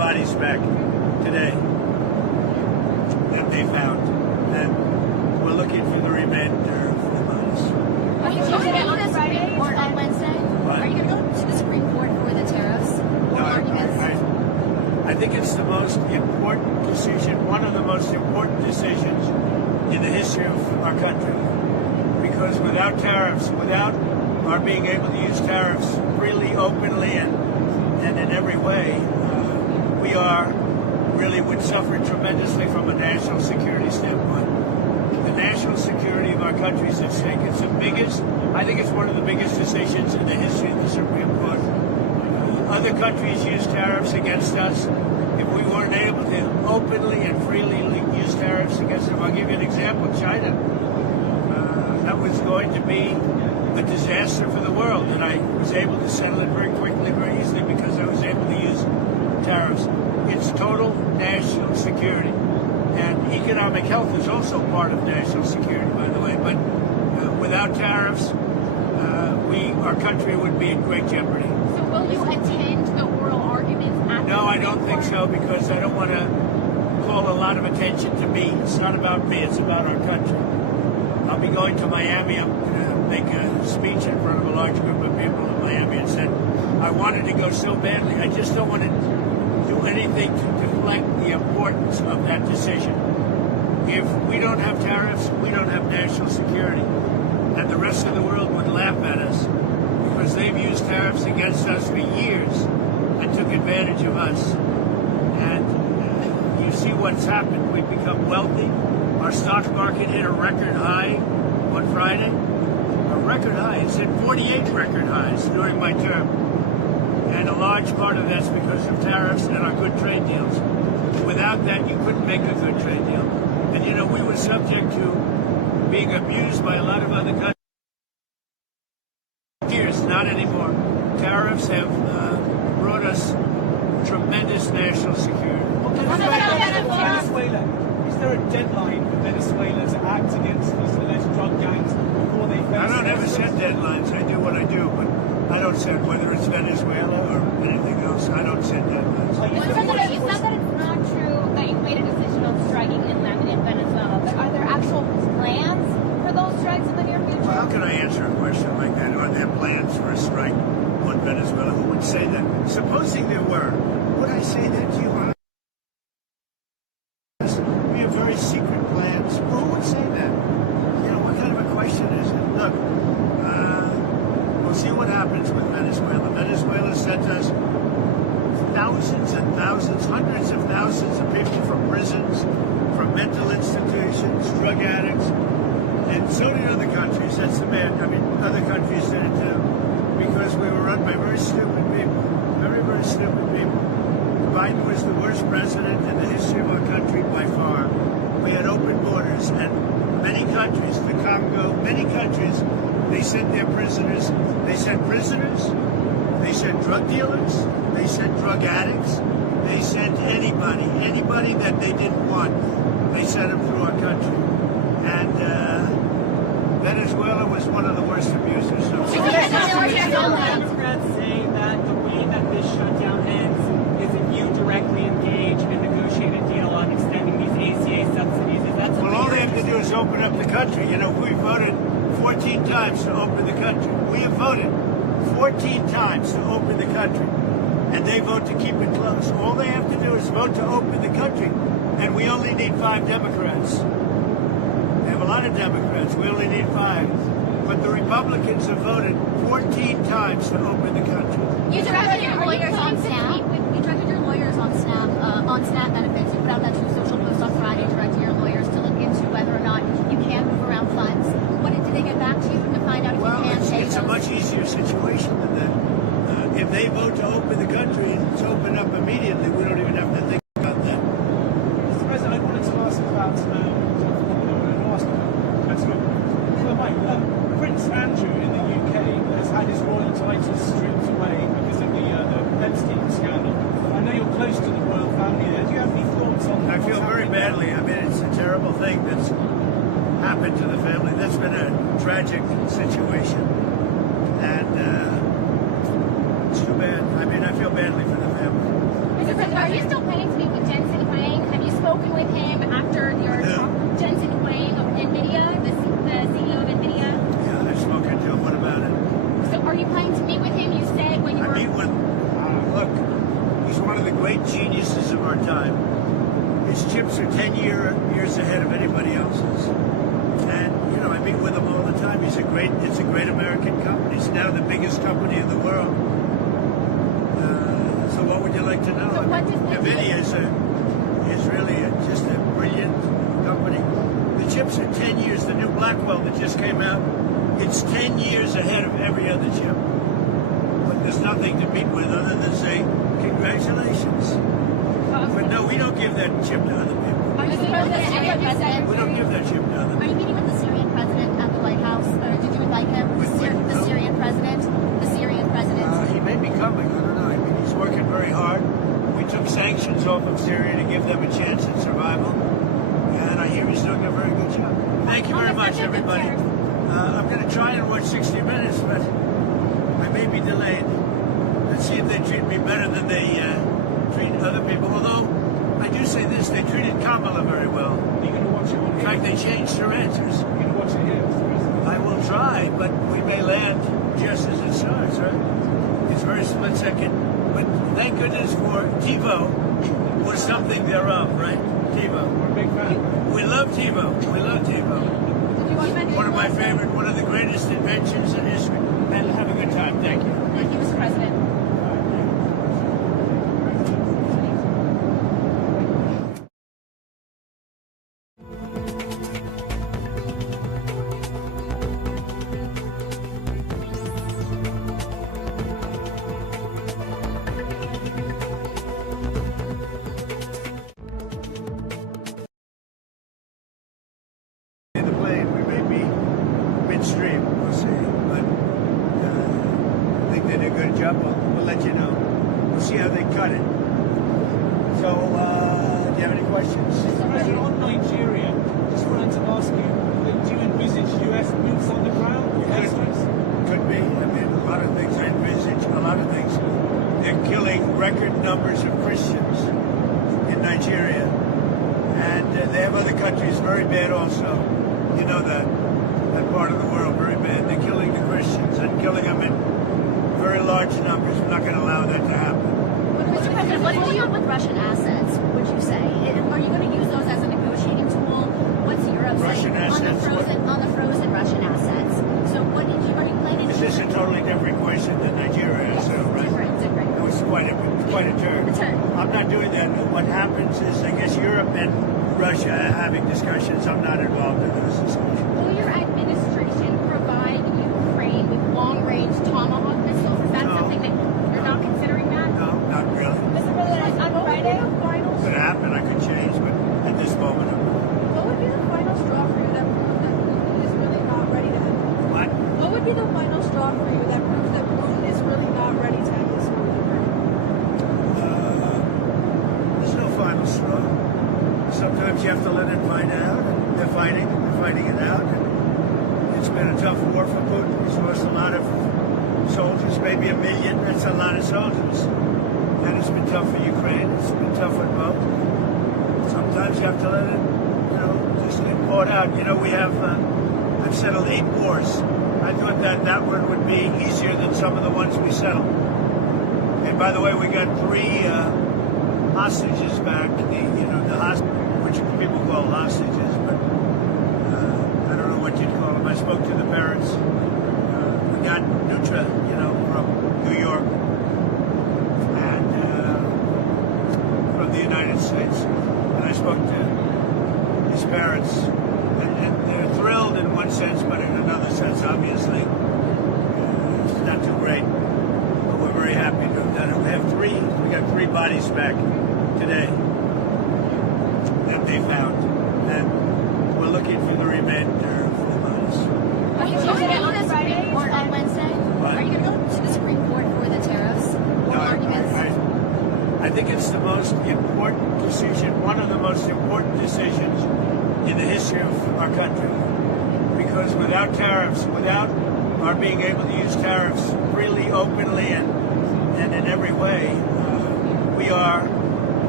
bodies back today that they found. And we're looking for the remainder of the bodies. Are you going to go to the Supreme Court on Wednesday? What? Are you going to go to the Supreme Court for the tariffs? No, I think it's the most important decision, one of the most important decisions in the history of our country. Because without tariffs, without our being able to use tariffs freely, openly, and in every way, we would suffer tremendously from a national security standpoint. The national security of our country is at stake. It's the biggest, I think it's one of the biggest decisions in the history of the Supreme Court. Other countries use tariffs against us. If we weren't able to openly and freely use tariffs against them, I'll give you an example. China. That was going to be a disaster for the world, and I was able to settle it very quickly, very easily, because I was able to use tariffs. It's total national security. And economic health is also part of national security, by the way. But without tariffs, our country would be in great jeopardy. So will you attend the oral arguments at No, I don't think so, because I don't want to call a lot of attention to me. It's not about me, it's about our country. I'll be going to Miami. I'm going to make a speech in front of a large group of people in Miami, and said I wanted to go so badly. I just don't want to do anything to deflect the importance of that decision. If we don't have tariffs, we don't have national security. And the rest of the world would laugh at us, because they've used tariffs against us for years and took advantage of us. And you see what's happened. We've become wealthy. Our stock market hit a record high on Friday. A record high. It's hit 48 record highs during my term. And a large part of that's because of tariffs and our good trade deals. Without that, you couldn't make a good trade deal. And you know, we were subject to being abused by a lot of other countries. Years, not anymore. Tariffs have brought us tremendous national security. Venezuela. Is there a deadline for Venezuela to act against these alleged drug gangs before they face? I don't ever set deadlines. I do what I do, but I don't set whether it's Venezuela or anything else. I don't set deadlines. You said that it's not true that you made a decision on striking inland in Venezuela, but are there actual plans for those strikes in the near future? Well, how can I answer a question like that? Are there plans for a strike on Venezuela? Who would say that? Supposing there were, would I say that to you? We have very secret plans. Who would say that? You know, what kind of a question is it? Look, we'll see what happens with Venezuela. Venezuela sent us thousands and thousands, hundreds of thousands of people from prisons, from mental institutions, drug addicts, and so did other countries. That's the bad. I mean, other countries did it too, because we were run by very stupid people, very, very stupid people. Biden was the worst president in the history of our country by far. We had open borders, and many countries, the Congo, many countries, they sent their prisoners. They sent prisoners. They sent drug dealers. They sent drug addicts. They sent anybody that they didn't want. They sent them through our country. And Venezuela was one of the worst abusers. Democrats say that the way that this shutdown ends is if you directly engage and negotiate a deal on extending these ACA subsidies. Is that something? Well, all they have to do is open up the country. You know, we voted 14 times to open the country. We have voted 14 times to open the country, and they vote to keep it closed. All they have to do is vote to open the country, and we only need 5 Democrats. They have a lot of Democrats. We only need 5. But the Republicans have voted 14 times to open the country. You directed your lawyers on Snap. You directed your lawyers on Snap benefits. You put out that true social post on Friday, directing your lawyers to look into whether or not you can move around funds. What did they get back to you to find out if you can pay it's a much easier situation than that. If they vote to open the country, it's open up immediately. We don't even have to think about that. Mr. President, I wanted to ask about Prince Andrew in the UK has had his royal titles stripped away because of the Epstein scandal. I know you're close to the royal family there. Do you have any thoughts on that? I feel very badly. I mean, it's a terrible thing that's happened to the family. That's been a tragic situation. And it's too bad. I mean, I feel badly for the family. Mr. President, Are you still planning to meet with Jensen Huang? Have you spoken with him after your talk? Jensen Huang of Nvidia, the CEO of Nvidia? Yeah, I've spoken to him. What about it? So are you planning to meet with him? You said when you I were... meet with, look, he's one of the great geniuses of our time. His chips are 10 years ahead of anybody else's. And, you know, I meet with him all the time. It's a great American company. It's now the biggest company in the world. So what would you like to know? So what does Nvidia is really just a brilliant company. The chips are 10 years. The new Blackwell that just came out, it's 10 years ahead of every other chip. But there's nothing to meet with other than say, congratulations. But no, we don't give that chip to other people. Are you meeting with the Syrian president? We don't give that chip to other Are you people. meeting with the Syrian president at the White House? Or did you invite him? The Syrian president? The Syrian president? He may be coming. I don't know. I mean, he's working very hard. We took sanctions off of Syria to give them a chance at survival. And I hear he's doing a very good job. Thank you very much, everybody. I'm going to try and watch 60 Minutes, but I may be delayed. Let's see if they treat me better than they treat other people. Although, I do say this, they treated Kamala very well. Are you going to watch it on In fact, they changed her answers. You're going to watch it here? I will try, but we may land just as it starts, right? It's very split second. But thank goodness for TiVo or something thereof, right? TiVo. We're a big fan. We love TiVo. We love TiVo. One of my favorite, one of the greatest inventions in history. And have a good time. Thank you. Thank you, Mr. President. In the plane, we may be midstream. We'll see. But I think they did a good job. We'll let you know. We'll see how they cut it. So, do you have any questions? Mr. President, on Nigeria, just wanted to ask you, do you envisage US boots on the ground? Could be. I mean, a lot of things I envisage. A lot of things. They're killing record numbers of Christians in Nigeria. And they have other countries very bad also. You know that part of the world very bad. They're killing the Christians and killing them in very large numbers. We're not going to allow that to happen. Mr. President, what do you do with Russian assets, would you say? Are you going to use those as a negotiating tool? What's Europe Russian saying assets, on the frozen Russian assets? So what are you planning to Is this a totally different question than Nigeria? Yes, So, right? different. It was quite a turn. A turn. I'm not doing that. What happens is, I guess Europe and Russia are having discussions. I'm not involved in those discussions. Will your administration provide Ukraine with long-range Tomahawk missiles? Is that No. something that you're not considering that? No, not really. Mr. President, on Friday, Could happen. I could change, but at this moment, What would be the final straw for you that proves that Putin is really not ready to end? what? What would be the final straw for you that proves that Putin is really not ready to end this war? There's no final straw. Sometimes you have to let it fight out. And they're fighting it out. And it's been a tough war for Putin. He's lost a lot of soldiers, maybe 1 million. That's a lot of soldiers. And it's been tough for Ukraine. It's been tough for both. Sometimes you have to let it, just get poured out. You know, we have, I've settled 8 wars. I thought that one would be easier than some of the ones we settled. And by the way, we got 3 hostages back. Which people call hostages, but I don't know what you'd call them. I spoke to the parents. We got Nutra, from New York and from the United States. And I spoke to his parents, and they're thrilled in one sense, but in another sense, obviously, it's not too great. But we're very happy to have done it. We got 3 bodies back today that they found, and we're looking for the remainder of the bodies. Are you going to get on the Supreme Court on Wednesday? What? Are you going to go to the Supreme Court for the tariffs? No, I think it's the most important decision, one of the most important decisions in the history of our country. Because without tariffs, without our being able to use tariffs freely, openly, and in every way, we are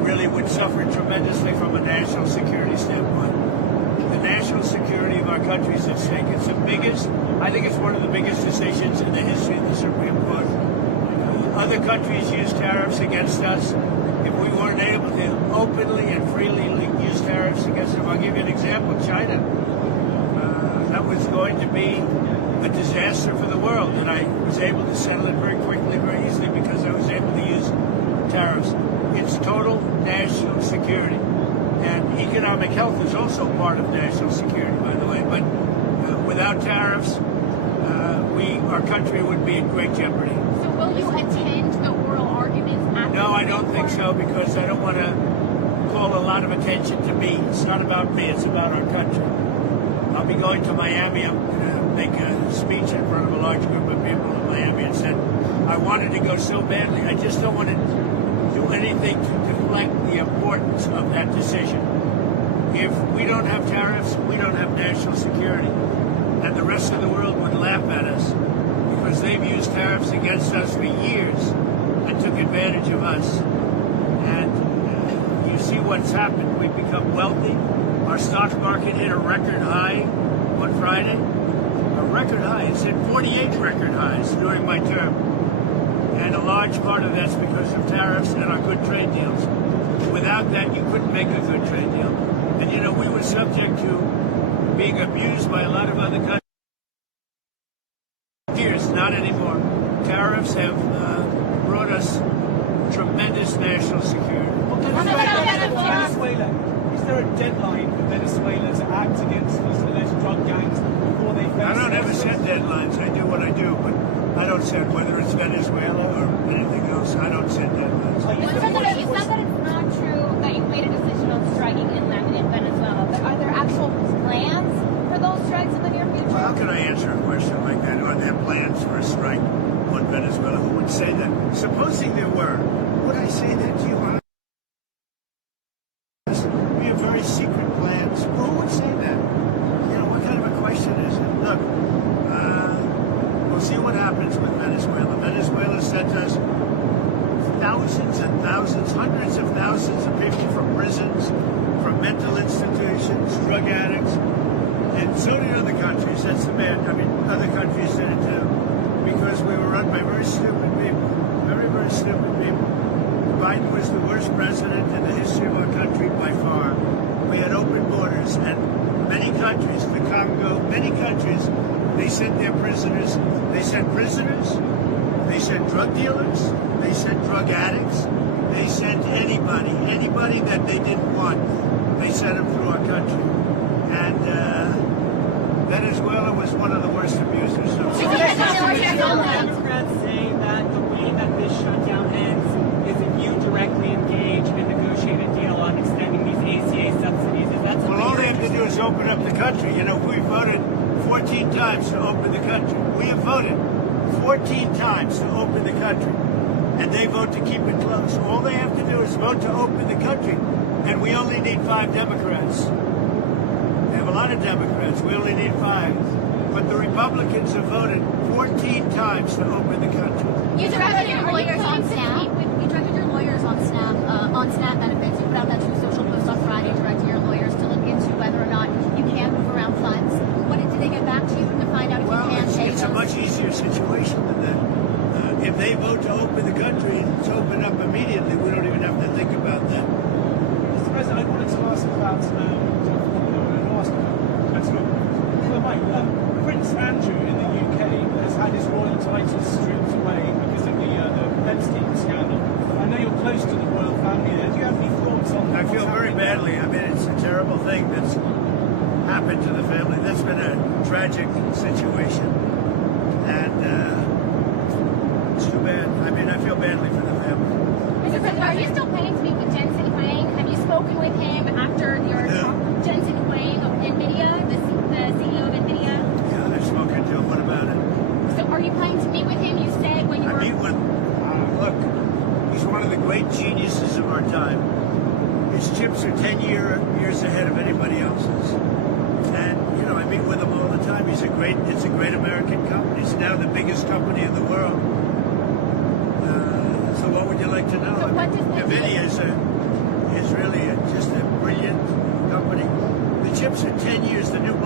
really would suffer tremendously from a national security standpoint. The national security of our country is at stake. It's the biggest, I think it's one of the biggest decisions in the history of the Supreme Court. Other countries use tariffs against us. If we weren't able to openly and freely use tariffs against them, I'll give you an example. China. That was going to be a disaster for the world, and I was able to settle it very quickly, very easily, because I was able to use tariffs. It's total national security. And economic health is also part of national security, by the way. But without tariffs, our country would be in great jeopardy. So will you attend the oral arguments at No, I don't think so, because I don't want to call a lot of attention to me. It's not about me, it's about our country. I'll be going to Miami. I'm going to make a speech in front of a large group of people in Miami, and said I wanted to go so badly. I just don't want to do anything to deflect the importance of that decision. If we don't have tariffs, we don't have national security. And the rest of the world would laugh at us, because they've used tariffs against us for years and took advantage of us. And you see what's happened. We've become wealthy. Our stock market hit a record high on Friday. A record high. It's hit 48 record highs during my term. And a large part of that's because of tariffs and our good trade deals. Without that, you couldn't make a good trade deal. And you know, we were subject to being abused by a lot of other countries. Years, not anymore. Tariffs have brought us tremendous national security. Venezuela. Is there a deadline for Venezuela to act against these alleged drug gangs before they face? I don't ever set deadlines. I do what I do, but I don't set whether it's Venezuela or anything else. I don't set deadlines. You said that it's not true that you made a decision on striking inland in Venezuela, but are there actual plans for those strikes in the near future? Well, how can I answer a question like that? Are there plans for a strike on Venezuela? Who would say that? Supposing there were, would I say that to you? We have very secret plans. Who would say that? You know, what kind of a question is it? Look, we'll see what happens with Venezuela. Venezuela sent us thousands and thousands, hundreds of thousands of people from prisons, from mental institutions, drug addicts, and so did other countries. That's the bad. I mean, other countries did it too, because we were run by very stupid people, very, very stupid people. Biden was the worst president in the history of our country by far. We had open borders, and many countries, the Congo, many countries, they sent their prisoners. They sent prisoners. They sent drug dealers. They sent drug addicts. They sent anybody that they didn't want. They sent them through our country. And Venezuela was one of the worst abusers. Democrats say that the way that this shutdown ends is if you directly engage and negotiate a deal on extending these ACA subsidies. Is that something? Well, all they have to do is open up the country. You know, we voted 14 times to open the country. We have voted 14 times to open the country, and they vote to keep it closed. All they have to do is vote to open the country, and we only need 5 Democrats. We have a lot of Democrats. We only need 5. But the Republicans have voted 14 times to open the country. You directed your lawyers on SNAP. You directed your lawyers on SNAP benefits. You put out that True Social post on Friday, directing your lawyers to look into whether or not you can move around funds. Did they get back to you to find out if you can pay it's a much easier situation than that. If they vote to open the country, it's open up immediately. We don't even have to think about that. Mr. President, I wanted to ask about Prince Andrew in the UK has had his royal titles stripped away because of the Epstein scandal. I know you're close to the royal family there. Do you have any thoughts on that? I feel very badly. I mean, it's a terrible thing that's happened to the family. That's been a tragic situation, and it's too bad. I mean, I feel badly for the family. Mr. President, are you still planning to meet with Jensen Huang? Have you spoken with him after your talk? Jensen Huang of Nvidia, the CEO of Nvidia? Yeah, I've spoken to him. What about it? So are you planning to meet with him? You said when you were... I meet with... look, he's one of the great geniuses of our time. His chips are 10 years ahead of anybody else's. And, you know, I meet with him all the time. It's a great American company. It's now the biggest company in the world. So what would you like to know? So what does Nvidia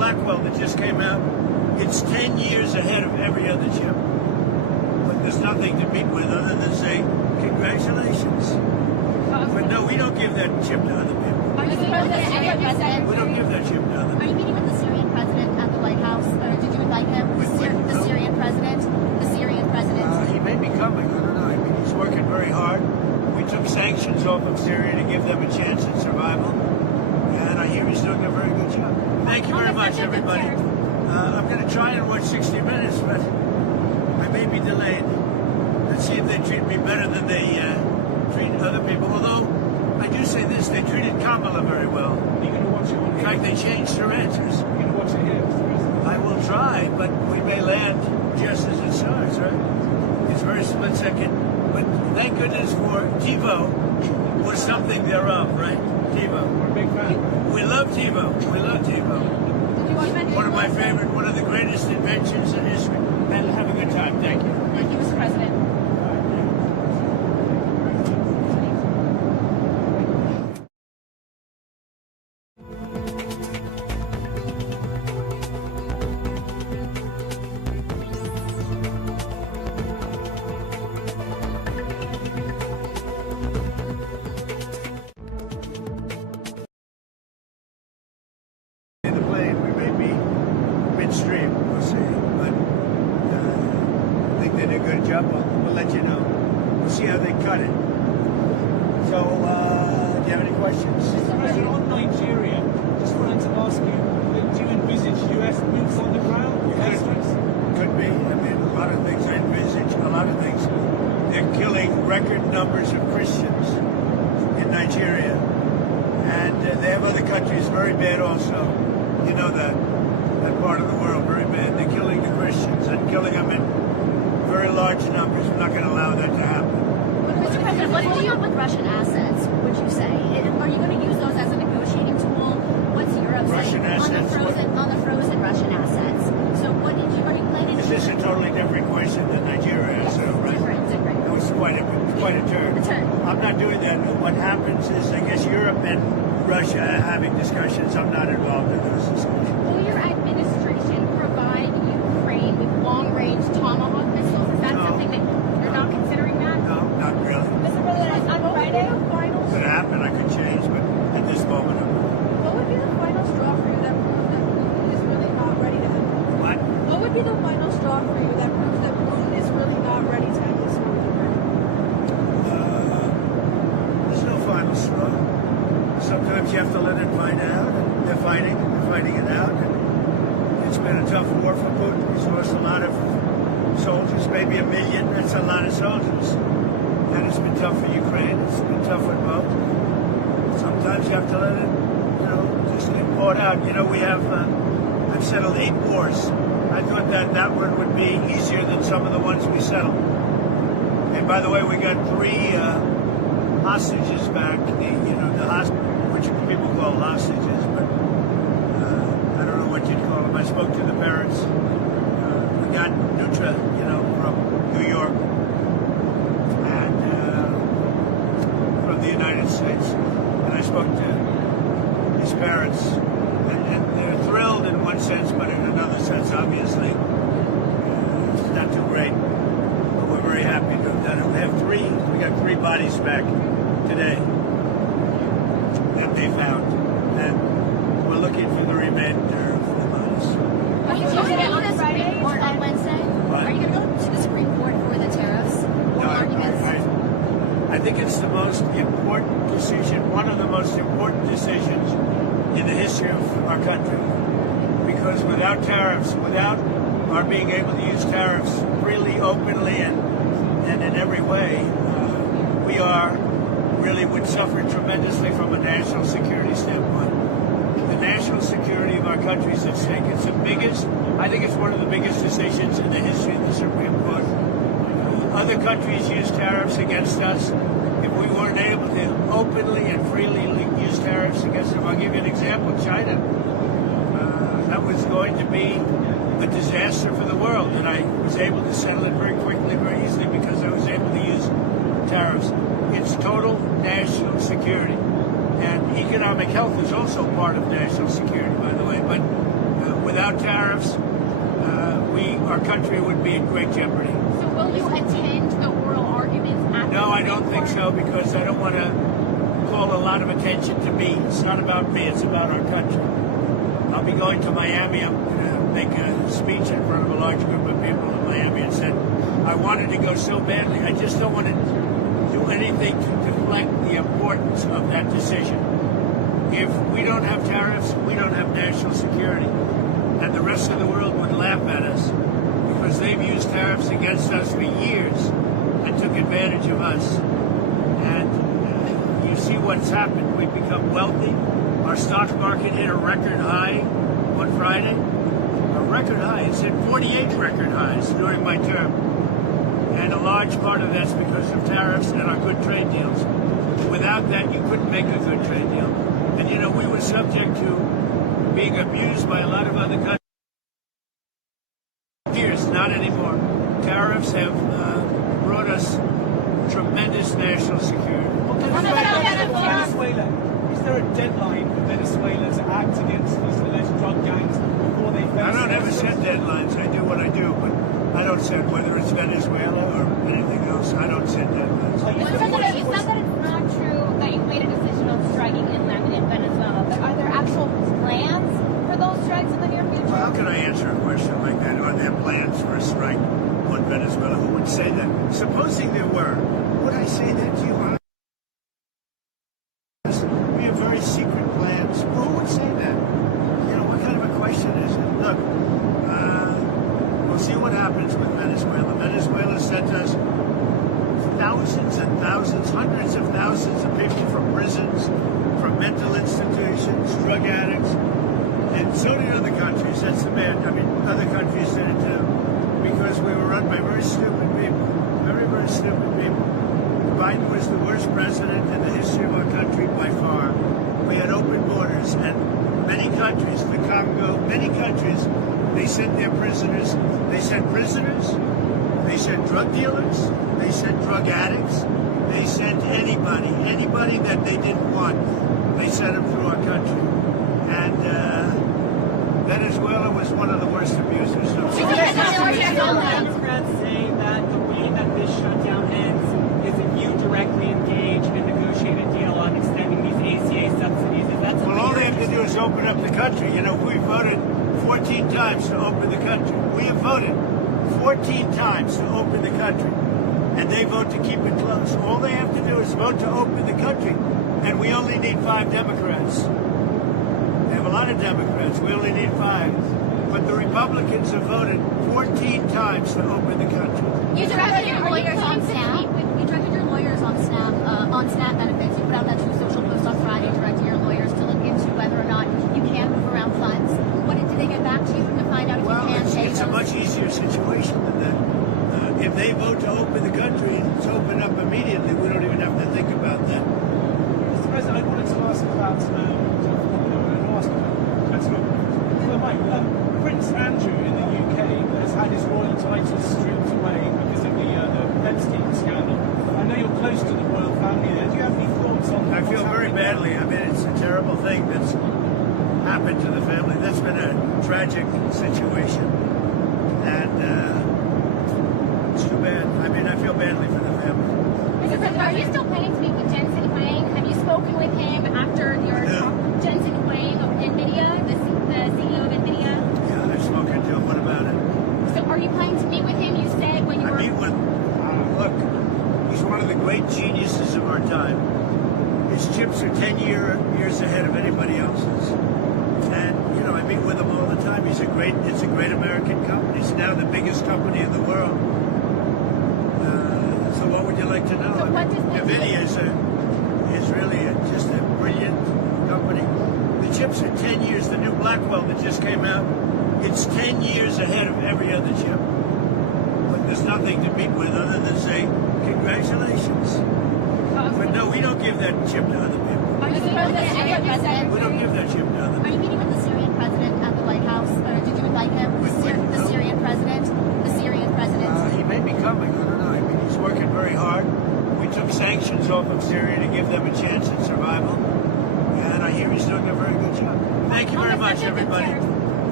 Blackwell that just came out, it's 10 years ahead of every other chip. But there's nothing to meet with other than say, congratulations. But no, we don't give that chip to other people. Are you meeting with the Syrian president? We don't give that chip to other Are people. you meeting with the Syrian president at the White House? Or did you invite him? The Syrian president? The Syrian president? He may be coming. I don't know. I mean, he's working very hard. We took sanctions off of Syria to give them a chance at survival. And I hear he's doing a very good job. Thank you very much, everybody. I'm going to try and watch 60 Minutes, but I may be delayed. Let's see if they treat me better than they treat other people. Although, I do say this, they treated Kamala very well. You're going to watch it on In fact, they changed her answers. You're going to watch it here. I will try, but we may land just as it starts, right? It's very split second. But thank goodness for TiVo or something thereof, right? TiVo. We're a big fan. We love TiVo. We love TiVo. One of my favorite, one of the greatest inventions in history. And have a good time. Thank you. Thank you, Mr. President. The plane, we may be midstream, we'll see. But I think they did a good job. We'll let you know. We'll see how they cut it. So, do you have any questions? Mr. President, on Nigeria, just wanted to ask you, do you envisage US boots on the ground? Could be. I mean, a lot of things I envisage, a lot of things. They're killing record numbers of Christians in Nigeria. And they have other countries very bad also. You know that part of the world, very bad. They're killing the Christians and killing them in very large numbers. We're not going to allow that to happen. Mr. President, what's going on with Russian assets, would you say? Are you going to use those as a negotiating tool? What's Europe Russian saying assets, on the frozen Russian assets? So what did you already plan to Is this a totally different question than Nigeria asked, right? Different. It was quite a turn. I'm not doing that. What happens is, I guess Europe and Russia are having discussions. I'm not involved in those discussions. Will your administration provide Ukraine with long-range Tomahawk missiles? Is that No. something that you're not considering that? No, not really. Mr. President, on Friday, Could happen. I could change, but at this moment, I'm not. What would be the final straw for you that proves that Putin is really not ready to end? What? What would be the final straw for you that proves that Putin is really not ready to end this war? There's no final straw. Sometimes you have to let it find out. And they're fighting it out. And it's been a tough war for Putin. He's lost a lot of soldiers, maybe 1 million. That's a lot of soldiers. And it's been tough for Ukraine. It's been tough for both. Sometimes you have to let it, just get poured out. We have, I've settled 8 wars. I thought that one would be easier than some of the ones we settled. And by the way, we got 3 hostages back. The hostage, which people call hostages, but I don't know what you'd call them. I spoke to the parents. We got Nutra, from New York and from the United States. And I spoke to his parents, and they're thrilled in one sense, but in another sense, obviously, it's not too great. But we're very happy to have done it. We got 3 bodies back today that they found, and we're looking for the remainder of the bodies. Are you going to go to the Supreme Court on Wednesday? What? Are you going to go to the Supreme Court for the tariffs? Or No, arguments? I think it's the most important decision, one of the most important decisions in the history of our country. Because without tariffs, without our being able to use tariffs freely, openly, and in every way, we would suffer tremendously from a national security standpoint. The national security of our country is at stake. It's the biggest, I think it's one of the biggest decisions in the history of the Supreme Court. Other countries use tariffs against us. If we weren't able to openly and freely use tariffs against them, I'll give you an example, China. That was going to be a disaster for the world, and I was able to settle it very quickly, very easily, because I was able to use tariffs. It's total national security. And economic health is also part of national security, by the way. But without tariffs, our country would be in great jeopardy. So will you attend the oral arguments at No, the I don't think so, because I don't want to call a lot of attention to me. It's not about me, it's about our country. I'll be going to Miami. I'm going to make a speech in front of a large group of people in Miami, and said I wanted to go so badly. I just don't want to do anything to deflect the importance of that decision. If we don't have tariffs, we don't have national security. And the rest of the world would laugh at us because they've used tariffs against us for years and took advantage of us. And you see what's happened. We've become wealthy. Our stock market hit a record high on Friday. A record high. It's hit 48 record highs during my term. And a large part of that's because of tariffs and our good trade deals. Without that, you couldn't make a good trade deal. And you know, we were subject to being abused by a lot of other countries. Years, not anymore. Tariffs have brought us tremendous national security. Venezuela. Is there a deadline for Venezuela to act against these alleged drug gangs before they face? I don't ever set deadlines. I do what I do, but I don't set whether it's Venezuela or anything else. I don't set deadlines. You said that it's not true that you made a decision on striking inland in Venezuela, but are there actual plans for those strikes in the near future? Well, how can I answer a question like that? Are there plans for a strike on Venezuela? Who would say that? Supposing there were, would I say that to you? We have very secret plans. Who would say that? You know, what kind of a question is it? Look, we'll see what happens with Venezuela. Venezuela sent us thousands and thousands, hundreds of thousands of people from prisons, from mental institutions, drug addicts, and so did other countries. That's the bad. I mean, other countries did it too, because we were run by very stupid people, very, very stupid people. Biden was the worst president in the history of our country by far. We had open borders, and many countries, the Congo, many countries, they sent their prisoners. They sent prisoners. They sent drug dealers. They sent drug addicts. They sent anybody that they didn't want. They sent them through our country. And Venezuela was one of the worst abusers. Democrats say that the way that this shutdown ends is if you directly engage and negotiate a deal on extending these ACA subsidies. Is that something? Well, all they have to do is open up the country. You know, we voted 14 times to open the country. We have voted 14 times to open the country, and they vote to keep it closed. All they have to do is vote to open the country, and we only need 5 Democrats. We have a lot of Democrats. We only need 5. But the Republicans have voted 14 times to open the country. You directed your lawyers on SNAP. You directed your lawyers on SNAP benefits. You put out that true social post on Friday directing your lawyers to look into whether or not you can move around funds. What did they get back to you to find out if Well, you can pay it's a those? much easier situation than that. If they vote to open the country, it's open up immediately. We don't even have to think about that. Mr. President, I wanted to ask about Prince Andrew in the UK has had his royal titles stripped away because of the Epstein scandal. I know you're close to the royal family there. Do you have any thoughts on I feel very badly. I mean, it's a terrible thing that's happened to the family. That's been a tragic situation. And it's too bad. I mean, I feel badly for the family. Mr. President, are you still planning to meet with Jensen Huang? Have you spoken with him after your talk? Jensen Huang of Nvidia, the CEO of Nvidia? Yeah, I've spoken to him. What about it? So are you planning to meet with him? You said when you were... I meet with, look, he's one of the great geniuses of our time. His chips are 10 years ahead of anybody else's. And, you know, I meet with him all the time. It's a great American company. It's now the biggest company in the world. So what would you like to know? So what does Nvidia is really just a brilliant company. The chips are 10 years. The new Blackwell that just came out, it's 10 years ahead of every other chip. But there's nothing to meet with other than say, congratulations. But no, we don't give that chip to other people. Are you meeting with the Syrian president? We don't give that chip to other Are you meeting with the Syrian president at the White House? Or did you invite him? The Syrian president? The Syrian president? He may be coming. I don't know. I mean, he's working very hard. We took sanctions off of Syria to give them a chance at survival. And I hear he's doing a very good job. Thank you very much, everybody.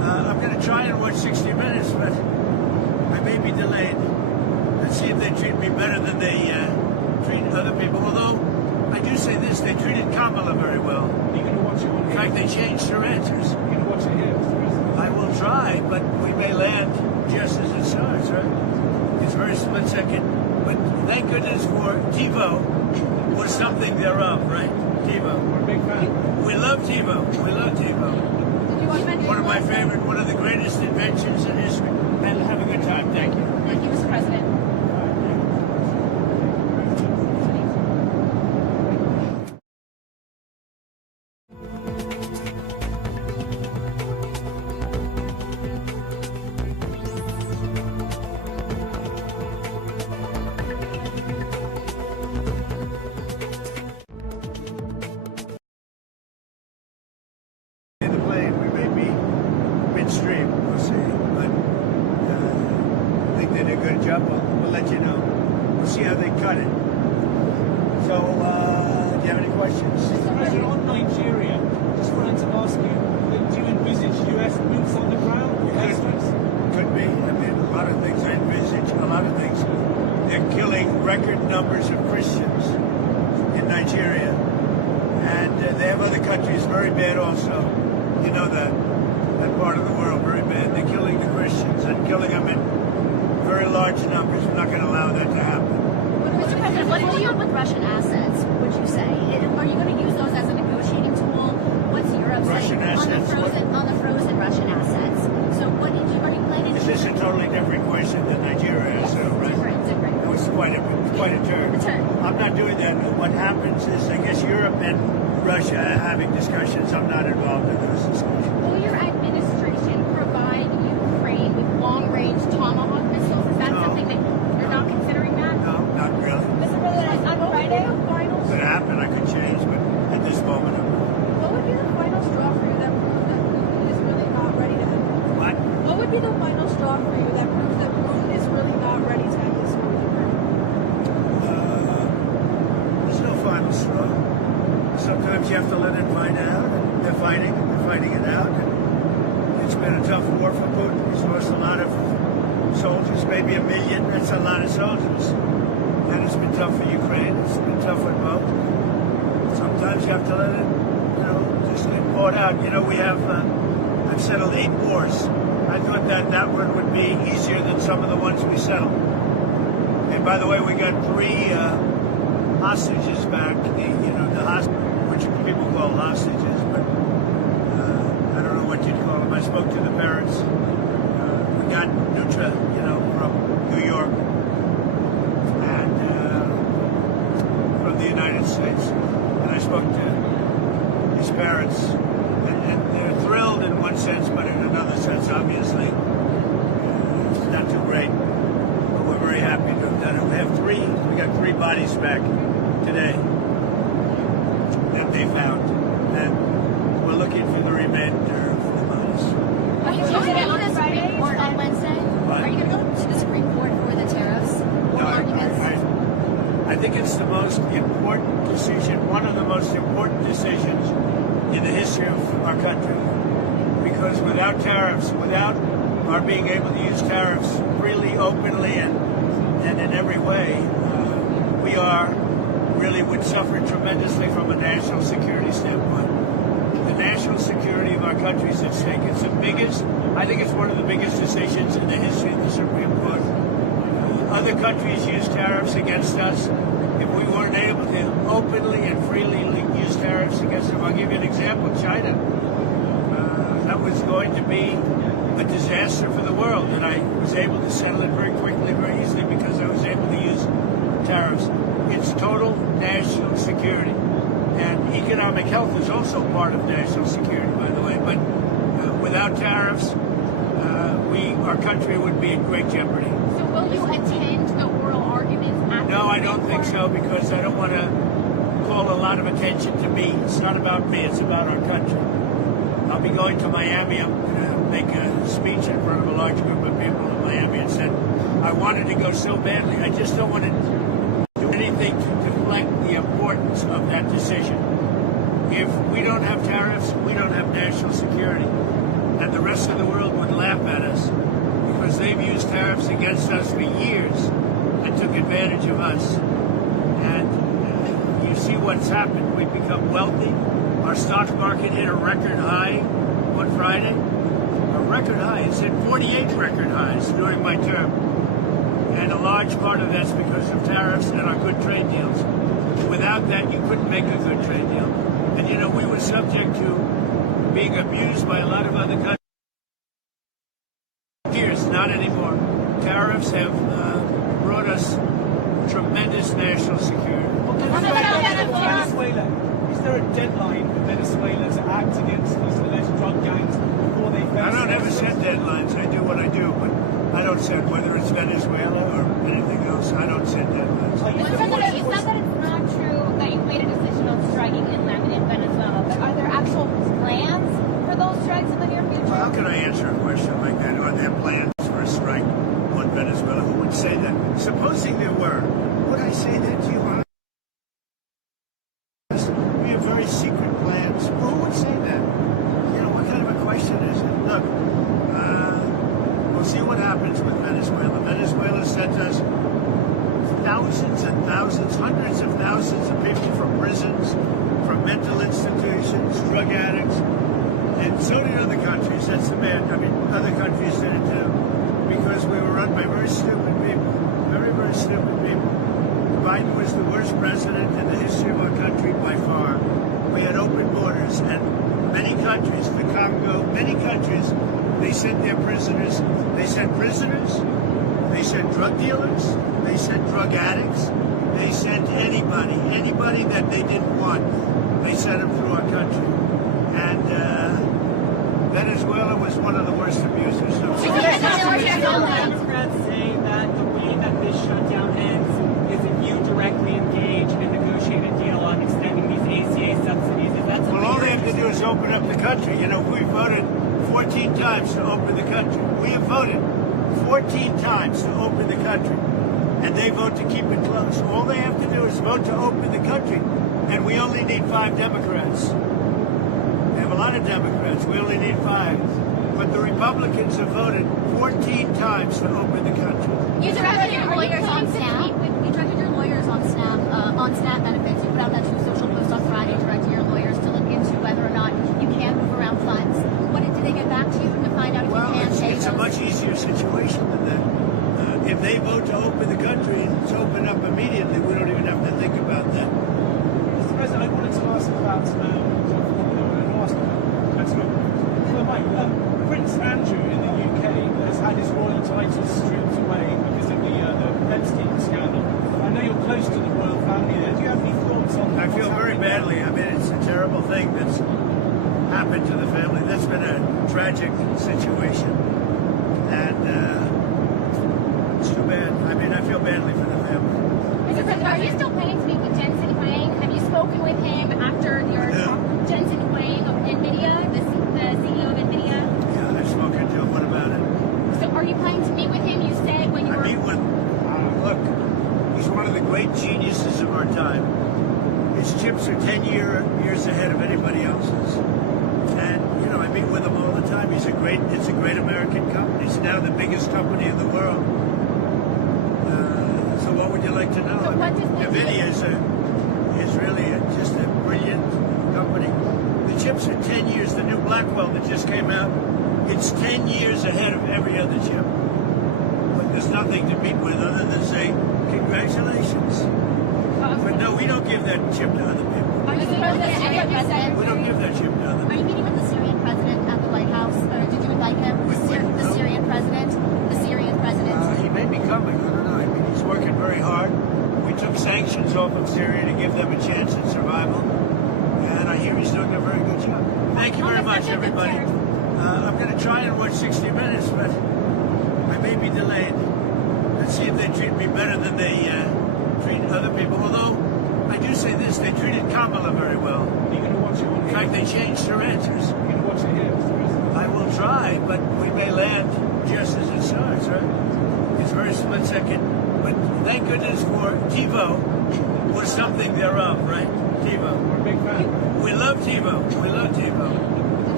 I'm going to try and watch 60 Minutes, but I may be delayed. Let's see if they treat me better than they treat other people. Although, I do say this, they treated Kamala very well. Are you going to watch it on In here? fact, they changed their answers. You're going to watch it here, Mr. President? I will try, but we may land just as it starts, right? It's very split second. But thank goodness for TiVo or something thereof, right? TiVo. We're a big fan. We love TiVo. We love TiVo. One of my favorite, one of the greatest inventions in history. And have a good time. Thank you. Thank you, Mr. President. In the plane, we may be midstream. We'll see. But I think they did a good job. We'll let you know. We'll see how they cut it. So, do you have any questions? Mr. President, on Nigeria, just wanted to ask you, do you envisage US boots on the ground? Could be. I mean, a lot of things I envisage. A lot of things. They're killing record numbers of Christians in Nigeria. And they have other countries very bad also. You know that part of the world, very bad. They're killing the Christians and killing them in very large numbers. We're not going to allow that to happen. Mr. President, what do you do with Russian assets, would you say? Are you going to use those as a negotiating tool? What's Europe Russian saying assets, on the frozen Russian assets? So what are you planning to Is this a totally different question than Nigeria asked, right? Different. It was quite a turn. I'm not doing that. What happens is, I guess Europe and Russia are having discussions. I'm not involved in those discussions. Will your administration provide Ukraine with long-range Tomahawk missiles? Is that No. something that you're not considering that? No, not really. Mr. President, on Friday, Could happen. I could change, but at this moment, I'm not. What would be the final straw for you that proves that Putin is really not ready to end? What? What would be the final straw for you that proves that Putin is really not ready to end this war with Ukraine? There's no final straw. Sometimes you have to let it find out. And they're fighting it out. And it's been a tough war for Putin. He's lost a lot of soldiers, maybe 1 million. That's a lot of soldiers. And it's been tough for Ukraine. It's been tough with both. Sometimes you have to let it, just get poured out. We have, I've settled 8 wars. I thought that one would be easier than some of the ones we settled. And by the way, we got 3 hostages back. Which people call hostages, but I don't know what you'd call them. I spoke to the parents. We got Nutra, from New York and from the United States. And I spoke to his parents, and they're thrilled in one sense, but in another sense, obviously, it's not too great. But we're very happy to have done it. We got 3 bodies back today that they found, and we're looking for the remainder of the bodies. Are you going to go to the Supreme Court on Wednesday? What? Are you going to go to the Supreme Court for the tariffs? Or No, arguments? I think it's the most important decision, one of the most important decisions in the history of our country. Because without tariffs, without our being able to use tariffs freely, openly, and in every way, we would suffer tremendously from a national security standpoint. The national security of our country is at stake. It's the biggest, I think it's one of the biggest decisions in the history of the Supreme Court. Other countries use tariffs against us. If we weren't able to openly and freely use tariffs against them, I'll give you an example, China. That was going to be a disaster for the world, and I was able to settle it very quickly, very easily, because I was able to use tariffs. It's total national security. And economic health is also part of national security, by the way. But without tariffs, our country would be in great jeopardy. So will you attend the oral arguments at No, I don't think so, because I don't want to call a lot of attention to me. It's not about me, it's about our country. I'll be going to Miami. I'm going to make a speech in front of a large group of people in Miami, and said I wanted to go so badly. I just don't want to do anything to deflect the importance of that decision. If we don't have tariffs, we don't have national security. and the rest of the world would laugh at us because they've used tariffs against us for years and took advantage of us. And you see what's happened. We've become wealthy. Our stock market hit a record high on Friday. A record high. It's hit 48 record highs during my term. And a large part of that's because of tariffs and our good trade deals. Without that, you couldn't make a good trade deal. And you know, we were subject to being abused by a lot of other countries. Years, not anymore. Tariffs have brought us tremendous national security. Venezuela. Is there a deadline for Venezuela to act against these alleged drug gangs before they face? I don't ever set deadlines. I do what I do, but I don't set whether it's Venezuela or anything else. I don't set deadlines. You said that it's not true that you made a decision on striking inland in Venezuela, but are there actual plans for those strikes in the near future? Well, how can I answer a question like that? Are there plans for a strike on Venezuela? Who would say that? Supposing there were, would I say that to you? We have very secret plans. Who would say that? You know, what kind of a question is it? Look, we'll see what happens with Venezuela. Venezuela sent us thousands and thousands, hundreds of thousands of people from prisons, from mental institutions, drug addicts, and so did other countries. That's the bad. I mean, other countries did it too, because we were run by very stupid people, very, very stupid people. Biden was the worst president in the history of our country by far. We had open borders, and many countries, the Congo, many countries, they sent their prisoners. They sent prisoners. They sent drug dealers. They sent drug addicts. They sent anybody that they didn't want. They sent them through our country. And Venezuela was one of the worst abusers. Democrats say that the way that this shutdown ends is if you directly engage and negotiate a deal on extending these ACA subsidies. Is that something? Well, all they have to do is open up the country. You know, we voted 14 times to open the country. We have voted 14 times to open the country. And they vote to keep it closed. All they have to do is vote to open the country. And we only need 5 Democrats. We have a lot of Democrats. We only need 5. But the Republicans have voted 14 times to open the country. You directed your lawyers on SNAP. You directed your lawyers on SNAP benefits. You put out that True Social post on Friday, directing your lawyers to look into whether or not you can move around funds. What did they get back to you to find out if you can pay it's a much easier situation than that. If they vote to open the country, it's open up immediately. We don't even have to think about that. Mr. President, I wanted to ask about Prince Andrew in the UK has had his royal titles stripped away because of the Epstein scandal. I know you're close to the royal family there. Do you have any thoughts on that? I feel very badly. I mean, it's a terrible thing that's happened to the family. That's been a tragic situation. And it's too bad. I mean, I feel badly for the family. Mr. President, are you still planning to meet with Jensen Huang? Have you spoken with him after your talk? Jensen Huang of Nvidia, the CEO of Nvidia? Yeah, I've spoken to him. What about it? So are you planning to meet with him? You said when you were... I meet with, look, he's one of the great geniuses of our time. His chips are 10 years ahead of anybody else's. And, you know, I meet with him all the time. It's a great American company. It's now the biggest company in the world. So what would you like to know? So Nvidia is really just a brilliant company. The chips are 10 years. The new Blackwell that just came out, it's 10 years ahead of every other chip. But there's nothing to meet with other than say, congratulations. But no, we don't give that chip to other people. Are you meeting with the Syrian president? We don't give that chip to other people. Are you meeting with the Syrian president at the White House? Or did you invite him? The Syrian president? The Syrian president? He may be coming. I don't know. I mean, he's working very hard. We took sanctions off of Syria to give them a chance at survival. And I hear he's doing a very good job. Thank you very much, everybody. I'm going to try and watch 60 Minutes, but I may be delayed. Let's see if they treat me better than they treat other people. Although, I do say this, they treated Kamala very well. You're going to watch it on In fact, they changed her answers. You're going to watch it here, Mr. President. I will try, but we may land just as it starts, right? It's very split second. But thank goodness for TiVo, or something thereof, right? TiVo. We're a big fan. We love TiVo. We love TiVo. Did you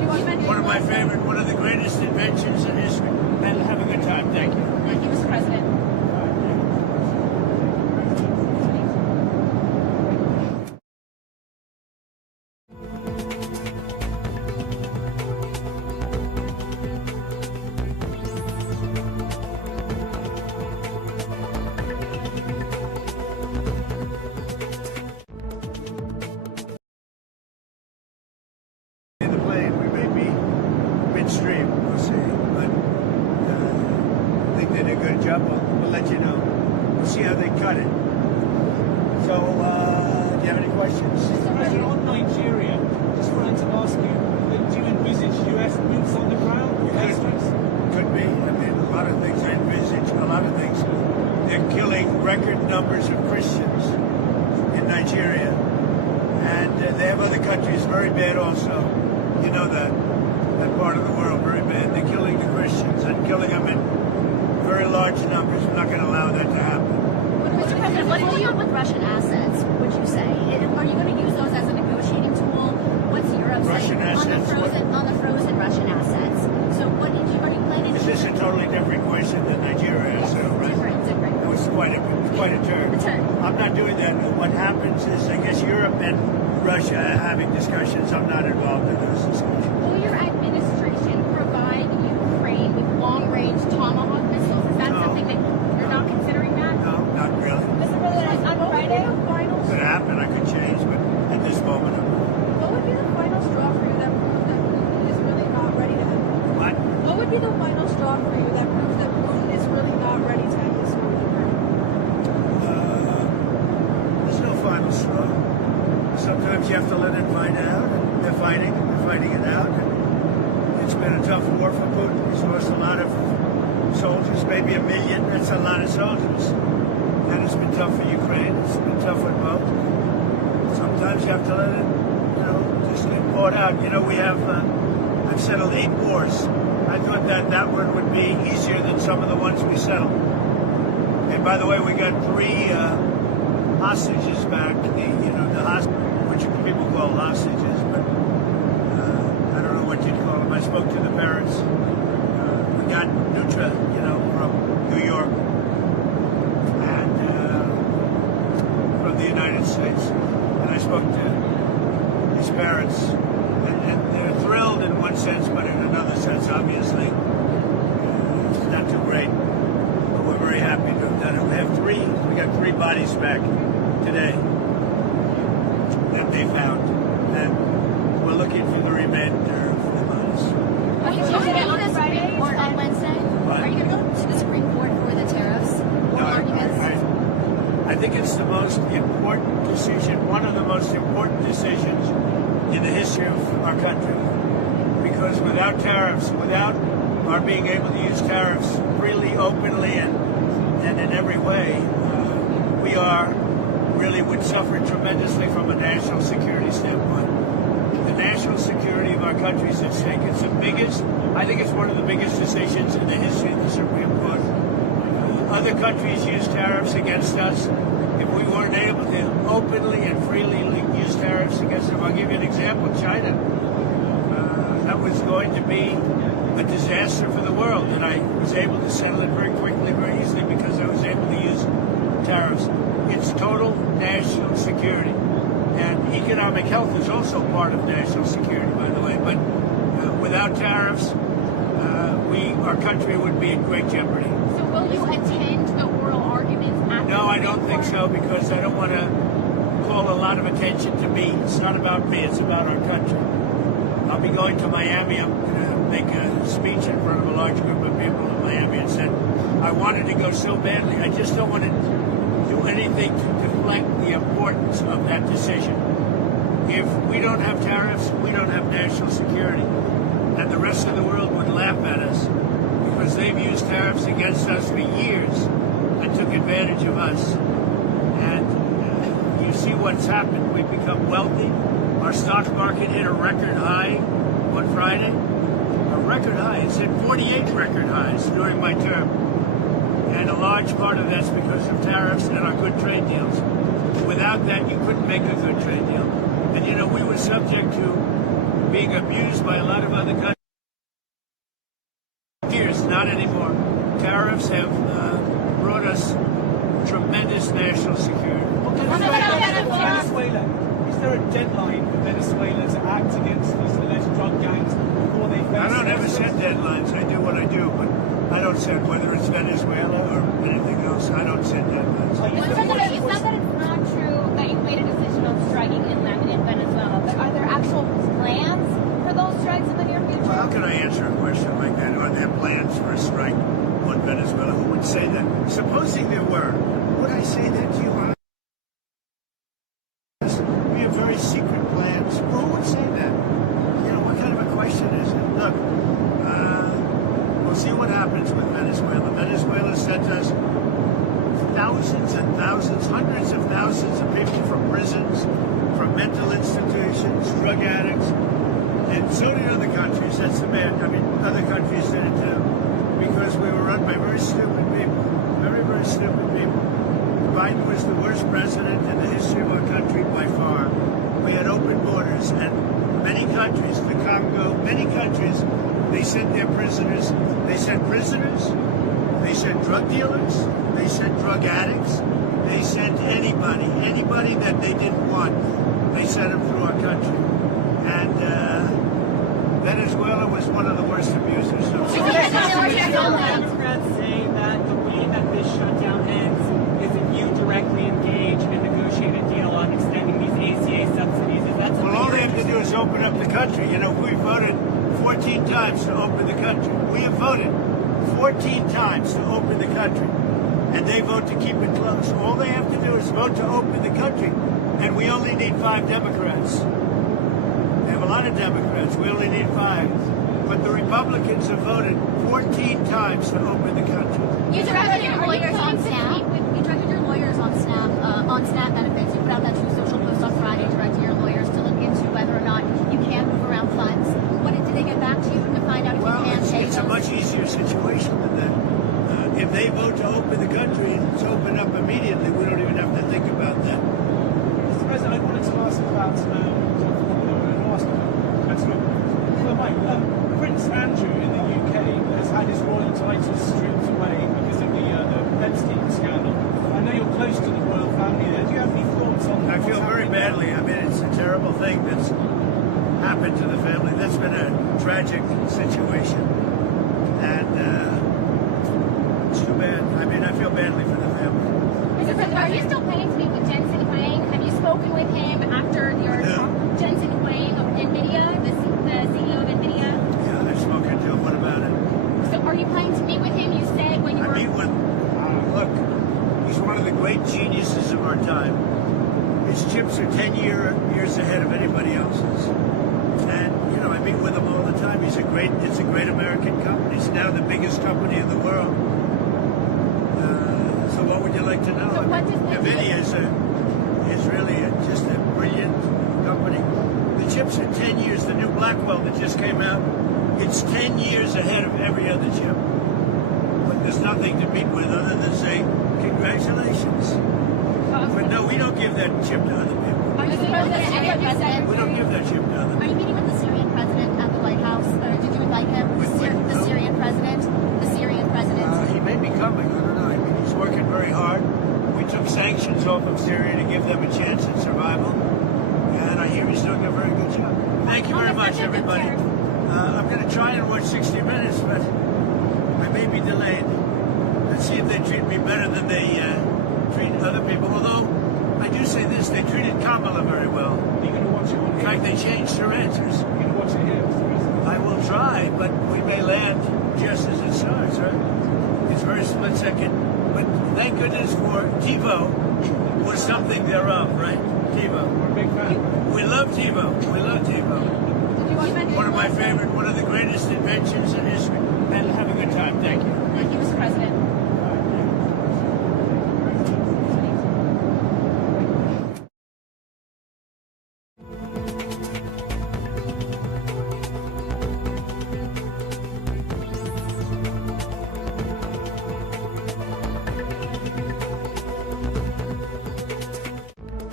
One of my favorite, one of the greatest inventions in history. And have a good time. Thank you. Thank you, Mr. President. In the plane, we may be midstream, we'll see. But I think they did a good job. We'll let you know. We'll see how they cut it. So, do you have any questions? Mr. President, on Nigeria, just wanted to ask you, do you envisage US boots on the ground? Airstrikes? Could be. I mean, a lot of things I envisage, a lot of things. They're killing record numbers of Christians in Nigeria. And they have other countries very bad also. You know that part of the world very bad. They're killing the Christians and killing them in very large numbers. We're not going to allow that to happen. Mr. President, what do you do with Russian assets, would you say? Are you going to use those as a negotiating tool? What's Europe Russian saying assets, on the frozen Russian assets? So what are you planning to do? This is a totally different question than Nigeria is, right? Different. It was quite a turn. I'm not doing that. What happens is, I guess Europe and Russia are having discussions. I'm not involved in those discussions. Will your administration provide Ukraine with long-range Tomahawk missiles? Is that something that you're not considering that? No, not really. Mr. President, on Friday, Could happen. I could change, but at this moment, I'm not. What would be the final straw for you that proves that Putin is really not ready to end? What? What would be the final straw for you that proves that Putin is really not ready to end this war? There's no final straw. Sometimes you have to let it find out. And they're fighting it out. And it's been a tough war for Putin. He's lost a lot of soldiers, maybe 1 million. That's a lot of soldiers. And it's been tough for Ukraine. It's been tough with both. Sometimes you have to let it, just get bought out. I've settled 8 wars. I thought that one would be easier than some of the ones we settled. And by the way, we got 3 hostages back. Which people call hostages, but I don't know what you'd call them. I spoke to the parents. We got Nutra, from New York and from the United States. And I spoke to his parents, and they're thrilled in one sense, but in another sense, obviously, it's not too great. But we're very happy to have done it. We got 3 bodies back today that they found, and we're looking for the remainder of the bodies. Are you going to go to the Supreme Court on Wednesday? What? Are you going to go to the Supreme Court for the tariffs? Or No, are you guys? I think it's the most important decision, one of the most important decisions in the history of our country. Because without tariffs, without our being able to use tariffs freely, openly, and in every way, we really would suffer tremendously from a national security standpoint. The national security of our country is at stake. It's the biggest, I think it's one of the biggest decisions in the history of the Supreme Court. Other countries use tariffs against us. If we weren't able to openly and freely use tariffs against them, I'll give you an example, China. That was going to be a disaster for the world, and I was able to settle it very quickly, very easily, because I was able to use tariffs. It's total national security. And economic health is also part of national security, by the way. But without tariffs, our country would be in great jeopardy. So will you attend the oral arguments at No, I don't think so, because I don't want to call a lot of attention to me. It's not about me, it's about our country. I'll be going to Miami. I'm going to make a speech in front of a large group of people in Miami, and said I wanted to go so badly. I just don't want to do anything to deflect the importance of that decision. If we don't have tariffs, we don't have national security. And the rest of the world would laugh at us, because they've used tariffs against us for years and took advantage of us. And you see what's happened. We've become wealthy. Our stock market hit a record high on Friday. A record high. It's hit 48 record highs during my term. And a large part of that's because of tariffs and our good trade deals. Without that, you couldn't make a good trade deal. And we were subject to being abused by a lot of other countries. Years, not anymore. Tariffs have brought us tremendous national security. Venezuela. Is there a deadline for Venezuela to act against these alleged drug gangs before they face? I don't ever set deadlines. I do what I do, but I don't set whether it's Venezuela or anything else. I don't set deadlines. You said that it's not true that you made a decision on striking inland in Venezuela, but are there actual plans for those strikes in the near future? Well, how can I answer a question like that? Are there plans for a strike on Venezuela? Who would say that? Supposing there were, would I say that to you? We have very secret plans. Who would say that? You know, what kind of a question is it? Look, we'll see what happens with Venezuela. Venezuela sent us thousands and thousands, hundreds of thousands of people from prisons, from mental institutions, drug addicts, and so did other countries. That's the bad. I mean, other countries did it too, because we were run by very stupid people, very, very stupid people. Biden was the worst president in the history of our country by far. We had open borders, and many countries, the Congo, many countries, they sent their prisoners. They sent prisoners. They sent drug dealers. They sent drug addicts. They sent anybody that they didn't want. They sent them through our country. And Venezuela was one of the worst abusers. Democrats say that the way that this shutdown ends is if you directly engage and negotiate a deal on extending these ACA subsidies. Is that something? Well, all they have to do is open up the country. You know, we voted 14 times to open the country. We have voted 14 times to open the country. And they vote to keep it closed. All they have to do is vote to open the country. And we only need 5 Democrats. They have a lot of Democrats. We only need 5. But the Republicans have voted 14 times to open the country. You directed your lawyers on SNAP. You directed your lawyers on SNAP benefits. You put out that true social post on Friday, directing your lawyers to look into whether or not you can move around funds. What did they get back to you to find out if you can pay it's a those? much easier situation than that. If they vote to open the country, it's open up immediately. We don't even have to think about that. Mr. President, I wanted to ask about Prince Andrew in the UK has had his royal titles stripped away because of the Epstein scandal. I know you're close to the royal family there. Do you have any thoughts on I feel very badly. I mean, it's a terrible thing that's happened to the family. That's been a tragic situation. And it's too bad. I mean, I feel badly for the family. Mr. President, are you still planning to meet with Jensen Huang? Have you spoken with him after your talk? Jensen Huang of Nvidia, the CEO of Nvidia? Yeah, I've spoken to him. What about it? So are you planning to meet with him? You said when you I were... meet with, look, he's one of the great geniuses of our time. His chips are 10 years ahead of anybody else's. And, you know, I meet with him all the time. It's a great American company. It's now the biggest company in the world. So what would you like to know? So what does Nvidia is really just a brilliant company. The chips are 10 years. The new Blackwell that just came out, it's 10 years ahead of every other chip. But there's nothing to meet with other than say, congratulations. But no, we don't give that chip to other people. Are you meeting with the Syrian president? We don't give that chip to other Are people. you meeting with the Syrian president at the White House? Or did you invite him? The Syrian president? The Syrian president? He may be coming. I don't know. I mean, he's working very hard. We took sanctions off of Syria to give them a chance at survival. And I hear he's doing a very good job. Thank you very much, everybody. I'm going to try and watch 60 Minutes, but I may be delayed. Let's see if they treat me better than they treat other people. Although, I do say this, they treated Kamala very well. You're going to watch it on In fact, they changed her answers. You're going to watch it here, Mr. President. I will try, but we may land just as it starts, right? It's very split second. But thank goodness for TiVo was something thereof, right? TiVo. We're a big fan. We love TiVo. We love TiVo. One of my favorite, one of the greatest inventions in history. And have a good time. Thank you. Thank you, Mr. President.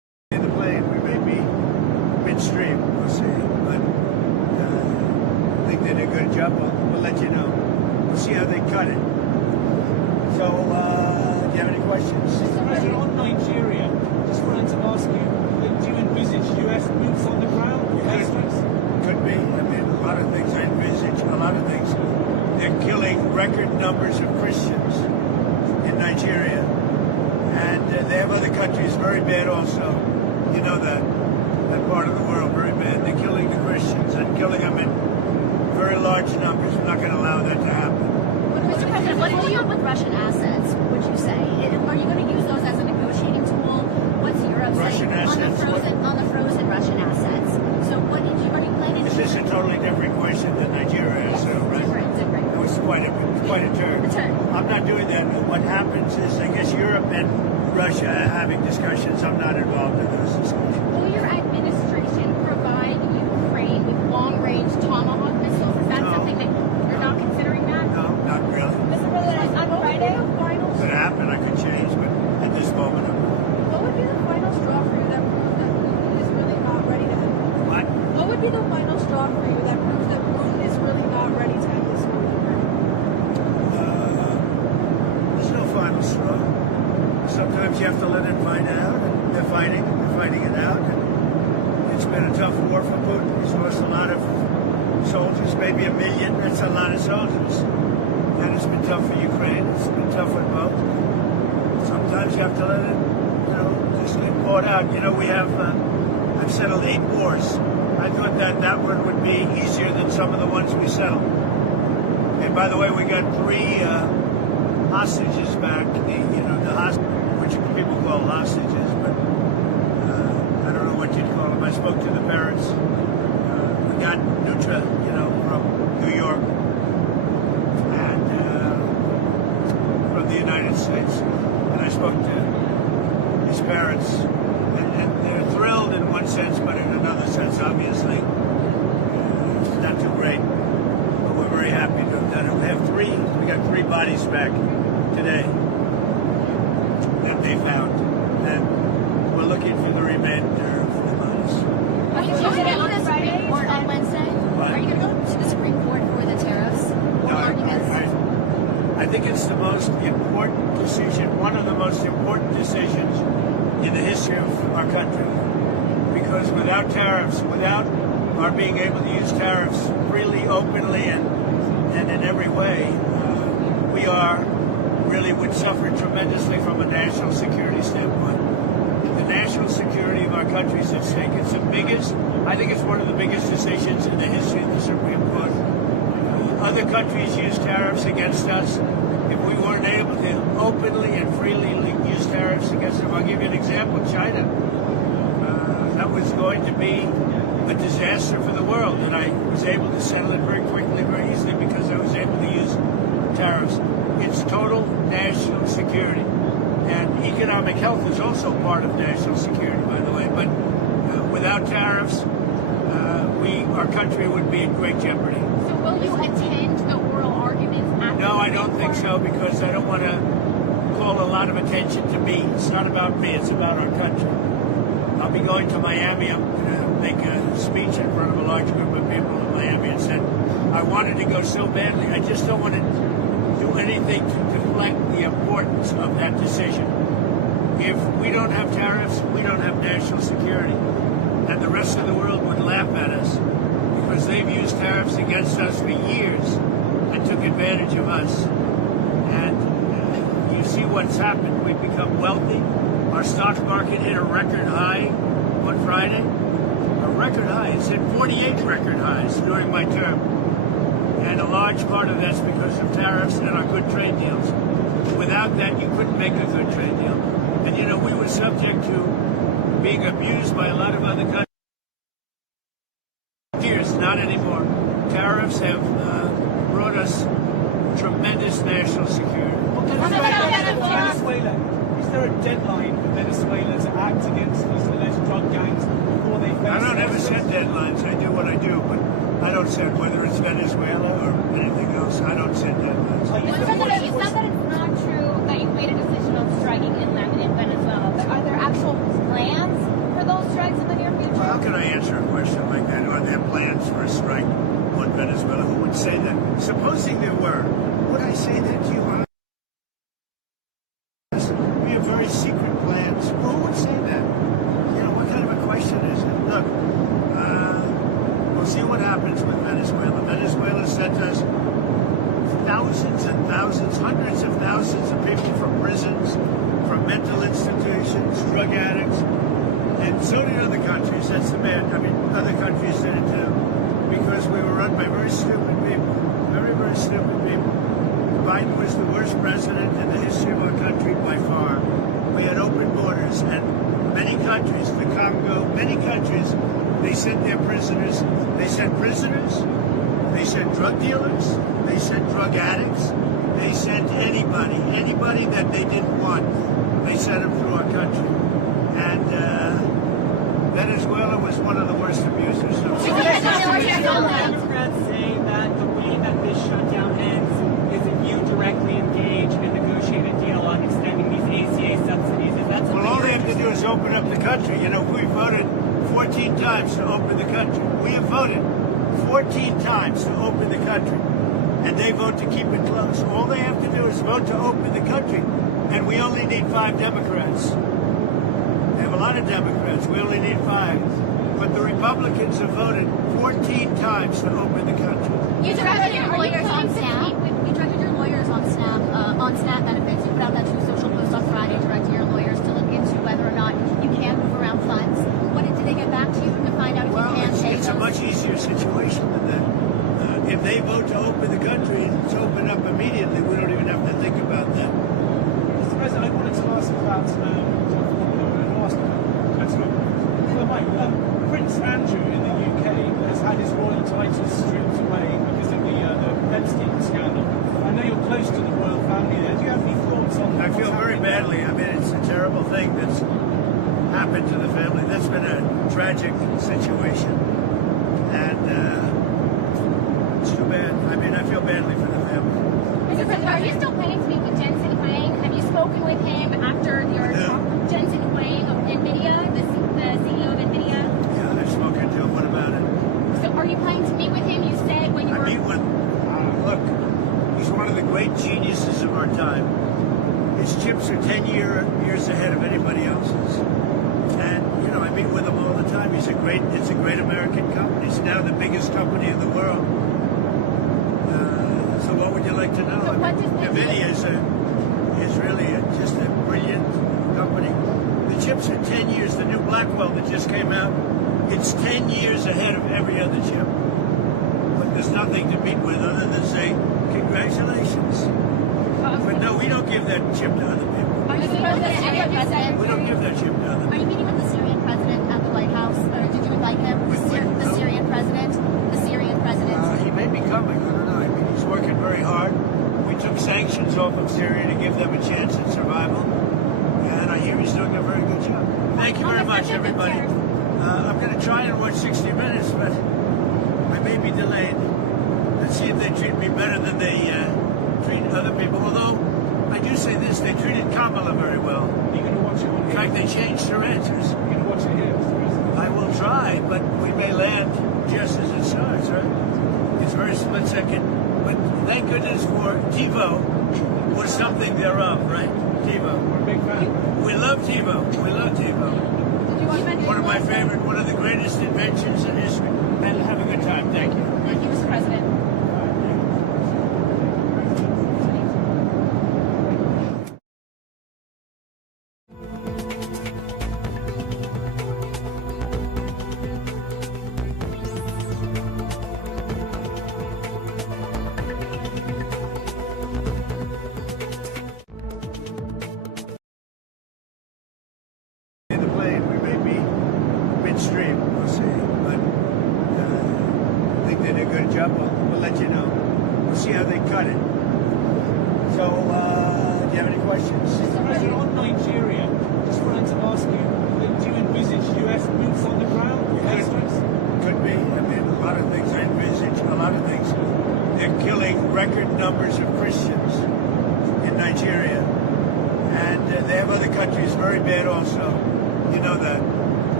midstream. We'll see. But I think they did a good job. We'll let you know. We'll see how they cut it. So, do you have any questions? Mr. President, on Nigeria, just wanted to ask you, do you envisage US boots on the ground? Airstrikes? Could be. I mean, a lot of things I envisage. A lot of things. They're killing record numbers of Christians in Nigeria. And they have other countries very bad also. You know that part of the world very bad. They're killing the Christians and killing them in very large numbers. We're not going to allow that to happen. Mr. President, what do you have with Russian assets, would you say? Are you going to use those as a negotiating tool? What's Europe Russian saying assets, on the frozen Russian assets? So what are you planning to Is this a totally different question than Nigeria is, right? Different. It was quite a turn. I'm not doing that. What happens is, I guess Europe and Russia are having discussions. I'm not involved in those discussions. Will your administration provide Ukraine with long-range Tomahawk missiles? Is that something that you're not considering that? No, not really. Mr. President, on Friday, Could happen. I could change, but at this moment, I'm not. What would be the final straw for you that proves that Putin is really not ready to end? What? What would be the final straw for you that proves that Putin is really not ready to end this war? There's no final straw. Sometimes you have to let it fight out, and they're fighting it out. And it's been a tough war for Putin. He's lost a lot of soldiers, maybe 1 million. That's a lot of soldiers. And it's been tough for Ukraine. It's been tough for both. Sometimes you have to let it, just get poured out. We have, I've settled 8 wars. I thought that one would be easier than some of the ones we settled. And by the way, we got 3 hostages back. Which people call hostages, but I don't know what you'd call them. I spoke to the parents. We got Nutra, from New York and from the United States. And I spoke to his parents, and they're thrilled in one sense, but in another sense, obviously, it's not too great. But we're very happy to have done it. We got 3 bodies back today that they found, and we're looking for the remainder of the bodies. Are you going to go to the Supreme Court on Wednesday? What? Are you going to go to the Supreme Court for the tariffs? No, I think it's the most important decision, one of the most important decisions in the history of our country. Because without tariffs, without our being able to use tariffs freely, openly, and in every way, we would suffer tremendously from a national security standpoint. The national security of our country is at stake. It's the biggest, I think it's one of the biggest decisions in the history of the Supreme Court. Other countries use tariffs against us. If we weren't able to openly and freely use tariffs against them, I'll give you an example. China. That was going to be a disaster for the world, and I was able to settle it very quickly, very easily, because I was able to use tariffs. It's total national security. And economic health is also part of national security, by the way. But without tariffs, our country would be in great jeopardy. So will you attend the oral arguments at No, I don't think so, because I don't want to call a lot of attention to me. It's not about me, it's about our country. I'll be going to Miami. I'm going to make a speech in front of a large group of people in Miami, and said I wanted to go so badly. I just don't want to do anything to deflect the importance of that decision. If we don't have tariffs, we don't have national security. And the rest of the world would laugh at us, because they've used tariffs against us for years and took advantage of us. And you see what's happened. We've become wealthy. Our stock market hit a record high on Friday. A record high. It's hit 48 record highs during my term. And a large part of that's because of tariffs and our good trade deals. Without that, you couldn't make a good trade deal. And we were subject to being abused by a lot of other countries. Years, not anymore. Tariffs have brought us tremendous national security. Venezuela. Is there a deadline for Venezuela to act against these alleged drug gangs before they face? I don't ever set deadlines. I do what I do, but I don't set whether it's Venezuela or anything else. I don't set deadlines. You said that it's not true that you made a decision on striking inland in Venezuela, but are there actual plans for those strikes in the near future? How can I answer a question like that? Are there plans for a strike on Venezuela? Who would say that? Supposing there were, would I say that to you? We have very secret plans. Who would say that? You know, what kind of a question is it? Look, we'll see what happens with Venezuela. Venezuela sent us thousands and thousands, hundreds of thousands of people from prisons, from mental institutions, drug addicts, and so did other countries. That's the bad. I mean, other countries did it too, because we were run by very stupid people, very, very stupid people. Biden was the worst president in the history of our country by far. We had open borders, and many countries, the Congo, many countries, they sent their prisoners. They sent prisoners. They sent drug dealers. They sent drug addicts. They sent anybody that they didn't want. They sent them through our country. And Venezuela was one of the worst abusers. Democrats say that the way that this shutdown ends is if you directly engage and negotiate a deal on extending these ACA subsidies. Is that something? Well, all they have to do is open up the country. You know, we voted 14 times to open the country. We have voted 14 times to open the country, and they vote to keep it closed. All they have to do is vote to open the country, and we only need 5 Democrats. They have a lot of Democrats. We only need 5. But the Republicans have voted 14 times to open the country. You directed your lawyers on SNAP. You directed your lawyers on SNAP benefits. You put out that 2 social posts on Friday directing your lawyers to look into whether or not you can move around funds. What did they get back to you to find out if you can pay it's a those? much easier situation than that. If they vote to open the country, it's open up immediately. We don't even have to think about that. Mr. President, I wanted to ask about Prince Andrew in the UK has had his royal titles stripped away because of the Epstein scandal. I know you're close to the royal family there. Do you have any thoughts on that? I feel very badly. I mean, it's a terrible thing that's happened to the family. That's been a tragic situation. And it's too bad. I mean, I feel badly for the family. Mr. President, are you still planning to meet with Jensen Huang? Have you spoken with him after your talk? Jensen Huang of Nvidia, the CEO of Nvidia? Yeah, I've spoken to him. What about it? So are you planning to meet with him? You said when you I were... meet with, look, he's one of the great geniuses of our time. His chips are 10 years ahead of anybody else's. And, you know, I meet with him all the time. It's a great American company. It's now the biggest company in the world. So what would you like to know? So what does Nvidia is really just a brilliant company. The chips are 10 years. The new Blackwell that just came out, it's 10 years ahead of every other chip. But there's nothing to meet with other than say, congratulations. But no, we don't give that chip to other people. Are you meeting with the Syrian president? We don't give that chip to other Are people. you meeting with the Syrian president at the White House? Or did you invite him? The Syrian president? The Syrian president? He may be coming. I don't know. I mean, he's working very hard. We took sanctions off of Syria to give them a chance at survival. And I hear he's doing a very good job. Thank you very much, everybody. I'm going to try and watch 60 Minutes, but I may be delayed. Let's see if they treat me better than they treat other people. Although, I do say this, they treated Kamala very well. You're going to watch it on In fact, they changed their answers. You're going to watch it here, Mr. President. I will try, but we may land just as it starts, right? It's very split second. But thank goodness for TiVo was something thereof, right? TiVo. We're a big fan. We love TiVo. We love TiVo. One of my favorite, one of the greatest inventions in history. And have a good time. Thank you. Thank you, Mr. President. In the plane, we may be midstream. We'll see. But I think they did a good job. We'll let you know. We'll see how they cut it. So, do you have any questions? Mr. President, on Nigeria, just wanted to ask you, do you envisage US boots on the ground? Airstrikes? Could be. I mean, a lot of things. I envisage a lot of things. They're killing record numbers of Christians in Nigeria. And they have other countries very bad also. You know that.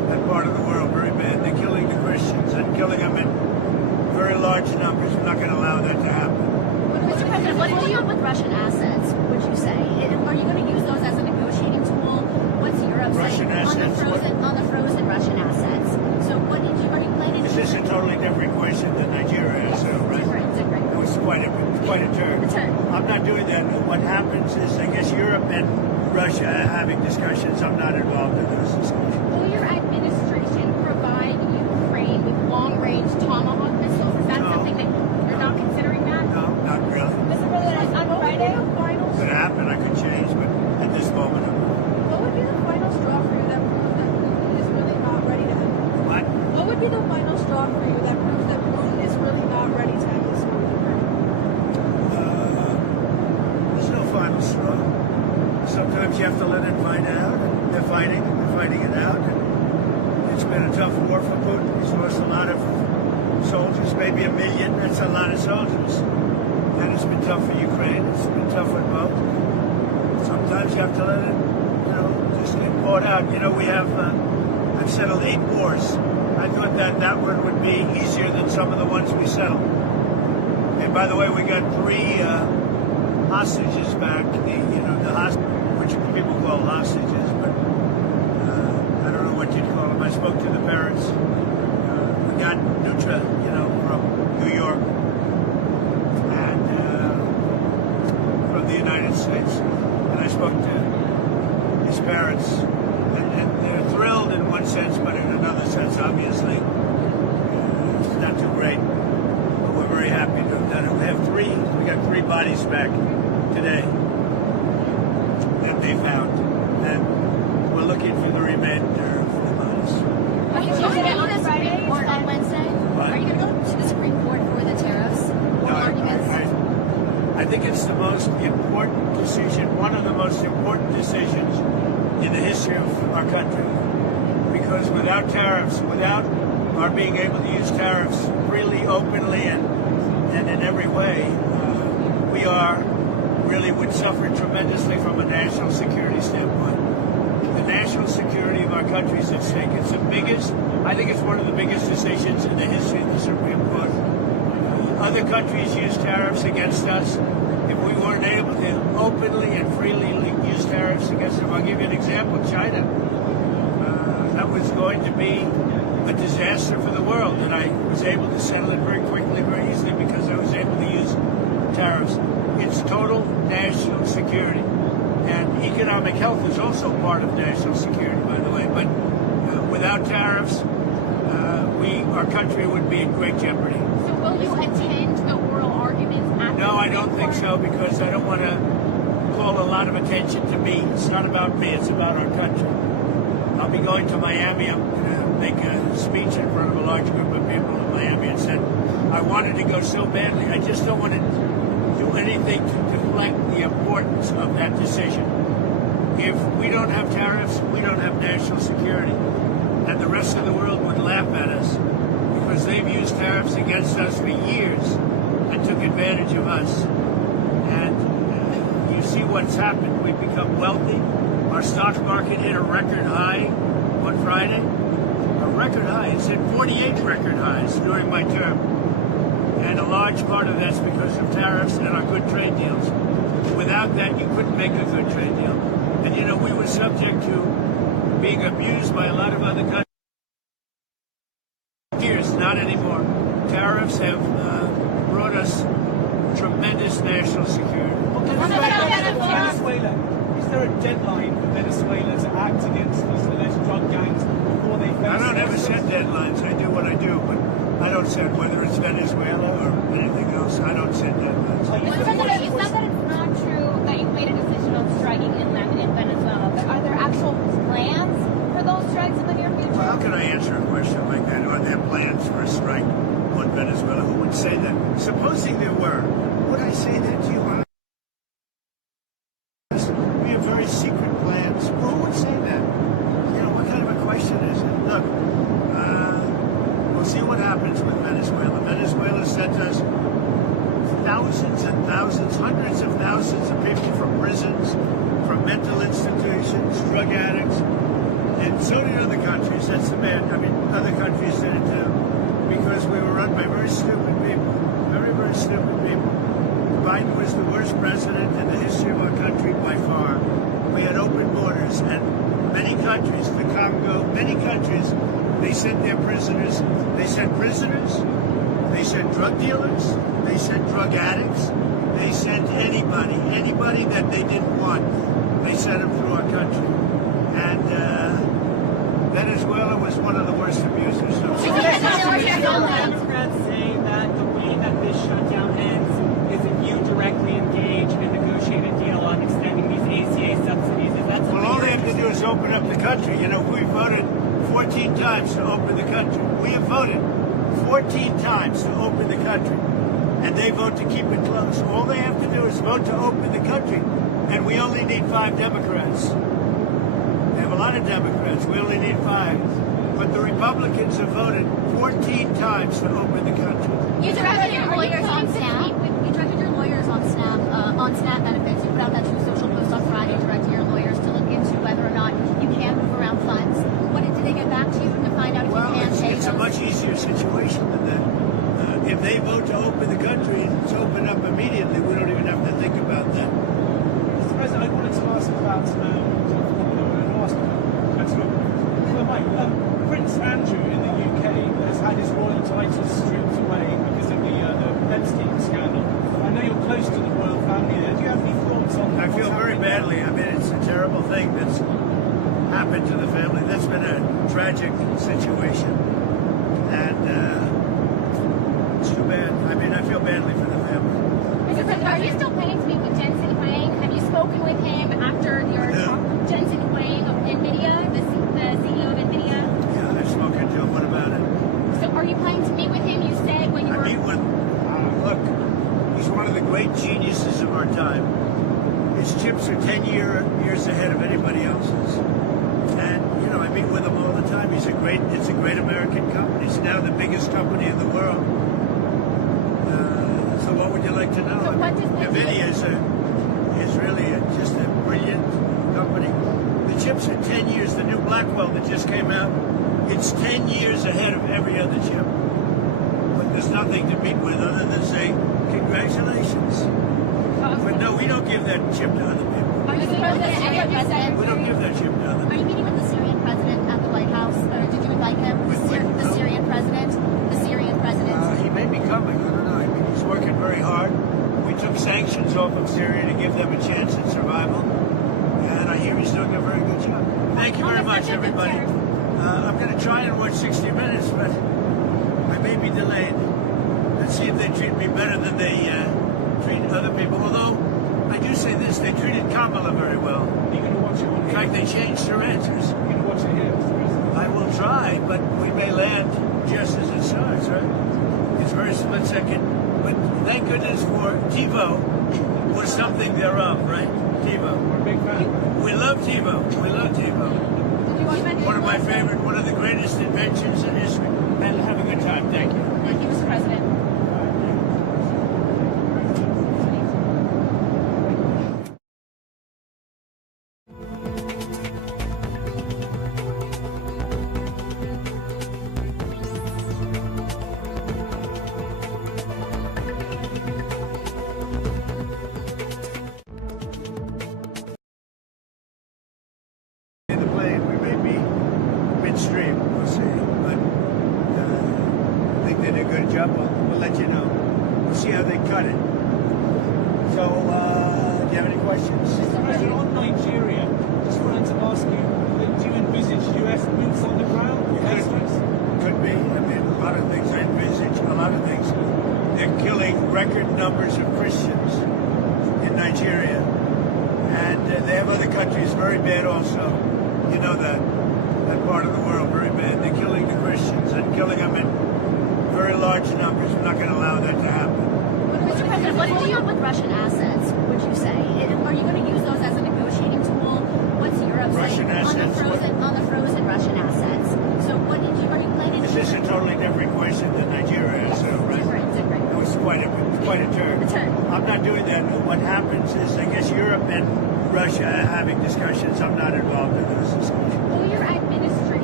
that part of the world very bad. They're killing the Christians and killing them in very large numbers. We're not going to allow that to happen. Mr. President, what do you do with Russian assets, would you say? Are you going to use those as a negotiating tool? What's Europe Russian saying assets, on the frozen Russian assets? So what are you planning to do? This is a totally different question than Nigeria is, right? Different. It was quite a turn. I'm not doing that. What happens is, I guess Europe and Russia are having discussions. I'm not involved in those discussions. Will your administration provide Ukraine with long-range Tomahawk missiles? Is that No. something that you're not considering that? No, not really. Mr. President, on Friday, Could happen. I could change, but at this moment, I'm not. What would be the final straw for you that proves that Putin is really not ready to end? What? What would be the final straw for you that proves that Putin is really not ready to end this war? There's no final straw. Sometimes you have to let it fight out, and they're fighting it out. And it's been a tough war for Putin. He's lost a lot of soldiers, maybe 1 million. That's a lot of soldiers. And it's been tough for Ukraine. It's been tough with both. Sometimes you have to let it, just get bought out. We have, I've settled 8 wars. I thought that one would be easier than some of the ones we settled. And by the way, we got 3 hostages back. Which people call hostages, but I don't know what you'd call them. I spoke to the parents. We got Nutra, from New York and from the United States. And I spoke to his parents, and they're thrilled in one sense, but in another sense, obviously, it's not too great. But we're very happy to have done it. We got 3 bodies back today that they found, and we're looking for the remainder of the bodies. Are you going to go to the Supreme Court on Wednesday? What? Are you going to go to the Supreme Court for the tariffs? Or arguments? I think it's the most important decision, one of the most important decisions in the history of our country. Because without tariffs, without our being able to use tariffs freely, openly, and in every way, we really would suffer tremendously from a national security standpoint. The national security of our country is at stake. It's I think it's one of the biggest decisions in the history of the Supreme Court. Other countries use tariffs against us. If we weren't able to openly and freely use tariffs against them, I'll give you an example. China. That was going to be a disaster for the world, and I was able to settle it very quickly, very easily, because I was able to use tariffs. It's total national security. And economic health is also part of national security, by the way. But without tariffs, our country would be in great jeopardy. so will you attend the oral arguments at the No, I don't Supreme think Court? so, because I don't want to call a lot of attention to me. It's not about me, it's about our country. I'll be going to Miami. I'm going to make a speech in front of a large group of people in Miami, and said I wanted to go so badly. I just don't want to do anything to deflect the importance of that decision. If we don't have tariffs, we don't have national security. And the rest of the world would laugh at us because they've used tariffs against us for years and took advantage of us. And you see what's happened. We've become wealthy. Our stock market hit a record high on Friday. A record high. It's hit 48 record highs during my term. And a large part of that's because of tariffs and our good trade deals. Without that, you couldn't make a good trade deal. And we were subject to being abused by a lot of other countries. Years, not anymore. Tariffs have brought us tremendous national security. Venezuela. Is there a deadline for Venezuela to act against these alleged drug gangs before they face? I don't ever set deadlines. I do what I do, but I don't set whether it's Venezuela or anything else. I don't set deadlines. Mr. President, you said that it's not true that you made a decision on striking inland in Venezuela, but are there actual plans for those strikes in the near future? Well, how can I answer a question like that? Are there plans for a strike on Venezuela? Who would say that? Supposing there were, would I say that to you? We have very secret plans. Who would say that? What kind of a question is it? Look, we'll see what happens with Venezuela. Venezuela sent us thousands and thousands, hundreds of thousands of people from prisons, from mental institutions, drug addicts, and So did other countries. That's the bad. I mean, other countries did it too, because we were run by very stupid people, very, very stupid people. Biden was the worst president in the history of our country by far. We had open borders, and many countries, the Congo, many countries, they sent their prisoners. They sent prisoners. They sent drug dealers. They sent drug addicts. They sent anybody that they didn't want. They sent them through our country. And Venezuela was one of the worst abusers. Democrats say that the way that this shutdown ends is if you directly engage and negotiate a deal on extending these ACA subsidies. Is that something? Well, all they have to do is open up the country. You know, we voted 14 times to open the country. We have voted 14 times to open the country. And they vote to keep it closed. All they have to do is vote to open the country. And we only need 5 Democrats. They have a lot of Democrats. We only need 5. But the Republicans have voted 14 times to open the country. You directed your lawyers on SNAP. You directed your lawyers on SNAP benefits. You put out that true social post on Friday, directing your lawyers to look into whether or not you can move around funds. What did they get back to you to find out if you can pay it's a those? much easier situation than that. If they vote to open the country, it's open up immediately. We don't even have to think about that. Mr. President, I wanted to ask about Prince Andrew in the UK has had his royal titles stripped away because of the Epstein scandal. I know you're close to the royal family there. Do you have any thoughts on I feel very badly. I mean, it's a terrible thing that's happened to the family. That's been a tragic situation. And it's too bad. I mean, I feel badly for the family. Mr. President, are you still planning to meet with Jensen Huang? Have you spoken with him after your talk? Jensen Huang of Nvidia, the CEO of Nvidia? Yeah, I've spoken to him. What about it? So are you planning to meet with him? You said when you were... I meet with, look, he's one of the great geniuses of our time. His chips are 10 years ahead of anybody else's. And, you know, I meet with him all the time. It's a great American company. It's now the biggest company in the world. So what would you like to know? So what does Nvidia is really just a brilliant company. The chips are 10 years. The new Blackwell that just came out, it's 10 years ahead of every other chip. But there's nothing to meet with other than say, congratulations. But no, we don't give that chip to other people. Are you meeting with the Syrian president? We don't give that chip to other Are you people. meeting with the Syrian president at the White House? Or did you invite him? The Syrian president? The Syrian president? He may be coming. I don't know. I mean, he's working very hard. We took sanctions off of Syria to give them a chance at survival. And I hear he's doing a very good job. Thank you very much, everybody. I'm going to try and watch 60 Minutes, but I may be delayed. Let's see if they treat me better than they treat other people. Although, I do say this, they treated Kamala very well. You're going to watch it on In fact, they changed their answers. You're going to watch it here, Mr. President. I will try, but we may land just as it starts, right? It's very split second. But thank goodness for TiVo or something thereof, right? TiVo. We're a big fan. We love TiVo. We love TiVo. One of my favorite, one of the greatest inventions in history. And have a good time. Thank you. Thank you, Mr. President. In the plane, we may be midstream. We'll see. But I think they did a good job. We'll let you know. We'll see how they cut it. So, do you have any questions? Mr. President, on Nigeria, just wanted to ask you, do you envisage US boots on the ground? Could be. I mean, a lot of things. I envisage a lot of things. They're killing record numbers of Christians in Nigeria. And they have other countries very bad also. You know that part of the world very bad. They're killing the Christians and killing them in very large numbers. We're not going to allow that to happen. Mr. President, what do you have with Russian assets, would you say? Are you going to use those as a negotiating tool? What's Europe Russian saying assets, on the frozen Russian assets? So what are you planning to do? This is a totally different question than Nigeria, so right? Different. It was quite a turn. I'm not doing that. What happens is, I guess Europe and Russia are having discussions. I'm not involved in those discussions. Will your administration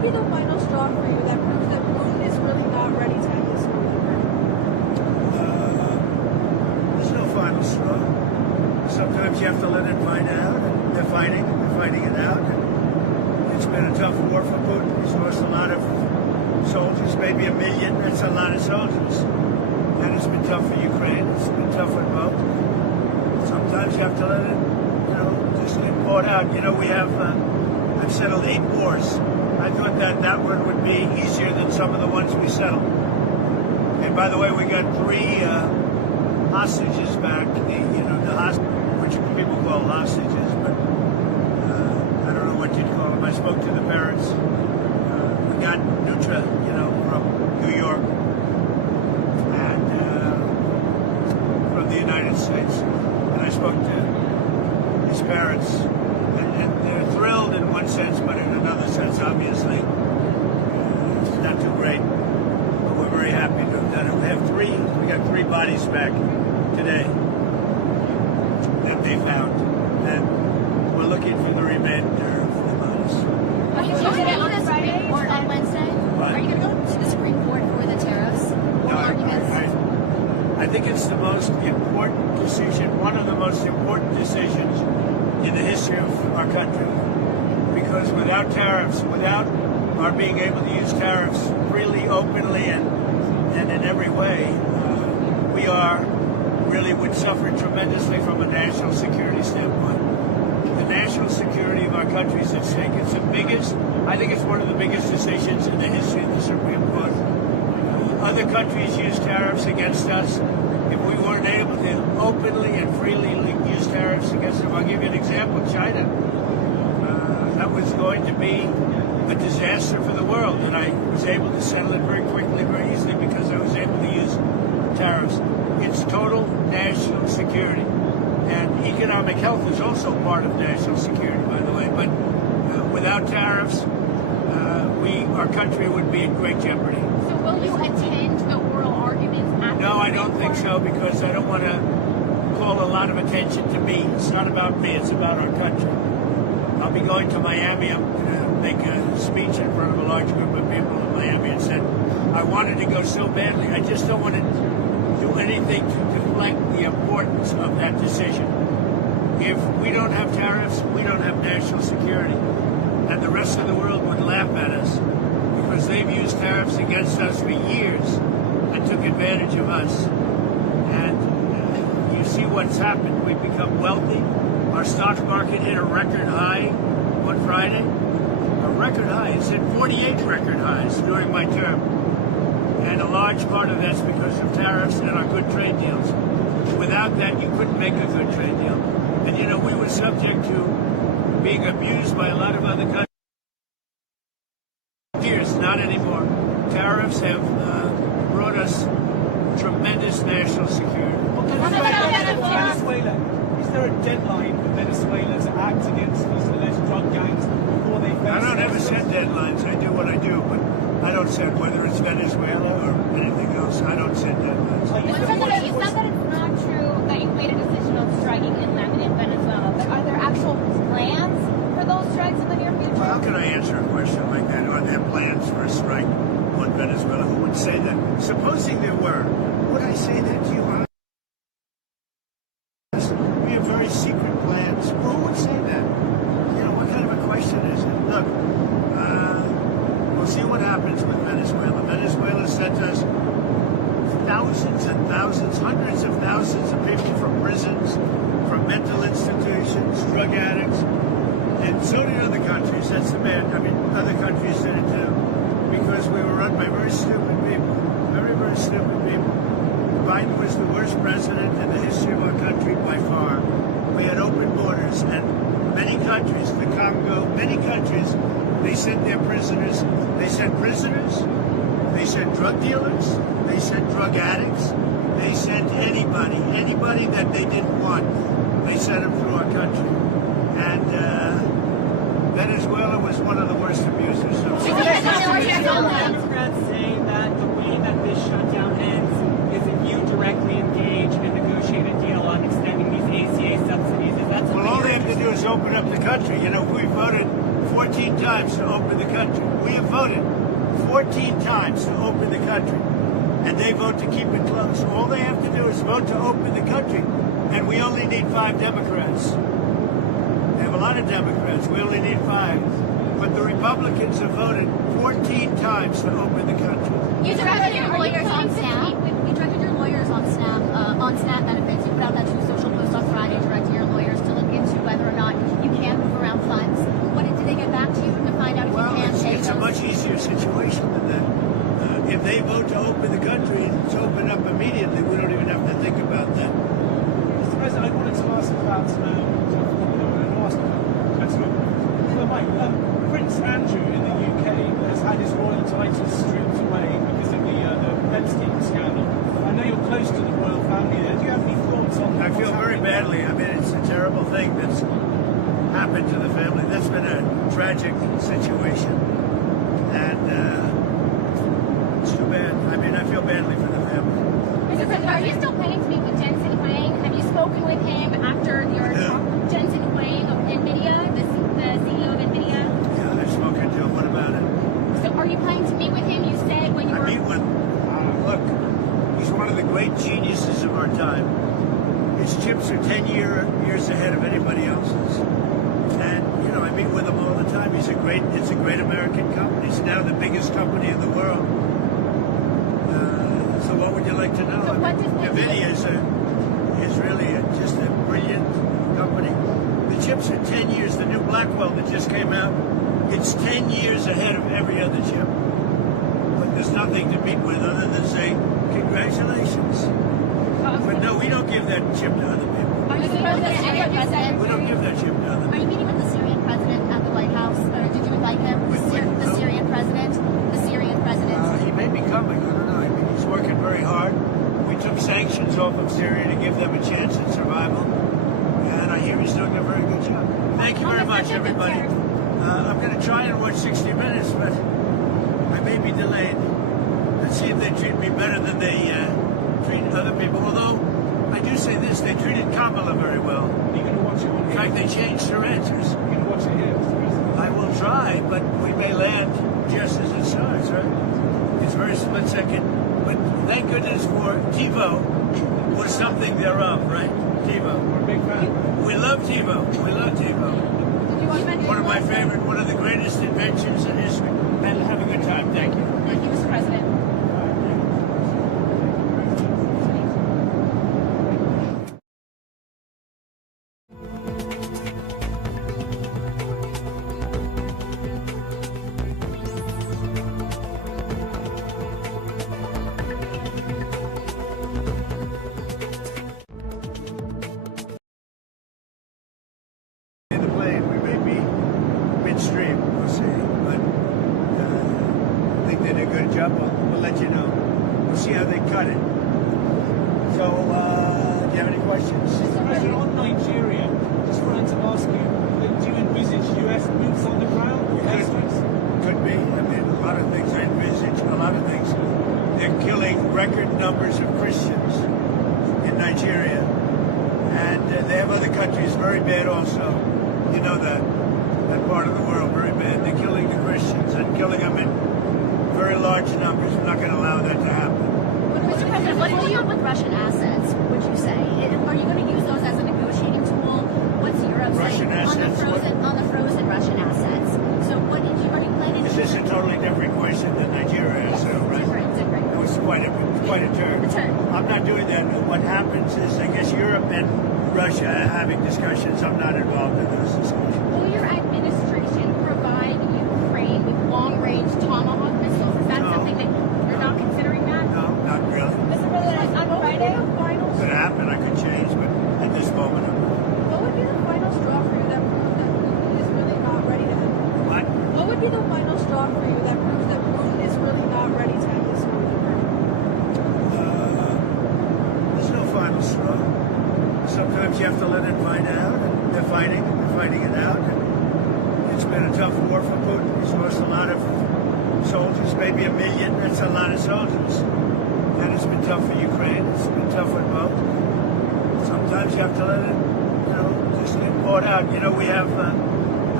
would be the final straw for you that proves that Putin is really not ready to end this war? There's no final straw. Sometimes you have to let it find out. And they're fighting it out. And it's been a tough war for Putin. He's lost a lot of soldiers, maybe 1 million. That's a lot of soldiers. And it's been tough for Ukraine. It's been tough for both. Sometimes you have to let it, just get bought out. I've settled 8 wars. I thought that one would be easier than some of the ones we settled. And by the way, we got 3 hostages back. Which people call hostages, but I don't know what you'd call them. I spoke to the parents. We got Nutra, from New York and from the United States. And I spoke to his parents, and they're thrilled in one sense, but in another sense, obviously, it's not too great. But we're very happy to have done it. We got 3 bodies back today that they found, and we're looking for the remainder of the bodies. Are you going to go to the Supreme Court on Wednesday? What? Are you going to go to the Supreme Court for the tariffs? No, I think it's the most important decision, one of the most important decisions in the history of our country. Because without tariffs, without our being able to use tariffs freely, openly, and in every way, we really would suffer tremendously from a national security standpoint. The national security of our country is at stake. It's I think it's one of the biggest decisions in the history of the Supreme Court. Other countries use tariffs against us. If we weren't able to openly and freely use tariffs against them, I'll give you an example. China. That was going to be a disaster for the world, and I was able to settle it very quickly, very easily, because I was able to use tariffs. It's total national security. And economic health is also part of national security, by the way. But without tariffs, our country would be in great jeopardy. So will you attend the oral arguments at No, I don't think so, because I don't want to call a lot of attention to me. It's not about me, it's about our country. I'll be going to Miami. I'm going to make a speech in front of a large group of people in Miami, and said I wanted to go so badly. I just don't want to do anything to deflect the importance of that decision. If we don't have tariffs, we don't have national security. And the rest of the world would laugh at us, because they've used tariffs against us for years and took advantage of us. And you see what's happened. We've become wealthy. Our stock market hit a record high on Friday. A record high. It's hit 48 record highs during my term. And a large part of that's because of tariffs and our good trade deals. Without that, you couldn't make a good trade deal. And we were subject to being abused by a lot of other countries. Years, not anymore. Tariffs have brought us tremendous national security. Venezuela. Is there a deadline for Venezuela to act against these alleged drug gangs before they face? I don't ever set deadlines. I do what I do, but I don't set whether it's Venezuela or anything else. I don't set deadlines. You said that it's not true that you made a decision on striking inland in Venezuela, but are there actual plans for those strikes in the near future? Well, how can I answer a question like that? Are there plans for a strike on Venezuela? Who would say that? Supposing there were, would I say that to you? We have very secret plans. Who would say that? What kind of a question is it? Look, we'll see what happens with Venezuela. Venezuela sent us thousands and thousands, hundreds of thousands of people from prisons, from mental institutions, drug addicts, and so did other countries. That's the bad. Other countries did it too, because we were run by very stupid people, very, very stupid people. Biden was the worst president in the history of our country by far. We had open borders, and many countries, the Congo, many countries, they sent their prisoners. They sent prisoners. They sent drug dealers. They sent drug addicts. They sent anybody that they didn't want. They sent them through our country. And Venezuela was one of the worst abusers. Democrats say that the way that this shutdown ends is if you directly engage and negotiate a deal on extending these ACA subsidies. Is that something? Well, all they have to do is open up the country. We voted 14 times to open the country. We have voted 14 times to open the country, and they vote to keep it closed. All they have to do is vote to open the country, and we only need 5 Democrats. They have a lot of Democrats. We only need 5. But the Republicans have voted 14 times to open the country. You directed your lawyers on SNAP. You directed your lawyers on SNAP benefits. You put out that True Social post on Friday directing your lawyers to look into whether or not you can move around funds. What did they get back to you to find out if you can take it's a those? much easier situation than that. If they vote to open the country, it's open up immediately. We don't even have to think about that. Mr. President, I wanted to ask about Prince Andrew in the UK has had his royal titles stripped away because of the Epstein scandal. I know you're close to the royal family there. Do you have any thoughts on I feel what's very happening? badly. I mean, it's a terrible thing that's happened to the family. That's been a tragic situation, and it's too bad. I mean, I feel badly for the family. Mr. President, are you still planning to meet with Jensen Huang? Have you spoken with him after your talk? Jensen Huang of Nvidia, the CEO of Nvidia? Yeah, I've spoken to him. What about it? So are you planning to meet with him? You said when you I were... meet with, look, he's one of the great geniuses of our time. His chips are 10 years ahead of anybody else's. And, you know, I meet with him all the time. It's a great American company. It's now the biggest company in the world. So what would you like to know? So what does Nvidia is really just a brilliant company. The chips are 10 years. The new Blackwell that just came out, it's 10 years ahead of every other chip. But there's nothing to meet with other than say, congratulations. But no, we don't give that chip to other people. Are you meeting with the Syrian president? We don't give that chip to other Are you meeting with the Syrian president at the White House? Or did you invite him? The Syrian president? The Syrian president? He may be coming. I don't know. I mean, he's working very hard. We took sanctions off of Syria to give them a chance at survival. And I hear he's doing a very good job. Thank you very much, everybody. I'm going to try and watch 60 Minutes, but I may be delayed. Let's see if they treat me better than they treat other people. Although, I do say this, they treated Kamala very well. Are you going to watch it on In fact, they changed her answers. You're going to watch it here, Mr. President? I will try, but we may land just as it starts, right? It's very split second. But thank goodness for TiVo was something thereof, right? TiVo. We're a big fan. We love TiVo. We love TiVo. One of my favorite, one of the greatest inventions in history. And have a good time. Thank you. Thank you, Mr. President. In the plane, we may be midstream. We'll see. But I think they did a good job. We'll let you know. We'll see how they cut it. So, do you have any questions? Mr. President, on Nigeria, just wanted to ask you, do you envisage US boots on the ground? Could be. I mean, a lot of things. I envisage a lot of things. They're killing record numbers of Christians in Nigeria. And they have other countries very bad also. You know that part of the world very bad. They're killing the Christians and killing them in very large numbers. We're not going to allow that to happen. Mr. President, what do you do with Russian assets, would you say? Are you going to use those as a negotiating tool? What's Europe Russian saying assets, on the frozen Russian assets? So what are you planning to Is do? this a totally different question than Nigeria? So, right? Different. It was quite a turn. I'm not doing that. What happens is, I guess Europe and Russia are having discussions. I'm not involved in those discussions. Will your administration provide Ukraine with long-range Tomahawk missiles? Is that No. something that you're not considering that? No, not really. Mr. President, on Friday, Could happen. I could change, but at this moment, I'm not. What would be the final straw for you that proves that Putin is really not ready to end? What? What would be the final straw for you that proves that Putin is really not ready to end this war? There's no final straw. Sometimes you have to let it find out. And they're fighting it out. And it's been a tough war for Putin. He's lost a lot of soldiers, maybe 1 million. That's a lot of soldiers. And it's been tough for Ukraine. It's been tough with both. Sometimes you have to let it, just get bought out. You know, we have,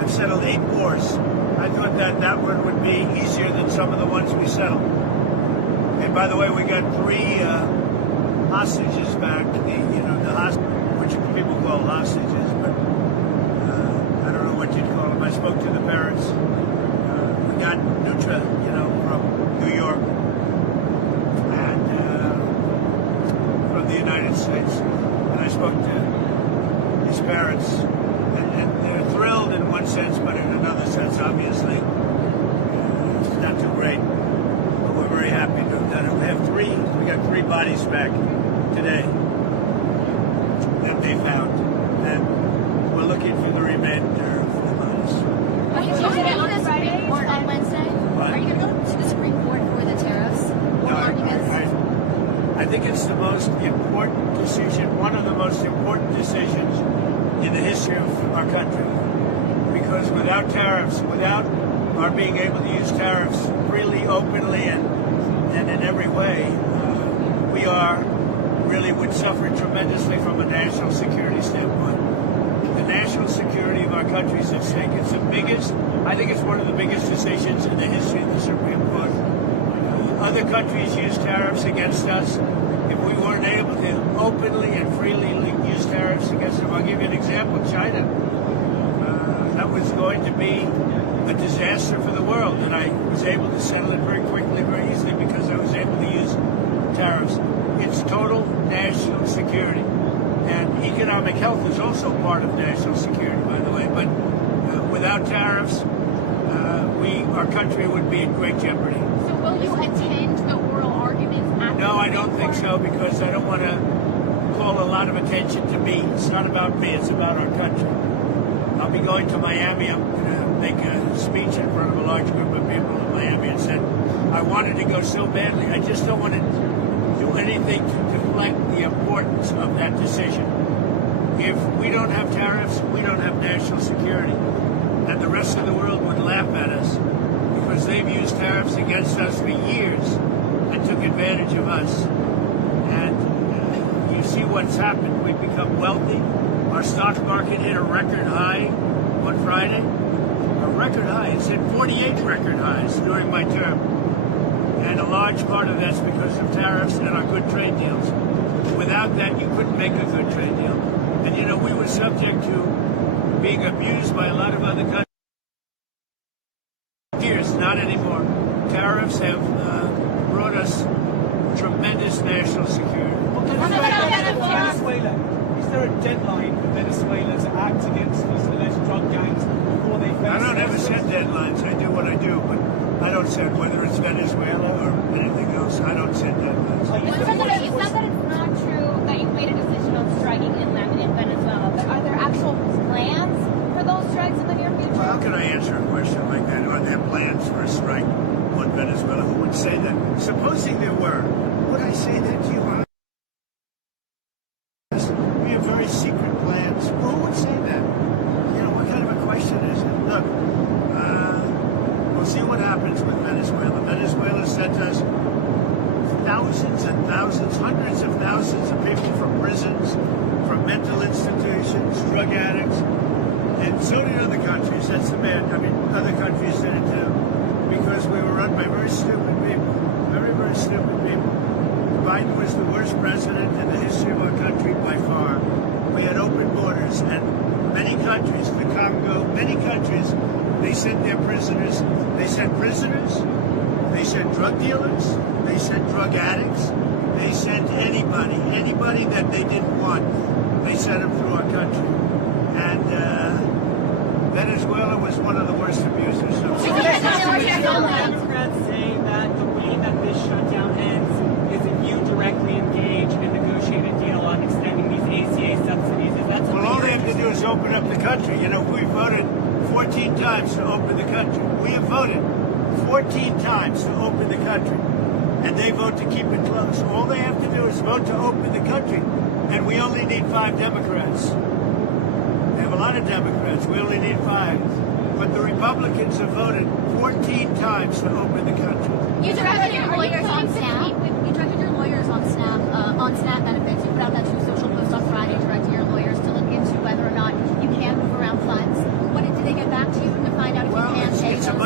I've settled 8 wars. I thought that one would be easier than some of the ones we settled. And by the way, we got 3 hostages back. Which people call hostages, but I don't know what you'd call them. I spoke to the parents. We got Nutra, from New York and from the United States. And I spoke to his parents, and they're thrilled in one sense, but in another sense, obviously, it's not too great. But we're very happy to have done it. We got 3 bodies back today that they found, and we're looking for the remainder of the bodies. Are you going to go to the Supreme Court on Wednesday? What? Are you going to go to the Supreme Court for the tariffs? No, I think it's the most important decision, one of the most important decisions in the history of our country. Because without tariffs, without our being able to use tariffs freely, openly, and in every way, we really would suffer tremendously from a national security standpoint. The national security of our country is at stake. It's the biggest, I think it's one of the biggest decisions in the history of the Supreme Court. Other countries use tariffs against us. If we weren't able to openly and freely use tariffs against them, I'll give you an example. China. That was going to be a disaster for the world, and I was able to settle it very quickly, very easily, because I was able to use tariffs. It's total national security. And economic health is also part of national security, by the way. But without tariffs, our country would be in great jeopardy. So will you attend the oral arguments at No, I don't think so, because I don't want to call a lot of attention to me. It's not about me, it's about our country. I'll be going to Miami. I'm going to make a speech in front of a large group of people in Miami, and said I wanted to go so badly. I just don't want to do anything to deflect the importance of that decision. If we don't have tariffs, we don't have national security. And the rest of the world would laugh at us, because they've used tariffs against us for years and took advantage of us. And you see what's happened. We've become wealthy. Our stock market hit a record high on Friday. A record high. It's hit 48 record highs during my term. And a large part of that's because of tariffs and our good trade deals. Without that, you couldn't make a good trade deal. And we were subject to being abused by a lot of other countries. Years, not anymore. Tariffs have brought us tremendous national security. Venezuela. Is there a deadline for Venezuela to act against these alleged drug gangs before they face? I don't ever set deadlines. I do what I do, but I don't set whether it's Venezuela or anything else. I don't set deadlines. You said that it's not true that you made a decision on striking inland in Venezuela, but are there actual plans for those strikes in the near future? Well, how can I answer a question like that? Are there plans for a strike on Venezuela? Who would say that? Supposing there were, would I say that to you? We have very secret plans. Who would say that? What kind of a question is it? Look, we'll see what happens with Venezuela. Venezuela sent us thousands and thousands, hundreds of thousands of people from prisons, from mental institutions, drug addicts, and so did other countries. That's the bad. Other countries did it too, because we were run by very stupid people, very, very stupid people. Biden was the worst president in the history of our country by far. We had open borders, and many countries, the Congo, many countries, they sent their prisoners. They sent prisoners. They sent drug dealers. They sent drug addicts. They sent anybody that they didn't want. They sent them through our country. And Venezuela was one of the worst abusers. Democrats say that the way that this shutdown ends is if you directly engage and negotiate a deal on extending these ACA subsidies. Is that something? Well, all they have to do is open up the country. We voted 14 times to open the country. We have voted 14 times to open the country, and they vote to keep it closed. All they have to do is vote to open the country, and we only need 5 Democrats. They have a lot of Democrats. We only need 5. But the Republicans have voted 14 times to open the country. You directed your lawyers on SNAP. You directed your lawyers on SNAP benefits. You put out that True Social post on Friday, directing your lawyers to look into whether or not you can move around funds. What did they get back to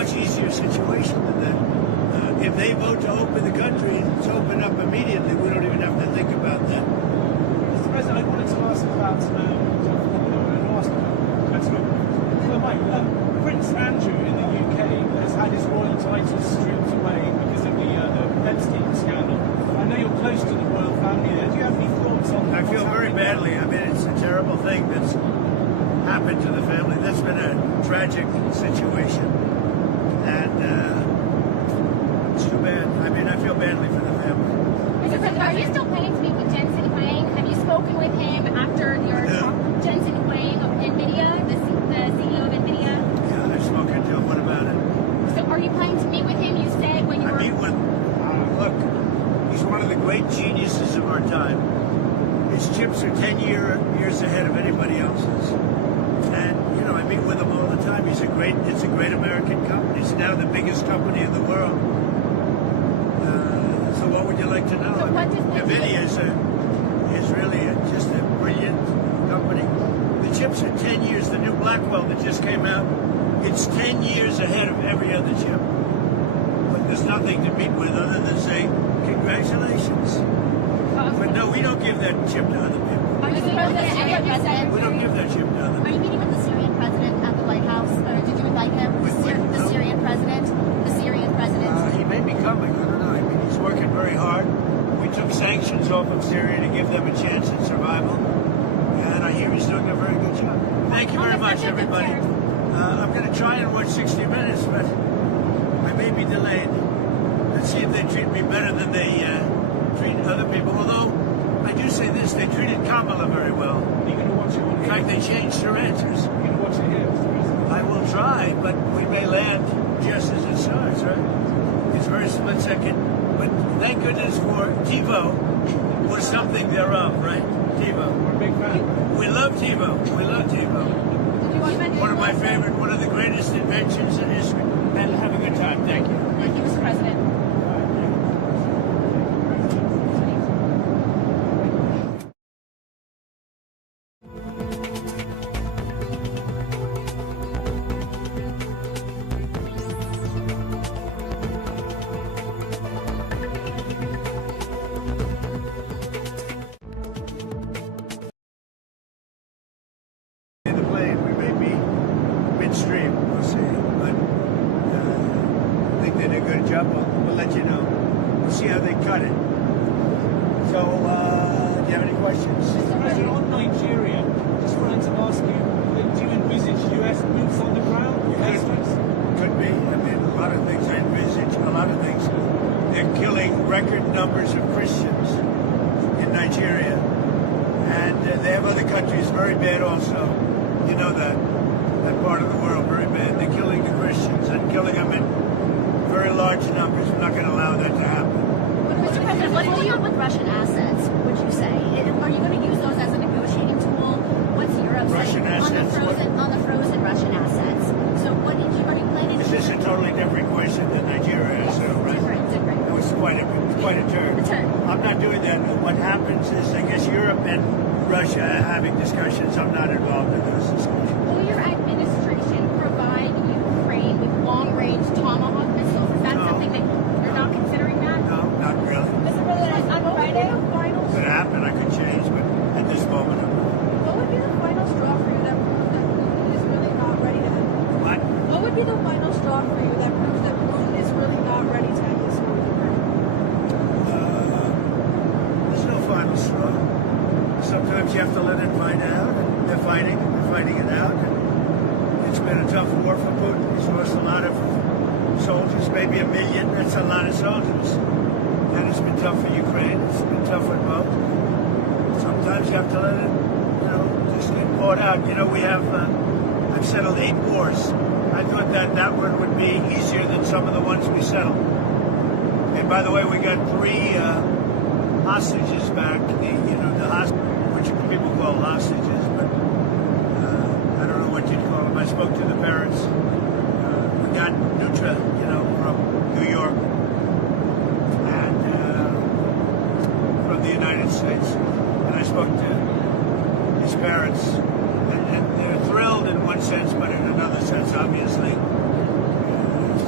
much easier situation than that. If they vote to open the country, it's open up immediately. We don't even have to think about that. Mr. President, I wanted to ask about, Prince Andrew in the UK has had his royal titles stripped away because of the Epstein scandal. I know you're close to the royal family there. Do you have any thoughts on I feel very badly. I mean, it's a terrible thing that's happened to the family. That's been a tragic situation. And it's too bad. I mean, I feel badly for the family. Mr. President, are you still planning to meet with Jensen Huang? Have you spoken with him after your talk? Jensen Huang of Nvidia, the CEO of Nvidia? Yeah, I've spoken to him. What about it? So are you planning to meet with him? You said when you were... I meet with, look, he's one of the great geniuses of our time. His chips are 10 years ahead of anybody else's. And, you know, I meet with him all the time. It's a great American company. It's now the biggest company in the world. So what would you like to know? So what does Nvidia is really just a brilliant company. The chips are 10 years. The new Blackwell that just came out, it's 10 years ahead of every other chip. But there's nothing to meet with other than say, congratulations. But no, we don't give that chip to other people. Are you meeting with the Syrian president? We don't give that chip to other Are you meeting with the Syrian president at the White House? Or did you invite him? The Syrian president? The Syrian president? He may be coming. I don't know. I mean, he's working very hard. We took sanctions off of Syria to give them a chance at survival. And I hear he's doing a very good job. Thank you very much, everybody. I'm going to try and watch 60 Minutes, but I may be delayed. Let's see if they treat me better than they treat other people. Although, I do say this, they treated Kamala very well. You're going to watch it on In fact, they changed her answers. You're going to watch it here, Mr. President. I will try, but we may land just as it starts, right? It's very split second. But thank goodness for TiVo or something thereof, right? TiVo. We're a big fan. We love TiVo. We love TiVo. One of my favorite, one of the greatest inventions in history. And have a good time. Thank you. Thank you, Mr. President. In the plane, we may be midstream. We'll see. But I think they did a good job. We'll let you know. We'll see how they cut it. So, do you have any questions? Mr. President, on Nigeria, just wanted to ask you, do you envisage US boots on the ground? Could be. I mean, a lot of things I envisage. A lot of things. They're killing record numbers of Christians in Nigeria. And they have other countries very bad also. You know that part of the world very bad. They're killing the Christians and killing them in very large numbers. We're not going to allow that to happen. Mr. President, what do you do with Russian assets, would you say? Are you going to use those as a negotiating tool? What's Europe Russian saying assets? on the frozen Russian assets? So what are you planning to Is do? this a totally different question than Nigeria? So, right? Different. It was quite a turn. I'm not doing that. What happens is, I guess Europe and Russia are having discussions. I'm not involved in those discussions. Will your administration provide Ukraine with long-range Tomahawk missiles? Is that No. something that you're not considering that? No, not really. Mr. President, on Friday, Could happen. I could change, but at this moment, I'm not. What would be the final straw for you that proves that Putin is really not ready to end? What? What would be the final straw for you that proves that Putin is really not ready to end this war with Ukraine? There's no final straw. Sometimes you have to let it fight out. And they're fighting it out. And it's been a tough war for Putin. He's lost a lot of soldiers, maybe 1 million. That's a lot of soldiers. And it's been tough for Ukraine. It's been tough for both. Sometimes you have to let it, just get poured out. You know, we have, I've settled 8 wars. I thought that one would be easier than some of the ones we settled. And by the way, we got 3 hostages back. Which people call hostages, but I don't know what you'd call them. I spoke to the parents. We got Nutra, from New York and from the United States. And I spoke to his parents, and they're thrilled in one sense, but in another sense, obviously, it's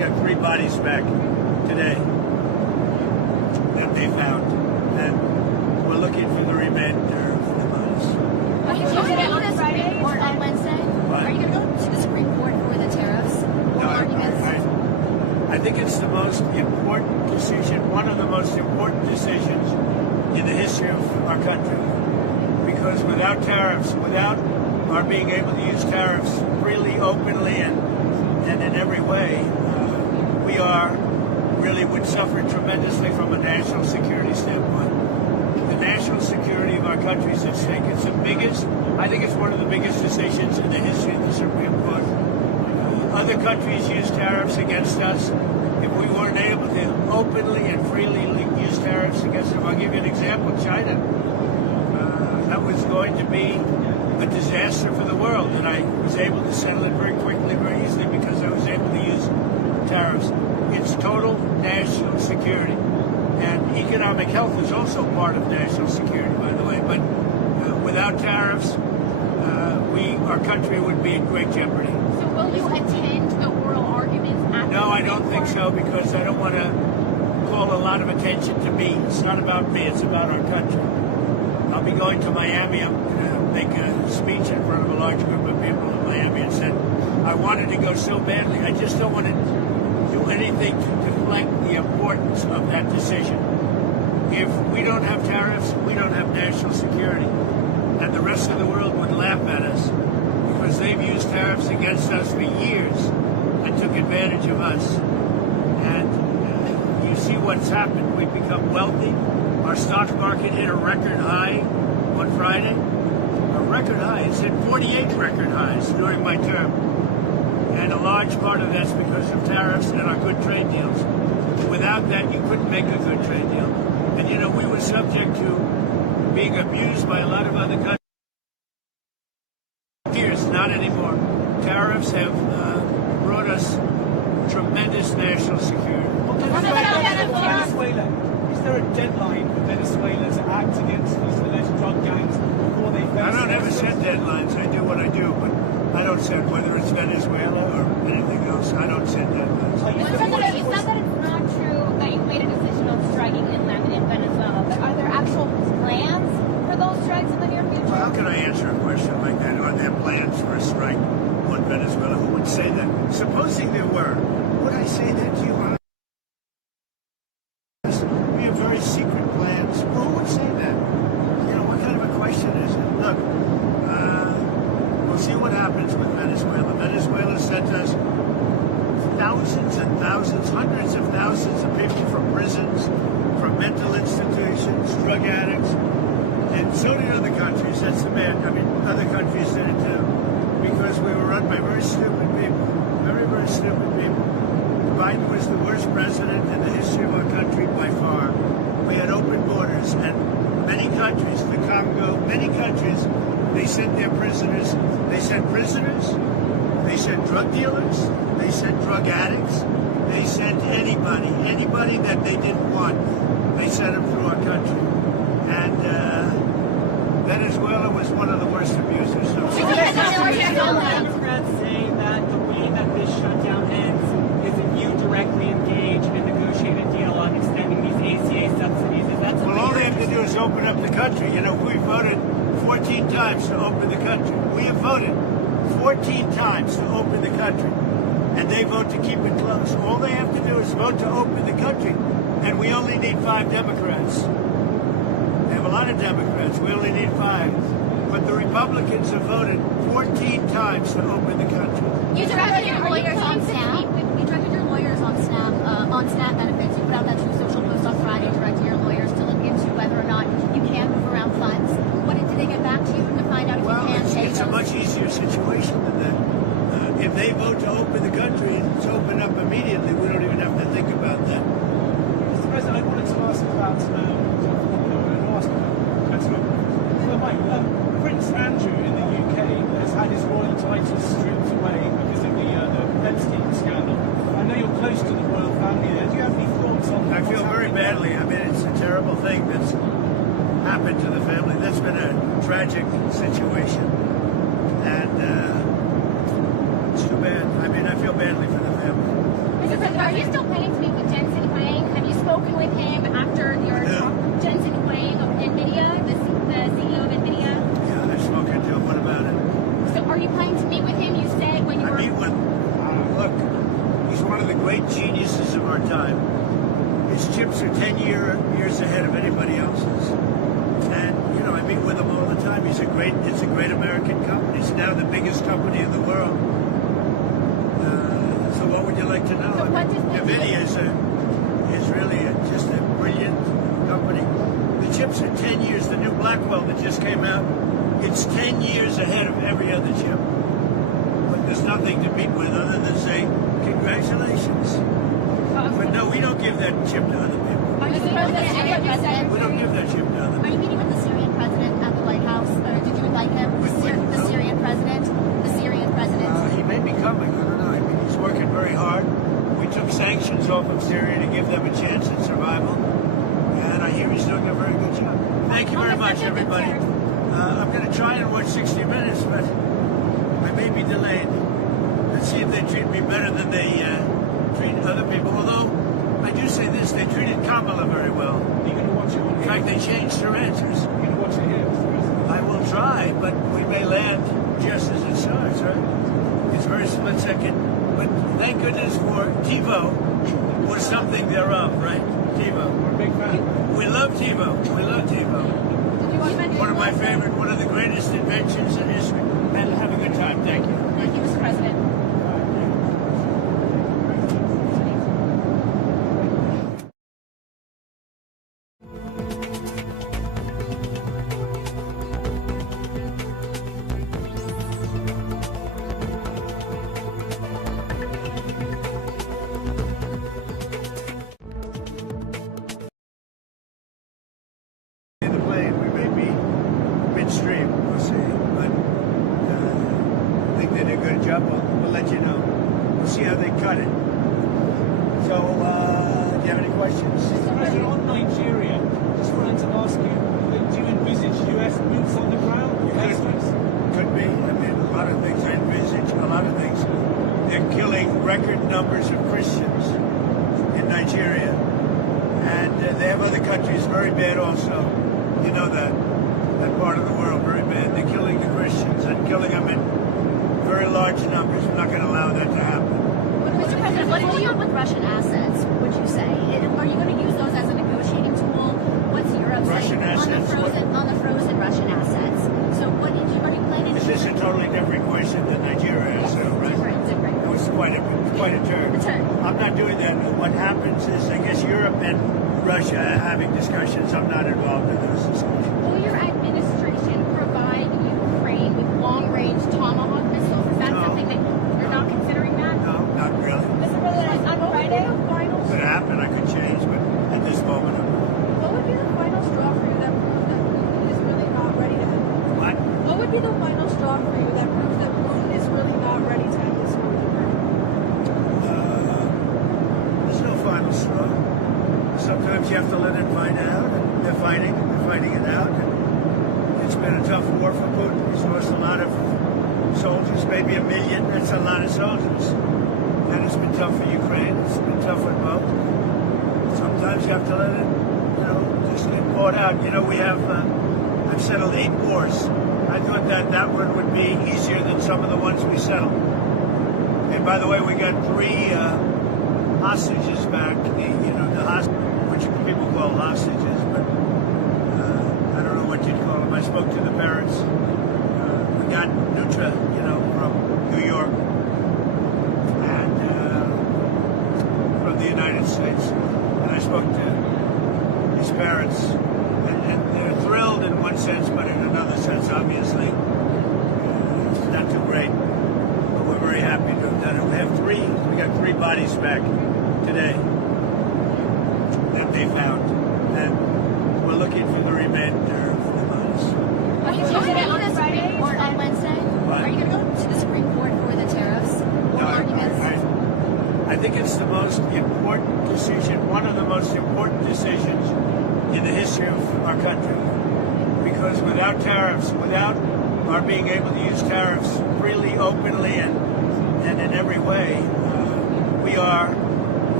bodies back today that they found. And we're looking for the remainder of the bodies. Are you going to go to the Supreme Court on Wednesday? What? Are you going to go to the Supreme Court for the tariffs? No, I think it's the most important decision, one of the most important decisions in the history of our country. Because without tariffs, without our being able to use tariffs freely, openly, and in every way, we really would suffer tremendously from a national security standpoint. The national security of our country is at stake. It's the biggest, I think it's one of the biggest decisions in the history of the Supreme Court. Other countries use tariffs against us. If we weren't able to openly and freely use tariffs against them, I'll give you an example. China. That was going to be a disaster for the world, and I was able to settle it very quickly, very easily, because I was able to use tariffs. It's total national security. And economic health is also part of national security, by the way. But without tariffs, our country would be in great jeopardy. So will you attend the oral arguments at No, I don't think so, because I don't want to call a lot of attention to me. It's not about me, it's about our country. I'll be going to Miami. I'm going to make a speech in front of a large group of people in Miami, and said I wanted to go so badly. I just don't want to do anything to deflect the importance of that decision. If we don't have tariffs, we don't have national security. And the rest of the world would laugh at us, because they've used tariffs against us for years and took advantage of us. And you see what's happened. We've become wealthy. Our stock market hit a record high on Friday. A record high. It's hit 48 record highs during my term. And a large part of that's because of tariffs and our good trade deals. Without that, you couldn't make a good trade deal. And you know, we were subject to being abused by a lot of other countries. Years, not anymore. Tariffs have brought us tremendous national security. Venezuela. Is there a deadline for Venezuela to act against these alleged drug gangs before they face? I don't ever set deadlines. I do what I do, but I don't set whether it's Venezuela or anything else. I don't set deadlines. You said that it's not true that you made a decision on striking inland in Venezuela, but are there actual plans for those strikes in the near future? Well, how can I answer a question like that? Are there plans for a strike on Venezuela? Who would say that? Supposing there were, would I say that to you? We have very secret plans. Who would say that? You know, what kind of a question is it? Look, we'll see what happens with Venezuela. Venezuela sent us thousands and thousands, hundreds of thousands of people from prisons, from mental institutions, drug addicts, and so did other countries. That's the bad. I mean, other countries did it too, because we were run by very stupid people, very, very stupid people. Biden was the worst president in the history of our country by far. We had open borders, and many countries, the Congo, many countries, they sent their prisoners. They sent prisoners. They sent drug dealers. They sent drug addicts. They sent anybody that they didn't want. They sent them through our country. And Venezuela was one of the worst abusers. Democrats say that the way that this shutdown ends is if you directly engage and negotiate a deal on extending these ACA subsidies. Is that something? Well, all they have to do is open up the country. You know, we voted 14 times to open the country. We have voted 14 times to open the country, and they vote to keep it closed. All they have to do is vote to open the country, and we only need 5 Democrats. They have a lot of Democrats. We only need 5. But the Republicans have voted 14 times to open the country. You directed your lawyers on SNAP. You directed your lawyers on SNAP benefits. You put out that True Social post on Friday, directing your lawyers to look into whether or not you can move around funds. What did they get back to you to find out if you can pay it's a much easier situation than that. If they vote to open the country, it's open up immediately. We don't even have to think about that. Mr. President, I wanted to ask about Prince Andrew in the UK has had his royal titles stripped away because of the Epstein scandal. I know you're close to the royal family there. Do you have any thoughts on that? I feel very badly. I mean, it's a terrible thing that's happened to the family. That's been a tragic situation. And it's too bad. I mean, I feel badly for the family. Is it Are you still planning to meet with Jensen Huang? Have you spoken with him after your talk? Jensen Huang of Nvidia, the CEO of Nvidia? Yeah, I've spoken to him. What about it? So are you planning to meet with him? You said when you I were... meet with, look, he's one of the great geniuses of our time. His chips are 10 years ahead of anybody else's. And, you know, I meet with him all the time. It's a great American company. It's now the biggest company in the world. So what would you like to know? So what does Nvidia is really just a brilliant company. The chips are 10 years. The new Blackwell that just came out, it's 10 years ahead of every other chip. But there's nothing to meet with other than say, congratulations. But no, we don't give that chip to other people. Are you meeting with the Syrian president? We don't give that chip to other Are you meeting with the Syrian president at the White House? Or did you invite him? The Syrian president? The Syrian president? He may be coming. I don't know. I mean, he's working very hard. We took sanctions off of Syria to give them a chance at survival. And I hear he's doing a very good job. Thank you very much, everybody. I'm going to try and watch 60 Minutes, but I may be delayed. Let's see if they treat me better than they treat other people. Although, I do say this, they treated Kamala very well. You're going to watch it on In fact, they changed their answers. You're going to watch it here. I will try, but we may land just as it starts, right? It's very split second. But thank goodness for TiVo or something thereof, right? TiVo. We're a big fan. We love TiVo. We love TiVo. One of my favorite, one of the greatest inventions in history. And have a good time. Thank you. Thank you, Mr. President. The plane, we may be midstream, we'll see. But I think they did a good job. We'll let you know. We'll see how they cut it. So, do you have any questions? Mr. President, on Nigeria, just wanted to ask you, do you envisage US boots on the ground? Could be. I mean, a lot of things. I envisage a lot of things. They're killing record numbers of Christians in Nigeria. And they have other countries very bad also. You know that part of the world, very bad. They're killing the Christians and killing them in very large numbers. We're not going to allow that to happen. Mr. President, what's going on with Russian assets, would you say? Are you going to use those as a negotiating tool? What's Europe Russian saying assets? on the frozen Russian assets? So what are you planning to Is this a totally different question than Nigeria is, right? different. It was quite a turn. I'm not doing that. What happens is, I guess Europe and Russia are having discussions. I'm not involved in those discussions. Will your administration provide Ukraine with long-range Tomahawk missiles? Is that No. something that you're not considering that? No, not really. Mr. President, on Friday, Could happen. I could change, but at this moment, I'm not. What would be the final straw for you that proves that Putin is really not ready to end? What? What would be the final straw for you that proves that Putin is really not ready to end this war? There's no final straw. Sometimes you have to let it find out, and they're fighting it out. And it's been a tough war for Putin. He's lost a lot of soldiers, maybe 1 million. That's a lot of soldiers. And it's been tough for Ukraine. It's been tough for both. Sometimes you have to let it, just get bought out. We have, I've settled 8 wars. I thought that one would be easier than some of the ones we settled. And by the way, we got 3 hostages back, which people call hostages, but I don't know what you'd call them. I spoke to the parents. We got Nutra, from New York and from the United States. And I spoke to his parents, and they're thrilled in one sense, but in another sense, obviously, it's not too great. But we're very happy to have done it. We got 3 bodies back today that they found, and we're looking for the remainder of the bodies. Are you going to go to the Supreme Court on Wednesday? What? Are you going to go to the Supreme Court for the tariffs? No, I think it's the most important decision, one of the most important decisions in the history of our country. Because without tariffs, without our being able to use tariffs freely, openly, and in every way, we are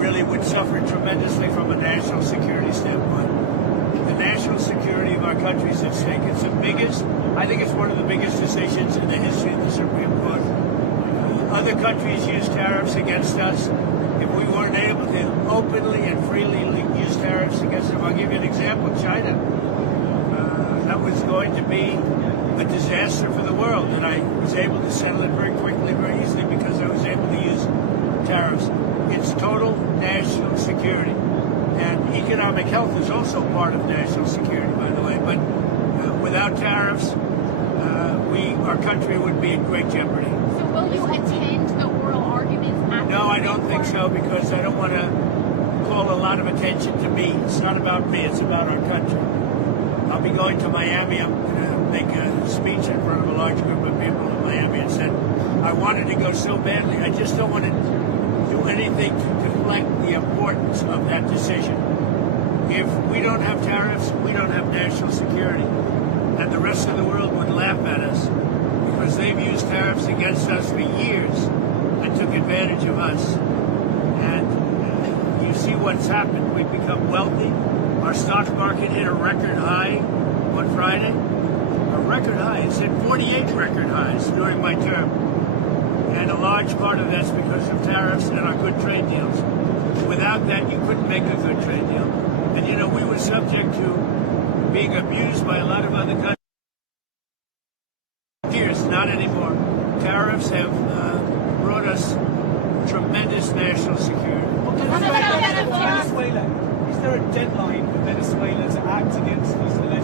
really would suffer tremendously from a national security standpoint. The national security of our country is at stake. It's the biggest, I think it's one of the biggest decisions in the history of the Supreme Court. Other countries use tariffs against us. If we weren't able to openly and freely use tariffs against them, I'll give you an example. China. That was going to be a disaster for the world, and I was able to settle it very quickly, very easily, because I was able to use tariffs. It's total national security. And economic health is also part of national security, by the way. But without tariffs, our country would be in great jeopardy. So will you attend the oral arguments at No, I don't think so, because I don't want to call a lot of attention to me. It's not about me, it's about our country. I'll be going to Miami. I'm going to make a speech in front of a large group of people in Miami, and said I wanted to go so badly. I just don't want to do anything to deflect the importance of that decision. If we don't have tariffs, we don't have national security. And the rest of the world would laugh at us, because they've used tariffs against us for years and took advantage of us. And you see what's happened. We've become wealthy. Our stock market hit a record high on Friday. A record high. It's hit 48 record highs during my term. And a large part of that's because of tariffs and our good trade deals. Without that, you couldn't make a good trade deal. And you know, we were subject to being abused by a lot of other countries. Years, not anymore. Tariffs have brought us tremendous national security. Venezuela. Is there a deadline for Venezuela to act against these